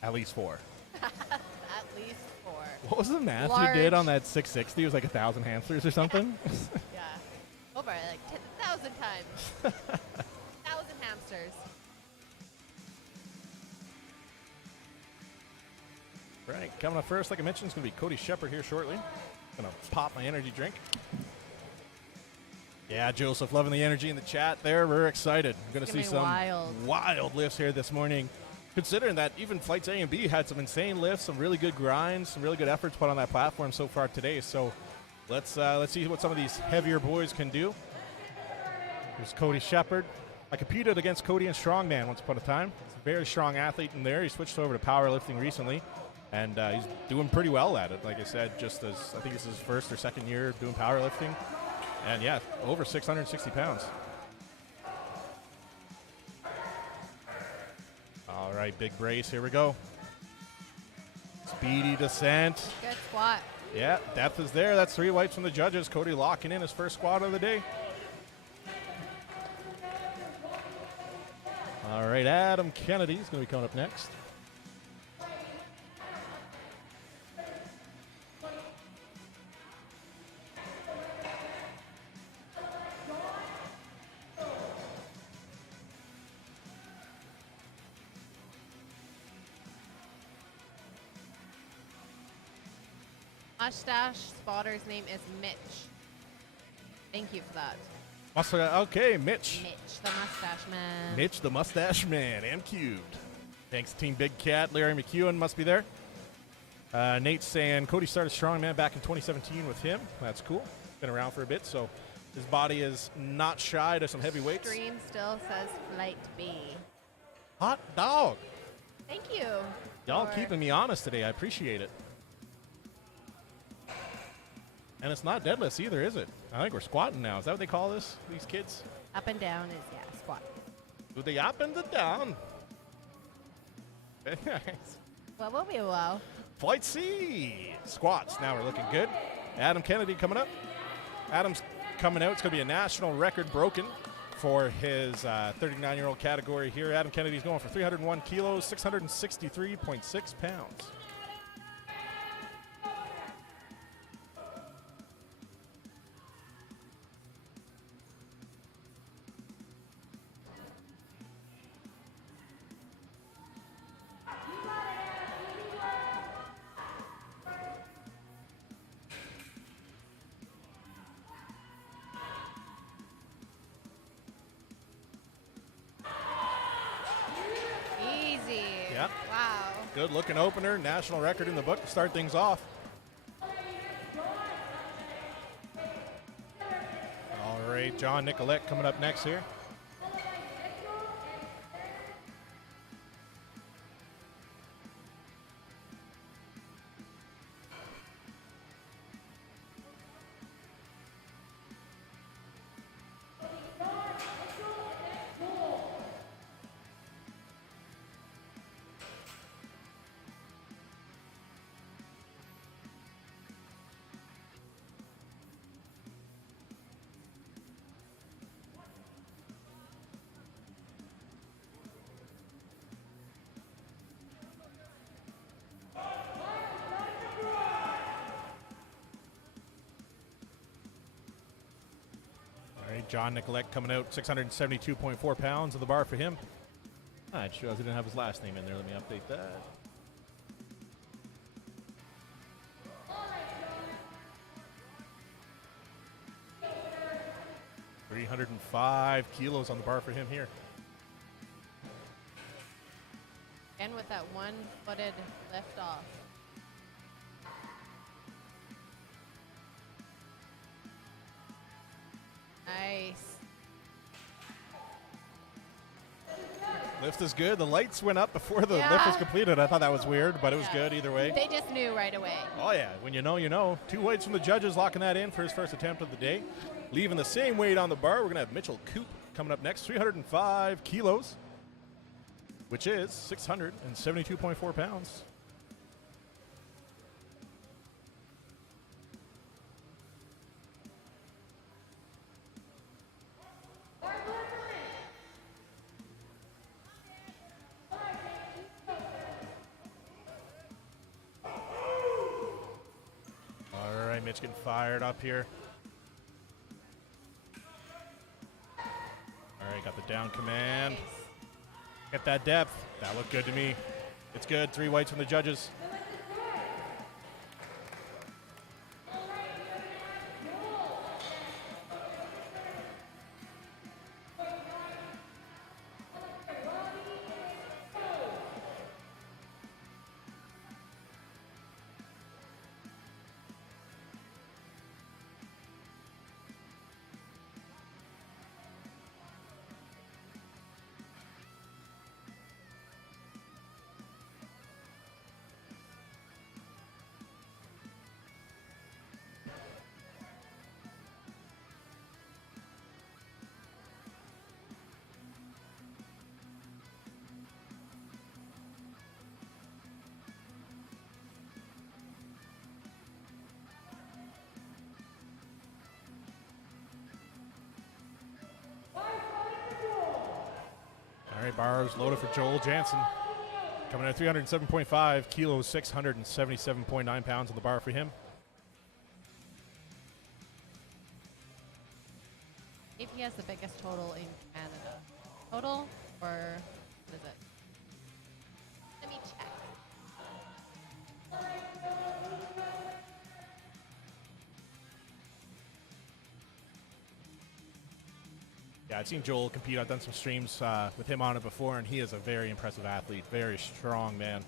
At least 4. At least 4. What was the math Large. you did on that 660? It was like 1,000 hamsters or something? Yeah. Over like 10,000 times. 1,000 hamsters. Right, coming up first, like I mentioned, it's going to be Cody Shepard here shortly. Going to pop my energy drink. Yeah, Joseph, loving the energy in the chat there. We're excited. We're going to see some wild lifts here this morning. Considering that even Flights A and B had some insane lifts, some really good grinds, some really good efforts put on that platform so far today. So let's see what some of these heavier boys can do. Here's Cody Shepard. I competed against Cody in strongman once upon a time. He's a very strong athlete in there. He switched over to powerlifting recently. And he's doing pretty well at it. Like I said, just as I think this is his first or second year doing powerlifting. And yeah, over 660 pounds. All right, big brace. Here we go. Speedy descent. Good squat. Yeah, depth is there. That's 3 whites from the judges. Cody locking in his first squat of the day. All right, Adam Kennedy is going to be coming up next. Mustache spotter's name is Mitch. Thank you for that. Okay, Mitch. Mitch, the mustache man. Mitch, the mustache man, M cubed. Thanks, Team Big Cat. Larry McEwen must be there. Nate's saying Cody started strongman back in 2017 with him. That's cool. Been around for a bit, so his body is not shy to some heavy weights. Stream still says Flight B. Hot dog. Thank you. Y'all for- keeping me honest today. I appreciate it. And it's not deadlifts either, is it? I think we're squatting now. Is that what they call this, these kids? Up and down is, yeah, squat. Do they up and the down? Very nice. Well, we'll be well. Flight C. Squats. Now we're looking good. Adam Kennedy coming up. Adam's coming out. It's going to be a national record broken for his 39-year-old category here. Adam Kennedy's going for 301 kilos, 663.6 pounds. Easy. Yeah. Wow. Good looking opener. National record in the book to start things off. All right, John Nicolette coming up next here. John Nicolette coming out 672.4 pounds on the bar for him. I just realized I didn't have his last name in there. Let me update that. $305 kilos on the bar for him here. And with that one-footed lift off. Nice. Lift is good. The lights went up before the Yeah. lift was completed. I thought that was weird, but it was Yeah. good either way. They just knew right away. Oh, yeah. When you know, you know. 2 weights from the judges locking that in for his first attempt of the day. Leaving the same weight on the bar, we're going to have Mitchell Coop coming up next. 305 kilos, which is 672.4 pounds. All right, Mitch getting fired up here. All right, got the down command. Nice. Get that depth. That looked good to me. It's good. 3 weights from the judges. All right, bars loaded for Joel Jansen. Coming in at 307.5 kilos, 677.9 pounds on the bar for him. If he has the biggest total in Canada. Total or what is it? Let me check. Yeah, I've seen Joel compete. I've done some streams with him on it before, and he is a very impressive athlete. Very strong man.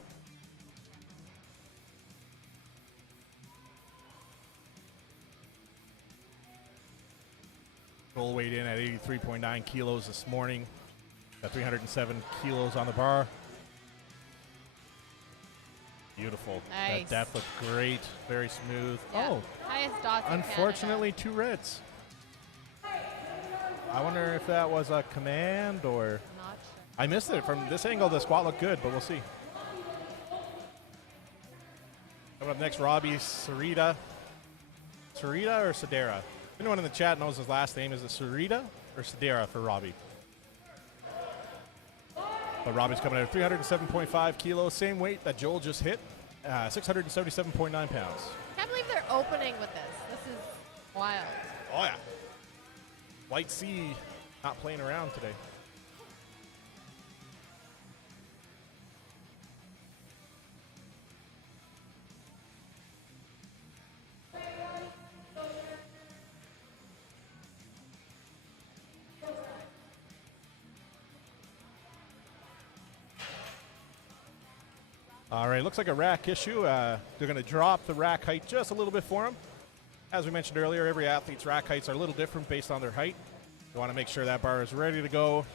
Joel weighed in at 83.9 kilos this morning. Got 307 kilos on the bar. Beautiful. Nice. That depth looked great. Very smooth. Yeah. Oh, Highest dots in unfortunately, 2 reds. I wonder if that was a command or... Canada. Not sure. I missed it. From this angle, the squat looked good, but we'll see. Coming up next, Robbie Sarita. Sarita or Sedera? Anyone in the chat knows his last name. Is it Sarita or Sedera for Robbie? But Robbie's coming in at 307.5 kilos, same weight that Joel just hit, 677.9 pounds. Can't believe they're opening with this. This is wild. Oh, yeah. White Sea not playing around today. All right, looks like a rack issue. They're going to drop the rack height just a little bit for him. As we mentioned earlier, every athlete's rack heights are a little different based on their height. You want to make sure that bar is ready to go.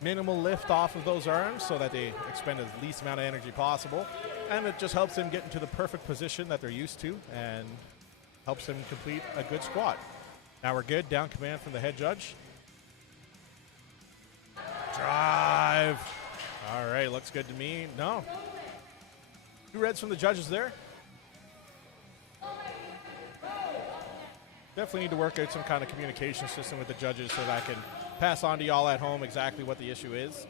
Minimal lift off of those arms so that they expend the least amount of energy possible. And it just helps them get into the perfect position that they're used to and helps them complete a good squat. Now we're good. Down command from the head judge. Drive. All right, looks good to me. No. 2 reds from the judges there. Definitely need to work out some kind of communication system with the judges so that I can pass on to y'all at home exactly what the issue is.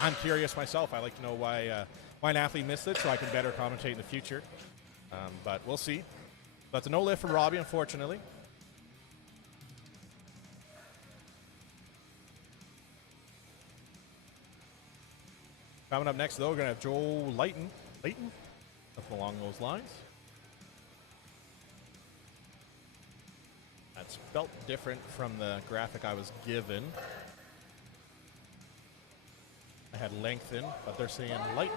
I'm curious myself. I like to know why an athlete missed it so I can better commentate in the future. But we'll see. That's a no lift for Robbie, unfortunately. Coming up next, though, we're going to have Joe Layton. Something along those lines. That's spelt different from the graphic I was given. I had lengthen, but they're saying lighten.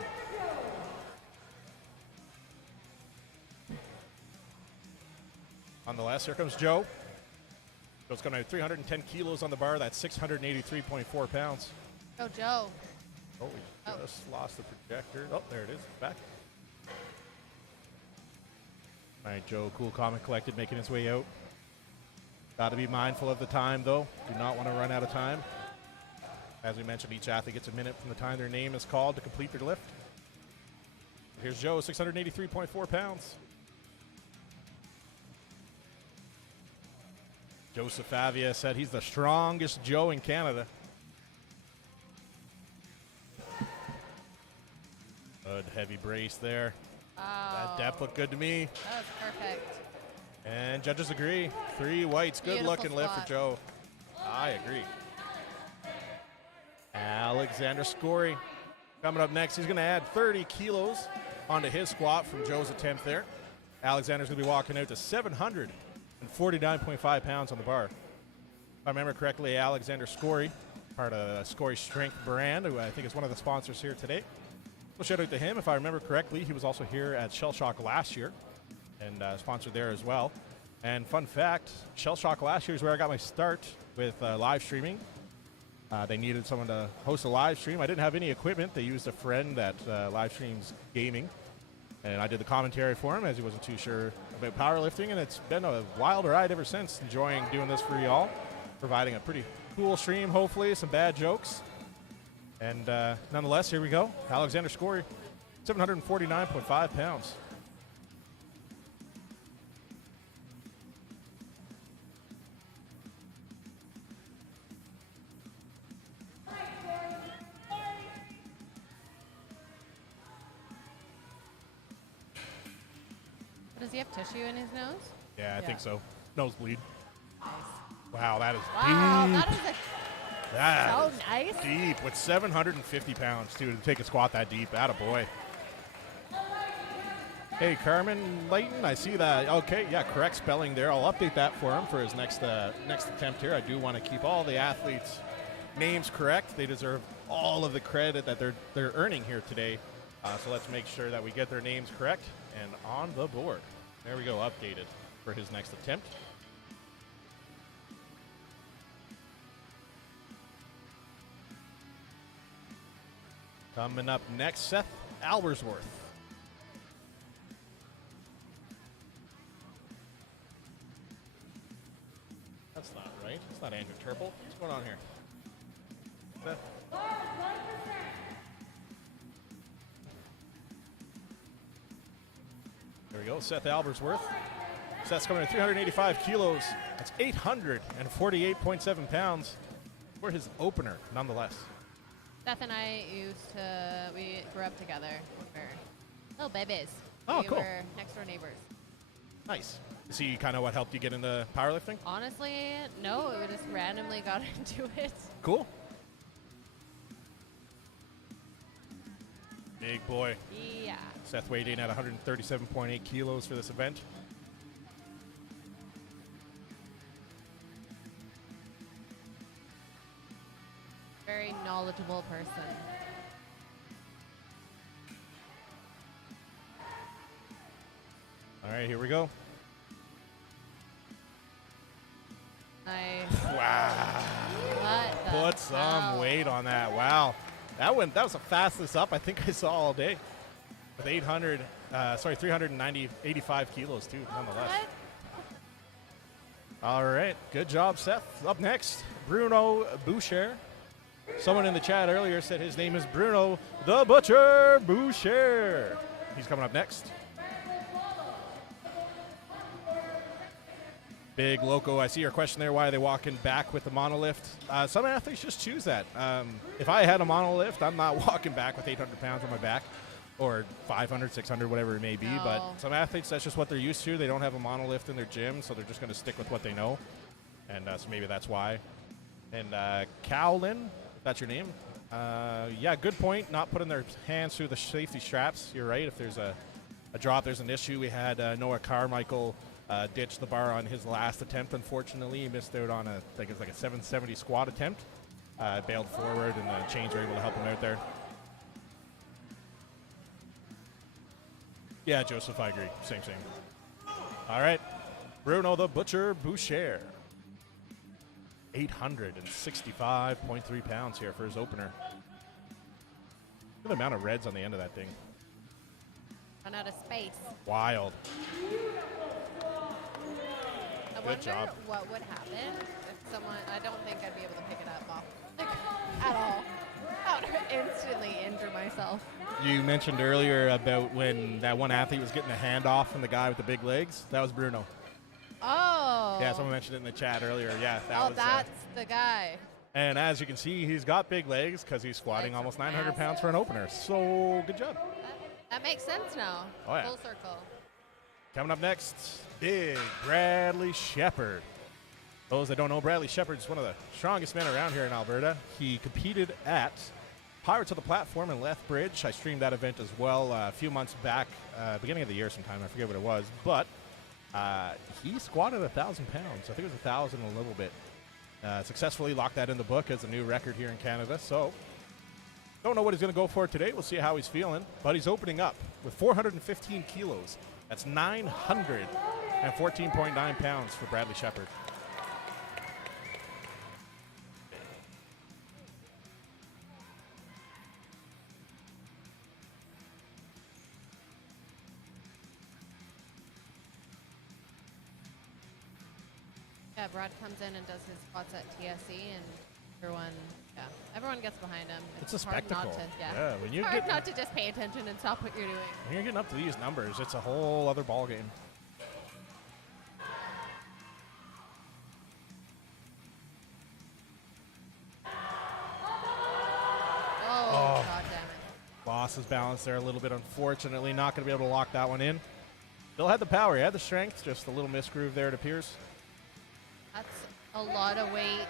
Nonetheless, here comes Joe. Joe's coming out 310 kilos on the bar. That's 683.4 pounds. Go, Joe. Oh, we just lost the projector. Oh, there it is. Back. All right, Joe, cool, calm, and collected, making his way out. Got to be mindful of the time, though. Do not want to run out of time. As we mentioned, each athlete gets a minute from the time their name is called to complete their lift. Here's Joe, 683.4 pounds. Joseph Avia said he's the strongest Joe in Canada. Good heavy brace there. Oh. That depth looked good to me. That was perfect. And judges agree. 3 whites. Good Beautiful looking lift for squat. Joe. I agree. Alexander Scory coming up next. He's going to add 30 kilos onto his squat from Joe's attempt there. Alexander's going to be walking out to 749.5 pounds on the bar. If I remember correctly, Alexander Scory, part of Scory Strength brand, who I think is one of the sponsors here today. So shout out to him. If I remember correctly, he was also here at ShellShock last year and sponsored there as well. And fun fact, ShellShock last year is where I got my start with live streaming. They needed someone to host a live stream. I didn't have any equipment. They used a friend that live streams gaming. And I did the commentary for him as he wasn't too sure about powerlifting. And it's been a wild ride ever since. Enjoying doing this for y'all. Providing a pretty cool stream, hopefully. Some bad jokes. And nonetheless, here we go. Alexander Scory, 749.5 pounds. Does he have tissue in his nose? Yeah, I think so. Nosebleed. Nice. Wow, that is Wow, deep. that is That so is nice. deep with 750 pounds, too, to take a squat that deep. Attaboy. Hey, Carmen Layton, I see that. Okay, yeah, correct spelling there. I'll update that for him for his next attempt here. I do want to keep all the athletes' names correct. They deserve all of the credit that they're earning here today. So let's make sure that we get their names correct and on the board. There we go, updated for his next attempt. Coming up next, Seth Albersworth. That's not right. It's not Andrew Turple. What's going on here? Seth. There we go, Seth Albersworth. Seth's coming in 385 kilos. That's 848.7 pounds for his opener, nonetheless. Seth and I we grew up together. We were little babies. Oh, we cool. were next door neighbors. Nice. Is he kind of what helped you get into powerlifting? Honestly, no, we just randomly got into it. Cool. Big boy. Yeah. Seth weighed in at 137.8 kilos for this event. Very knowledgeable person. All right, here we go. Nice. Wow. What the Put some hell? weight on that. Wow. That was the fastest up I think I saw all day. With 385 kilos too, nonetheless. What? All right, good job, Seth. Up next, Bruno Boucher. Someone in the chat earlier said his name is Bruno the Butcher Boucher. He's coming up next. Big Loco, I see your question there. Why are they walking back with the monolift? Some athletes just choose that. If I had a monolift, I'm not walking back with 800 pounds on my back, or 500, 600, whatever it may be. No. But some athletes, that's just what they're used to. They don't have a monolift in their gym, so they're just going to stick with what they know. And so maybe that's why. And Cowlin, if that's your name, Yeah, good point. Not putting their hands through the safety straps. You're right. If there's a drop, there's an issue. We had Noah Carmichael ditch the bar on his last attempt. Unfortunately, he missed out on I think it was like a 770 squat attempt. Bailed forward, and the chains were able to help him out there. Yeah, Joseph, I agree. Same. All right, Bruno the Butcher Boucher. 865.3 pounds here for his opener. Look at the amount of reds on the end of that thing. Run out of space. Wild. I Good wonder job. what would happen if someone, I don't think I'd be able to pick it up off, at all. I would instantly injure myself. You mentioned earlier about when that one athlete was getting a handoff from the guy with the big legs. That was Bruno. Oh. Yeah, someone mentioned it in the chat earlier. Yeah, Oh, that's the guy. and as you can see, he's got big legs because he's squatting Legs almost are 900 pounds massive. for an opener. So good job. That makes sense now. Oh, yeah. Full circle. Coming up next, big Bradley Shepard. Those that don't know, Bradley Shepard is one of the strongest men around here in Alberta. He competed at Pirates of the Platform in Lethbridge. I streamed that event as well a few months back, beginning of the year sometime. I forget what it was. But he squatted 1,000 pounds. I think it was 1,000 and a little bit. Successfully locked that in the book as a new record here in Canada. So don't know what he's going to go for today. We'll see how he's feeling. But he's opening up with 415 kilos. That's 914.9 pounds for Bradley Shepard. Yeah, Brad comes in and does his squats at TSE, and everyone gets behind him. It's a hard spectacle. Not to, Yeah, when you hard get- not to just pay attention and stop what you're doing. When you're getting up to these numbers, it's a whole other ballgame. Oh, God damn it. Lost his balance there a little bit, unfortunately. Not going to be able to lock that one in. Still had the power. He had the strength. Just a little misgroove there, it appears. That's a lot of weight.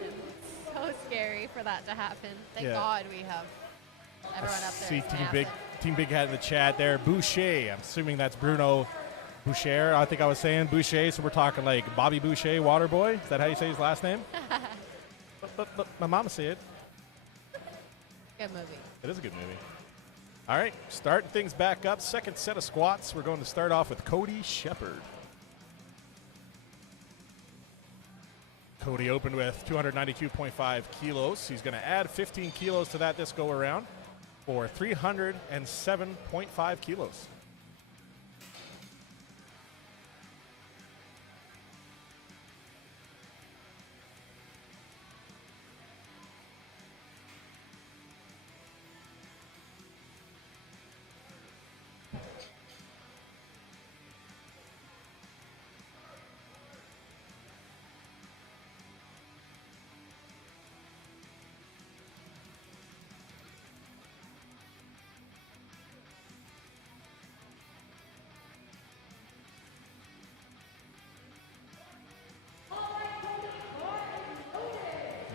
And it's so scary for that to happen. Thank Yeah. God we have everyone up there. See is Team massive. Big Hat in the chat there. Boucher. I'm assuming that's Bruno Boucher. I think I was saying Boucher, so we're talking like Bobby Boucher, Waterboy. Is that how you say his last name? but my mama said it. Good movie. It is a good movie. All right, starting things back up. Second set of squats. We're going to start off with Cody Shepard. Cody opened with 292.5 kilos. He's going to add 15 kilos to that this go around for 307.5 kilos.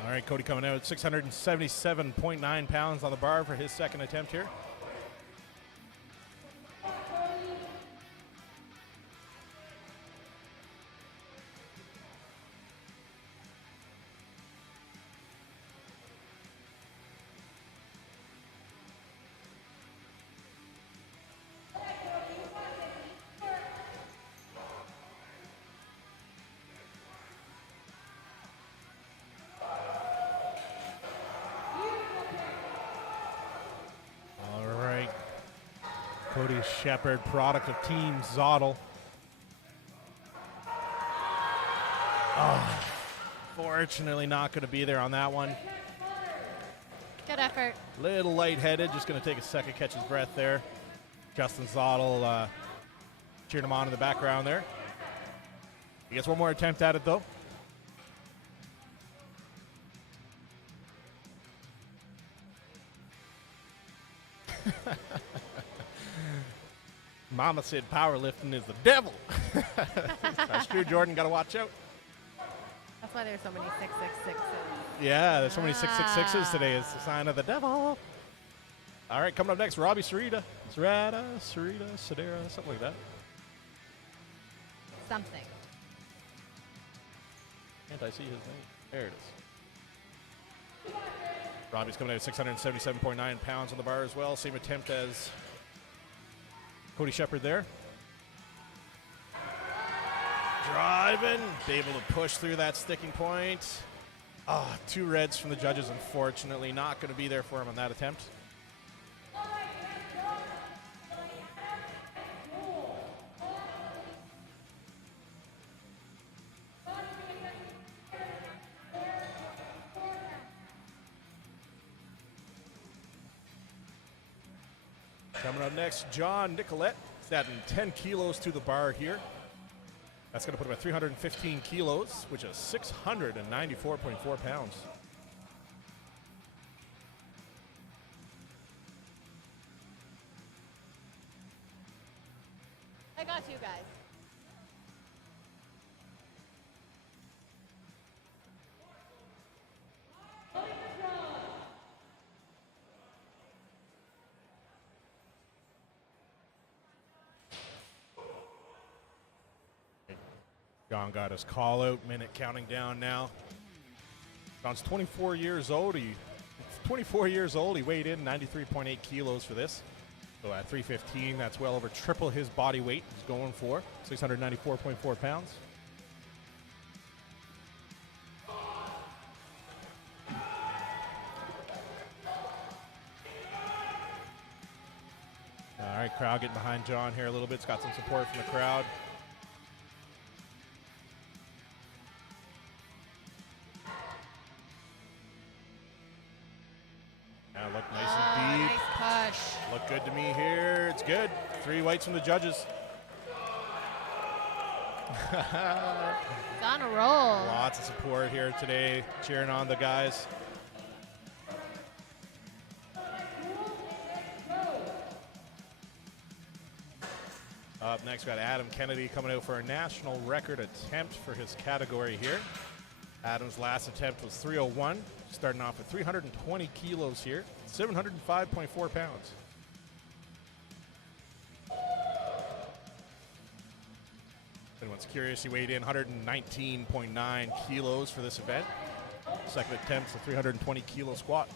All right, Cody coming out at 677.9 pounds on the bar for his second attempt here. All right. Cody Shepard, product of Team Zottel. Oh, fortunately not going to be there on that one. Good effort. Little lightheaded, just going to take a second, catch his breath there. Justin Zottel cheered him on in the background there. He gets one more attempt at it, though. Mama said powerlifting is the devil. That's true, Jordan. Got to watch out. That's why there's so many 666s. Yeah, there's so many 666s today. It's the sign of the devil. All right, coming up next, Robbie Sarita, Sedera, something like that. Something. Can't I see his name? There it is. Robbie's coming out at 677.9 pounds on the bar as well. Same attempt as Cody Shepard there. Driving, able to push through that sticking point. Ah, 2 reds from the judges, unfortunately. Not going to be there for him on that attempt. Coming up next, John Nicolette. He's adding 10 kilos to the bar here. That's going to put him at 315 kilos, which is 694.4 pounds. I got you guys. John got his call out, minute counting down now. John's 24 years old. He weighed in 93.8 kilos for this. So at 315, that's well over triple his body weight he's going for, 694.4 pounds. All right, crowd getting behind John here a little bit. It's got some support from the crowd. Now look nice and deep. Nice push. Look good to me here. It's good. 3 whites from the judges. It's on a roll. Lots of support here today, cheering on the guys. Up next, we got Adam Kennedy coming out for a national record attempt for his category here. Adam's last attempt was 301, starting off with 320 kilos here, 705.4 pounds. If anyone's curious, he weighed in 119.9 kilos for this event. Second attempt, a 320 kilo squat.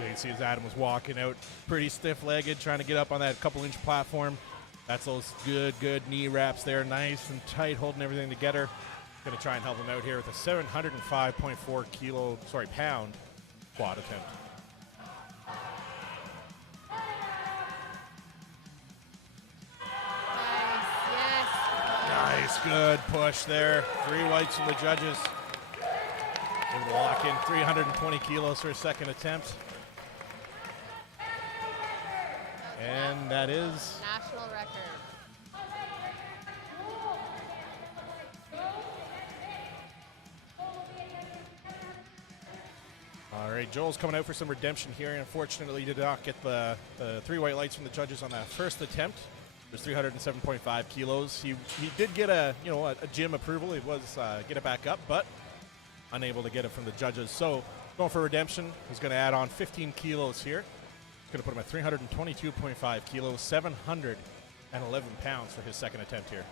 You can see as Adam was walking out pretty stiff-legged, trying to get up on that couple-inch platform. That's those good knee wraps there, nice and tight, holding everything together. Going to try and help him out here with a 705.4 pound quad attempt. Nice, yes. Nice, good push there. 3 whites from the judges. Able to lock in 320 kilos for his second attempt. And that is National record. all right. Joel's coming out for some redemption here. Unfortunately, did not get the 3 white lights from the judges on that first attempt. It was 307.5 kilos. He did get a gym approval. He was get it back up, but unable to get it from the judges. So going for redemption. He's going to add on 15 kilos here. Going to put him at 322.5 kilos, 711 pounds for his second attempt here.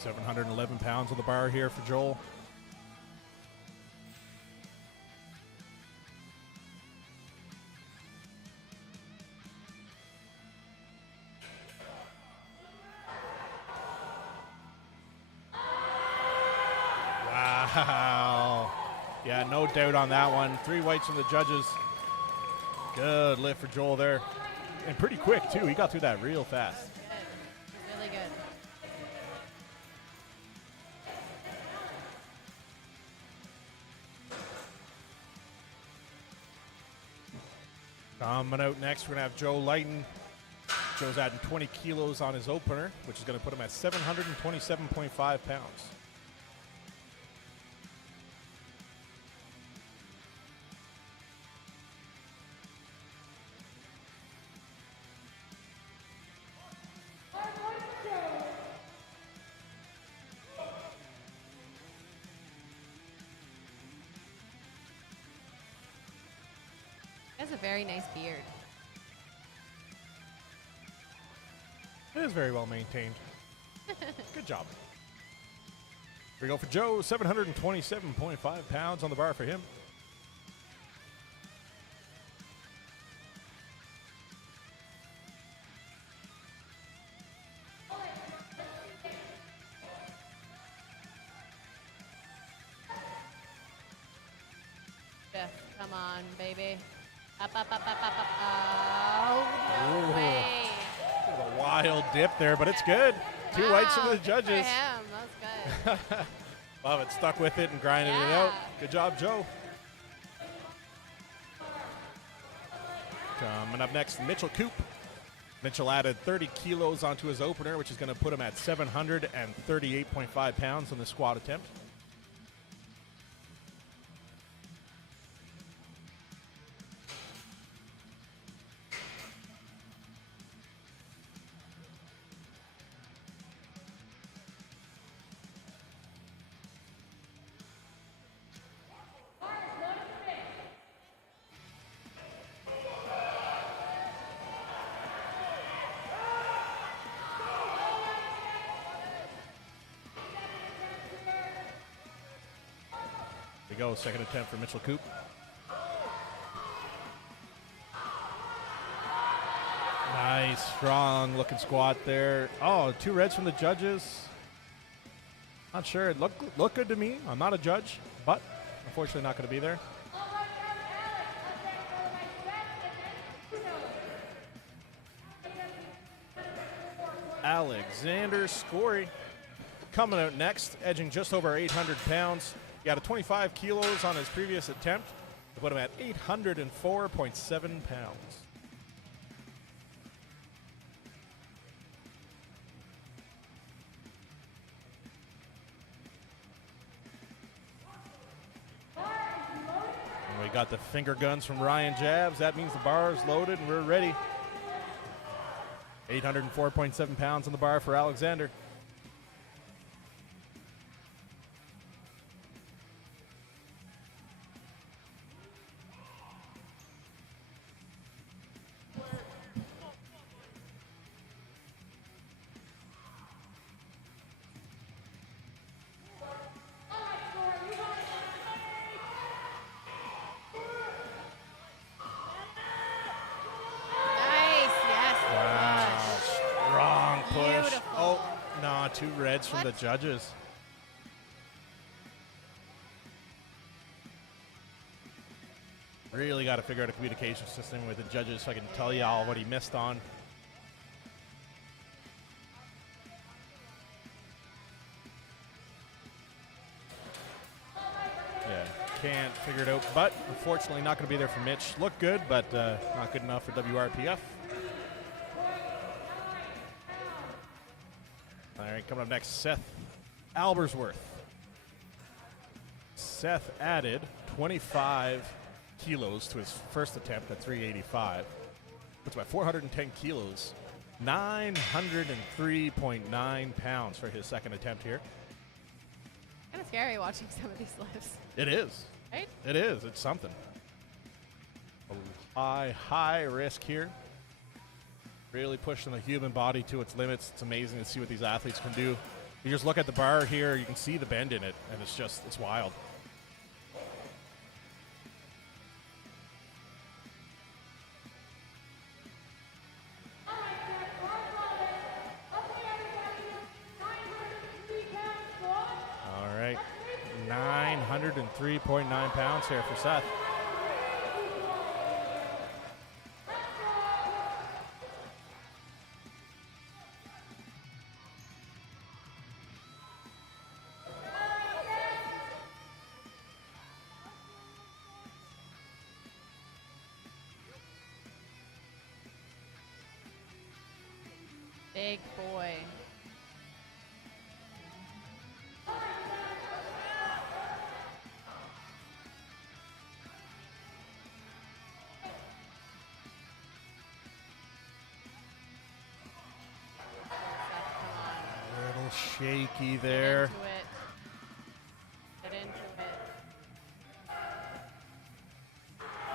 711 pounds on the bar here for Joel. Wow. Yeah, no doubt on that one. 3 whites from the judges. Good lift for Joel there. And pretty quick, too. He got through that real fast. Good. Really good. Coming out next, we're going to have Joe Lighton. Joe's adding 20 kilos on his opener, which is going to put him at 727.5 pounds. He has a very nice beard. It is very well maintained. Good job. Here we go for Joe, 727.5 pounds on the bar for him. Jeff, come on, baby. Up, up, up, up, up, up. Oh, no Ooh. way. A wild dip there, but it's good. 2 whites from the Wow, judges. For him. That was good. Love it. Stuck with it and grinding it Yeah. out. Good job, Joe. Coming up next, Mitchell Coop. Mitchell added 30 kilos onto his opener, which is going to put him at 738.5 pounds on the squat attempt. There we go, second attempt for Mitchell Coop. Nice, strong looking squat there. Oh, 2 reds from the judges. Not sure. It looked good to me. I'm not a judge, but unfortunately not going to be there. Alexander Scory coming out next, edging just over 800 pounds. He got a 25 kilos on his previous attempt to put him at 804.7 pounds. And we got the finger guns from Ryan Jabs. That means the bar is loaded and we're ready. 804.7 pounds on the bar for Alexander. Nice. Yes. Wow, strong push. Beautiful. Oh, no, 2 reds from the judges. Really got to figure out a communication system with the judges so I can tell you all what he missed on. Yeah, can't figure it out, but unfortunately not going to be there for Mitch. Looked good, but not good enough for WRPF. All right, coming up next, Seth Albersworth. Seth added 25 kilos to his first attempt at 385. Puts him at 410 kilos, 903.9 pounds for his second attempt here. Kind of scary watching some of these lifts. It is. Right? It is. It's something. A high risk here. Really pushing the human body to its limits. It's amazing to see what these athletes can do. You just look at the bar here, you can see the bend in it, and it's wild. All right, 903.9 pounds here for Seth. Big boy. A little shaky there. Get into it.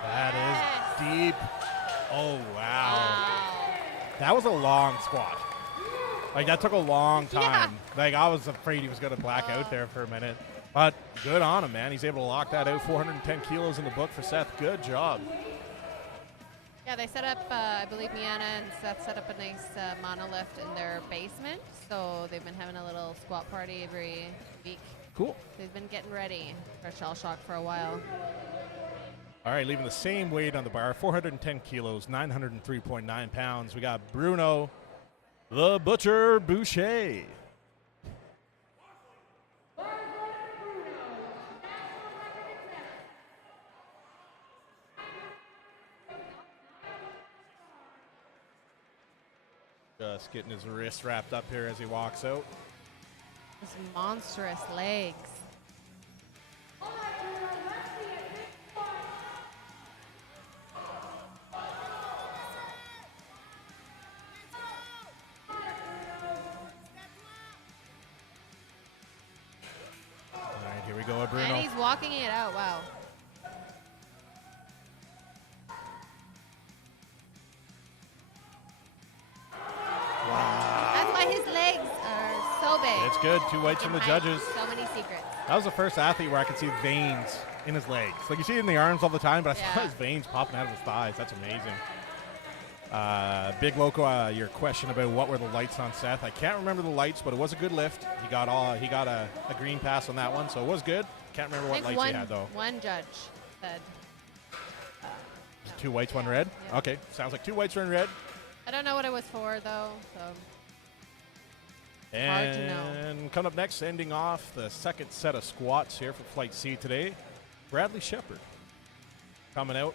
That is deep. Oh, wow. Wow. That was a long squat. Like, that took a long time. Yeah. Like, I was afraid he was going to black out there for a minute. But good on him, man. He's able to lock that out. 410 kilos in the book for Seth. Good job. Yeah, they set up, I believe Miana and Seth set up a nice monolift in their basement. So they've been having a little squat party every week. Cool. They've been getting ready for ShellShock for a while. All right, leaving the same weight on the bar. 410 kilos, 903.9 pounds. We got Bruno, the Butcher Boucher. Just getting his wrist wrapped up here as he walks out. His monstrous legs. All right, here we go, Bruno. And he's walking it out. Wow. That's why his legs are so big. It's good. 2 whites He from the can hide judges. So many secrets. That was the first athlete where I could see veins in his legs. Like, you see it in the arms all the time, but I saw Yeah. his veins popping out of his thighs. That's amazing. Big Loco, your question about what were the lights on Seth. I can't remember the lights, but it was a good lift. He got a green pass on that one, so it was good. Can't remember I what think lights he had, though. one judge said. 2 whites, 1 red? Yeah. Okay, sounds like 2 whites, 1 red. I don't know what it was for, though. So hard to know. And coming up next, ending off the second set of squats here for Flight C today, Bradley Shepard coming out.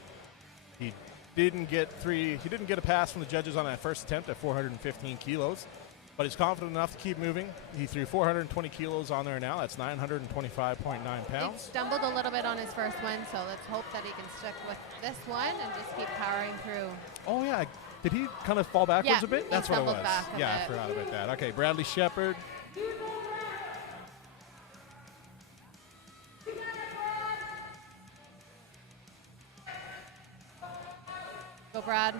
He didn't get a pass from the judges on that first attempt at 415 kilos, but he's confident enough to keep moving. He threw 420 kilos on there now. That's 925.9 He pounds. stumbled a little bit on his first one, so let's hope that he can stick with this one and just keep powering through. Oh, yeah. Did he kind of fall backwards Yeah, a bit? he That's what it was. stumbled back a Yeah, I bit. forgot about that. Okay, Bradley Shepard. Go, Brad.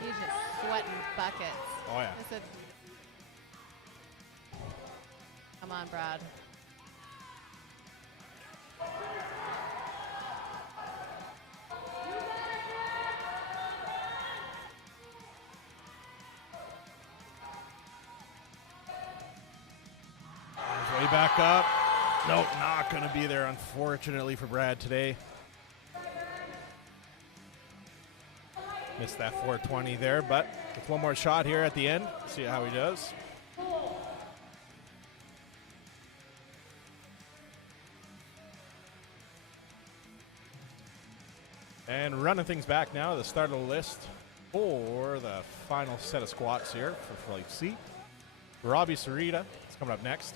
He's just sweating buckets. Oh, yeah. This is- Come on, Brad. Way back up. Nope, not going to be there, unfortunately, for Brad today. Missed that 420 there, but with one more shot here at the end. See how he does. And running things back now to the start of the list for the final set of squats here for Flight C. Robbie Sarita is coming up next.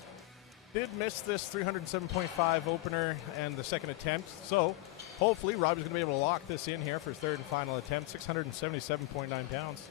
Did miss this 307.5 opener and the second attempt, so hopefully Robbie's going to be able to lock this in here for his third and final attempt, 677.9 pounds.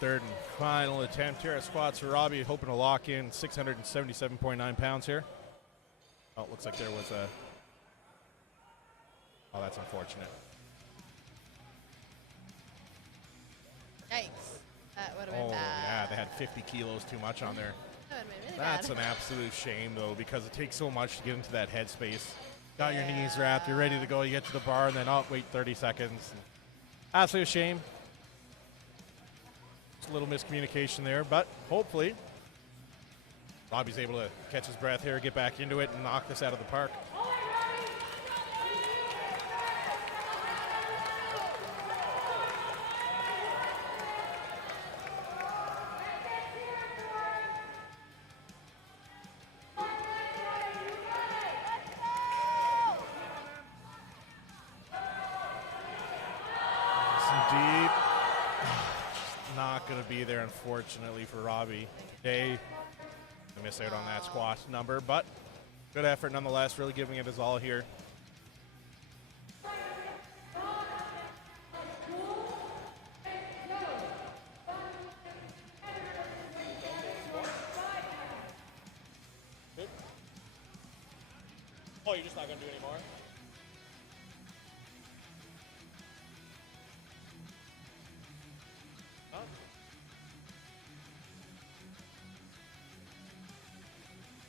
third and final attempt here at squats for Robbie, hoping to lock in 677.9 pounds here. Oh, it looks like there was a... Oh, that's unfortunate. Yikes. That would have been Oh, bad. yeah, they had 50 kilos too much on there. That would have been really That's bad. an absolute shame, though, because it takes so much to get into that headspace. Got your knees wrapped, you're ready to go, you get to the bar, and then, oh, wait 30 seconds. Absolute shame. Just a little miscommunication there, but hopefully Robbie's able to catch his breath here, get back into it, and knock this out of the park. Deep. Not going to be there, unfortunately, for Robbie today. I miss out on that squat number, but good effort nonetheless, really giving it his all here. Oh, you're just not going to do any more?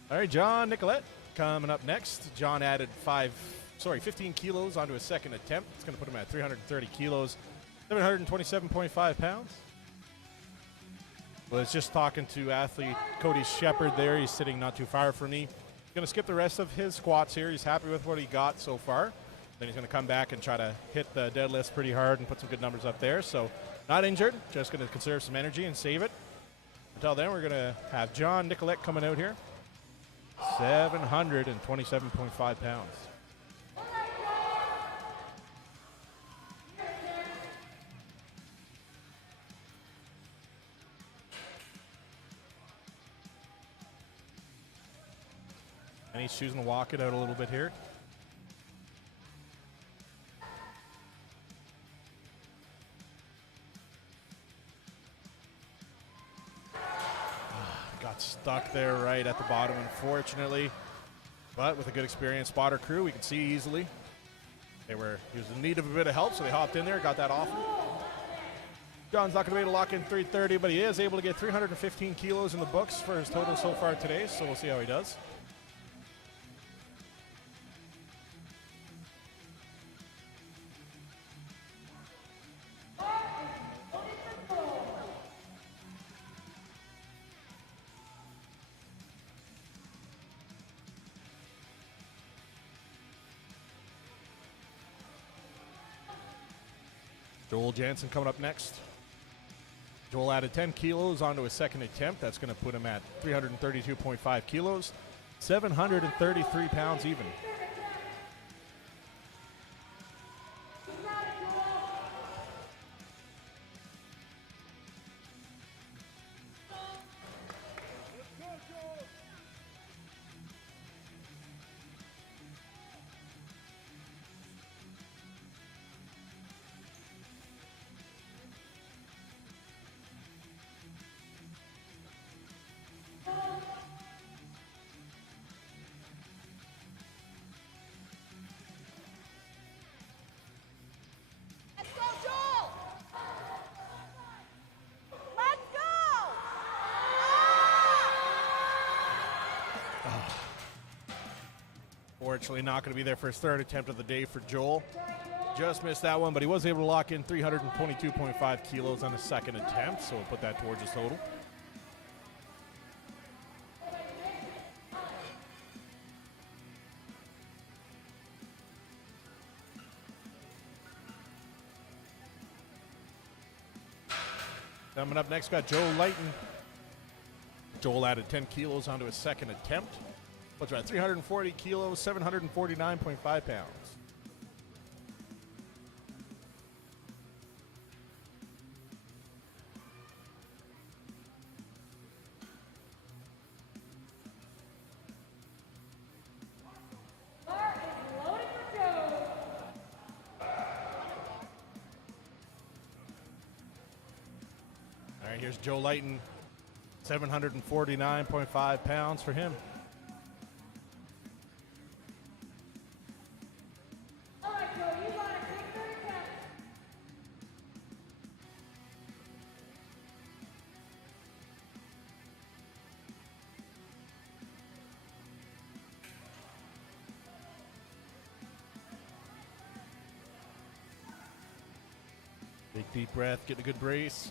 All right, John Nicolette coming up next. John added 15 kilos onto his second attempt. It's going to put him at 330 kilos, 727.5 pounds. Well, it's just talking to athlete Cody Shepard there. He's sitting not too far from me. He's going to skip the rest of his squats here. He's happy with what he got so far. Then he's going to come back and try to hit the deadlifts pretty hard and put some good numbers up there. So not injured, just going to conserve some energy and save it. Until then, we're going to have John Nicolette coming out here. 727.5 pounds. And he's choosing to walk it out a little bit here. Got stuck there right at the bottom, unfortunately. But with a good experienced spotter crew, we can see easily. He was in need of a bit of help, so they hopped in there, got that off him. John's not going to be able to lock in 330, but he is able to get 315 kilos in the books for his total so far today, so we'll see how he does. Joel Jansen coming up next. Joel added 10 kilos onto his second attempt. That's going to put him at 332.5 kilos, 733 pounds even. Fortunately, not going to be there for his third attempt of the day for Joel. Just missed that one, but he was able to lock in 322.5 kilos on his second attempt, so we'll put that towards his total. Coming up next, got Joe Lighton. Joel added 10 kilos onto his second attempt. What's right? 340 kilos, 749.5 pounds. here's Joe Lighton, 749.5 pounds for him. Big deep breath, getting a good brace.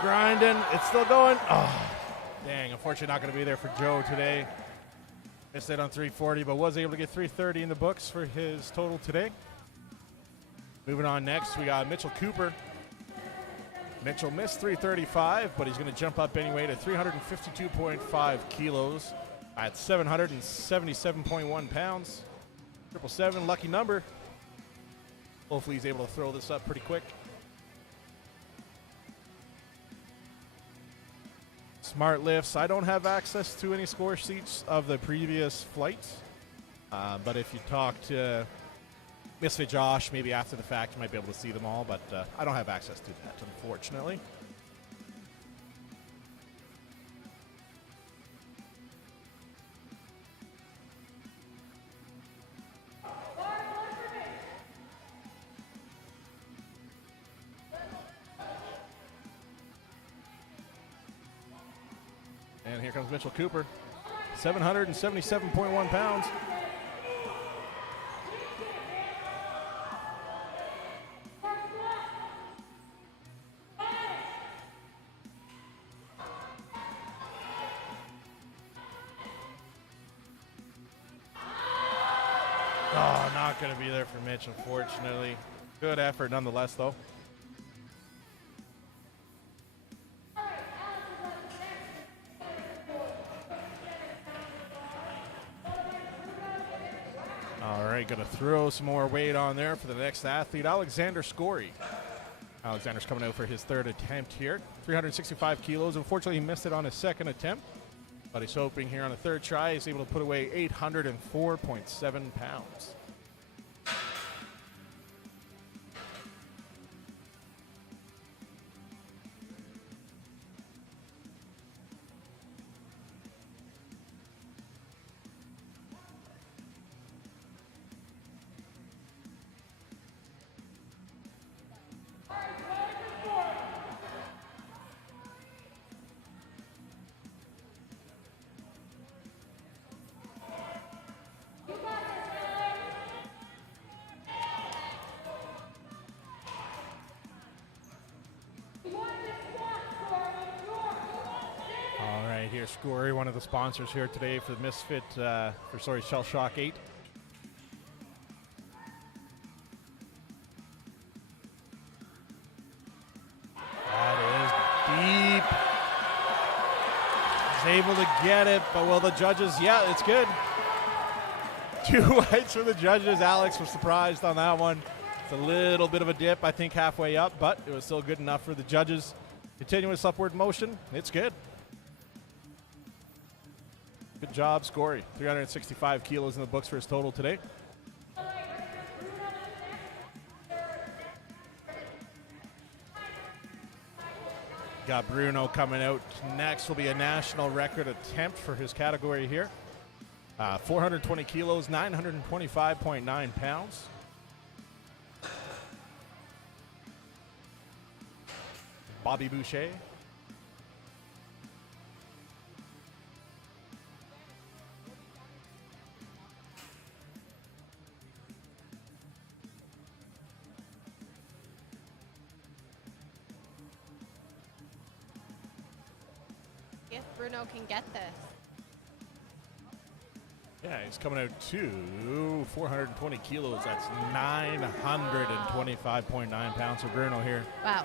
Grinding, it's still going. Oh, dang, unfortunately not going to be there for Joe today. Missed it on 340, but was able to get 330 in the books for his total today. Moving on next, we got Mitchell Cooper. Mitchell missed 335, but he's going to jump up anyway to 352.5 kilos at 777.1 pounds. 777, lucky number. Hopefully he's able to throw this up pretty quick. Smart lifts. I don't have access to any score sheets of the previous flights, but if you talk to Misfit Josh, maybe after the fact, you might be able to see them all, but I don't have access to that, unfortunately. And here comes Mitchell Cooper, 777.1 pounds. Oh, not going to be there for Mitch, unfortunately. Good effort nonetheless, though. All right, going to throw some more weight on there for the next athlete, Alexander Scory. Alexander's coming out for his third attempt here. 365 kilos. Unfortunately, he missed it on his second attempt, but he's hoping here on the third try he's able to put away 804.7 pounds. Here, Scory, one of the sponsors here today for the Misfit, ShellShock 8. That is deep. He's able to get it, but will the judges? Yeah, it's good. 2 whites for the judges. Alex was surprised on that one. It's a little bit of a dip, I think halfway up, but it was still good enough for the judges. Continuous upward motion, it's good. Good job, Scory. 365 kilos in the books for his total today. Got Bruno coming out next. Will be a national record attempt for his category here. 420 kilos, 925.9 pounds. Bobby Boucher. If Bruno can get this. Yeah, he's coming out to 420 kilos. That's 925.9 pounds for Bruno here. Wow.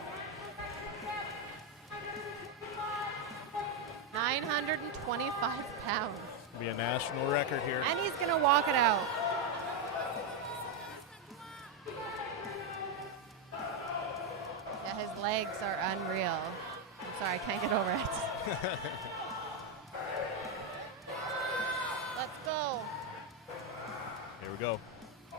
925 pounds. Be a national record here. And he's going to walk it out. Yeah, his legs are unreal. I'm sorry, I can't get over it. Let's go. Here we go. Oh!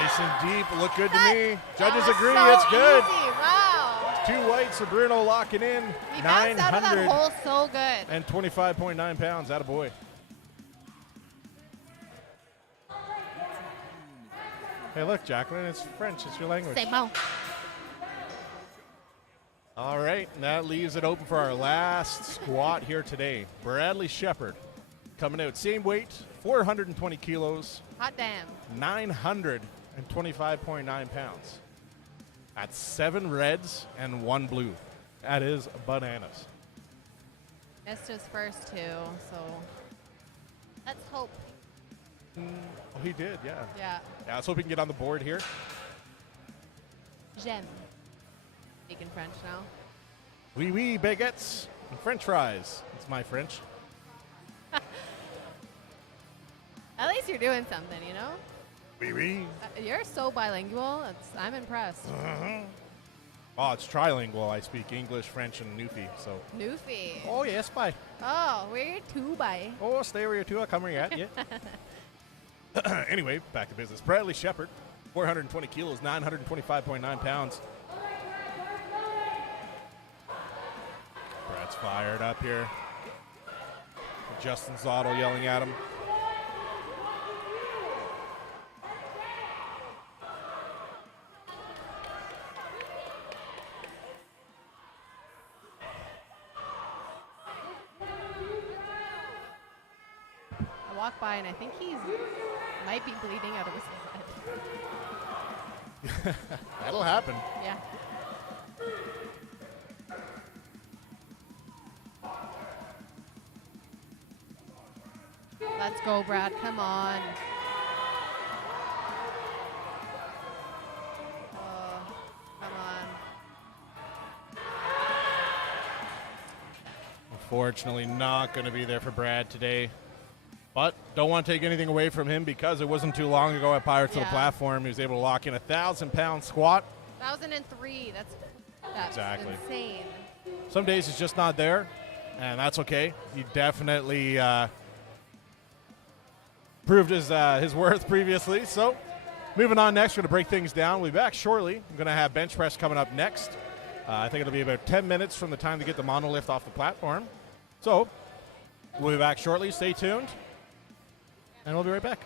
Nice Nice and deep. Look good to me. Judges That was agree. so It's good. easy. Wow. 2 whites for Bruno locking in. He bounced out of that hole so good. And 25.9 pounds. Attaboy. Hey, look, Jacqueline, it's French. It's your language. C'est bon. All right, and that leaves it open for our last squat here today. Bradley Shepard coming out. Same weight, 420 kilos, Hot damn. 925.9 pounds. That's 7 reds and 1 blue. That is bananas. Missed his first 2, so let's hope. Oh, he did, yeah. Yeah. Yeah, let's hope we can get on the board here. J'aime. Speaking French now. Oui, oui, baguettes and French fries. That's my French. At least you're doing something, you know? Oui, oui. You're so bilingual. I'm impressed. Oh, it's trilingual. I speak English, French, and Newfie. So. Newfie. Oh yes, bye. Oh, we're 2 by. Oh, stay where you're two. I'll come where you're at. Yeah. Anyway, back to business. Bradley Shepard, 420 kilos, 925.9 pounds. Brad's fired up here. Justin Zotto yelling at him. I walk by and I think he's might be bleeding out of his head. That'll happen. Yeah. Let's go, Brad. Come on. Oh, come on. Unfortunately, not going to be there for Brad today. But don't want to take anything away from him because it wasn't too long ago at Pirates of the Yeah. Platform. He was able to lock in a 1,000-pound squat. 1,003. That's Exactly. insane. Some days he's just not there, and that's okay. He definitely proved his worth previously. So moving on next, we're going to break things down. We'll be back shortly. I'm going to have bench press coming up next. I think it'll be about 10 minutes from the time to get the monolift off the platform. So we'll be back shortly. Stay tuned, and we'll be right back.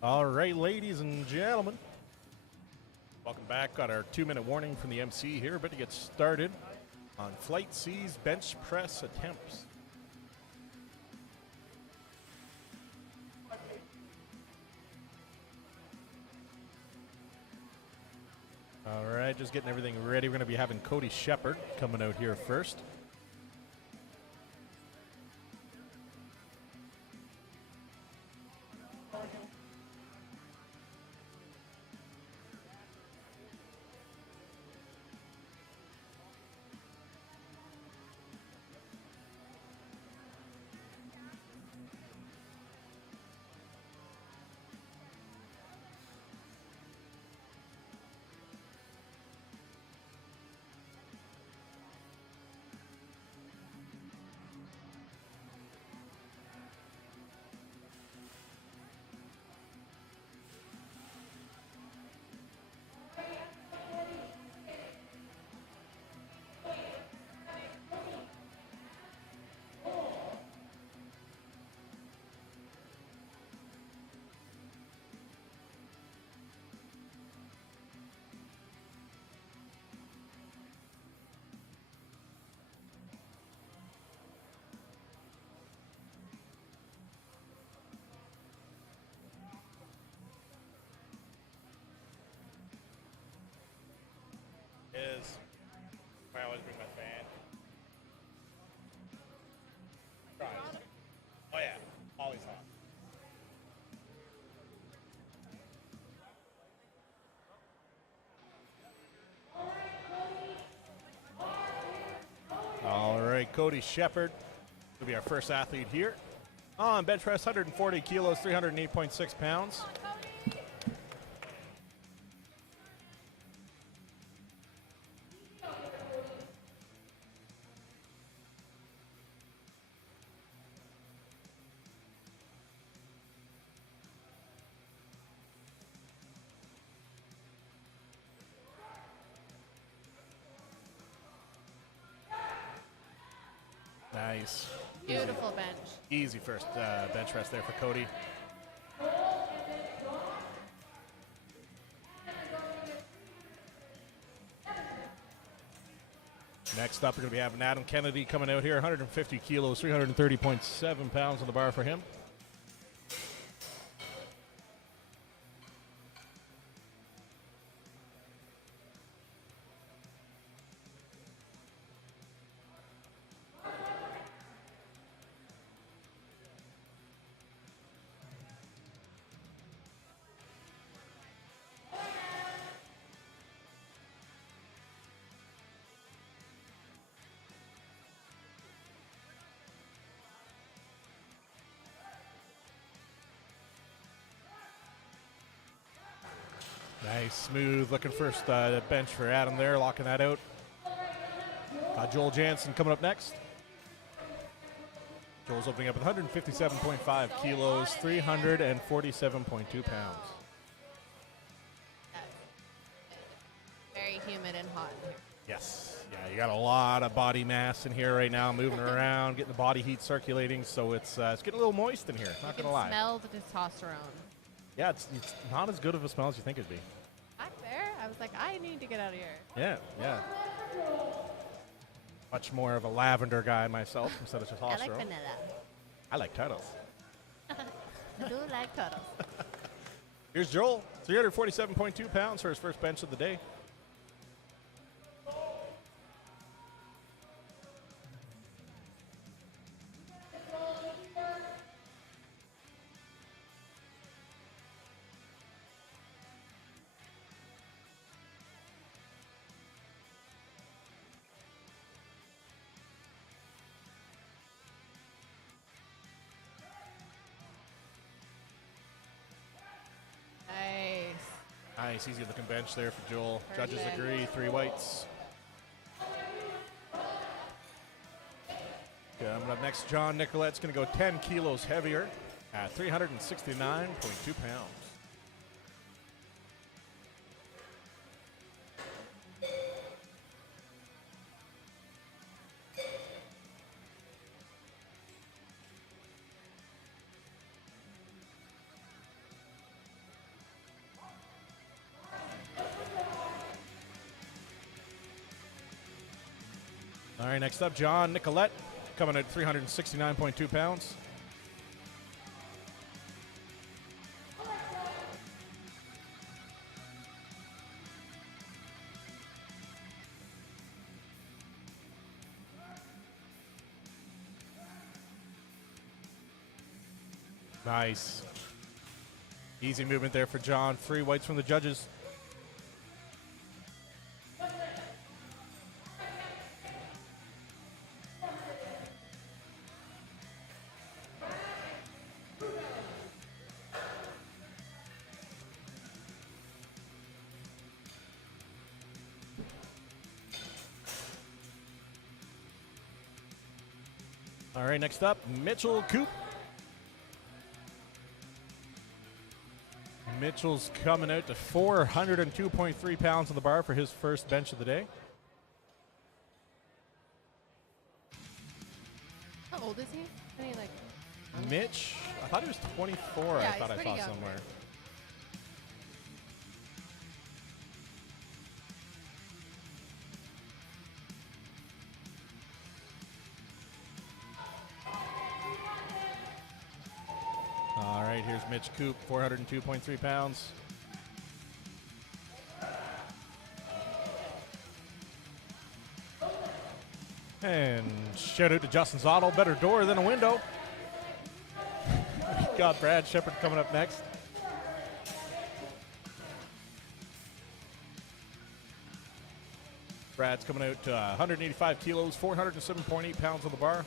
All right, ladies and gentlemen. Welcome back. Got our 2-minute warning from the MC here, but to get started on Flight C's bench press attempts. All right, just getting everything ready. We're going to be having Cody Shepard coming out here first. I always bring my fan. Tries. Oh yeah, always on. All right, Cody Shepard will be our first athlete here. On bench press, 140 kilos, 308.6 pounds. Nice. Beautiful bench. Easy first bench press there for Cody. Next up, we're going to be having Adam Kennedy coming out here, 150 kilos, 330.7 pounds on the bar for him. Nice, smooth looking first bench for Adam there, locking that out. Joel Jansen coming up next. Joel's opening up with 157.5 kilos, 347.2 pounds. Very humid and hot in here. Yes. Yeah, you got a lot of body mass in here right now, moving around, getting the body heat circulating, so it's getting a little moist in here, not going to lie. Smell the testosterone. Yeah, it's not as good of a smell as you think it'd be. Back there, I was like, I need to get out of here. Yeah, yeah. Much more of a lavender guy myself instead of testosterone. I like vanilla. I like turtles. I do like turtles. Here's Joel, 347.2 pounds for his first bench of the day. Nice, easy looking bench there for Joel. Perfect. Judges agree, 3 whites. Coming up next, John Nicolette's going to go 10 kilos heavier at 369.2 pounds. All right, next up, John Nicolette, coming at 369.2 pounds. Nice. Easy movement there for John. 3 whites from the judges. All right, next up, Mitchell Coop. Mitchell's coming out to 402.3 pounds on the bar for his first bench of the day. How old is he? Any, like, Mitch, I thought he was 24. Yeah, I he's thought I pretty saw young. somewhere. All right, here's Mitch Coop, 402.3 pounds. And shout out to Justin Zottel, better door than a window. Got Brad Shepard coming up next. Brad's coming out to 185 kilos, 407.8 pounds on the bar.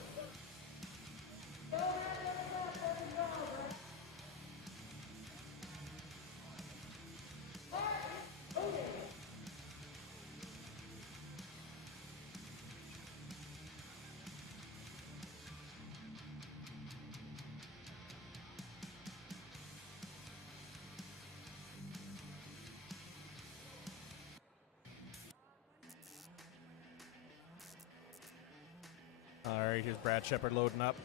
All right, here's Brad Shepard loading up.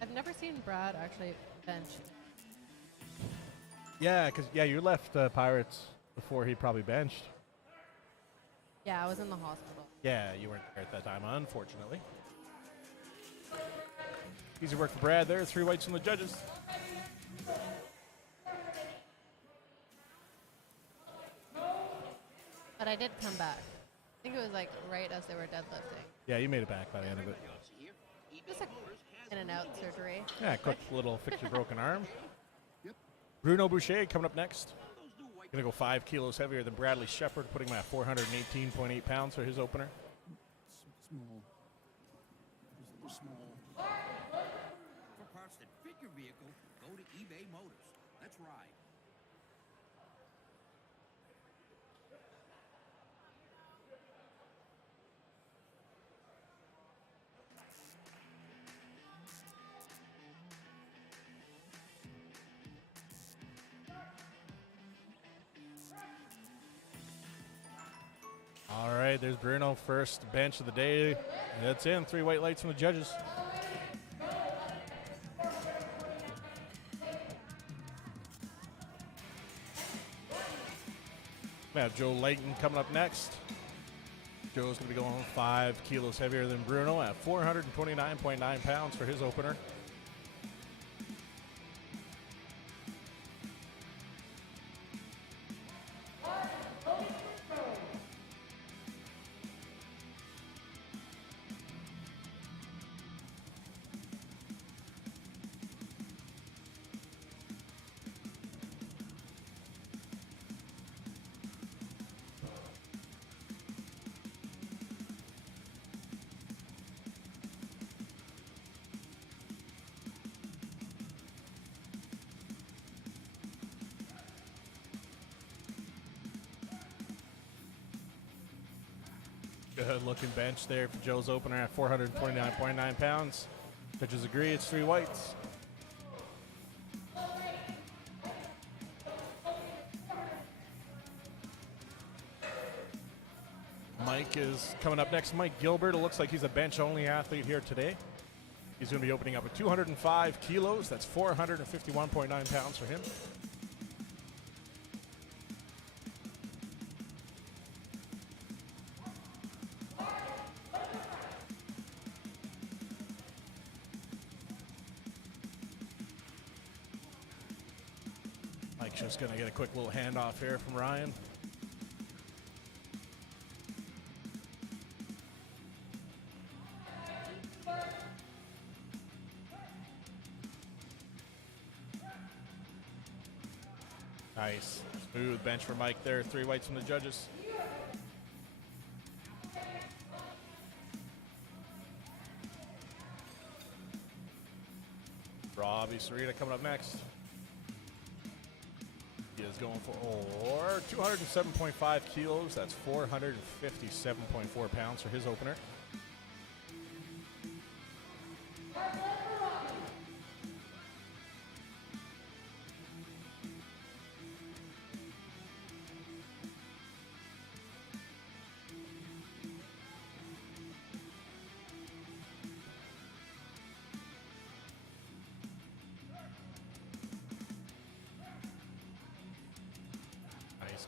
I've never seen Brad actually bench. Yeah, because you left Pirates before he probably benched. Yeah, I was in the hospital. Yeah, you weren't there at that time, unfortunately. Easy work for Brad there. 3 whites from the judges. But I did come back. I think it was like right as they were deadlifting. Yeah, you made it back by the end of it. Just a in and out surgery. Yeah, quick little fix your broken arm. Bruno Boucher coming up next. Going to go 5 kilos heavier than Bradley Shepard, putting him at 418.8 pounds for his opener. Small. Just small. For parts that fit your vehicle, go to eBay Motors. Let's ride. All right, there's Bruno, first bench of the day. That's in. 3 white lights from the judges. We have Joe Layton coming up next. Joe's going to be going 5 kilos heavier than Bruno at 429.9 pounds for his opener. Good looking bench there for Joe's opener at 429.9 pounds. Judges agree it's 3 whites. Mike is coming up next. Mike Gilbert. It looks like he's a bench only athlete here today. He's going to be opening up at 205 kilos. That's 451.9 pounds for him. Mike's just going to get a quick little handoff here from Ryan. Nice. Smooth bench for Mike there. 3 whites from the judges. Robbie Sarita coming up next. He is going for 207.5 kilos. That's 457.4 pounds for his opener.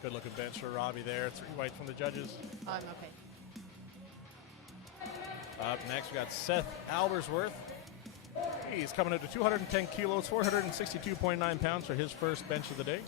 Good looking bench for Robbie there. 3 white from the judges. Oh, I'm okay. Up next, we got Seth Albersworth. He's coming up to 210 kilos, 462.9 pounds for his first bench of the day.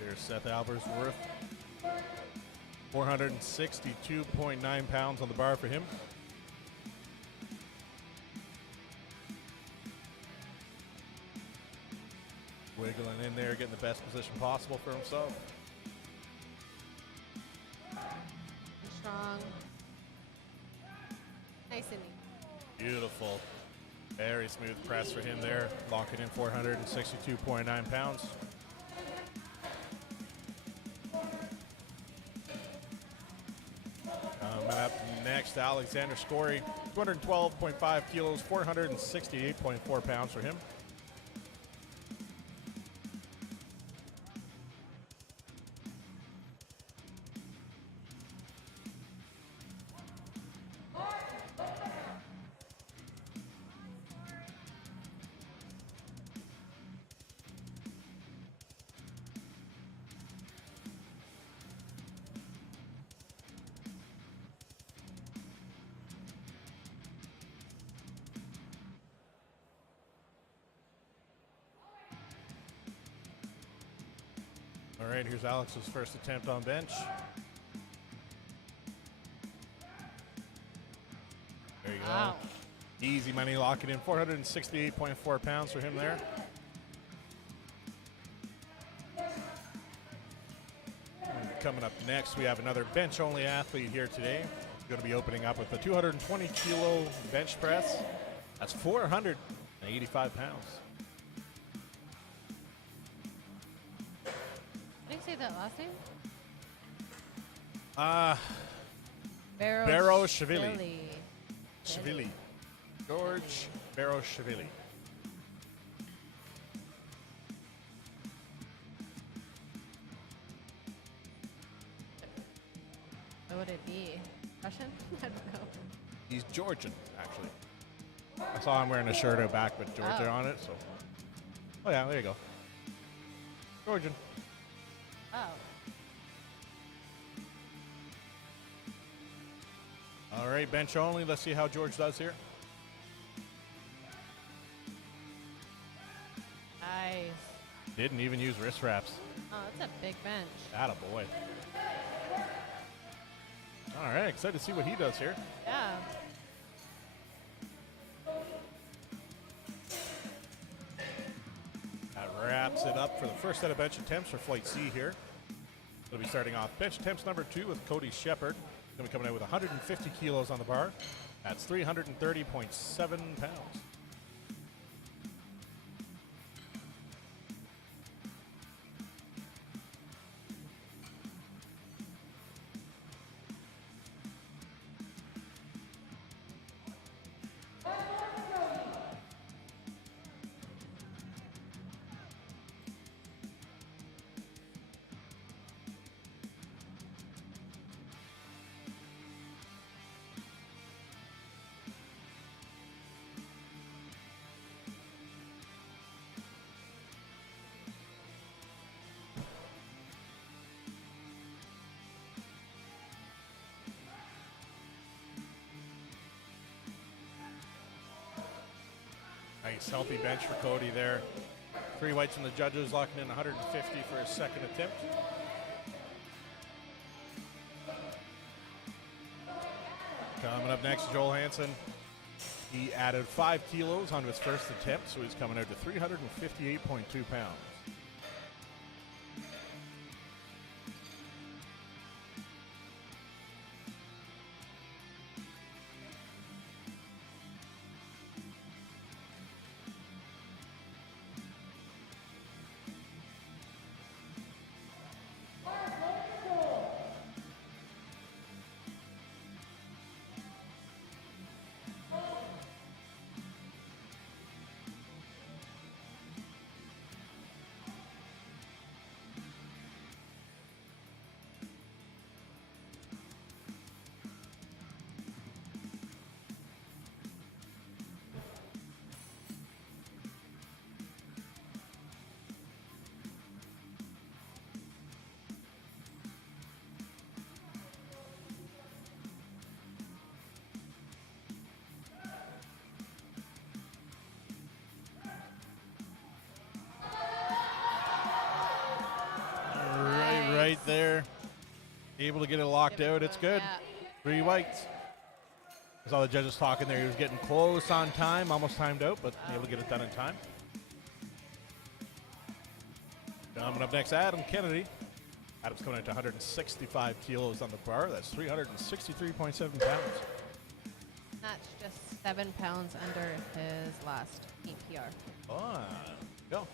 There's Seth Albersworth. 462.9 pounds on the bar for him. Wiggling in there, getting the best position possible for himself. Strong. Nice and neat. Beautiful. Very smooth press for him there. Locking in 462.9 pounds. Coming up next, Alexander Scory. 212.5 kilos, 468.4 pounds for him. All right, here's Alex's first attempt on bench. There you Wow. go. Easy money, locking in 468.4 pounds for him there. And coming up next, we have another bench-only athlete here today. He's going to be opening up with a 220-kilo bench press. That's 485 pounds. How do you say that last name? Baroshvili. Shvili. George Baroshvili. What would it be? Russian? I don't know. He's Georgian, actually. I saw him wearing a shirt out back with Georgia Oh. on it, so. Oh, yeah, there you go. Georgian. Oh. All right, bench only. Let's see how George does here. Nice. Didn't even use wrist wraps. Oh, that's a big bench. Attaboy. All right, excited to see what he does here. Yeah. That wraps it up for the first set of bench attempts for Flight C here. We'll be starting off bench attempts number 2 with Cody Shepard. Going to be coming out with 150 kilos on the bar. That's 330.7 pounds. Nice, healthy bench for Cody there. 3 whites from the judges, locking in 150 for his second attempt. Coming up next, Joel Hansen. He added 5 kilos onto his first attempt, so he's coming out to 358.2 pounds. Right there. Able to get it locked out. It's good. Yeah. 3 whites. There's all the judges talking there. He was getting close on time, almost timed out, but able to get it done in time. Coming up next, Adam Kennedy. Adam's coming out to 165 kilos on the bar. That's 363.7 pounds. That's just 7 pounds under his last EPR. Oh, go.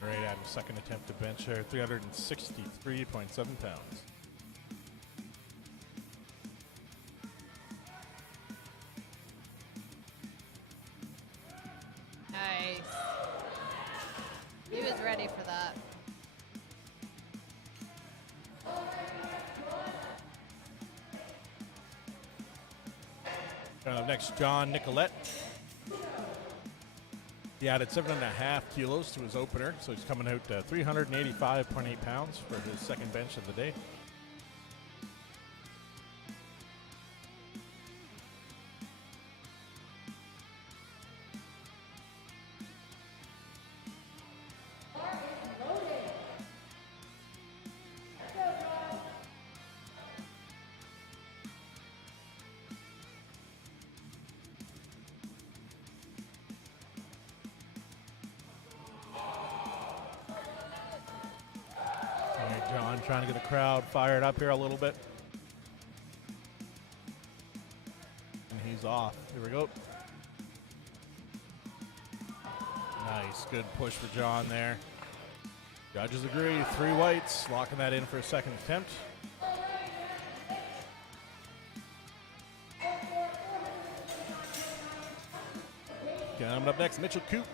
Great, Adam's second attempt to bench here, 363.7 pounds. Nice. He was ready for that. Next, John Nicolette. He added 7.5 kilos to his opener, so he's coming out to 385.8 pounds for his second bench of the day. John trying to get the crowd fired up here a little bit. And he's off. Here we go. Nice, good push for John there. Judges agree, 3 whites, locking that in for a second attempt. Coming up next, Mitchell Coop.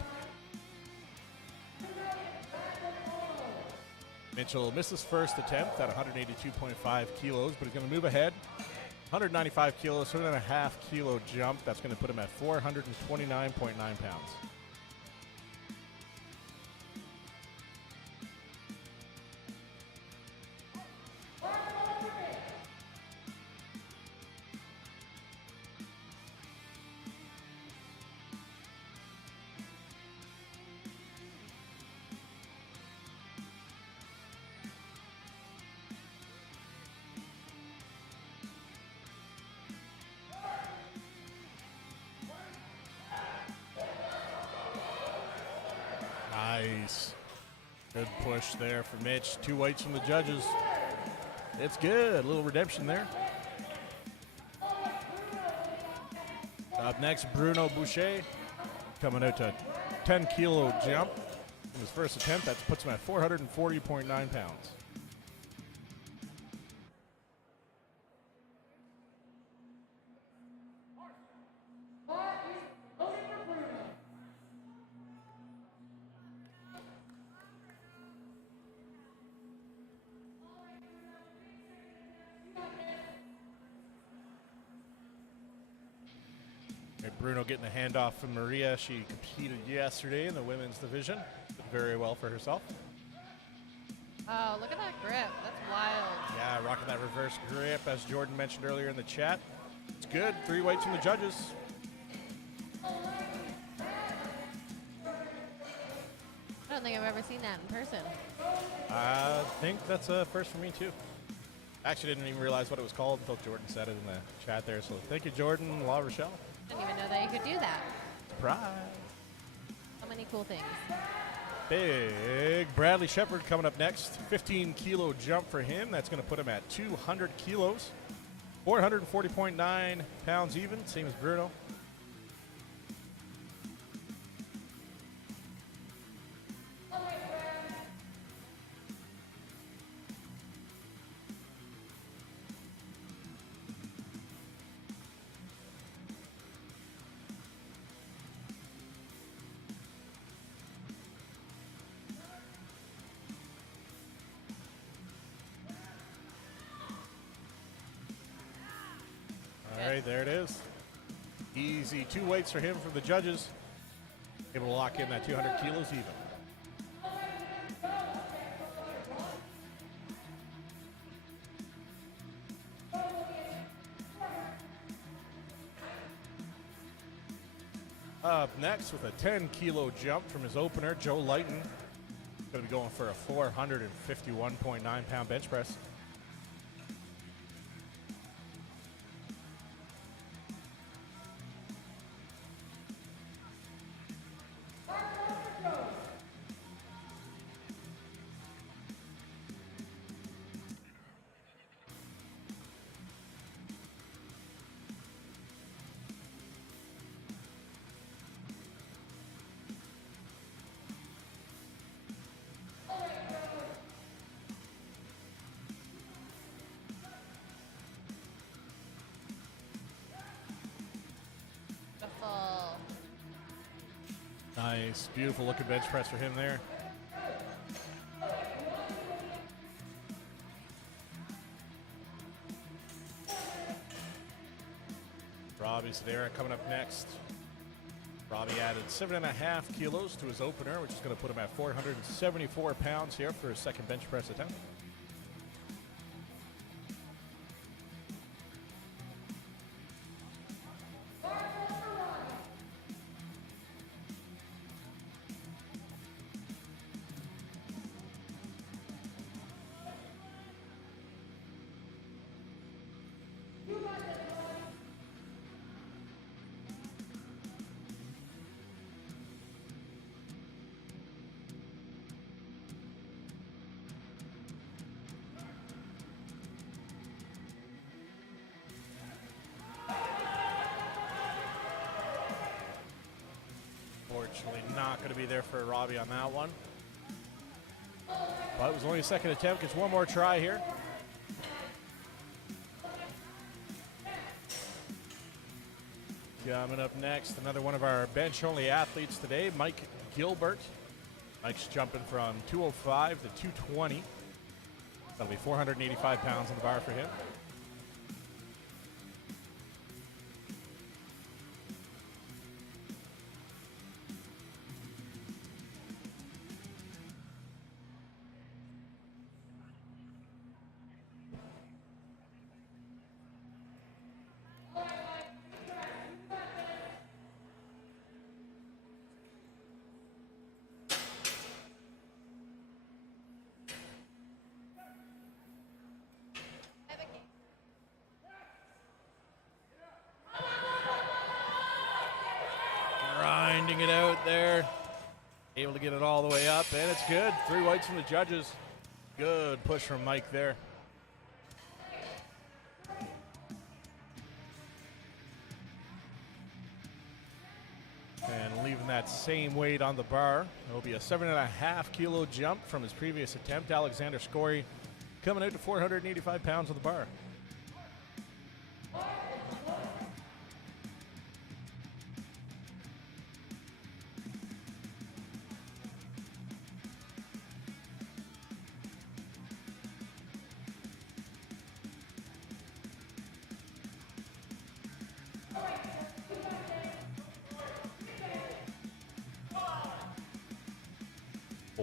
Mitchell missed his first attempt at 182.5 kilos, but he's going to move ahead. 195 kilos, 7.5 kilo jump. That's going to put him at 429.9 pounds. Nice. Good push there for Mitch. 2 whites from the judges. It's good. A little redemption there. Up next, Bruno Boucher. Coming out to 10 kilo jump in his first attempt. That puts him at 440.9 pounds. Bruno getting a handoff from Maria. She competed yesterday in the women's division. Did very well for herself. Oh, look at that grip. That's wild. Yeah, rocking that reverse grip, as Jordan mentioned earlier in the chat. It's good. 3 weights from the judges. I don't think I've ever seen that in person. I think that's a first for me, too. Actually, didn't even realize what it was called until Jordan said it in the chat there. So thank you, Jordan, La Rochelle. Didn't even know that you could do that. Surprise. So many cool things. Big Bradley Shepard coming up next. 15-kilo jump for him. That's going to put him at 200 kilos. 440.9 pounds even, same as Bruno. All right, there it is. Easy 2 weights for him from the judges. Able to lock in that 200 kilos even. Up next with a 10-kilo jump from his opener, Joe Lighton. Going to be going for a 451.9 pound bench press. Nice, beautiful looking bench press for him there. Robbie Sedera coming up next. Robbie added 7.5 kilos to his opener, which is going to put him at 474 pounds here for his second bench press attempt. Unfortunately, not going to be there for Robbie on that one. But it was only a second attempt. Gets one more try here. Coming up next, another one of our bench-only athletes today, Mike Gilbert. Mike's jumping from 205 to 220. That'll be 485 pounds on the bar for him. Grinding it out there. Able to get it all the way up, and it's good. 3 whites from the judges. Good push from Mike there. And leaving that same weight on the bar. It'll be a 7.5 kilo jump from his previous attempt. Alexander Scory coming out to 485 pounds on the bar.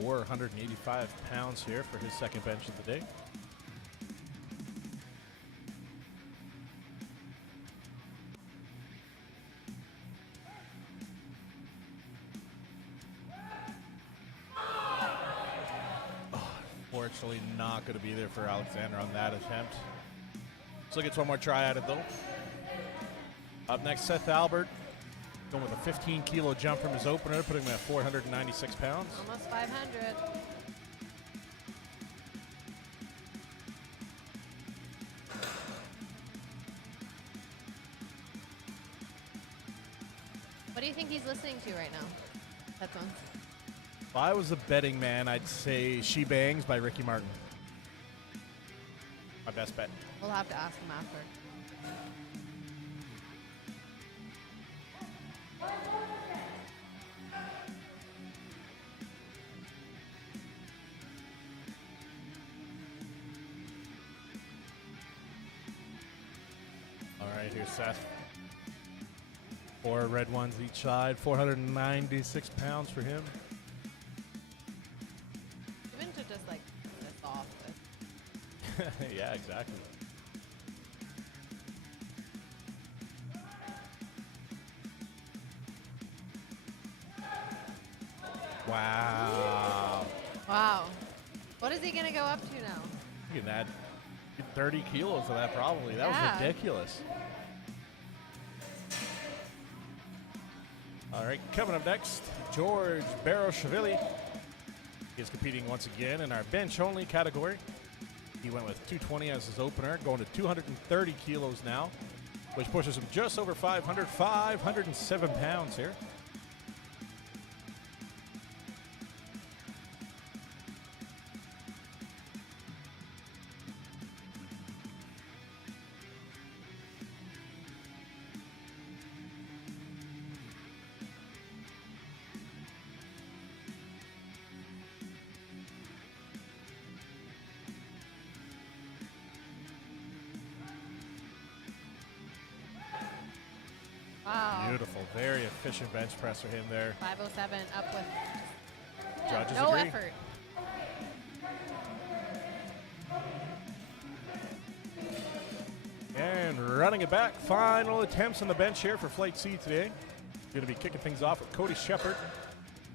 485 pounds here for his second bench of the day. Fortunately, not going to be there for Alexander on that attempt. So gets one more try at it, though. Up next, Seth Albert, going with a 15-kilo jump from his opener, putting him at 496 pounds. Almost 500. What do you think he's listening to right now? Headphones. If I was a betting man, I'd say She Bangs by Ricky Martin. My best bet. We'll have to ask him after. All right, here's Seth. 4 red ones each side, 496 pounds for him. Even to just like this off with. Yeah, exactly. Wow. Wow. What is he gonna go up to now? You can add 30 kilos of that probably. That was Yeah. ridiculous. All right, coming up next, George Baroshvili. He's competing once again in our bench-only category. He went with 220 as his opener, going to 230 kilos now, which pushes him just over 500, 507 pounds here. Wow. Beautiful, very efficient bench press for him there. 507 up with Judges no agree. effort. And running it back, final attempts on the bench here for Flight C today. Going to be kicking things off with Cody Shepard.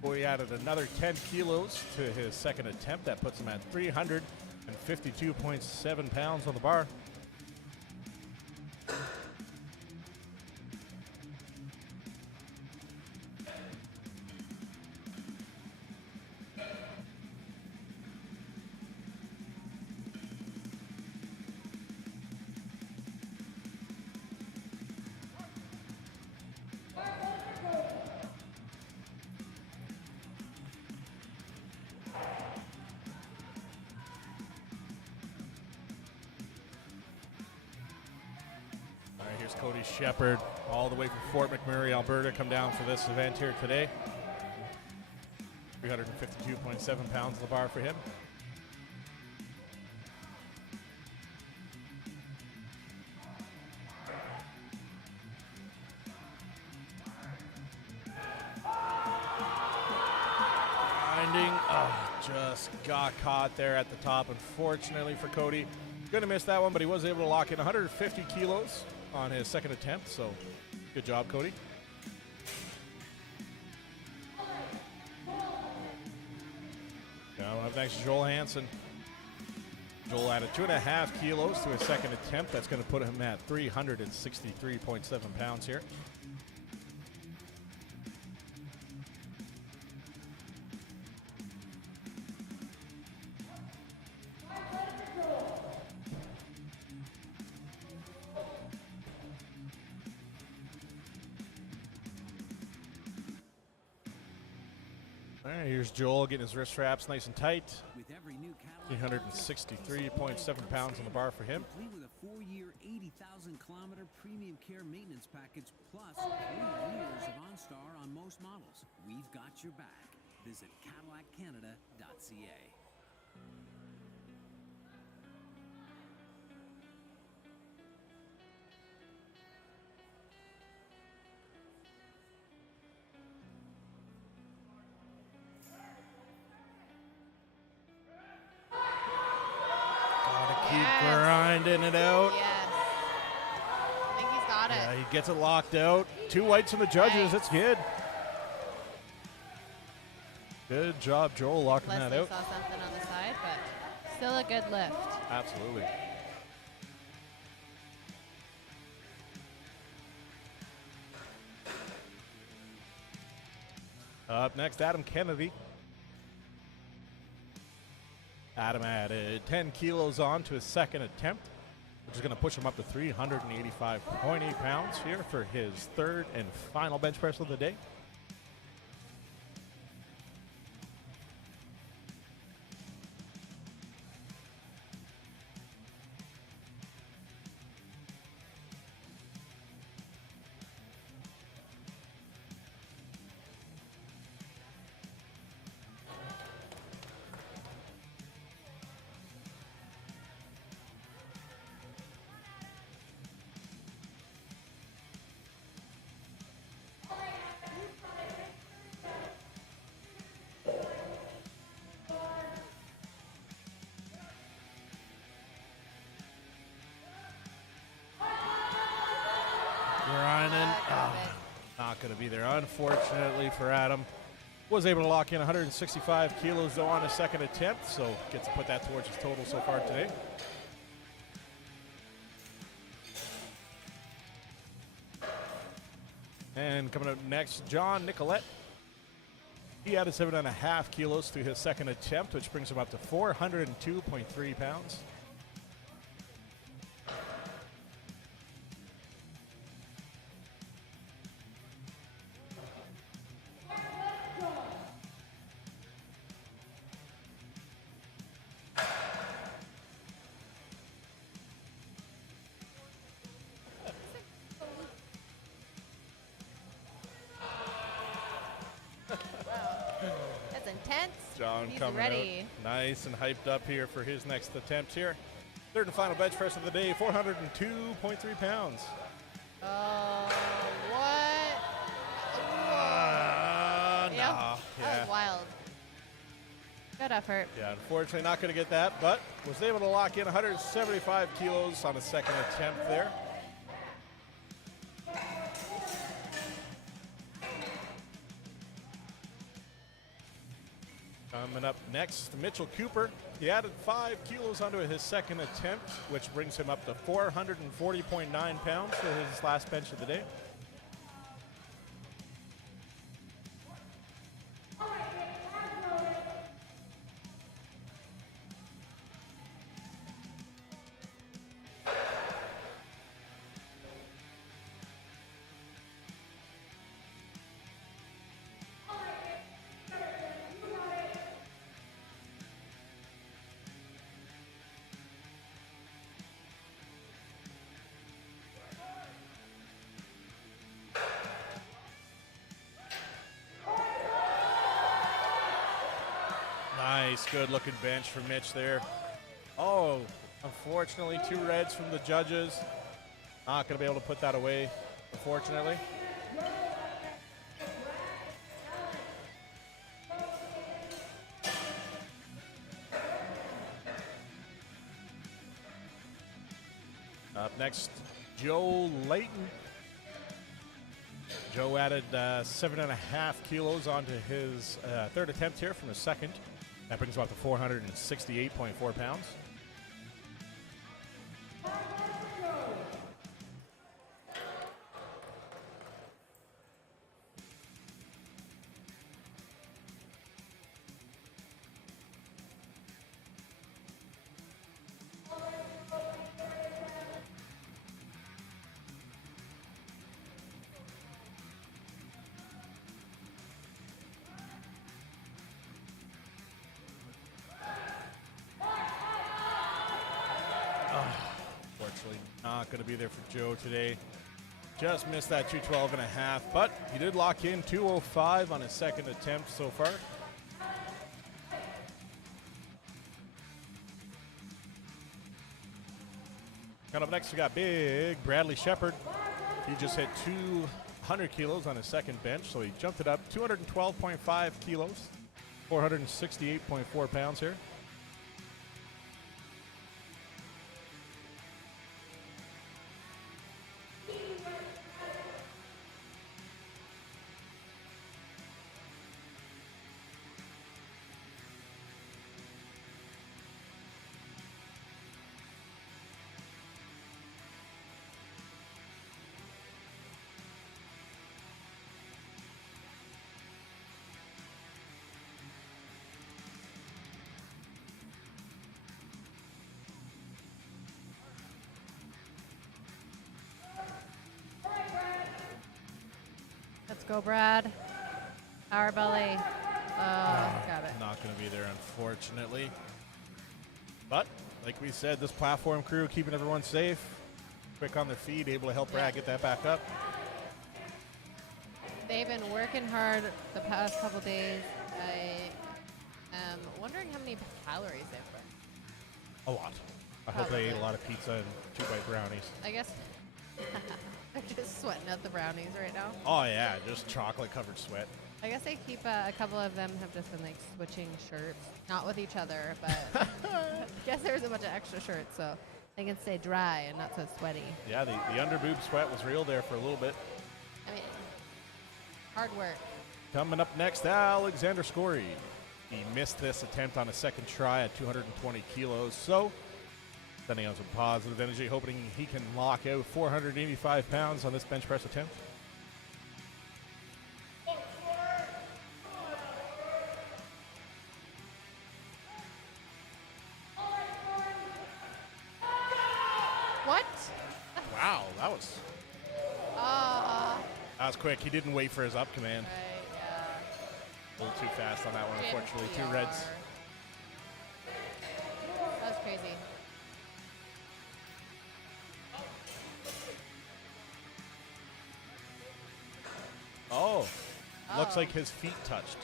Boy added another 10 kilos to his second attempt. That puts him at 352.7 pounds on the bar. All right, here's Cody Shepard, all the way from Fort McMurray, Alberta, come down for this event here today. 352.7 pounds on the bar for him. Finding, just got caught there at the top, unfortunately for Cody. Gonna miss that one, but he was able to lock in 150 kilos on his second attempt, so good job, Cody. Now up next, Joel Hansen. Joel added 2.5 kilos to his second attempt. That's going to put him at 363.7 pounds here. All right, here's Joel getting his wrist straps nice and tight. With every new Cadillac, 363.7 pounds on the bar for him. complete with a 4-year, 80,000-kilometer premium care maintenance package plus 3 years of OnStar on most models. We've got your back. Visit CadillacCanada.ca. Grinding it out. Yes. I think he's got it. Yeah, he gets it locked out. 2 whites from the judges. Nice. It's good. Good job, Joel, locking that Leslie out. saw something on the side, but still a good lift. Absolutely. Up next, Adam Kennedy. Adam added 10 kilos on to his second attempt, which is going to push him up to 385.8 pounds here for his third and final bench press of the day. Grinding. Not going to be there, unfortunately for Adam. Was able to lock in 165 kilos though on his second attempt, so gets to put that towards his total so far today. And coming up next, John Nicolette. He added 7.5 kilos to his second attempt, which brings him up to 402.3 pounds. That's intense. John He's coming ready. out nice and hyped up here for his next attempt here. Third and final bench press of the day, 402.3 pounds. Oh, what? No. Yep. That Yeah. was wild. Good effort. Yeah, unfortunately not going to get that, but was able to lock in 175 kilos on a second attempt there. Coming up next, Mitchell Cooper. He added 5 kilos onto his second attempt, which brings him up to 440.9 pounds for his last bench of the day. Nice, good looking bench for Mitch there. Oh, unfortunately, 2 reds from the judges. Not going to be able to put that away, unfortunately. Up next, Joe Layton. Joe added 7.5 kilos onto his third attempt here from his second. That brings him up to 468.4 pounds. Unfortunately, not going to be there for Joe today. Just missed that 212.5, but he did lock in 205 on his second attempt so far. Coming up next, we got big Bradley Shepard. He just hit 200 kilos on his second bench, so he jumped it up 212.5 kilos, 468.4 pounds here. Go, Brad. Power belly. Got it. Not going to be there, unfortunately. But, like we said, this platform crew keeping everyone safe, quick on their feet, able to help Brad get that back up. They've been working hard the past couple days. I am wondering how many calories they've burned. A lot. I hope they ate a lot of pizza and 2-bite brownies. I guess they're just sweating out the brownies right now. Oh, yeah, just chocolate-covered sweat. I guess they keep a couple of them have just been like switching shirts, not with each other, but I guess there's a bunch of extra shirts so they can stay dry and not so sweaty. Yeah, the under-boob sweat was real there for a little bit. I mean, hard work. Coming up next, Alexander Scory. He missed this attempt on a second try at 220 kilos, so sending out some positive energy, hoping he can lock out 485 pounds on this bench press attempt. What? Wow, that was quick. He didn't wait for his up command. Right, yeah. A little too fast on that one, Jim unfortunately. PR. 2 reds. That was crazy. Oh, looks Oh. like his feet touched.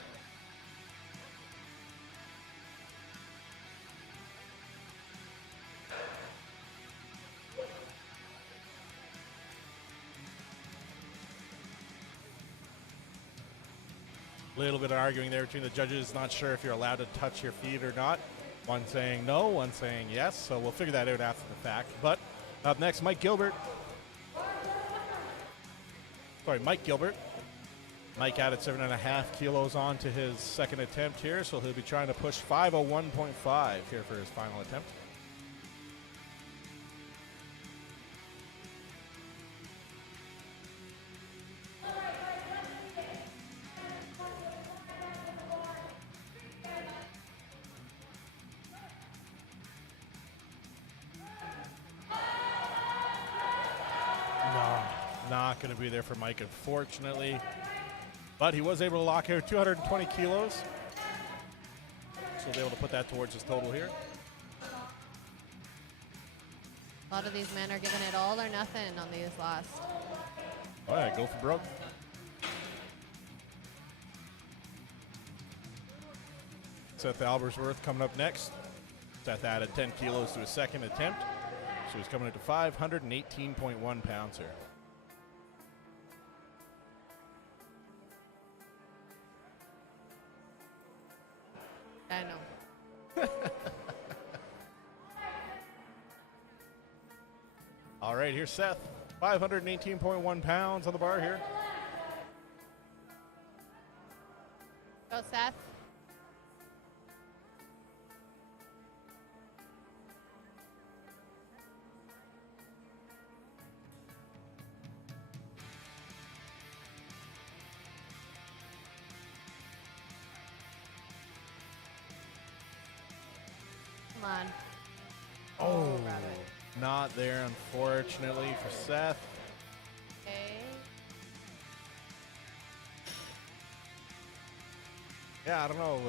Little bit of arguing there between the judges. Not sure if you're allowed to touch your feet or not. One saying no, one saying yes. So we'll figure that out after the fact. But up next, Mike Gilbert. Mike added 7.5 kilos on to his second attempt here, so he'll be trying to push 501.5 here for his final attempt. Not going to be there for Mike, unfortunately. But he was able to lock here 220 kilos. So he'll be able to put that towards his total here. A lot of these men are giving it all or nothing on these last. All right, go for broke. Seth Albersworth coming up next. Seth added 10 kilos to his second attempt. So he's coming into 518.1 pounds here. I know. All right, here's Seth. 518.1 pounds on the bar here. Go, Seth. Come on. Oh, rabbit. not there, unfortunately, for Seth. Okay. Yeah, I don't know.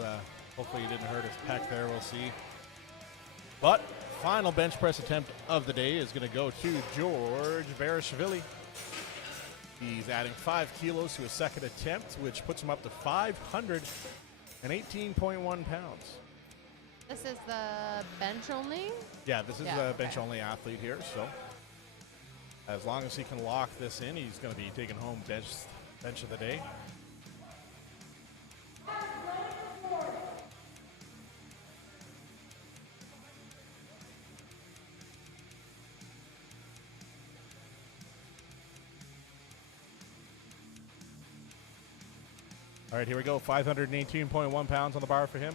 Hopefully he didn't hurt his pec there. We'll see. But final bench press attempt of the day is going to go to George Barashvili. He's adding 5 kilos to his second attempt, which puts him up to 518.1 pounds. This is the bench only? Yeah, this is Yeah, a okay. bench-only athlete here, so as long as he can lock this in, he's going to be taking home bench of the day. All right, here we go. 518.1 pounds on the bar for him.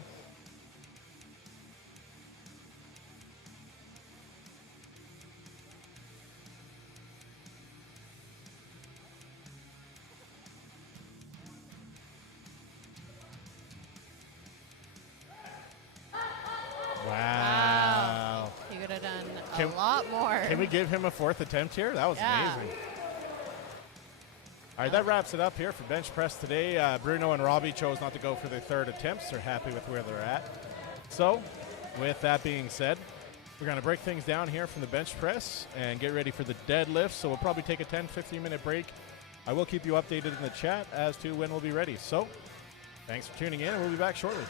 Wow. He could have done Can- a lot more. Can we give him a 4th attempt here? That was Yeah. amazing. All right, that wraps it up here for bench press today. Bruno and Robbie chose not to go for their third attempts. They're happy with where they're at. So, with that being said, we're going to break things down here from the bench press and get ready for the deadlift. So we'll probably take a 10-15 minute break. I will keep you updated in the chat as to when we'll be ready. So, thanks for tuning in, and we'll be back shortly.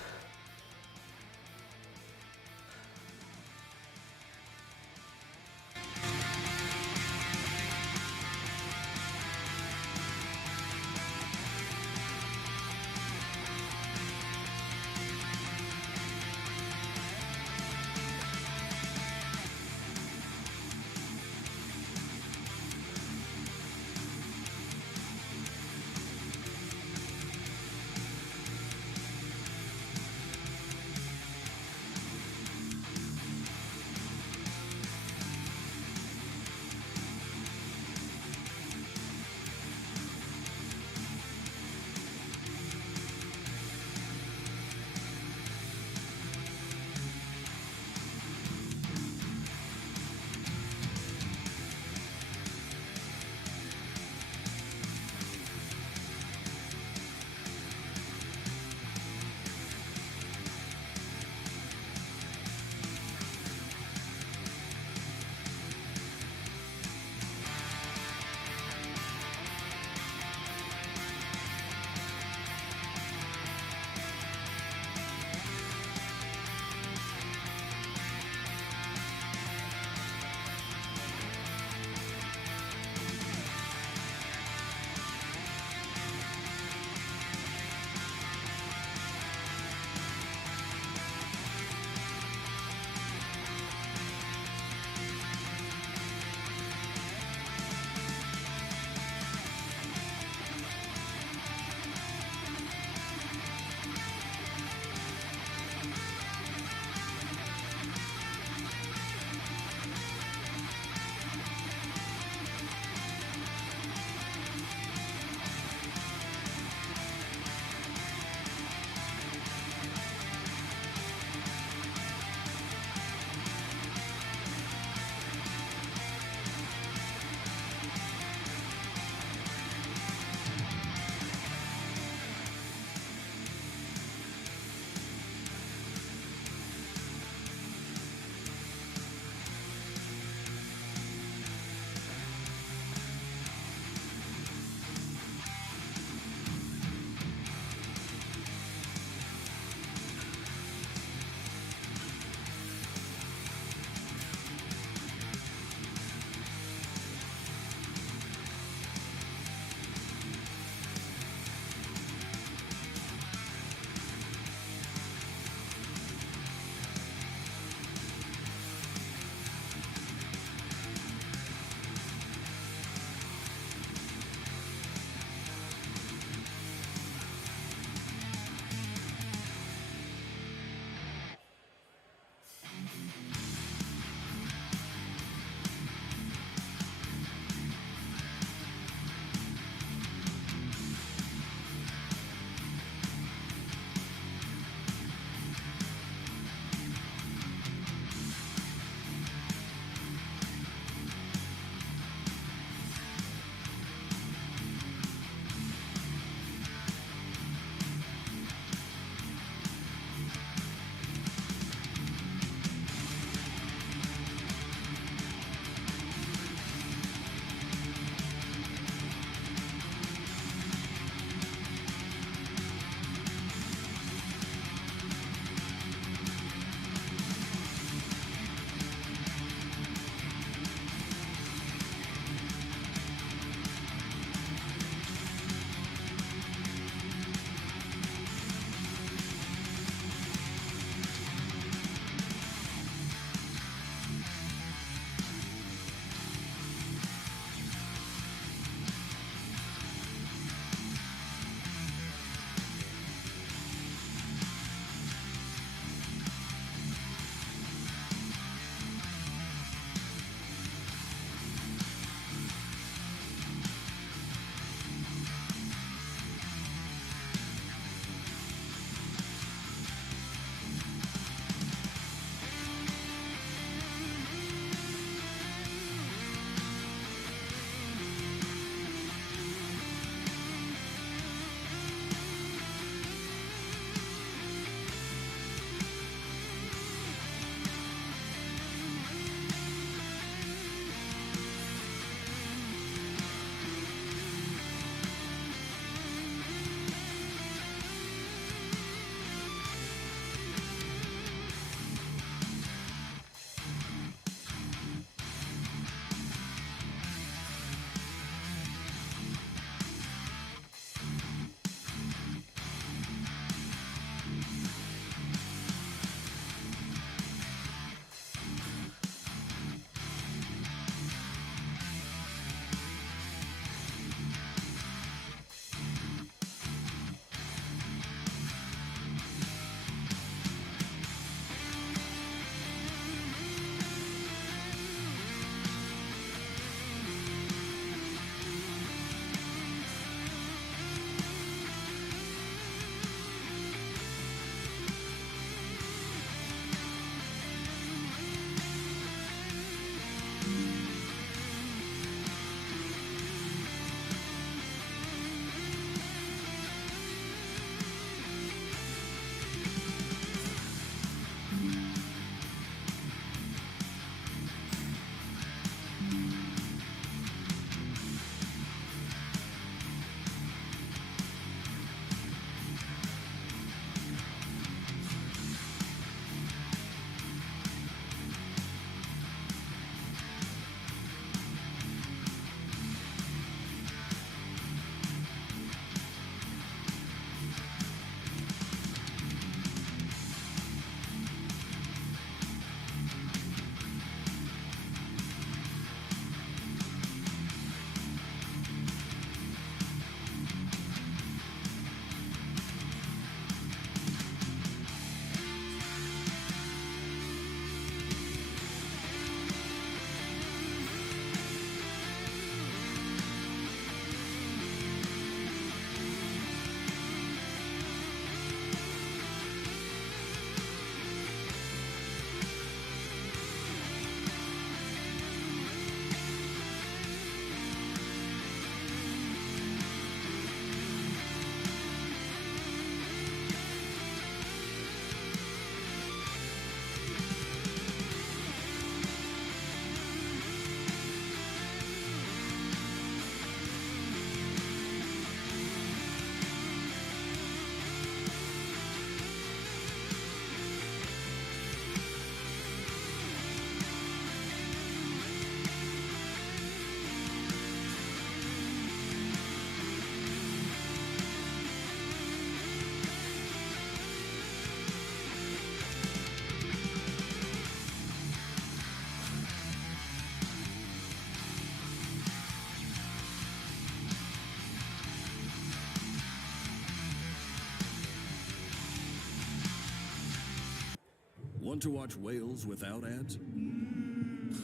Want to watch whales without ads?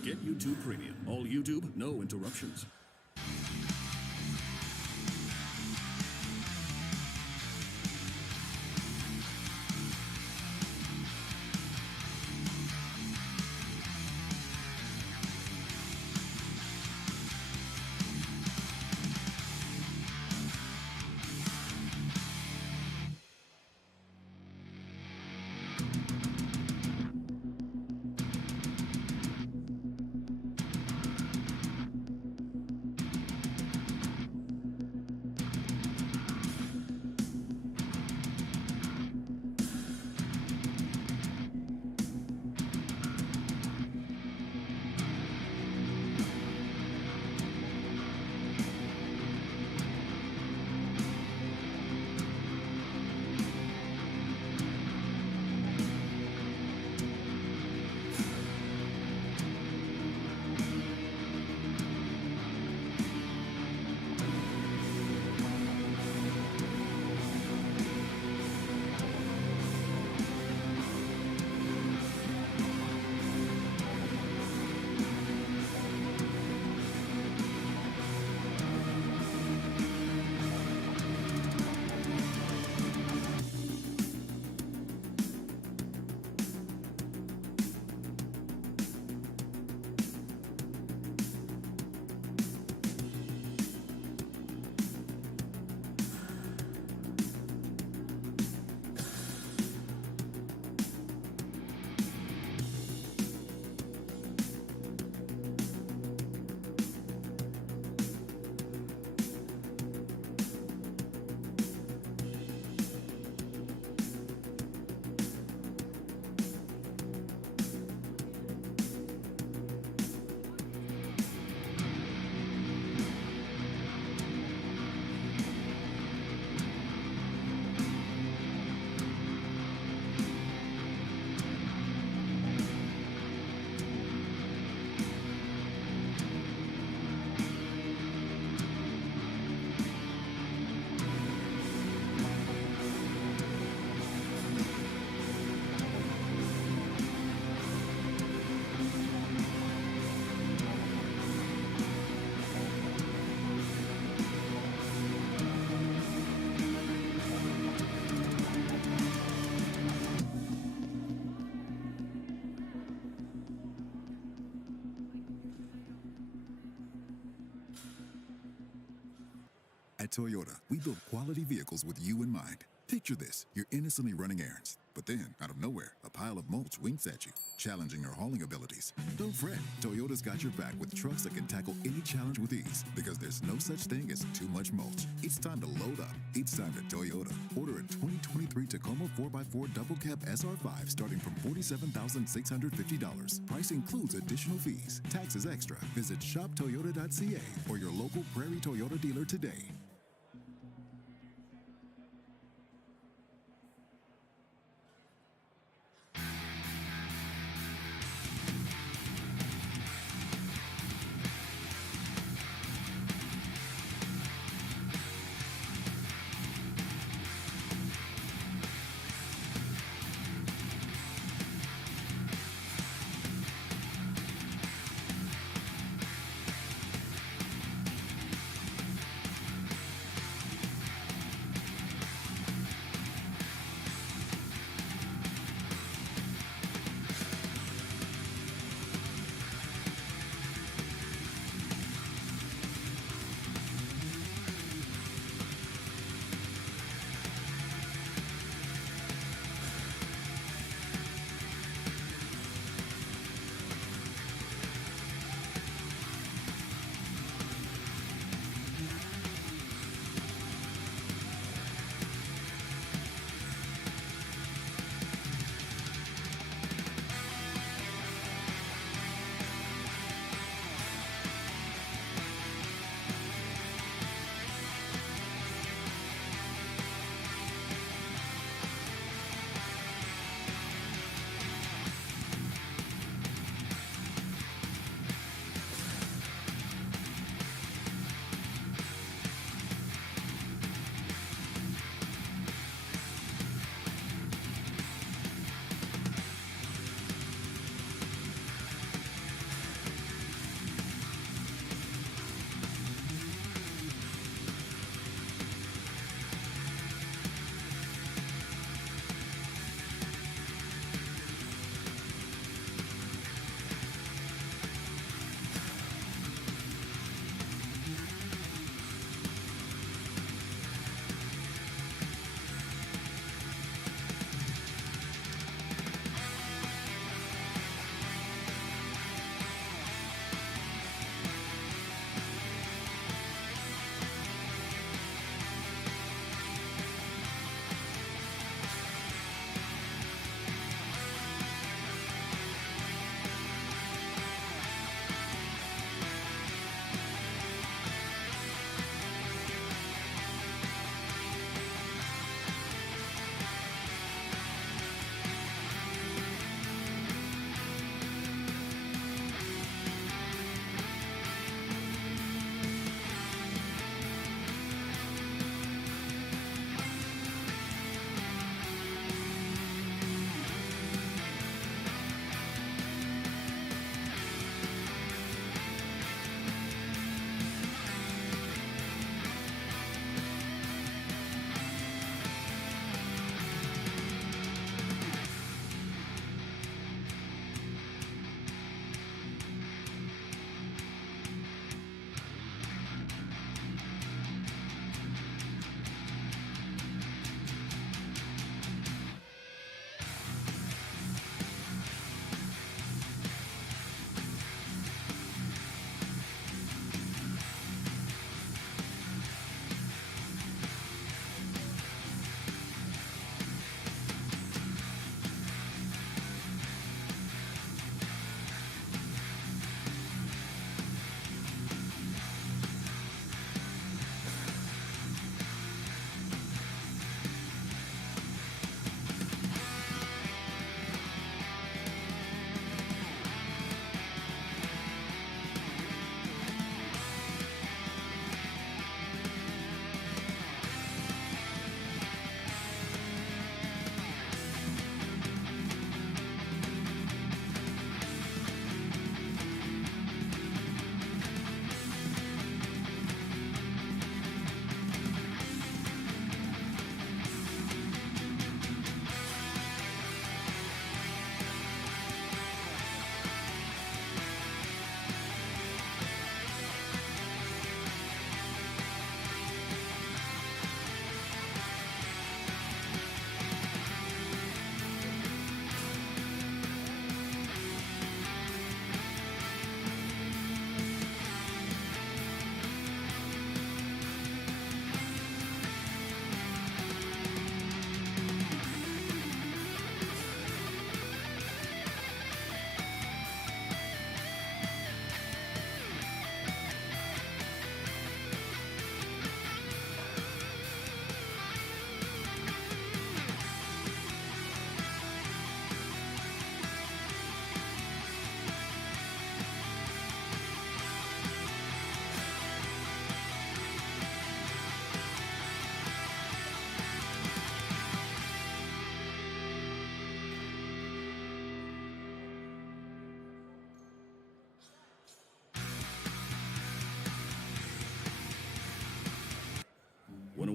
Get YouTube Premium. All YouTube, no interruptions. At Toyota, we build quality vehicles with you in mind. Picture this, you're innocently running errands, but then, out of nowhere, a pile of mulch winks at you, challenging your hauling abilities. Don't fret, Toyota's got your back with trucks that can tackle any challenge with ease, because there's no such thing as too much mulch. It's time to load up. It's time to Toyota. Order a 2023 Tacoma 4x4 Double Cab SR5 starting from $47,650. Price includes additional fees. Taxes extra. Visit shoptoyota.ca or your local Prairie Toyota dealer today.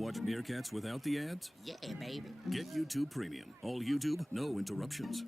watch meerkats without the ads? Yeah, baby. Get YouTube Premium. All YouTube, no interruptions.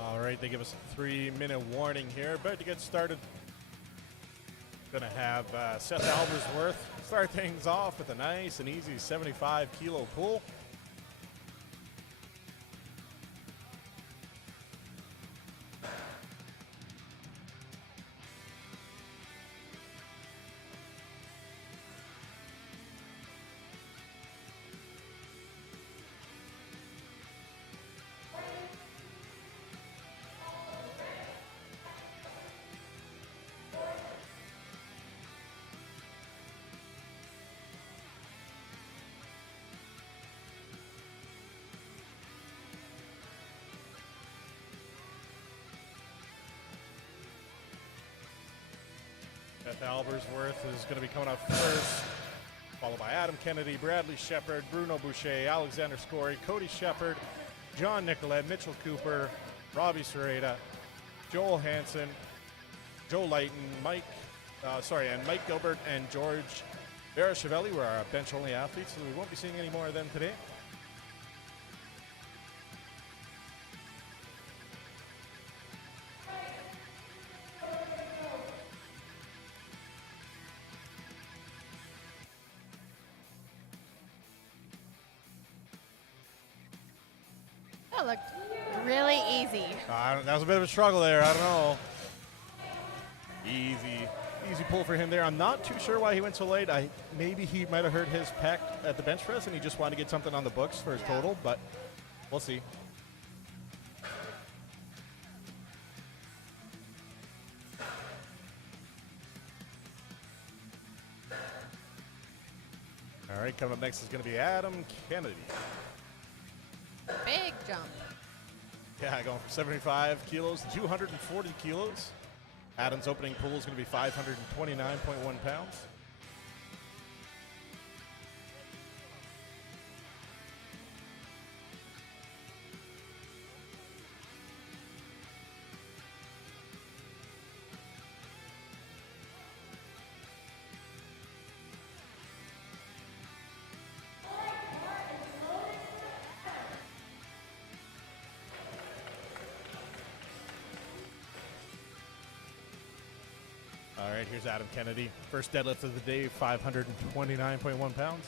All right, they give us a 3-minute warning here. About to get started. Gonna have Seth Albersworth start things off with a nice and easy 75-kilo pull. Seth Albersworth is going to be coming out first, followed by Adam Kennedy, Bradley Shepard, Bruno Boucher, Alexander Scory, Cody Shepard, John Nicolette, Mitchell Cooper, Robbie Serrata, Joel Hansen, Joe Lighton, Mike Gilbert, and George Barachavelli were our bench-only athletes, so we won't be seeing any more of them today. That looked really easy. That was a bit of a struggle there. I don't know. Easy pull for him there. I'm not too sure why he went so late. Maybe he might have hurt his pec at the bench press and he just wanted to get something on the books for his total, but we'll see. All right, coming up next is going to be Adam Kennedy. Big jump. Yeah, going from 75 kilos to 240 kilos. Adam's opening pull is going to be 529.1 pounds. All right, here's Adam Kennedy. First deadlift of the day, 529.1 pounds.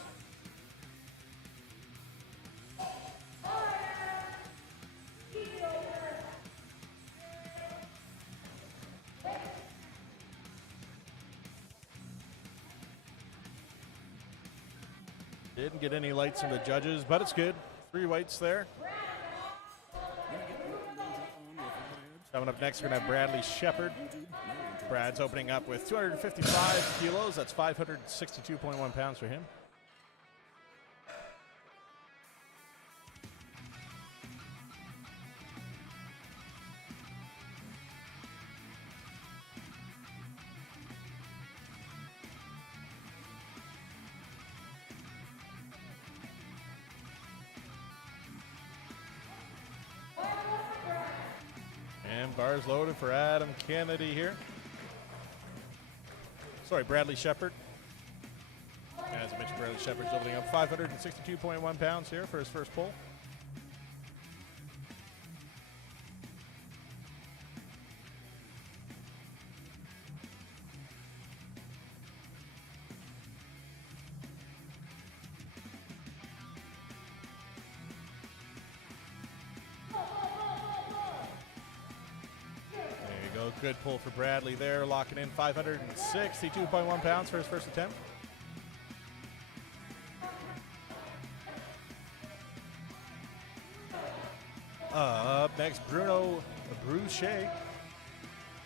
Didn't get any lights from the judges, but it's good. 3 whites there. Coming up next, we're going to have Bradley Shepard. Brad's opening up with 255 kilos. That's 562.1 pounds for him. And bars loaded for Adam Kennedy here. Sorry, Bradley Shepard. As I mentioned, Bradley Shepard's opening up 562.1 pounds here for his first pull. Good pull for Bradley there, locking in 562.1 pounds for his first attempt. Up next, Bruno Bruchet,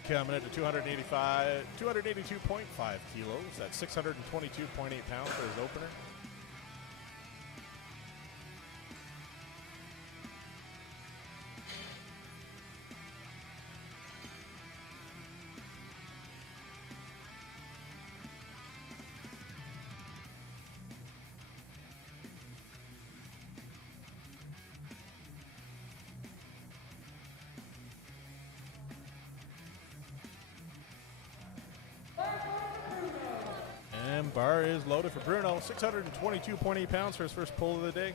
coming at 282.5 kilos. That's 622.8 pounds for his opener. And bar is loaded for Bruno. 622.8 pounds for his first pull of the day.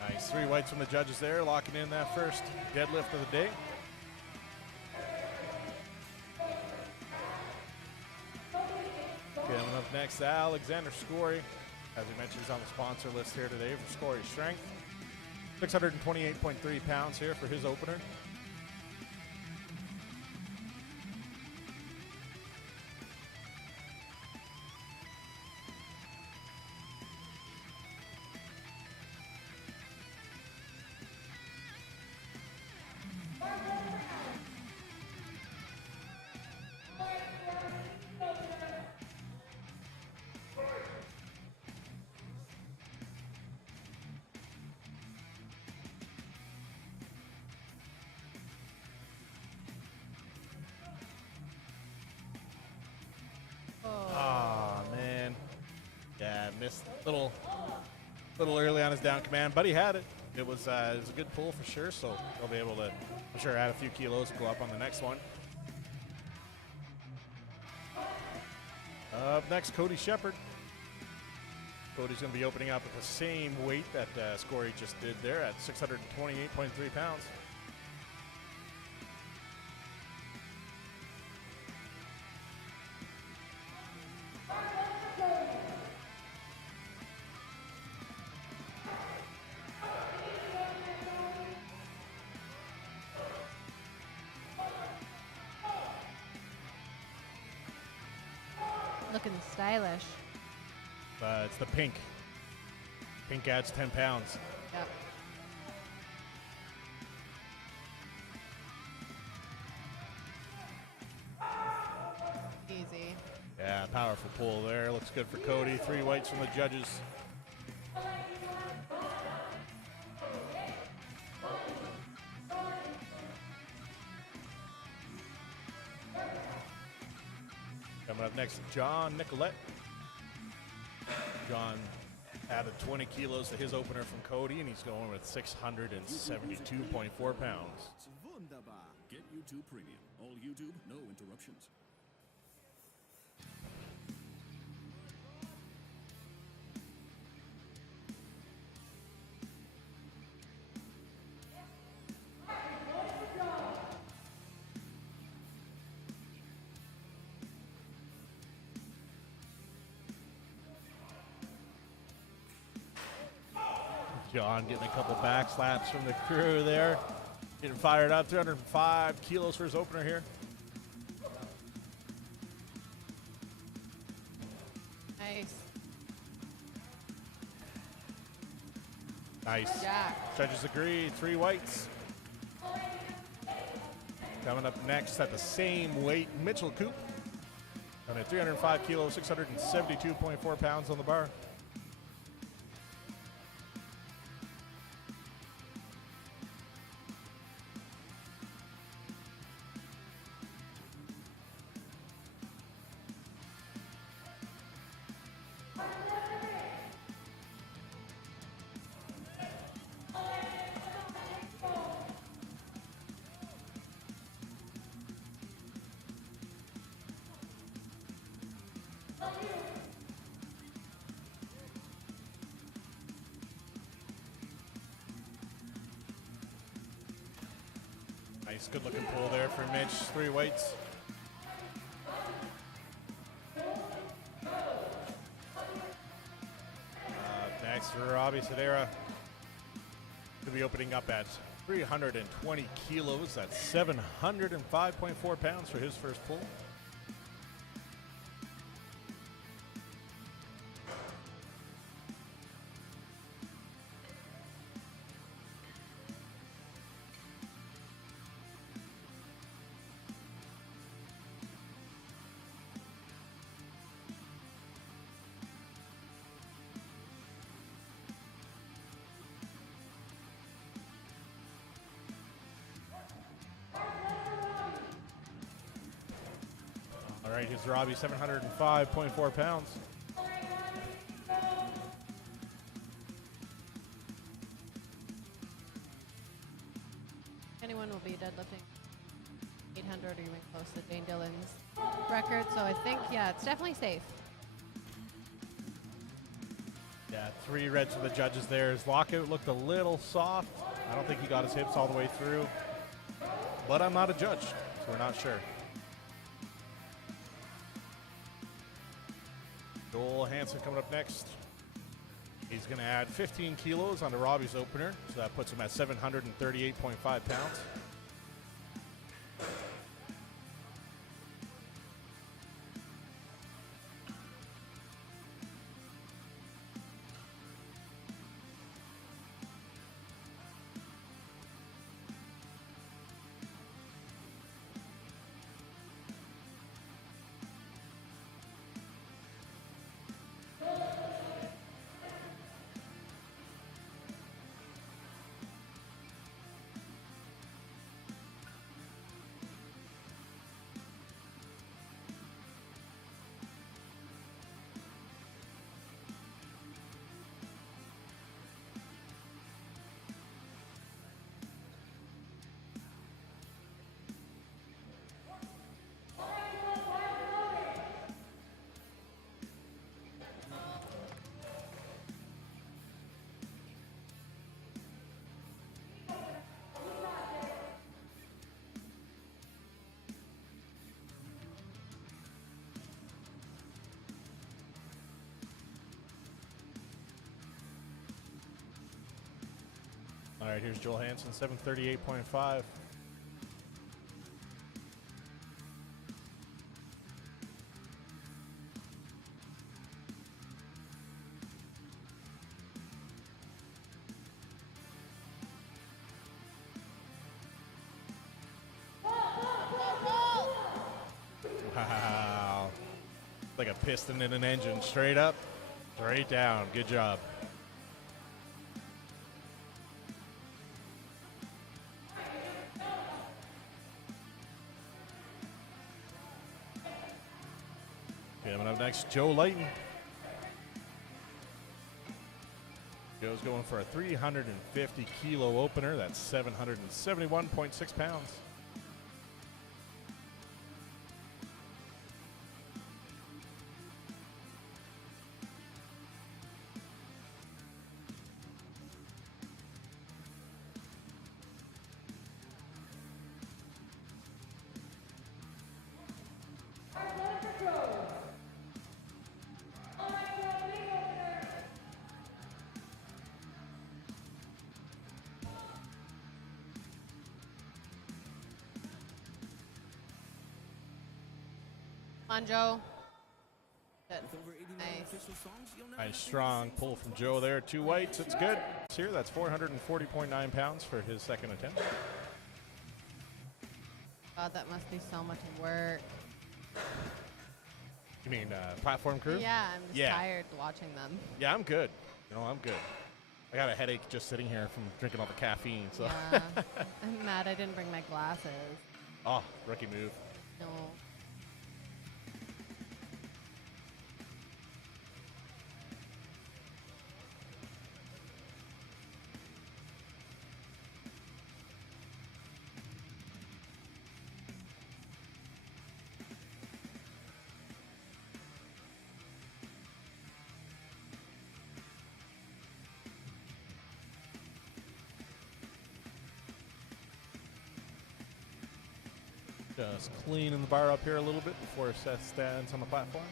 Nice 3 whites from the judges there, locking in that first deadlift of the day. Coming up next, Alexander Scory. As we mentioned, he's on the sponsor list here today for Scory Strength. 628.3 pounds here for his opener. Missed a little early on his down command, but he had it. It was a good pull for sure, so he'll be able to, I'm sure, add a few kilos and go up on the next one. Up next, Cody Shepard. Cody's going to be opening up at the same weight that Scory just did there at 628.3 pounds. Looking stylish. It's the pink. Pink adds 10 pounds. Yep. Easy. Yeah, powerful pull there. Looks good for Cody. 3 whites from the judges. Coming up next, John Nicolette. John added 20 kilos to his opener from Cody, and he's going with 672.4 pounds. Get YouTube Premium. All YouTube, no interruptions. John getting a couple back slaps from the crew there. Getting fired up. 305 kilos for his opener here. Nice. Nice. Jack. Judges agree. 3 whites. Coming up next at the same weight, Mitchell Coop. And at 305 kilos, 672.4 pounds on the bar. Nice, good looking pull there for Mitch. 3 weights. Next, Robbie Sedera to be opening up at 320 kilos. That's 705.4 pounds for his first pull. All right, here's Robbie, 705.4 pounds. Anyone will be deadlifting 800 or even close to Dane Dillon's record. So I think, yeah, it's definitely safe. Yeah, 3 reds for the judges there. His lockout looked a little soft. I don't think he got his hips all the way through. But I'm not a judge, so we're not sure. Joel Hansen coming up next. He's going to add 15 kilos onto Robbie's opener, so that puts him at 738.5 pounds. All right, here's Joel Hansen, 738.5. Wow. Like a piston in an engine. Straight up, straight down. Good job. Coming up next, Joe Layton. Joe's going for a 350 kilo opener. That's 771.6 pounds. On, Joe. Good. With over 80 million Nice. official songs, you'll never Nice have to strong sing pull songs from twice. Joe there. 2 whites. It's good. Here, that's 440.9 pounds for his second attempt. God, that must be so much work. You mean platform crew? Yeah, I'm just Yeah. tired watching them. Yeah, I'm good. No, I'm good. I got a headache just sitting here from drinking all the caffeine. So, Yeah. I'm mad I didn't bring my glasses. oh, rookie move. No. Just cleaning the bar up here a little bit before Seth stands on the platform.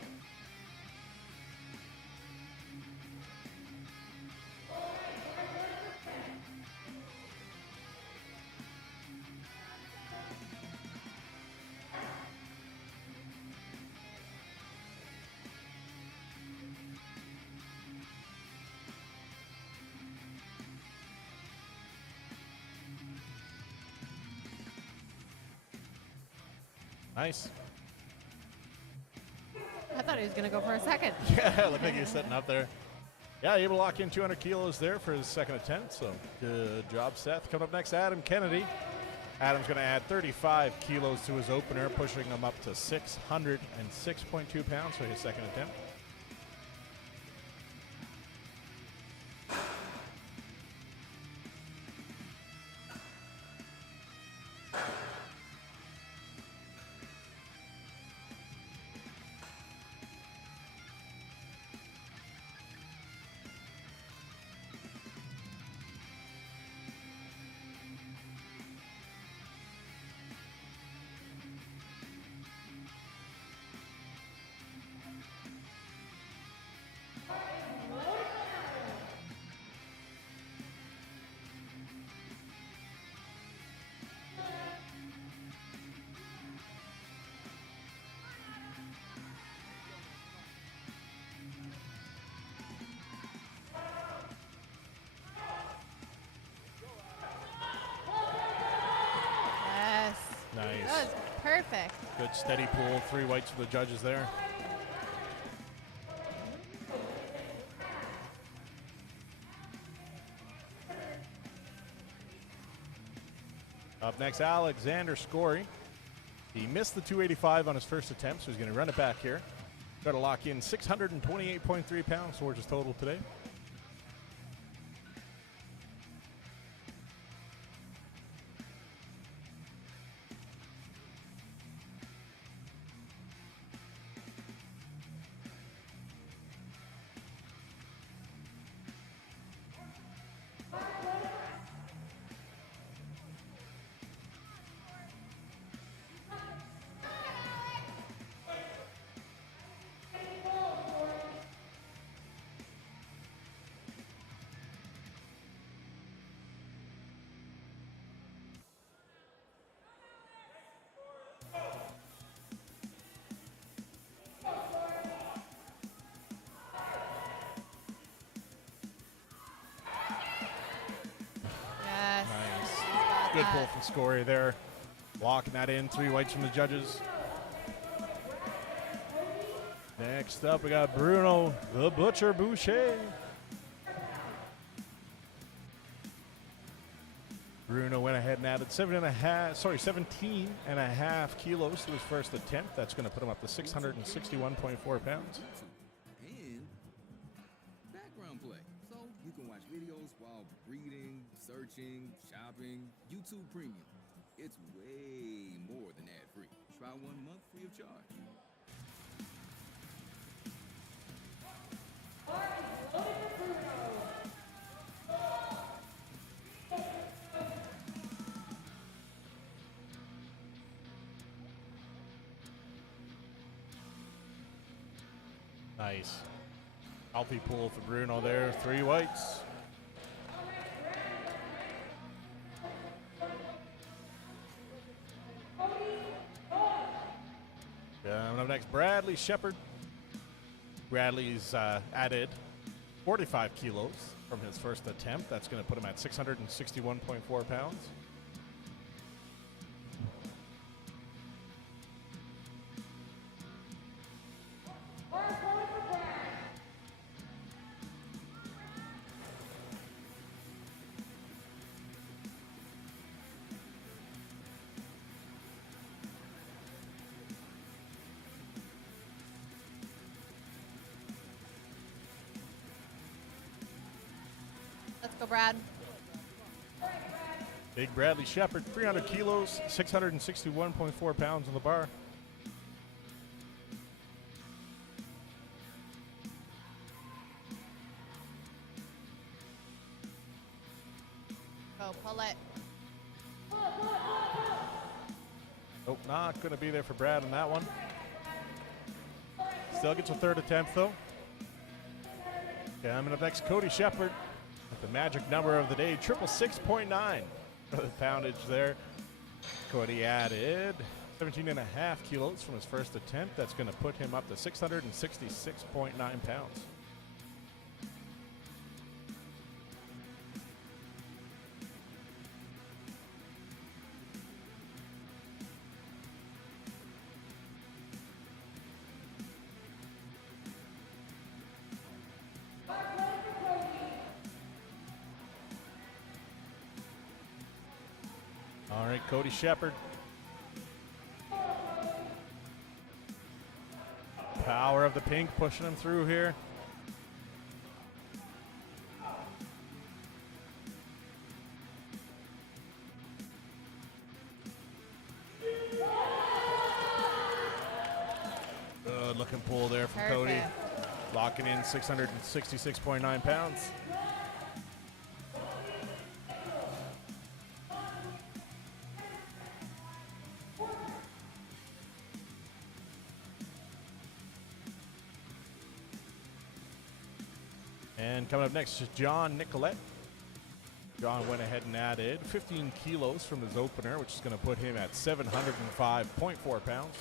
Nice. I thought he was going to go for a second. Yeah, looked like he was setting up there. Yeah, able to lock in 200 kilos there for his second attempt. So good job, Seth. Coming up next, Adam Kennedy. Adam's going to add 35 kilos to his opener, pushing him up to 606.2 pounds for his second attempt. Yes. Nice. That was perfect. Good steady pull. 3 whites for the judges there. Up next, Alexander Scory. He missed the 285 on his first attempt, so he's going to run it back here. Got to lock in 628.3 pounds towards his total today. Yes. Nice. Got Good that. pull from Scory there. Locking that in. 3 whites from the judges. Next up, we got Bruno the Butcher Boucher. Bruno went ahead and added 17 and a half kilos to his first attempt. That's going to put him up to 661.4 pounds. And background play. So you can watch videos while reading, searching, shopping. YouTube Premium. It's way more than ad-free. Try 1 month free of charge. Nice. Healthy pull for Bruno there. 3 whites. Coming up next, Bradley Shepard. Bradley's added 45 kilos from his first attempt. That's going to put him at 661.4 pounds. Let's go, Brad. Big Bradley Shepard, 300 kilos, 661.4 pounds on the bar. Go, pull it. Nope, not going to be there for Brad on that one. Still gets a third attempt, though. Coming up next, Cody Shepard with the magic number of the day, 666.9 for the poundage there. Cody added 17.5 kilos from his first attempt. That's going to put him up to 666.9 pounds. All right, Cody Shepard. Power of the pink pushing him through here. Good looking pull there from Cody. Perfect. Locking in 666.9 pounds. And coming up next is John Nicolette. John went ahead and added 15 kilos from his opener, which is going to put him at 705.4 pounds.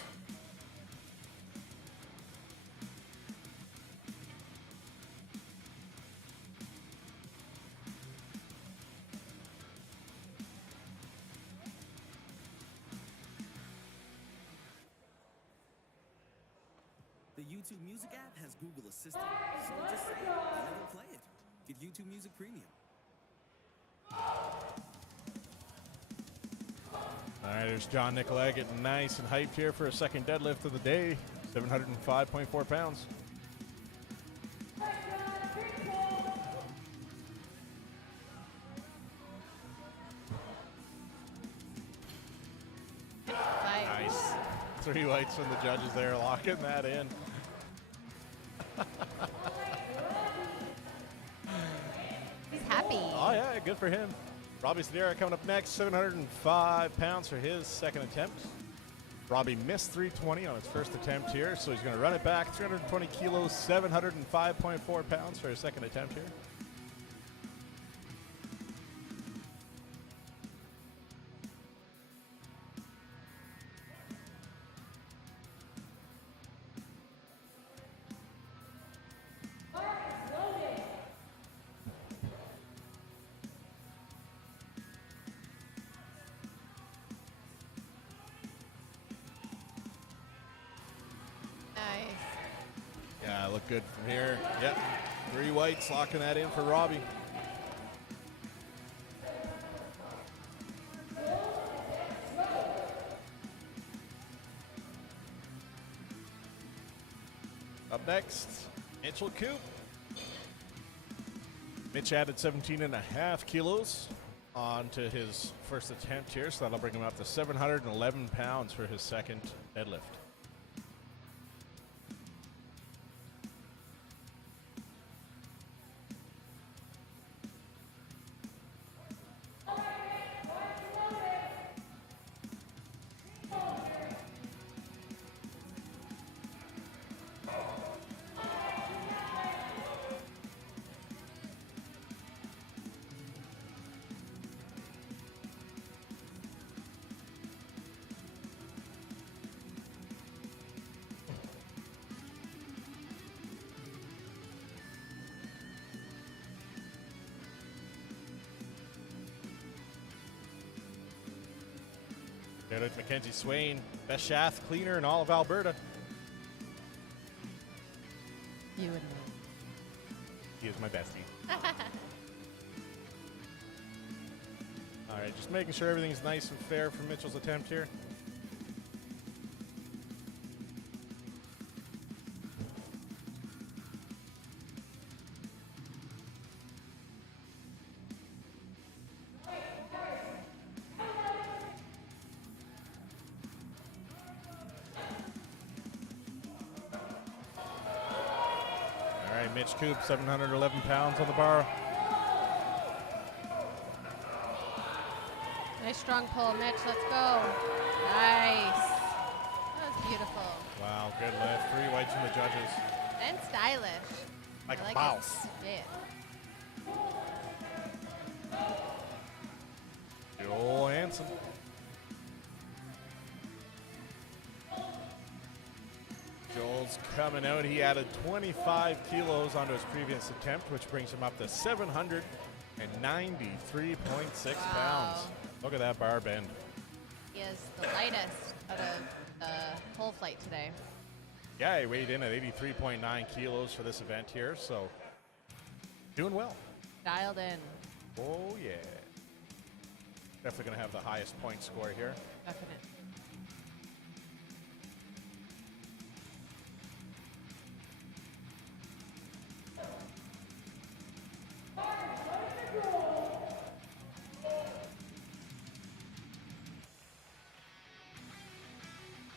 The YouTube Music app has Google Assistant, so just say it and it'll play it. Get YouTube Music Premium. All right, there's John Nicolette getting nice and hyped here for a second deadlift of the day, 705.4 pounds. Bye. Nice. 3 whites from the judges there, locking that in. He's happy. Oh, yeah, good for him. Robbie Sedera coming up next, 705 pounds for his second attempt. Robbie missed 320 on his first attempt here, so he's going to run it back. 320 kilos, 705.4 pounds for his second attempt here. Nice. Yeah, look good from here. Yep, 3 whites, locking that in for Robbie. Up next, Mitchell Coop. Mitch added 17.5 kilos onto his first attempt here, so that'll bring him up to 711 pounds for his second deadlift. Shout out to Mackenzie Swain, best shaft cleaner in all of Alberta. You would know. He is my bestie. All right, just making sure everything's nice and fair for Mitchell's attempt here. All right, Mitch Coop, 711 pounds on the bar. Nice strong pull, Mitch. Let's go. Nice. That was beautiful. Wow, good lift. 3 whites from the judges. And stylish. Like I a mouse. it. Joel Hansen. Joel's coming out. He added 25 kilos onto his previous attempt, which brings him up to 793.6 pounds. Look at that bar bend. He is the lightest out of the whole flight today. Yeah, he weighed in at 83.9 kilos for this event here, so doing well. Dialed in. Oh, yeah. Definitely going to have the highest point score here. Definite.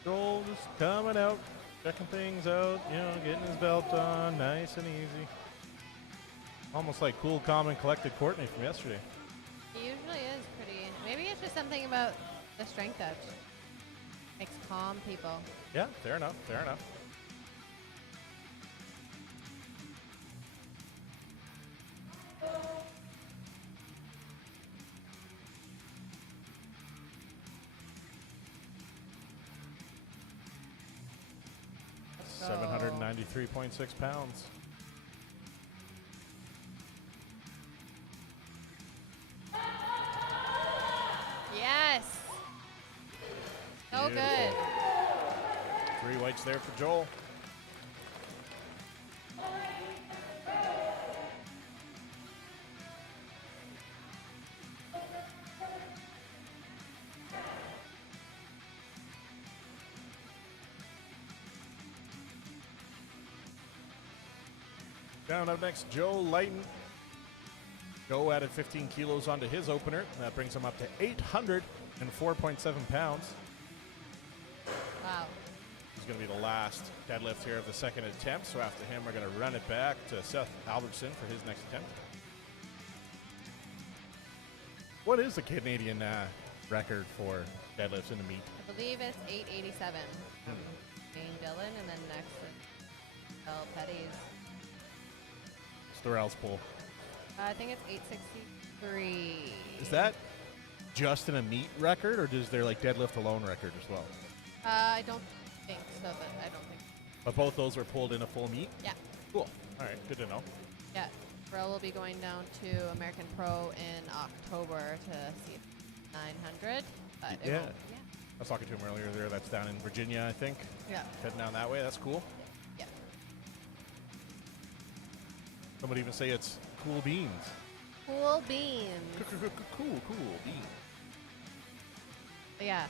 Joel just coming out, checking things out, you know, getting his belt on, nice and easy. Almost like cool, calm, and collected Courtney from yesterday. He usually is pretty. Maybe it's just something about the strength out. Makes calm people. Yeah, fair enough, fair enough. So 793.6 pounds. yes. So Beautiful. good. 3 whites there for Joel. Down up next, Joe Lighton. Joe added 15 kilos onto his opener. That brings him up to 804.7 pounds. Wow. He's going to be the last deadlift here of the second attempt. So after him, we're going to run it back to Seth Albertson for his next attempt. What is the Canadian record for deadlifts in the meet? I believe it's 887. Dane Dillon, and then next is L. Petty's. Storell's pull. I think it's 863. Is that just in a meet record, or is there like deadlift alone record as well? I don't think so, but I don't think. But both those were pulled in a full meet? Yeah. Cool. All right, good to know. Yeah. Bro will be going down to American Pro in October to see 900. But it Yeah. won't- I was talking to him earlier there. That's down in Virginia, I think. Yeah. Heading down that way. That's cool. Yeah. Some would even say it's cool beans. Cool beans. Cool beans. But yeah.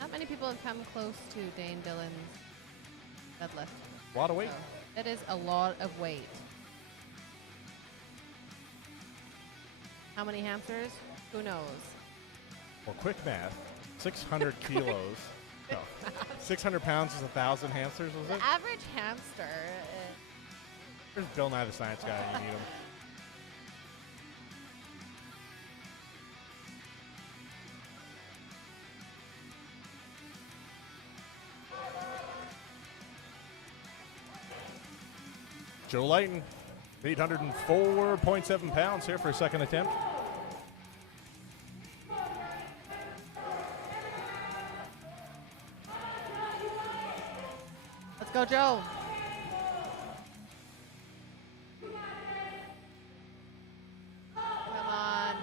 Not many people have come close to Dane Dillon's deadlift. A lot of weight. So it is a lot of weight. How many hamsters? Who knows? Well, quick math. 600 kilos. No. 600 pounds is 1,000 hamsters, was The it? average hamster. There's Bill Nye the Science Guy. You need him. Joe Lighton, 804.7 pounds here for a second attempt. Let's go, Joe. Come on.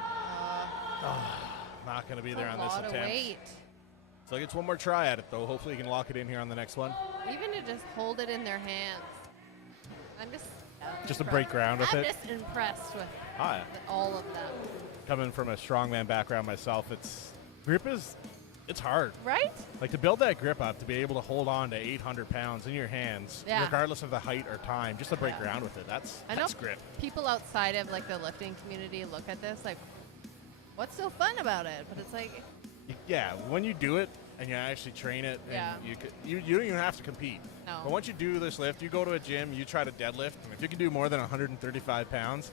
Not going to be there on this A lot of attempt. weight. It's So he gets one more try at it, though. Hopefully he can lock it in here on the next one. Even to just hold it in their hands. I'm just Just to break ground with I'm it. just impressed with, Ah, yeah. with all of them. Coming from a strongman background myself, it's hard. Right? Like to build that grip up, to be able to hold on to 800 pounds in your hands, Yeah. regardless of the height or time, just to break Yeah. ground with it. That's I know grip. people outside of like the lifting community look at this like, what's so fun about it? But it's like, Yeah, when you do it and you actually train it, and Yeah. you don't even have to compete. No. But once you do this lift, you go to a gym, you try to deadlift, and if you can do more than 135 pounds,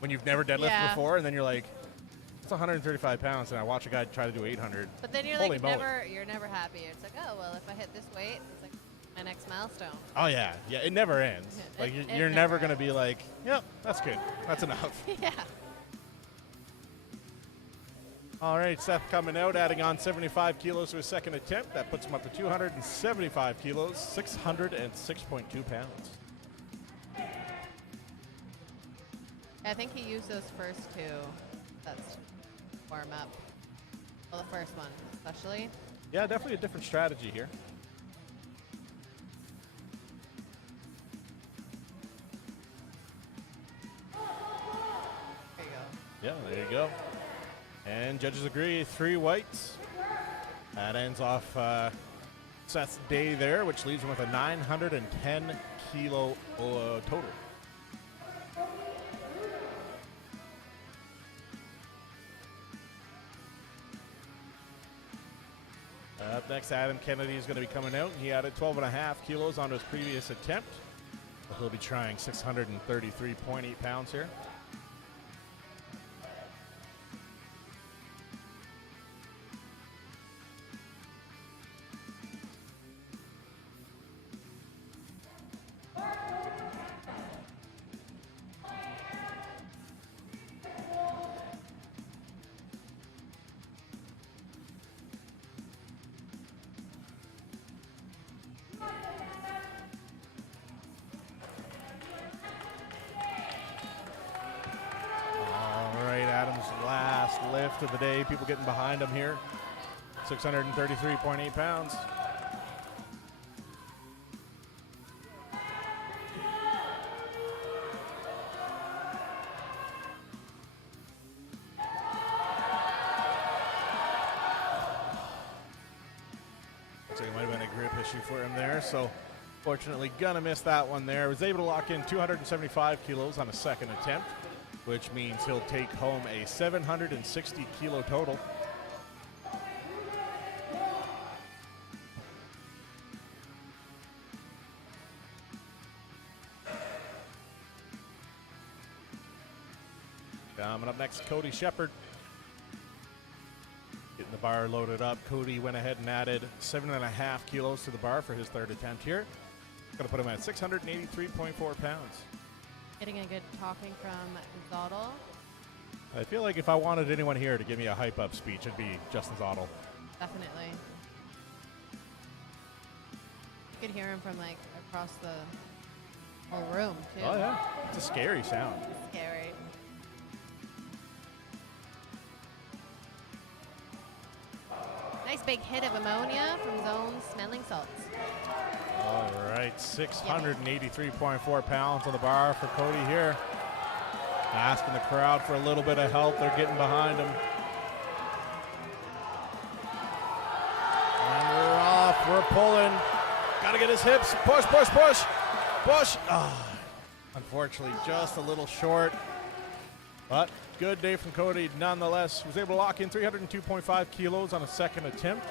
when you've never deadlifted Yeah. before, and then you're like, it's 135 pounds, and I watch a guy try to do 800. but then you're Holy like moly. you're never happy. It's like, oh well, if I hit this weight, it's like my next milestone. Oh yeah, it never ends. It- Like it you're never never gonna be like, yep, that's good, that's enough. Yeah. All right, Seth coming out, adding on 75 kilos to his second attempt. That puts him up to 275 kilos, 606.2 pounds. I think he used those first two. That's warm up. Well, the first one especially. Yeah, definitely a different strategy here. There you go. Yeah, there you go. And judges agree, 3 whites. That ends off Seth's day there, which leaves him with a 910 kilo total. Up next, Adam Kennedy is going to be coming out. He added 12.5 kilos on his previous attempt. He'll be trying 633.8 pounds here. Lift of the day. People getting behind him here. 633.8 pounds. Looks like it might have been a grip issue for him there. So fortunately gonna miss that one there. Was able to lock in 275 kilos on a second attempt, which means he'll take home a 760 kilo total. Coming up next, Cody Shepard. Getting the bar loaded up. Cody went ahead and added 7.5 kilos to the bar for his third attempt here. Gonna put him at 683.4 pounds. Getting a good talking from Zottel. I feel like if I wanted anyone here to give me a hype up speech, it'd be Justin Zottel. Definitely. You could hear him from like across the whole room too. Oh yeah, it's a scary sound. Scary. Nice big hit of ammonia from Zone Smelling Salts. All right, 683.4 pounds on the bar for Cody here. Asking the crowd for a little bit of help. They're getting behind him. And we're off. We're pulling. Got to get his hips. Push, push, push. Push. Ah, unfortunately, just a little short. But good day from Cody nonetheless. Was able to lock in 302.5 kilos on a second attempt.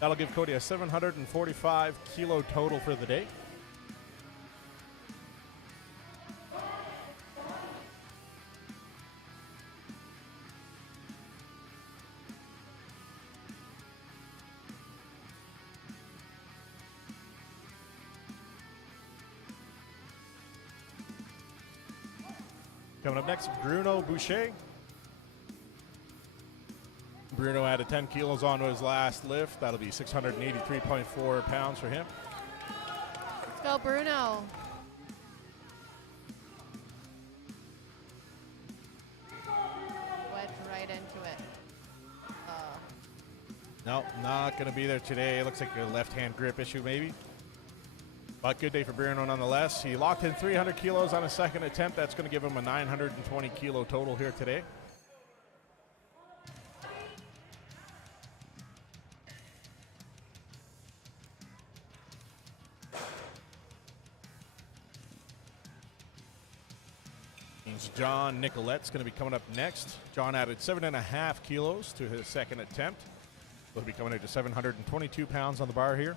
That'll give Cody a 745 kilo total for the day. Coming up next, Bruno Boucher. Bruno added 10 kilos onto his last lift. That'll be 683.4 pounds for him. Let's go, Bruno. Wedge right into it. No, not going to be there today. Looks like a left-hand grip issue maybe. But good day for Bruno nonetheless. He locked in 300 kilos on his second attempt. That's going to give him a 920 kilo total here today. John Nicolette's going to be coming up next. John added 7.5 kilos to his second attempt. He'll be coming into 722 pounds on the bar here.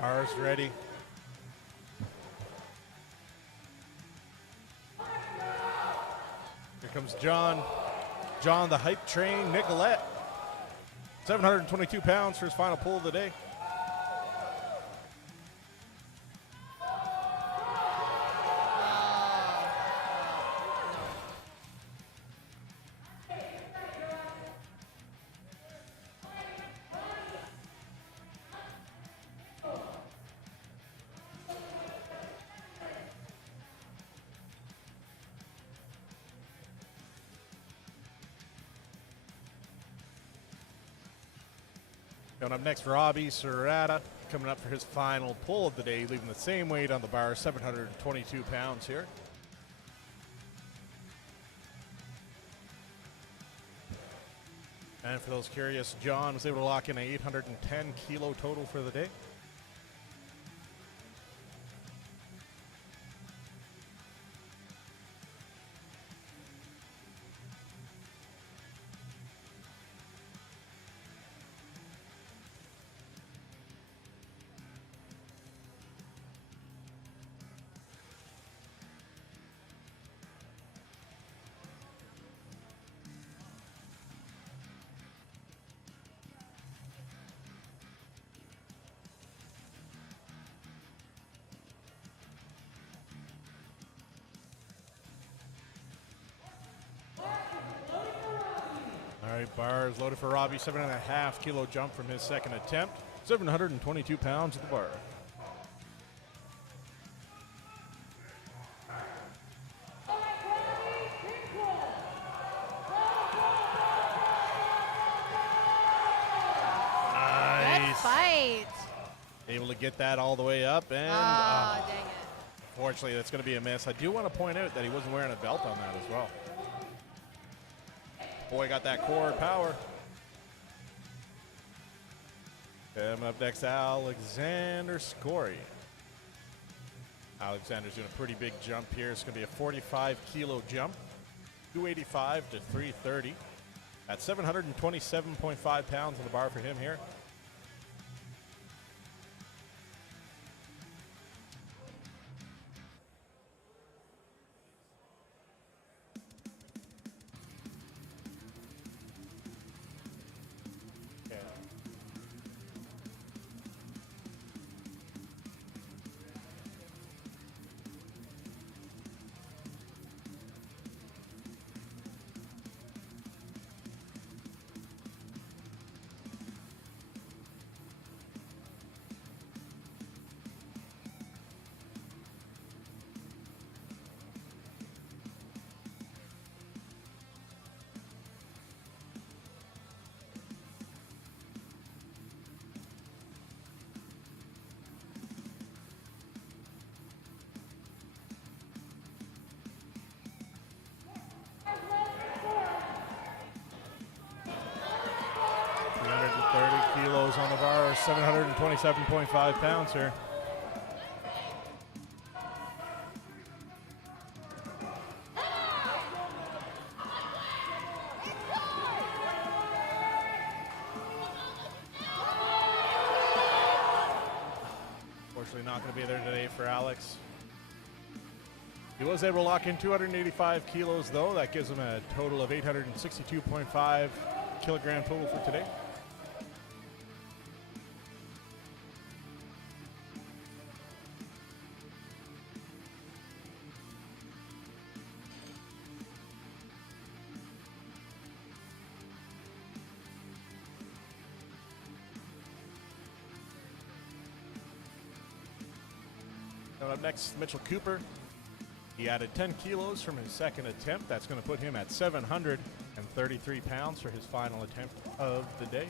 Bars ready. Here comes John. John, the hype train, Nicolette. 722 pounds for his final pull of the day. Coming up next, Robbie Serrata, coming up for his final pull of the day, leaving the same weight on the bar, 722 pounds here. And for those curious, John was able to lock in an 810 kilo total for the day. All right, bars loaded for Robbie. 7.5 kilo jump from his second attempt. 722 pounds at the bar. Good fight. Able to get that all the way up, and Oh, dang it. fortunately, that's going to be a miss. I do want to point out that he wasn't wearing a belt on that as well. Boy, got that core power. Coming up next, Alexander Scory. Alexander's doing a pretty big jump here. It's going to be a 45 kilo jump, 285 to 330. At 727.5 pounds on the bar for him here. kilos on the bar, 727.5 pounds here. Unfortunately, not going to be there today for Alex. He was able to lock in 285 kilos, though. That gives him a total of 862.5 kilogram total for today. Up next, Mitchell Cooper. He added 10 kilos from his second attempt. That's going to put him at 733 pounds for his final attempt of the day.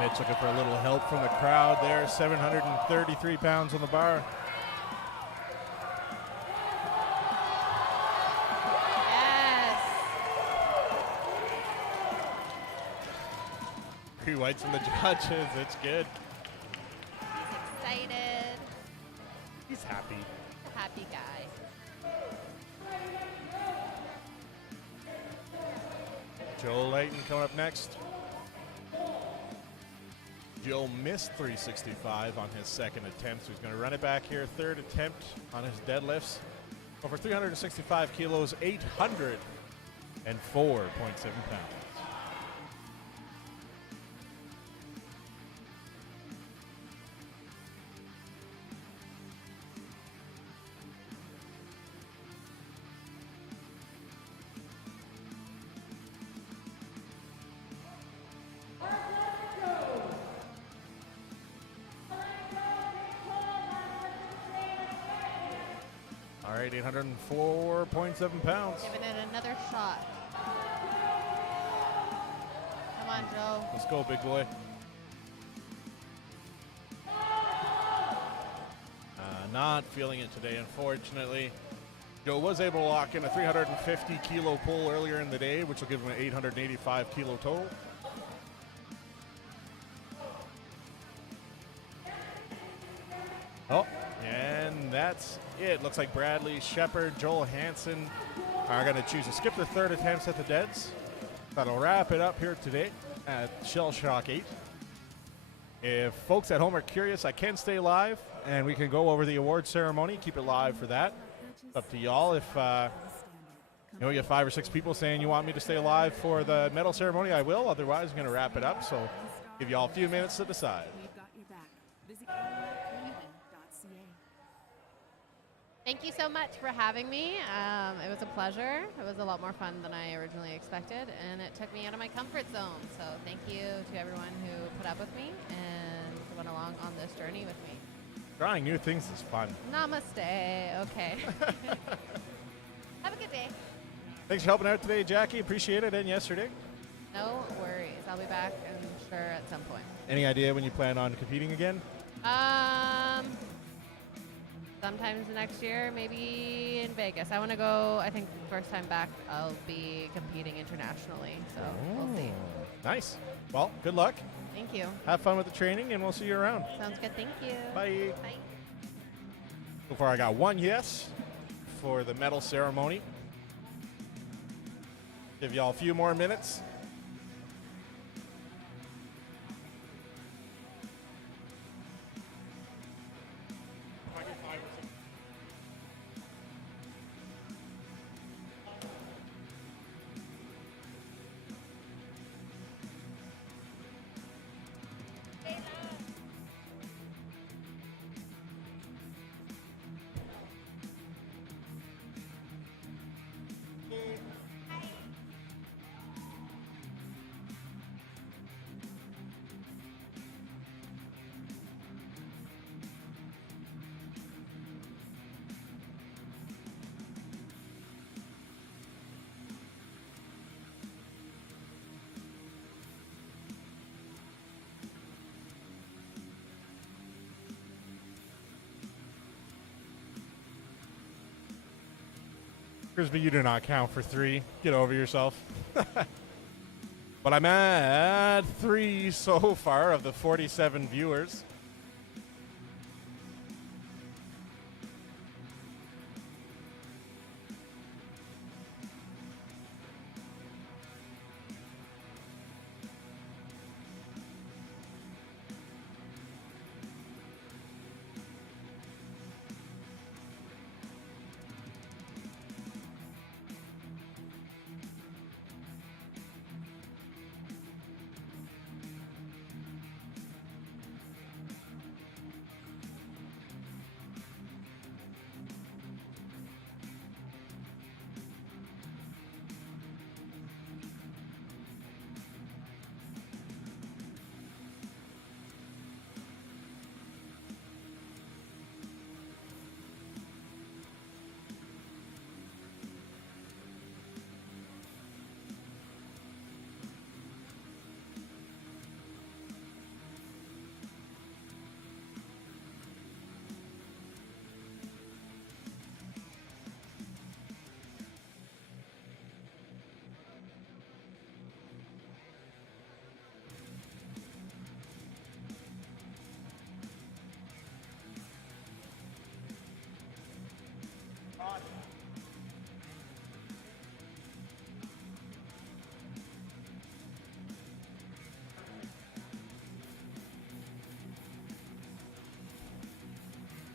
Mitch looking for a little help from the crowd there. 733 pounds on the bar. Yes. Green whites from the judges. It's good. He's excited. He's happy. A happy guy. Joe Layton coming up next. Joe missed 365 on his second attempt, so he's going to run it back here. Third attempt on his deadlifts. Over 365 kilos, 804.7 pounds. All right, 804.7 pounds. Giving it another shot. Come on, Joe. Let's go, big boy. Not feeling it today, unfortunately. Joe was able to lock in a 350 kilo pull earlier in the day, which will give him an 885 kilo total. Oh, and that's it. Looks like Bradley Shepard, Joel Hansen are going to choose to skip their third attempts at the deads. That'll wrap it up here today at ShellShock 8. If folks at home are curious, I can stay live, and we can go over the award ceremony. Keep it live for that. It's up to y'all. If you get 5 or 6 people saying you want me to stay live for the medal ceremony, I will. Otherwise, I'm going to wrap it up. So give y'all a few minutes to decide. We've got your back. Visit cleveland.ca. Thank you so much for having me. It was a pleasure. It was a lot more fun than I originally expected, and it took me out of my comfort zone. So thank you to everyone who put up with me and went along on this journey with me. Trying new things is fun. Namaste. Okay. Have a good day. Thanks for helping out today, Jackie. Appreciate it. And yesterday. No worries. I'll be back, I'm sure, at some point. Any idea when you plan on competing again? Sometimes next year, maybe in Vegas. I want to go, I think first time back, I'll be competing internationally. So we'll see. Nice. Well, good luck. Thank you. Have fun with the training, and we'll see you around. Sounds good. Thank you. Bye. Bye. So far, I got one yes for the medal ceremony. Give y'all a few more minutes. Frisbee, you do not count for 3. Get over yourself. But I'm at 3 so far of the 47 viewers.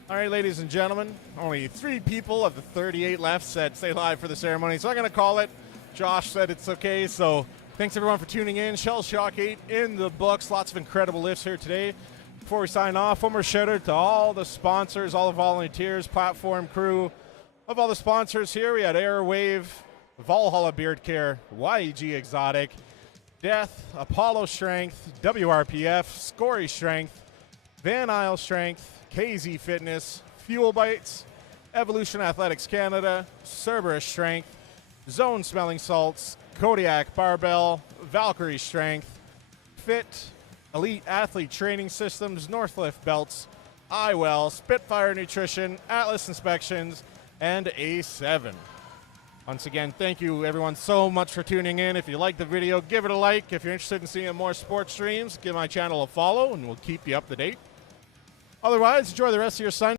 All right, ladies and gentlemen, only 3 people of the 38 left said stay live for the ceremony, so I'm going to call it. Josh said it's okay, so thanks everyone for tuning in. ShellShock 8 in the books. Lots of incredible lifts here today. Before we sign off, one more shout out to all the sponsors, all the volunteers, platform crew. Of all the sponsors here, we had Airwave, Valhalla Beard Care, YEG Exotic, Death, Apollo Strength, WRPF, Scory Strength, Van Isle Strength, KZ Fitness, Fuel Bites, Evolution Athletics Canada, Cerberus Strength, Zone Smelling Salts, Kodiak Barbell, Valkyrie Strength, Fit, Elite Athlete Training Systems, Northlift Belts, iWell, Spitfire Nutrition, Atlas Inspections, and A7. Once again, thank you everyone so much for tuning in. If you like the video, give it a like. If you're interested in seeing more sports streams, give my channel a follow and we'll keep you up to date. Otherwise, enjoy the rest of your Sunday.